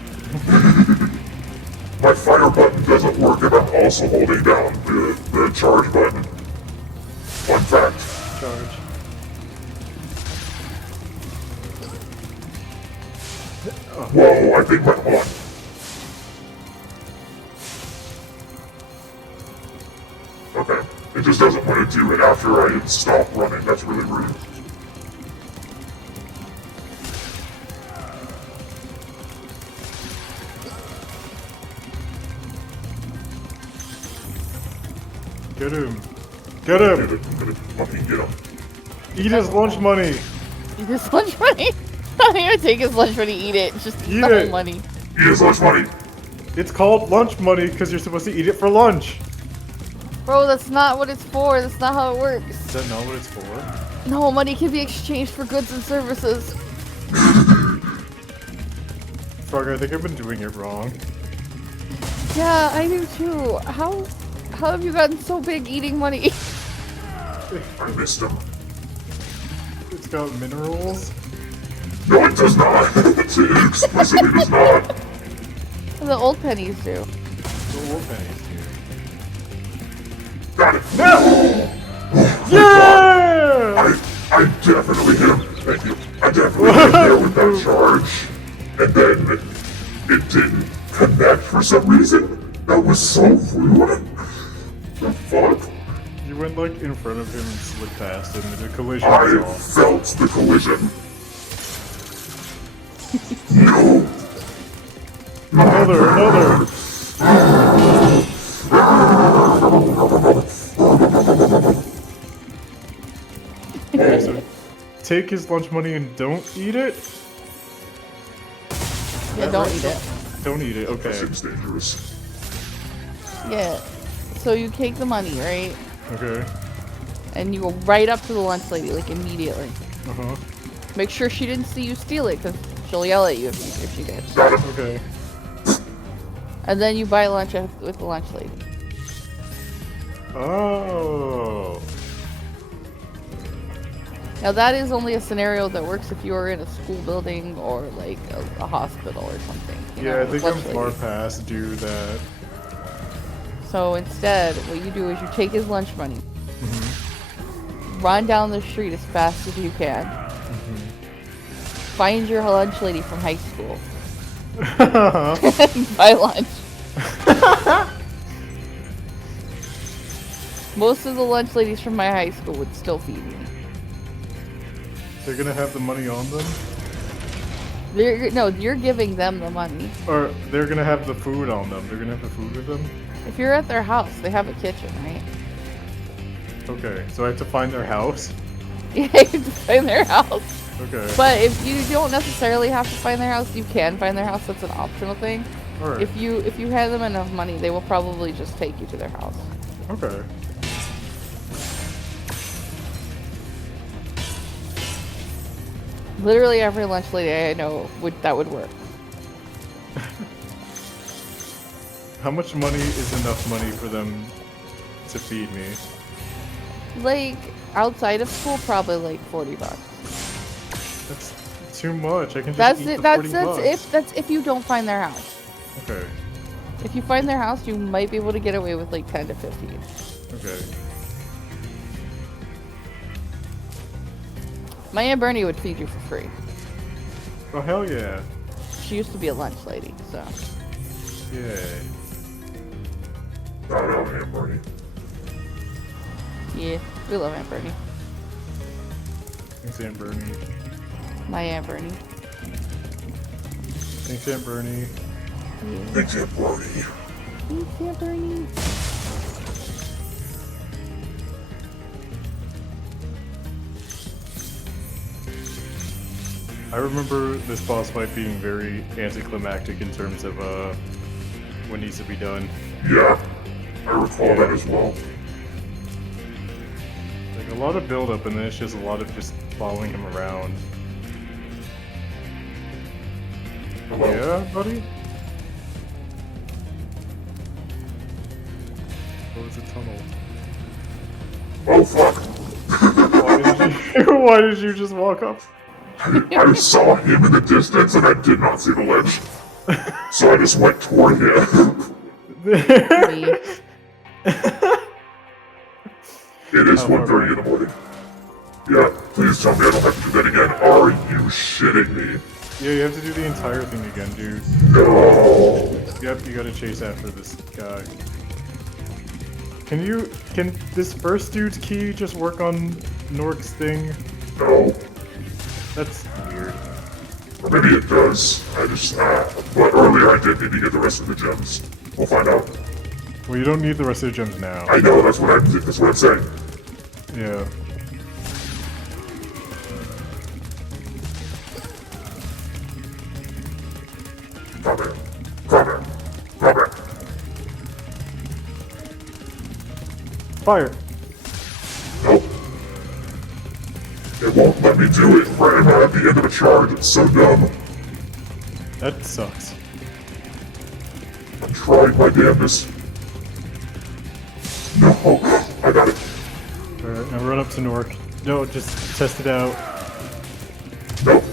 My fire button doesn't work if I'm also holding down the charge button. Fun fact. Charge. Whoa, I think my on. Okay. It just doesn't want to do it after I stop running. That's really rude. Get him. Get him. I'm gonna fucking get him. Eat his lunch money. Eat his lunch money? I'm gonna take his lunch money, eat it. Just eat the whole money. Eat his lunch money. It's called lunch money because you're supposed to eat it for lunch. Bro, that's not what it's for. That's not how it works. Is that not what it's for? No, money can be exchanged for goods and services. Frog, I think I've been doing it wrong. Yeah, I do too. How have you gotten so big eating money? I missed him. It's got minerals. No, it does not. It explicitly does not. The old pennies do. The old pennies do. Got it. No! Yeah! I definitely hit him. Thank you. I definitely hit him there with that charge. And then it didn't connect for some reason. That was so rude. The fuck? You went like in front of him and slid past him and the collision I was off. felt the collision. No. Another. Okay, so take his lunch money and don't eat it? Yeah, don't eat it. Don't eat it, okay. That seems dangerous. Yeah. So you take the money, right? Okay. And you go right up to the lunch lady, like immediately. Uh-huh. Make sure she didn't see you steal it, because she'll yell at you if she did. Okay. And then you buy lunch with the lunch lady. Oh. Now that is only a scenario that works if you are in a school building or like a hospital or something. Yeah, I think I'm far past do that. So instead, what you do is you take his lunch money, run down the street as fast as you can, find your lunch lady from high school, and buy lunch. Most of the lunch ladies from my high school would still feed me. They're gonna have the money on them? No, you're giving them the money. Or they're gonna have the food on them. They're gonna have the food with them? If you're at their house, they have a kitchen, right? Okay, so I have to find their house? Yeah, you have to find their house. Okay. But if you don't necessarily have to find their house, you can find their house. That's an optional thing. Alright. If you hand them enough money, they will probably just take you to their house. Okay. Literally every lunch lady I know that would work. How much money is enough money for them to feed me? Like, outside of school, probably like 40 bucks. That's too much. I can just That's eat it. the That's 40 bucks. that's if you don't find their house. Okay. If you find their house, you might be able to get away with like 10 to 15. Okay. My Aunt Bernie would feed you for free. Oh hell yeah. She used to be a lunch lady, so. Yeah. Shout out, Aunt Bernie. Yeah, we love Aunt Bernie. Thanks, Aunt Bernie. My Aunt Bernie. Thanks, Aunt Bernie. Yeah. Thanks, Aunt Bernie. Thanks, Aunt Bernie. I remember this boss fight being very anticlimactic in terms of what needs to be done. Yeah, I recall that as well. Like a lot of build up and then it's just a lot of just following him around. Hello? Yeah, buddy? Oh, it's a tunnel. Oh fuck! Why did you just walk up? I saw him in the distance and I did not see the ledge. So I just went toward him. It is 1:30 in the morning. Yeah, please tell me I don't have to do that again. Are you shitting me? Yeah, you have to do the entire thing again, dude. No! Yep, you gotta chase after this guy. Can this first dude's key just work on Nork's thing? No. That's weird. Or maybe it does. I just, but earlier I did need to get the rest of the gems. We'll find out. Well, you don't need the rest of the gems now. I know, that's what I'm saying. Yeah. Come here. Come here. Come here. Fire! Nope. It won't let me do it right at the end of a charge. It's so dumb. That sucks. I tried my damnedest. No, I got it. Alright, now run up to Nork. No, just test it out. Nope.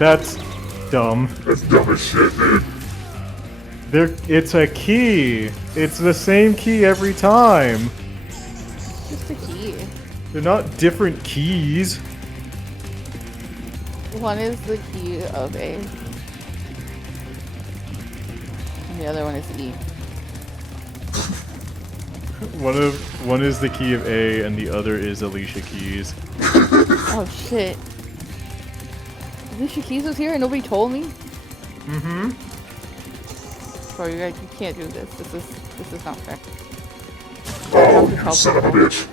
That's dumb. That's dumb as shit, dude. It's a key. It's the same key every time. Just a key. They're not different keys. One is the key of A. And the other one is E. One is the key of A, and the other is Alicia Keys. Oh shit. Alicia Keys was here and nobody told me? Mm-hmm. Bro, you can't do this. This is not fair. Oh, you son of a bitch.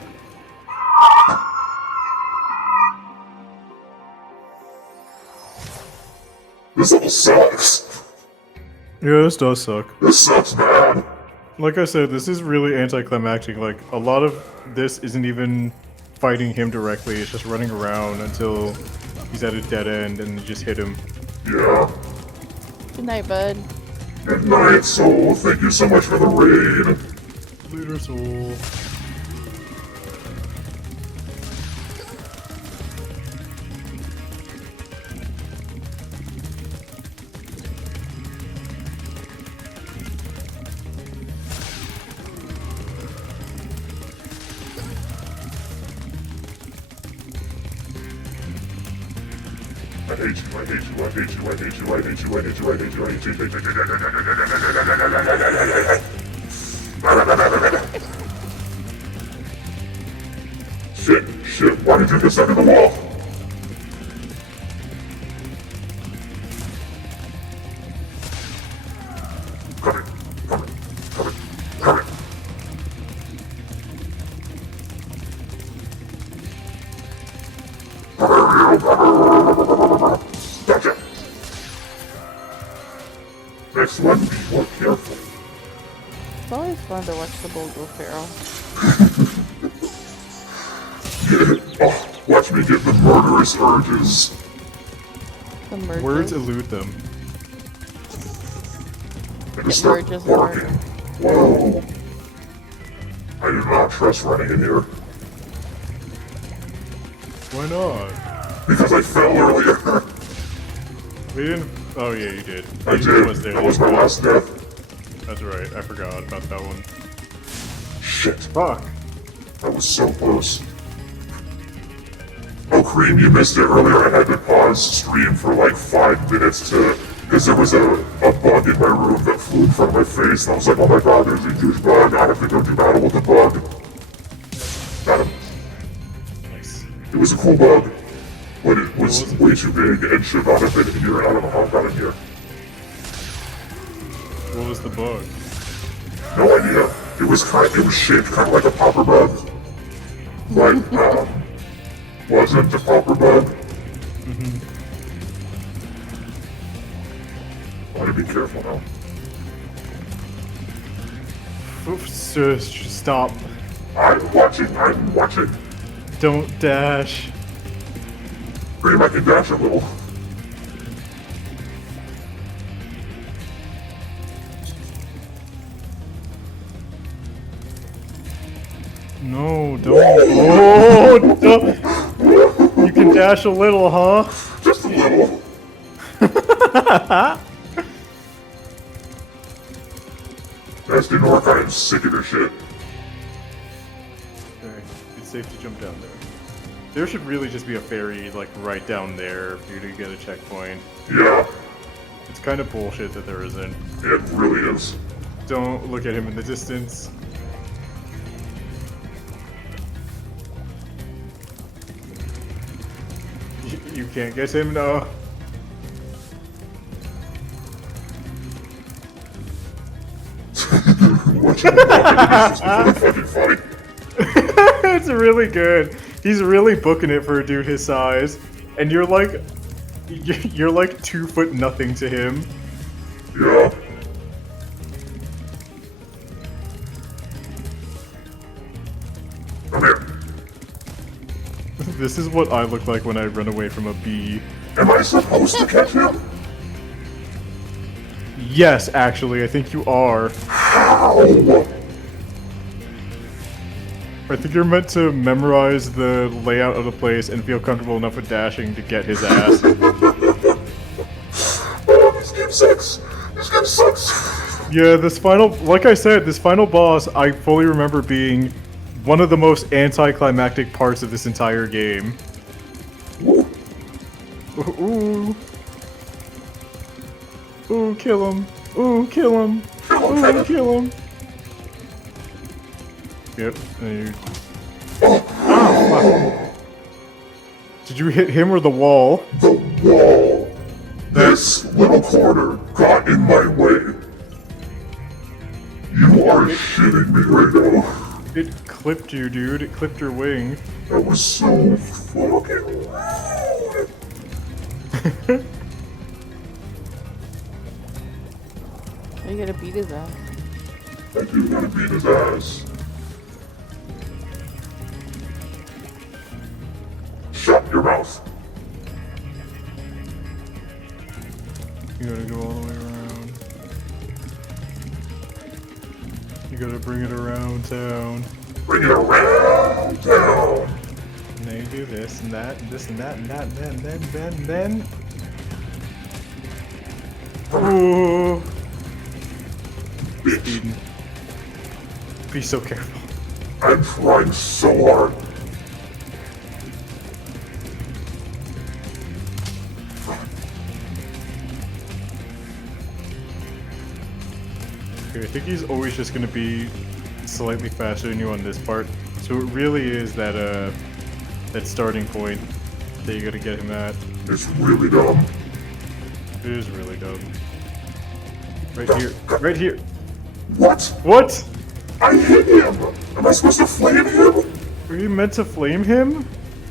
This level sucks. Yeah, this does suck. This sucks bad. Like I said, this is really anticlimactic. Like, a lot of this isn't even fighting him directly. It's just running around until he's at a dead end and you just hit him. Yeah. Good night, bud. Good night, Soul. Thank you so much for the raid. Later, Soul. I hate you, I hate you, I hate you, I hate you, I hate you, I hate you, I hate you, I hate you. Shit, why did you get stuck in the wall? Come in, come in, come in, come in. Gotcha. Next one, be more careful. It's always fun to watch the bull go feral. Oh, watch me get the murderous urges. The merges. Words elude them. And just start merges barking. Whoa. I do not trust running in here. Why not? Because I fell earlier. We didn't. Oh yeah, you did. I You did. was there. That was my last death. That's right. I forgot about that one. Shit. Fuck. I was so close. Oh, Cream, you missed it earlier. I had to pause stream for like 5 minutes because there was a bug in my room that flew in front of my face, and I was like, oh my god, there's a huge bug. I have to go do battle with the bug. Got him. Nice. It was a cool bug, but it was way too big and should not have been in here. I don't know how it got in here. What was the bug? No idea. It was shaped kind of like a popper bug. Like, wasn't a popper bug. Mm-hmm. Want to be careful now. Oops, just stop. I'm watching. Don't dash. Maybe I can dash a little. No, don't. Oh, don't. You can dash a little, huh? Just a little. Nasty Nork, I am sick of this shit. Okay, it's safe to jump down there. There should really just be a ferry, like, right down there for you to get a checkpoint. Yeah. It's kind of bullshit that there isn't. It really is. Don't look at him in the distance. You can't get him, no. It's really good. He's really booking it for a dude his size, and you're like 2 foot nothing to him. Yeah. Come here. This is what I look like when I run away from a bee. Am I supposed to catch him? Yes, actually, I think you are. How? I think you're meant to memorize the layout of the place and feel comfortable enough with dashing to get his ass. Oh, this game sucks. This game sucks. Yeah, like I said, this final boss, I fully remember being one of the most anticlimactic parts of this entire game. Ooh. Ooh. Ooh, kill him. Ooh, kill him. Ooh, kill him. Yep. And you... Oh, fuck. Did you hit him or the wall? The wall. This little corner got in my way. You are shitting me right now. It clipped you, dude. It clipped your wing. That was so fucking rude. You gotta beat his ass. I do gotta beat his ass. Shut your mouth. You gotta go all the way around. You gotta bring it around town. Bring it around town. And then you do this and that and this and that and that and then. Ooh. Speeding. Be so careful. I'm trying so hard. Okay, I think he's always just gonna be slightly faster than you on this part. So it really is that that starting point that you gotta get him at. It's really dumb. It is really dumb. Right here. Right here. What? What? I hit him! Am I supposed to flame him? Were you meant to flame him?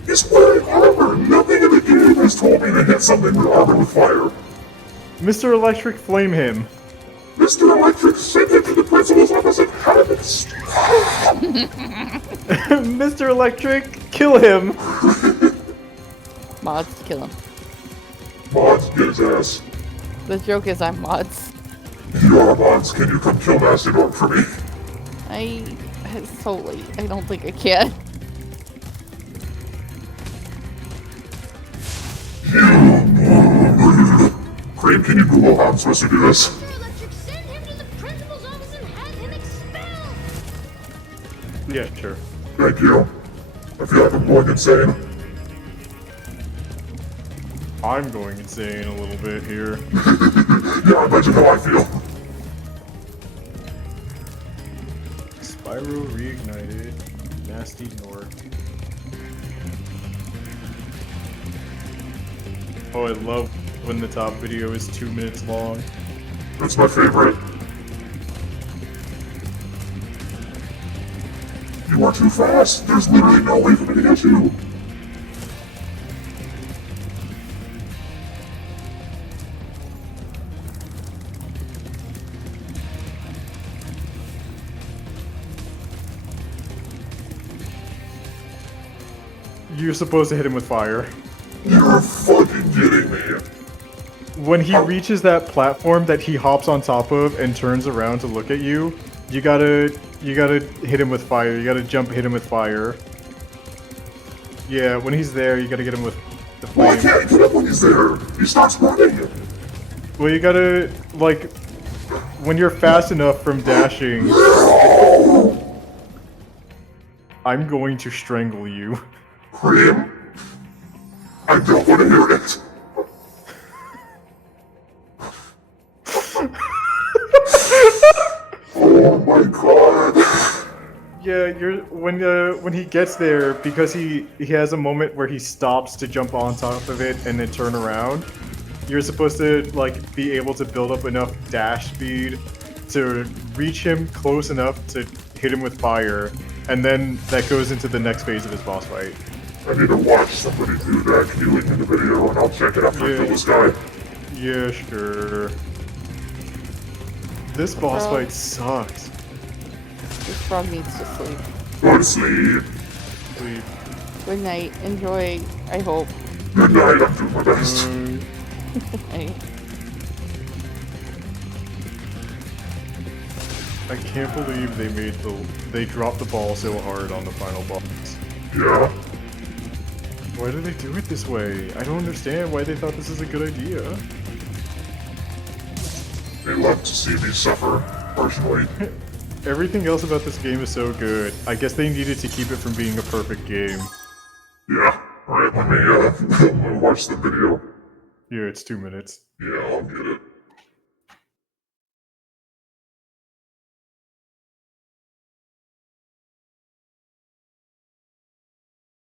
He's wearing armor! Nothing in the game has told me to hit something with armor with fire. Mr. Electric, flame him. Mr. Electric, send him to the principal's office and have him Mr. Electric, kill him! Mods, kill him. Mods, get his ass. The joke is I'm mods. You are mods. Can you come kill Nasty Nork for me? I It's so late. I don't think I can. Cream, can you Google how I'm supposed to do this? Yeah, sure. Thank you. I feel like I'm going insane. I'm going insane a little bit here. Yeah, I bet you how I feel. Spyro Reignited. Nasty Nork. Oh, I love when the top video is 2 minutes long. That's my favorite. You are too fast. There's literally no way for me to get you. You're supposed to hit him with fire. You're fucking kidding me. When he reaches that platform that he hops on top of and turns around to look at you, you gotta hit him with fire. You gotta hit him with fire. Yeah, when he's there, you gotta get him with the flame. Well, I can't get up when he's there. He starts running. Well, you gotta, like, when you're fast enough from dashing... I'm going to strangle you. Cream? I don't want to hear it. Oh my god. Yeah, when he gets there, because he has a moment where he stops to jump on top of it and then turn around. You're supposed to like be able to build up enough dash speed to reach him close enough to hit him with fire, and then that goes into the next phase of his boss fight. I need to watch somebody do that. Can you link me the video and I'll check it after I kill this guy? Yeah, sure. This boss fight sucks. This frog needs to sleep. Go to sleep. Sleep. Good night. Enjoy, I hope. Good night, I'm doing my best. I can't believe they dropped the ball so hard on the final boss. Yeah. Why do they do it this way? I don't understand why they thought this is a good idea. They love to see me suffer, personally. Everything else about this game is so good. I guess they needed to keep it from being a perfect game. Yeah. Alright, let me watch the video. Here, it's 2 minutes. Yeah, I'll get it.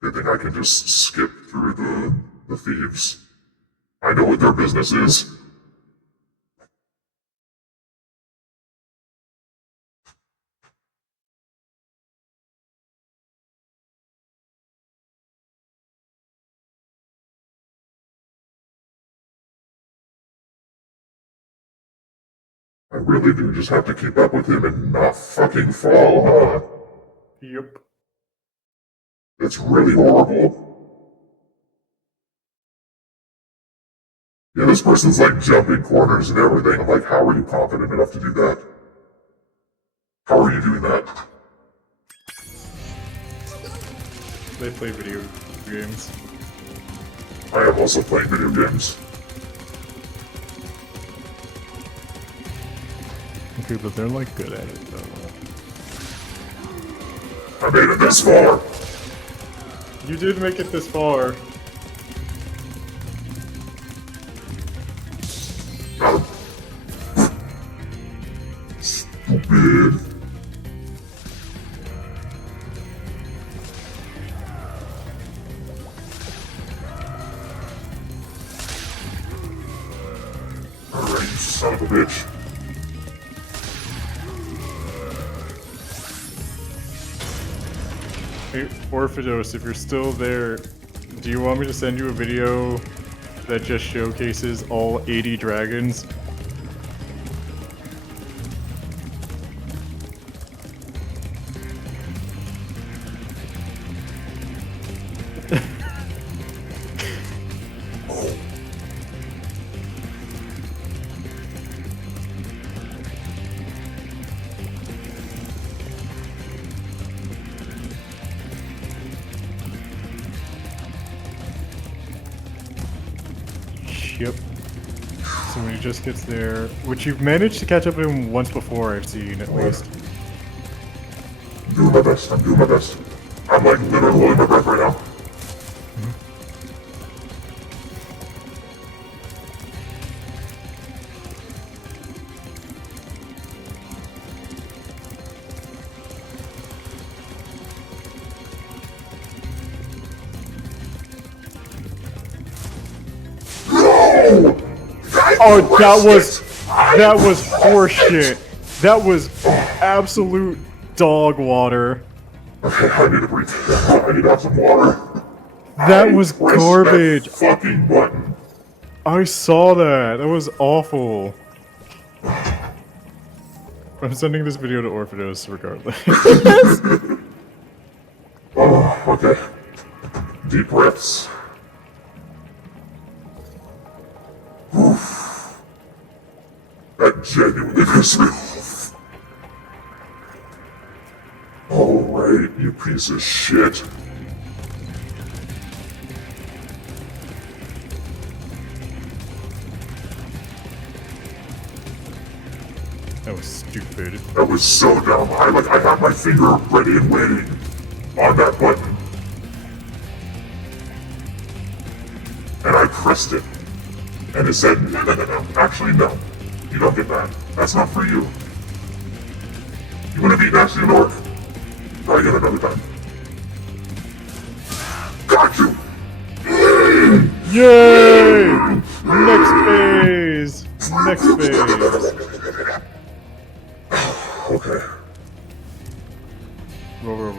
Good thing I can just skip through the thieves. I know what their business is. I really do just have to keep up with him and not fucking fall, huh? Yep. It's really horrible. Yeah, this person's like jumping corners and everything. I'm like, how are you confident enough to do that? How are you doing that? They play video games. I am also playing video games. Okay, but they're like good at it though. I made it this far! You did make it this far. Stupid. Alright, you son of a bitch. Hey, Orphidos, if you're still there, do you want me to send you a video that just showcases all 80 dragons? Yep. So when he just gets there, which you've managed to catch up to him once before, I've seen at least. I'm doing my best. I'm doing my best. I'm like literally holding my breath right now. Oh, that was horseshit. That was absolute dog water. Okay, I need to breathe. I need to have some water. That was garbage. That fucking button. I saw that. That was awful. I'm sending this video to Orphanos regardless. Oh, okay. Deep breaths. Oof. That genuinely pissed me off. Alright, you piece of shit. That was stupid. That was so dumb. I had my finger ready and waiting on that button. And I pressed it. And it said, no. Actually, no. You don't get that. That's not for you. You wanna beat Nasty and Orc? Try again another time. Got you! Yay! Next phase! Next phase. Okay. Roll.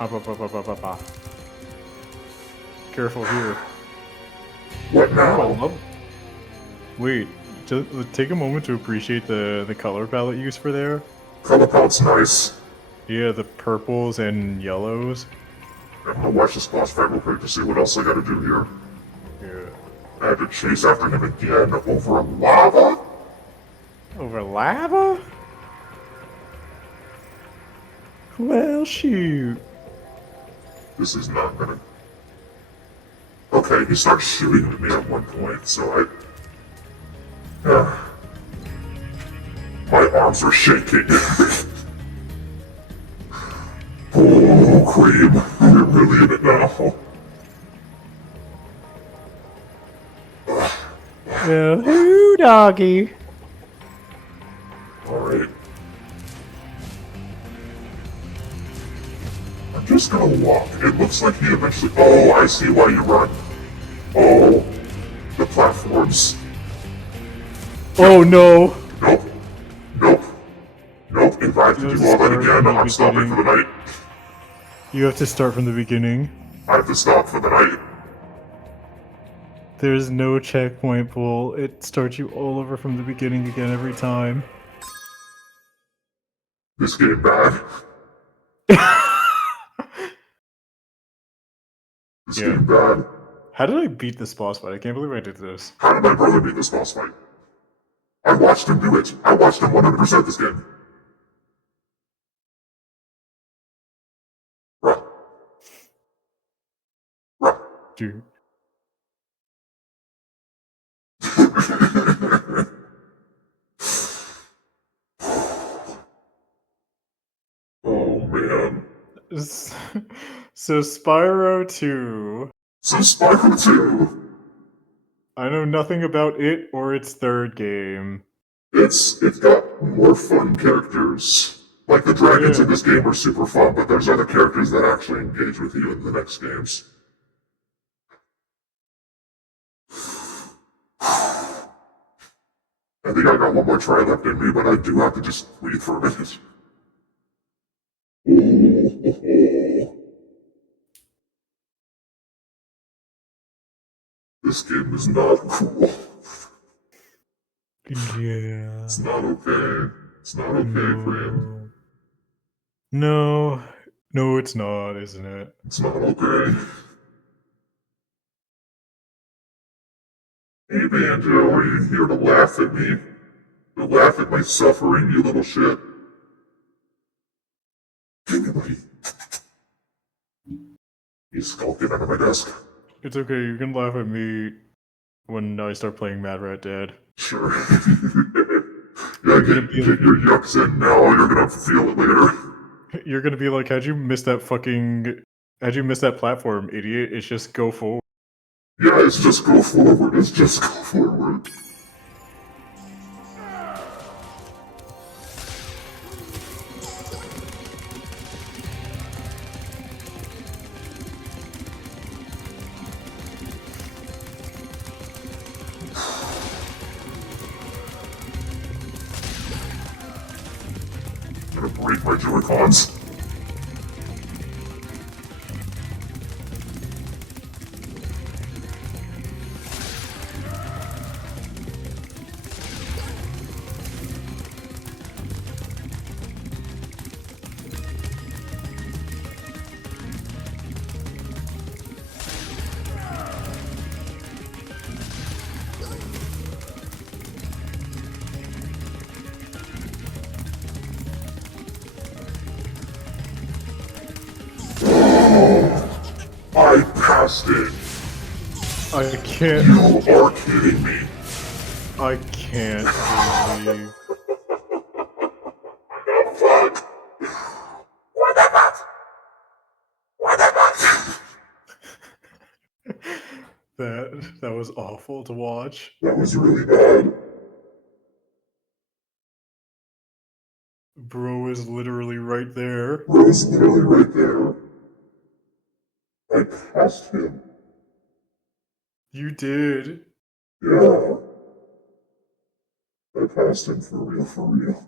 Up. Careful here. What now? Wait, just take a moment to appreciate the color palette used for there. Color palette's nice. Yeah, the purples and yellows. I'm gonna watch this boss fight real quick to see what else I gotta do here. Yeah. I had to chase after him again over lava? Over lava? Well, shoot. This is not gonna... Okay, he starts shooting at me at one point, so my arms are shaking. Oh, cream. You're really in it now. Well, ooh, doggy. Alright. I'm just gonna walk. It looks like he eventually... Oh, I see why you run. Oh, the platforms. Oh, no. Nope. If I have to do all that again, I'm stopping for the night. You have to start from the beginning. I have to stop for the night. There's no checkpoint, Bull. It starts you all over from the beginning again every time. This game bad. This game bad. How did I beat this boss fight? I can't believe I did this. How did my brother beat this boss fight? I watched him do it. I watched him 100% this game. Dude. Oh man. So Spyro 2. So Spyro 2. I know nothing about it or its third game. It's got more fun characters. Like the dragons in this game are super fun, but there's other characters that actually engage with you in the next games. I think I got one more try left in me, but I do have to just breathe for a minute. This game is not cool. Yeah. It's not okay. It's not okay, friend. No, it's not, isn't it? It's not okay. Hey, Banjo, are you here to laugh at me? To laugh at my suffering, you little shit? Give me money. He's skulking under my desk. It's okay, you can laugh at me when I start playing Mad Rat Dad. Sure. Yeah, get your yucks in now, you're gonna feel it later. You're gonna be like, how'd you miss that platform, idiot? It's just go forward. Yeah, it's just go forward, it's just go forward. I'm gonna break my Joy-Cons. I passed it! I can't. You are kidding me! I can't believe. Fuck! What the fuck? What the fuck? That was awful to watch. That was really bad. Bro is literally right there. Bro's literally right there. I passed him. You did. Yeah. I passed him for real, for real.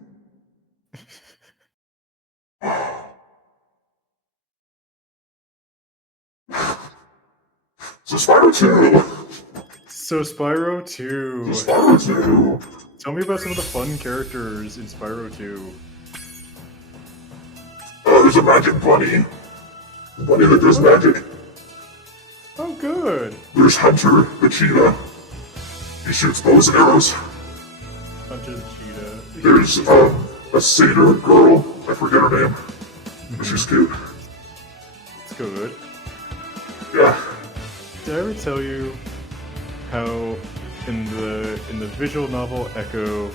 So Spyro 2! So Spyro 2. Spyro 2! Tell me about some of the fun characters in Spyro 2. There's a magic bunny. The bunny that does magic. Oh, good. There's Hunter, the cheetah. He shoots bows and arrows. Hunter the cheetah. There's, a satyr girl. I forget her name. But she's cute. It's good. Yeah. Did I ever tell you how in the visual novel Echo,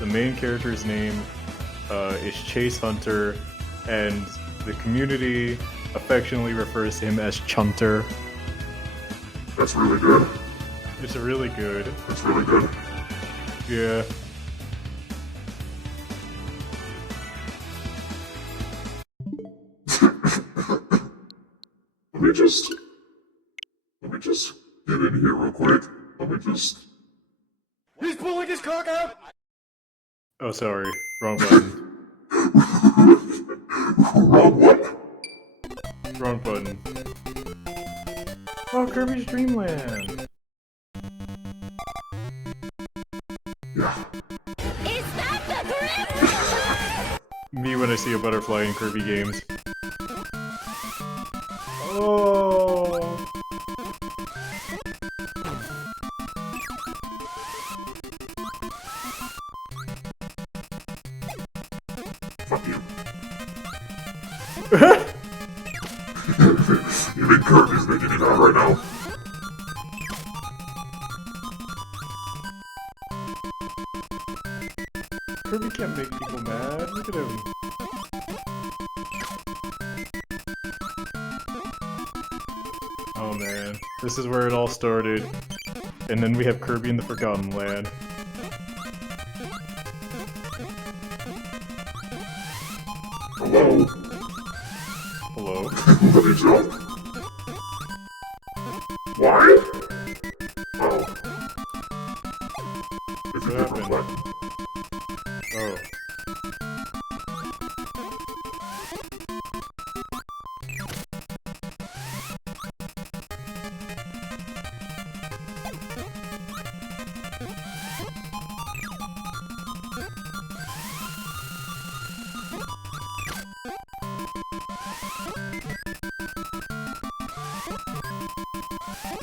the main character's name is Chase Hunter, and the community affectionately refers to him as Chunter? That's really good. It's really good. That's really good. Yeah. Let me just get in here real quick. He's pulling his cock out! Oh, sorry. Wrong button. Wrong what? Wrong button. Oh, Kirby's Dream Land. Yeah. Is that the grip? Me when I see a butterfly in Kirby games. Oh. Fuck you. You think Kirby's making it out right now? Kirby can't make people mad. Look at him. Oh man, this is where it all started. And then we have Kirby in the Forgotten Land. Hello? Hello? Let me jump. Why? Oh. It's a What different happened? button. Oh.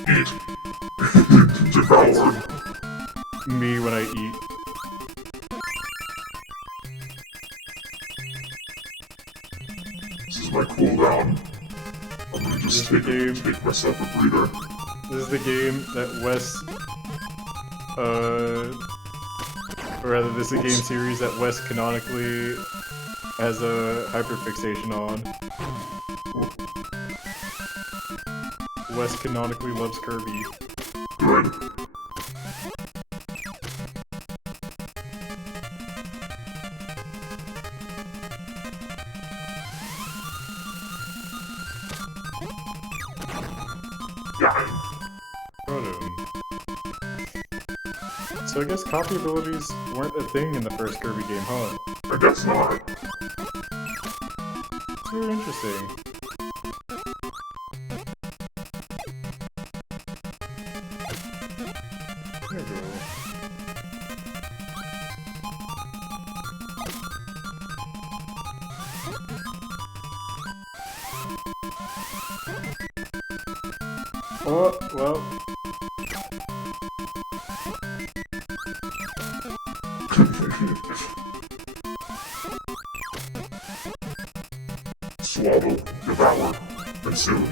Eat. Devour. Me when I eat. This is my cooldown. I'm gonna just take myself a breather. This is the game that Wes, or rather, this is a game series that Wes canonically has a hyperfixation on. Wes canonically loves Kirby. Good. So I guess copy abilities weren't a thing in the first Kirby game, huh? I guess not. It's very interesting. There we go. Oh, well. Swallow, devour, consume.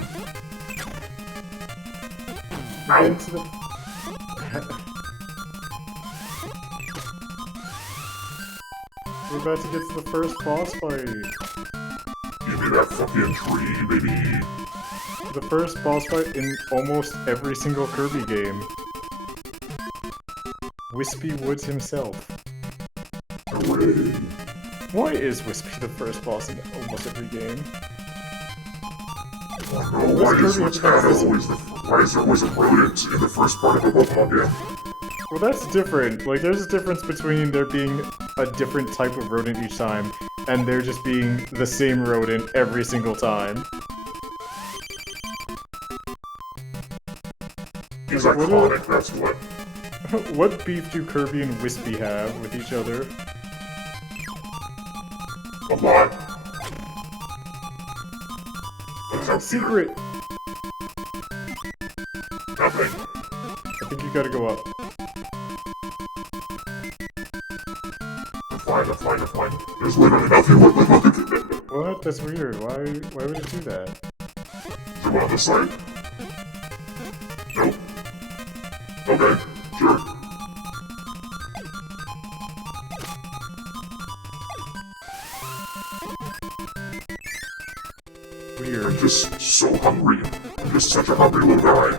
Into the... We're about to get to the first boss fight. Give me that fucking tree, baby. The first boss fight in almost every single Kirby game. Wispy Woods himself. Hooray. Why is Wispy the first boss in almost every game? Oh no, why is there always a rodent in the first part of a Pokemon game? Well, that's different. Like, there's a difference between there being a different type of rodent each time, and there just being the same rodent every single time. He's iconic, that's what. What beef do Kirby and Wispy have with each other? A lot. Secret! Nothing. I think you gotta go up. I'm fine. There's literally nothing. What? That's weird. Why would you do that? Do you want the site? Nope. Okay, sure. Weird. I'm just so hungry. I'm just such a hungry little guy.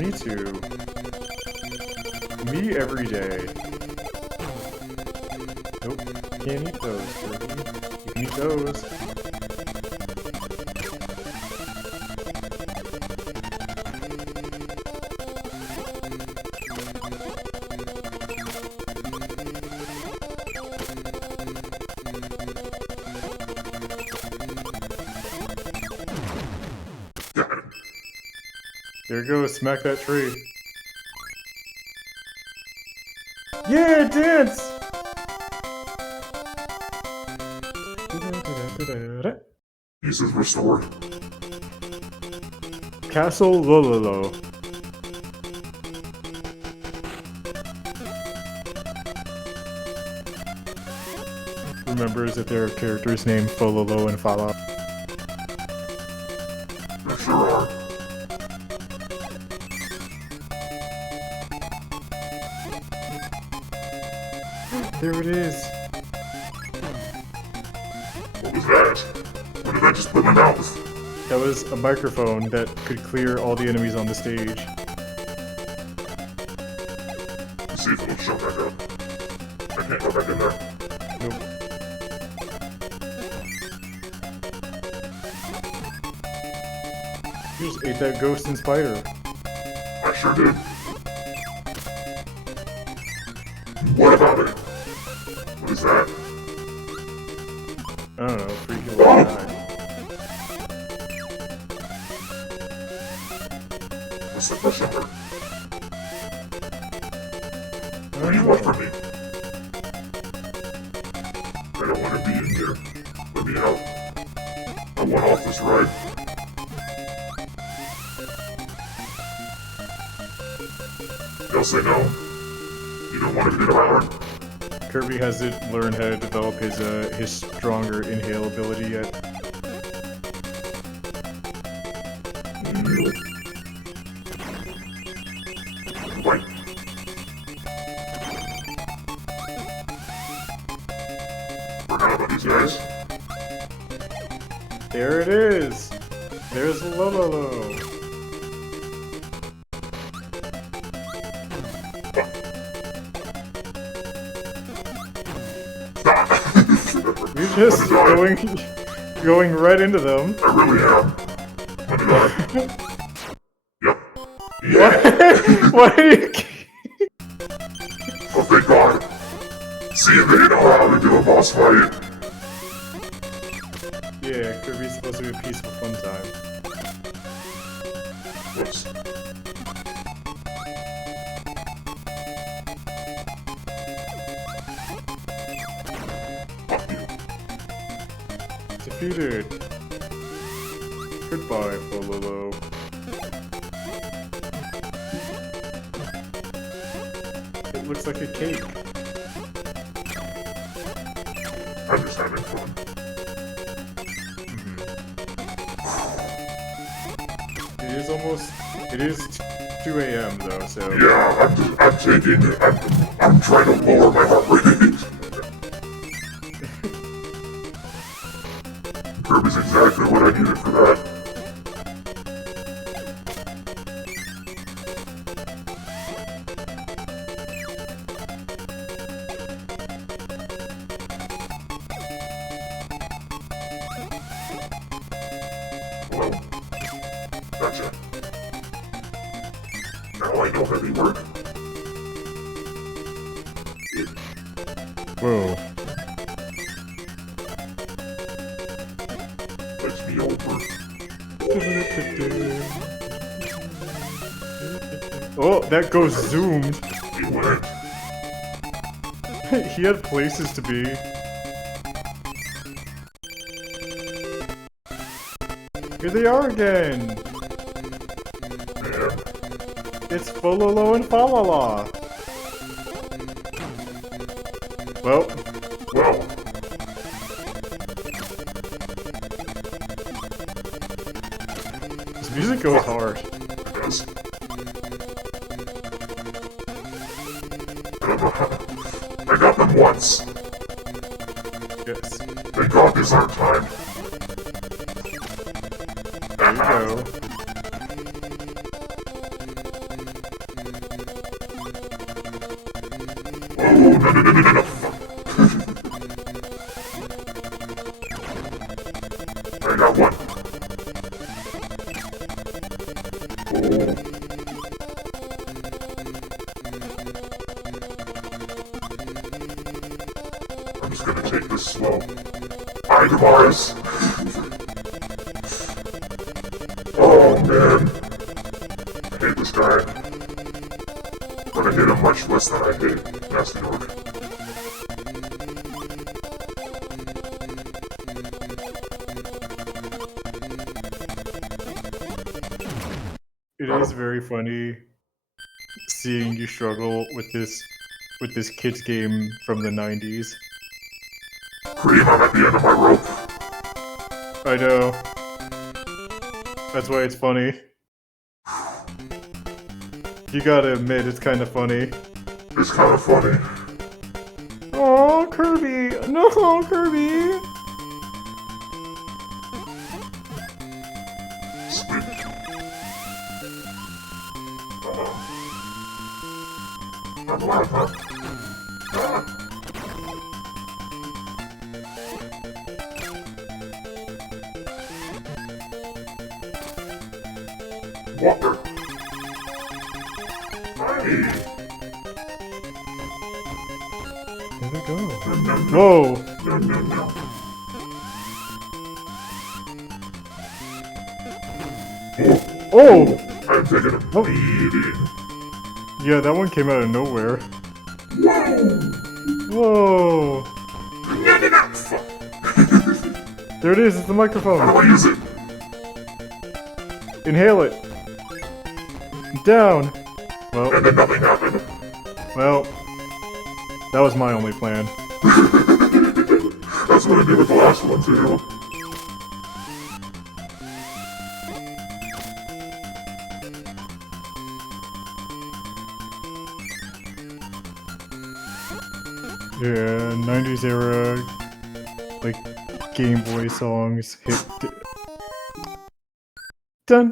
Me too. Me every day. Nope. Can't eat those, Kirby. You can eat those. There you go, smack that tree. Yeah, dance! Pieces restored. Castle Lololo. Remembers that there are characters named Fololo and Fala. There sure are. There it is. What was that? What did I just put in my mouth? That was a microphone that could clear all the enemies on the stage. Let's see if it'll show back up. I can't go back in there. Nope. You just ate that ghost and spider. I sure did. What about it? What is that? I don't know, freaky little guy. What's the push number? What do you want from me? I don't want to be in here. Let me out. I want off this ride. They'll say no. You don't want to be devoured. Kirby hasn't learned how to develop his stronger inhale ability yet. Forgot about these guys. There it is. There's Lololo. You're just going right into them. I really am. Let me die. Yep. Why are you... Oh, thank God. See, they know how to do a boss fight. Yeah, Kirby's supposed to be a peaceful fun time. Whoops. Defeated. Goodbye, Fololo. It looks like a cake. I'm just having fun. It is 2 a.m. though, so... Yeah, I'm trying to lower my heart rate. Kirby's exactly what I needed for that. Hello. Gotcha. Now I know heavy work. Whoa. Let's be over. Oh, that goes zoomed. He went. He had places to be. Here they are again! Man. It's Fololo and Falala! Well. This music goes hard. It does. I got them once. Yes. Thank God these aren't timed. There you go. Oh, no. I got one. Oh. I'm just gonna take this slow. Bye, Mars. Oh, man. I hate this guy. But I hate him much less than I hate Nasty Orc. It is very funny seeing you struggle with this kids game from the 90s. Cream, I'm at the end of my rope. I know. That's why it's funny. You gotta admit, it's kind of funny. It's kind of funny. Oh, Kirby! No, Kirby! Sweet. I'm alive, huh? Walker. Hi. There they go. No. Whoa! No. Oh! I'm taking a beating. Yeah, that one came out of nowhere. Whoa! Whoa! There it is, it's the microphone. How do I use it? Inhale it. Down. Well. And then nothing happened. Well, that was my only plan. That's what I did with the last one too. Yeah, 90s era like Game Boy songs hit. Done.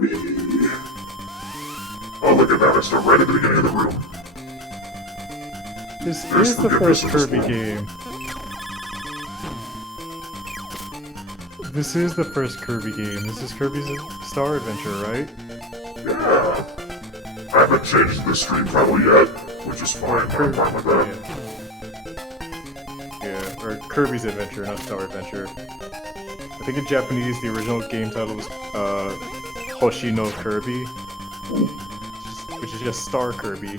Oh, look at that! I start right at the beginning of the room. This is the first Kirby game. This is the first Kirby game. This is Kirby's Star Adventure, right? Yeah. I haven't changed the stream title yet, which is fine. I'm fine with that. Yeah, or Kirby's Adventure, not Star Adventure. I think in Japanese, the original game title was Hoshi no Kirby, which is just Star Kirby.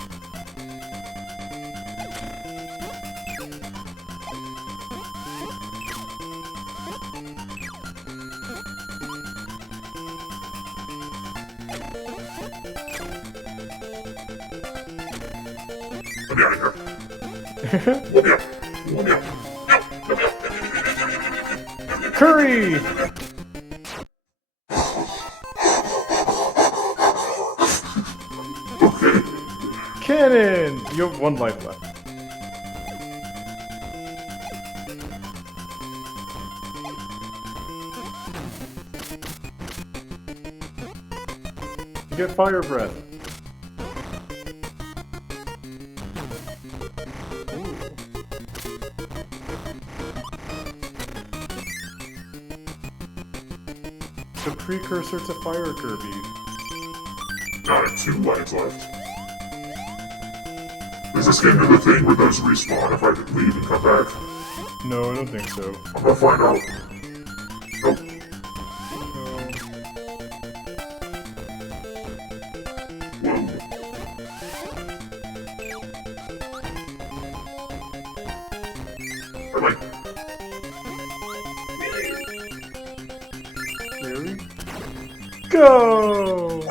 Let me out of here. Let me out. Let me out. Curry! Okay. Cannon! You have 1 life left. You get fire breath. The precursor to Fire Kirby. Now I have 2 lives left. Does this game do the thing where those respawn if I leave and come back? No, I don't think so. I'm gonna find out. Nope. Whoa. Alright. Here we go!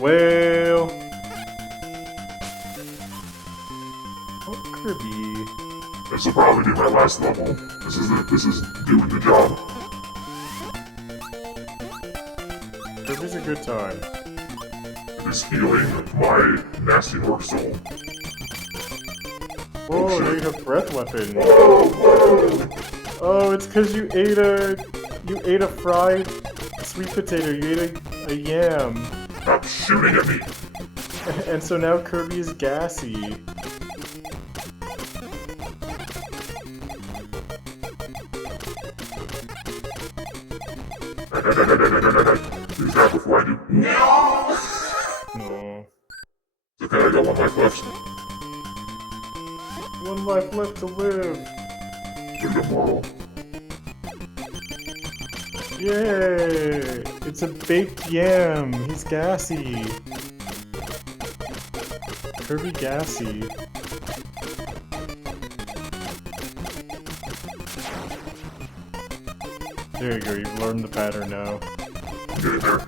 Well... Oh, Kirby. This will probably be my last level. This is doing the job. Kirby's a good time. It is healing my nasty orc soul. Whoa, now you have breath weapon. Oh, it's because you ate a fried sweet potato. You ate a yam. Stop shooting at me. And so now Kirby is gassy. Use that before I do. No. No. It's okay, I got 1 life left. 1 life left to live. You're immortal. Yay! It's a baked yam. He's gassy. Kirby gassy. There you go, you've learned the pattern now. Get in there.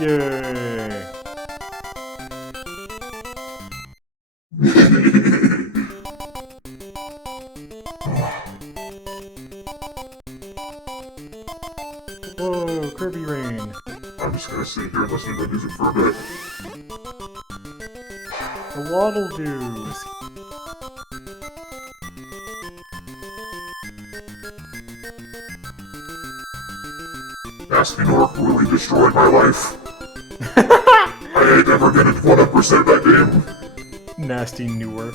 Yay! Whoa, Kirby Rain. I'm just gonna sit here and listen to the music for a bit. The Waddle Doos. Nasty Nork really destroyed my life. I ain't never getting 100% that game. Nasty Newark.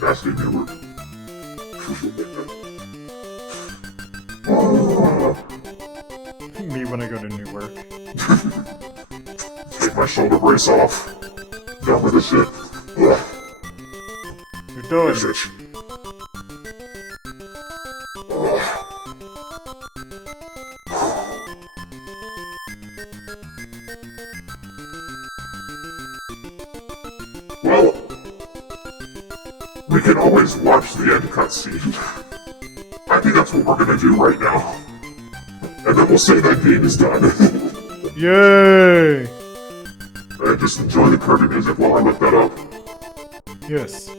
Nasty Newark. Me when I go to Newark. Take my shoulder brace off. Done with this shit. Ugh. You're done. This itch. Well, we can always watch the end cutscene. I think that's what we're gonna do right now. And then we'll say that game is done. Yay! And just enjoy the Kirby music while I look that up. Yes.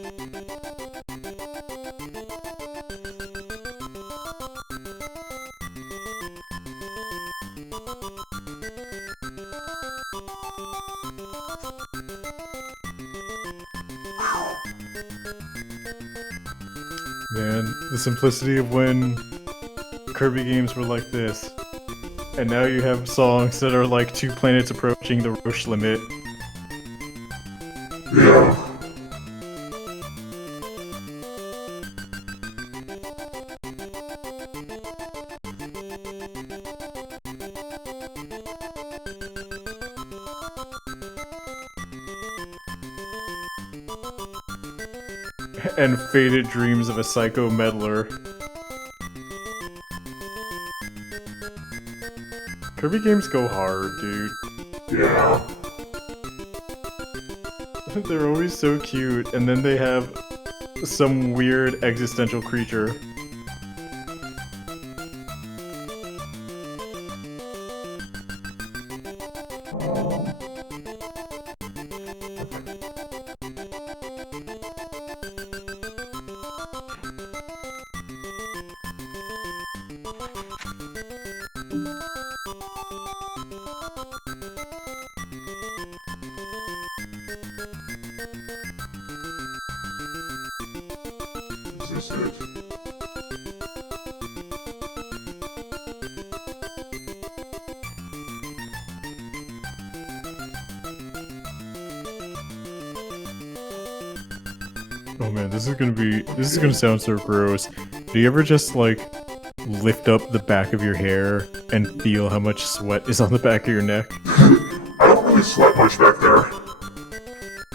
Man, the simplicity of when Kirby games were like this. And now you have songs that are like 2 planets approaching the Roche limit. Yeah. And Faded Dreams of a Psycho Meddler. Kirby games go hard, dude. Yeah. They're always so cute, and then they have some weird existential creature. Is this it? Oh man, this is gonna sound so gross. Do you ever just like lift up the back of your hair and feel how much sweat is on the back of your neck? I don't really sweat much back there.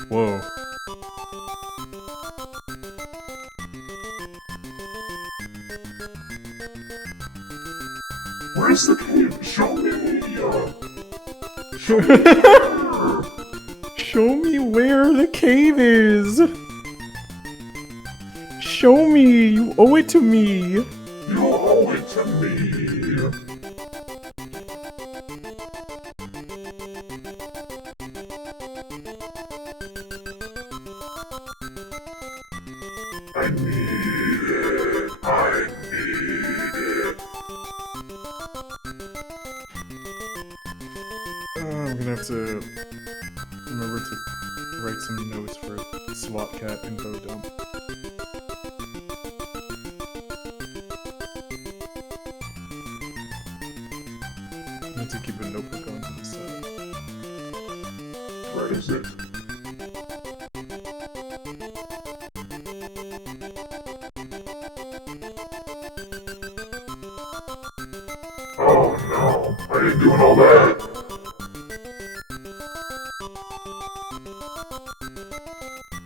Whoa. Where's the cave? Show me. Show me where the cave is! Show me! You owe it to me! You owe it to me. I need it. I need it. I'm gonna have to remember to write some notes for SWAT Cat info dump. I need to keep a notebook on to the side. Where is it? Oh no, I ain't doing all that.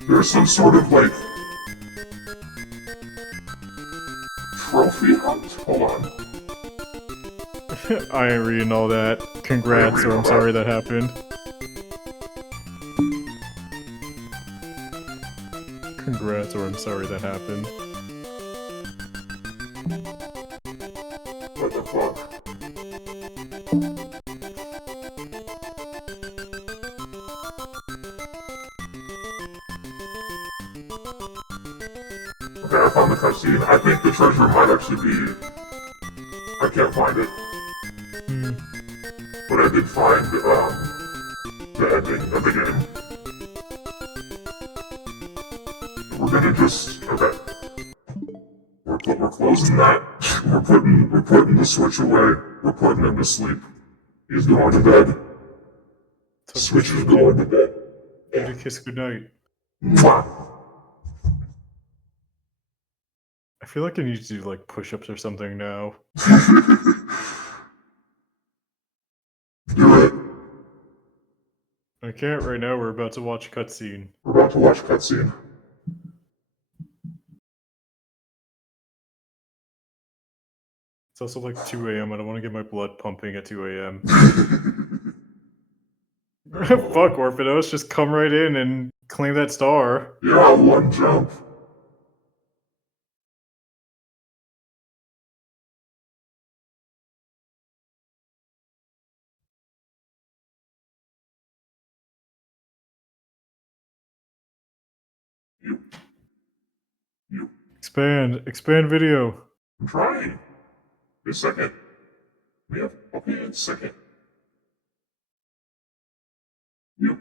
There's some sort of like trophy hunt? Hold on. I ain't reading all that. Congrats, or I'm sorry that happened. Congrats, or I'm sorry that happened. What the fuck? Okay, I found the cutscene. I think the treasure might actually be... I can't find it. But I did find, the ending of the game. We're gonna just... Okay. We're closing that. We're putting the Switch away. We're putting him to sleep. He's going to bed. Switch is going to bed. Give it a kiss goodnight. Mwah! I feel like I need to do like push-ups or something now. Do it. I can't right now, we're about to watch cutscene. We're about to watch cutscene. It's also like 2 AM, I don't want to get my blood pumping at 2 AM. Fuck, Orphanos, just come right in and claim that star. Yeah, one jump. You. Expand video. I'm trying. A second. We have... Okay, a second. You.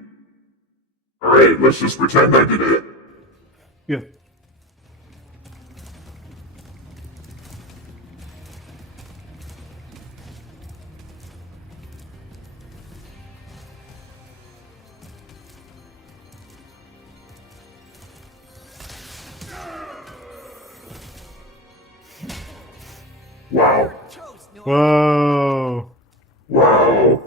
Alright, let's just pretend I did it. Yeah. Whoa. Wow.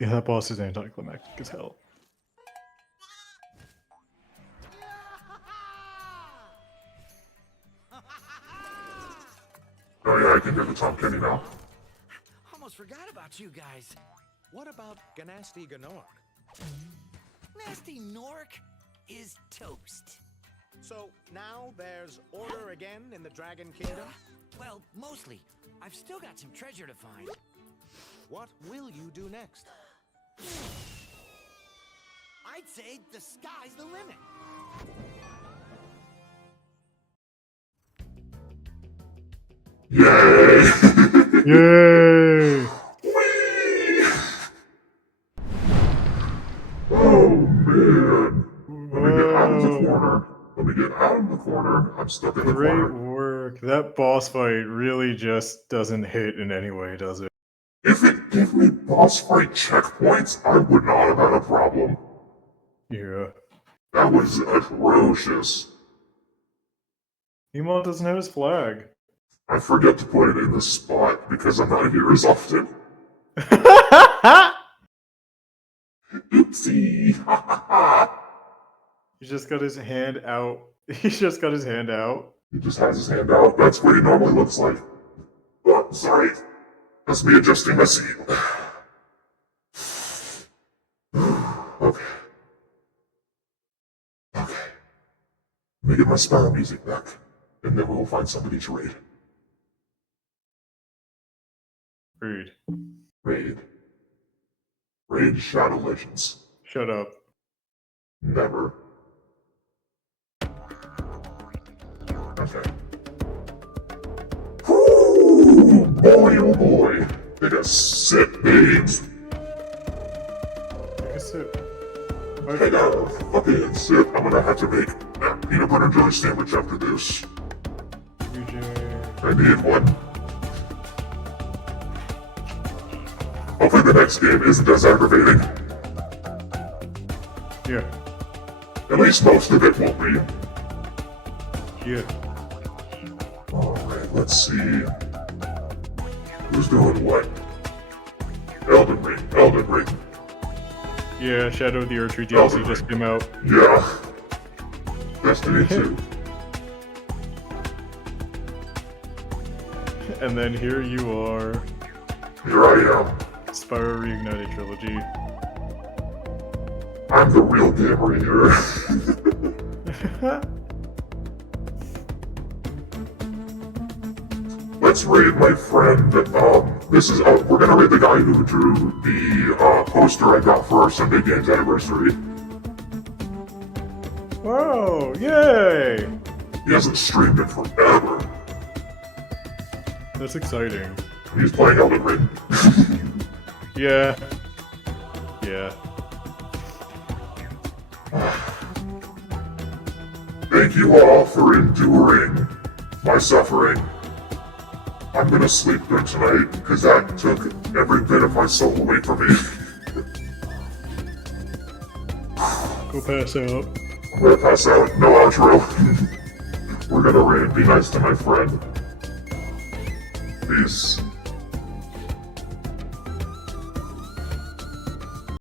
Yeah, that boss is anticlimactic as hell. Oh yeah, I can hear the Tom Kenny now. Almost forgot about you guys. What about Ganasty Gnork? Nasty Nork is toast. So now there's order again in the Dragon Kingdom? Well, mostly. I've still got some treasure to find. What will you do next? I'd say the sky's the limit. Yay! Yay! Oh man! Let me get out of the corner. Let me get out of the corner. I'm stuck in the Great corner. work. That boss fight really just doesn't hit in any way, does it? If it gave me boss fight checkpoints, I would not have had a problem. Yeah. That was atrocious. Emon doesn't have his flag. I forget to put it in the spot because I'm not here as often. Oopsie! He just got his hand out. He just got his hand out. He just has his hand out. That's what he normally looks like. Oh, sorry. That's me adjusting my seat. Okay. Okay. Let me get my Spyro music back, and then we'll find somebody to raid. Rude. Raid. Raid Shadow Legends. Shut up. Never. Okay. Whoo! Boy, oh boy. They got sick babes. Take a sip. I got a fucking sip. I'm gonna have to make a peanut butter and jelly sandwich after this. I need one. Hopefully the next game isn't as aggravating. Yeah. At least most of it won't be. Yeah. Alright, let's see. Who's doing what? Elden Ring. Elden Ring. Yeah, Shadow of the Earth DLC just came out. Yeah. Destiny 2. And then here you are. Here I am. Spyro Reignited Trilogy. I'm the real gamer here. Let's raid my friend. This is we're gonna raid the guy who drew the poster I got for our Sunday Games anniversary. Whoa! Yay! He hasn't streamed in forever. That's exciting. He's playing Elden Ring. Yeah. Yeah. Thank you all for enduring my suffering. I'm gonna sleep good tonight, because that took every bit of my soul away from me. Go pass out. I'm gonna pass out. No outro. We're gonna raid. Be nice to my friend. Peace.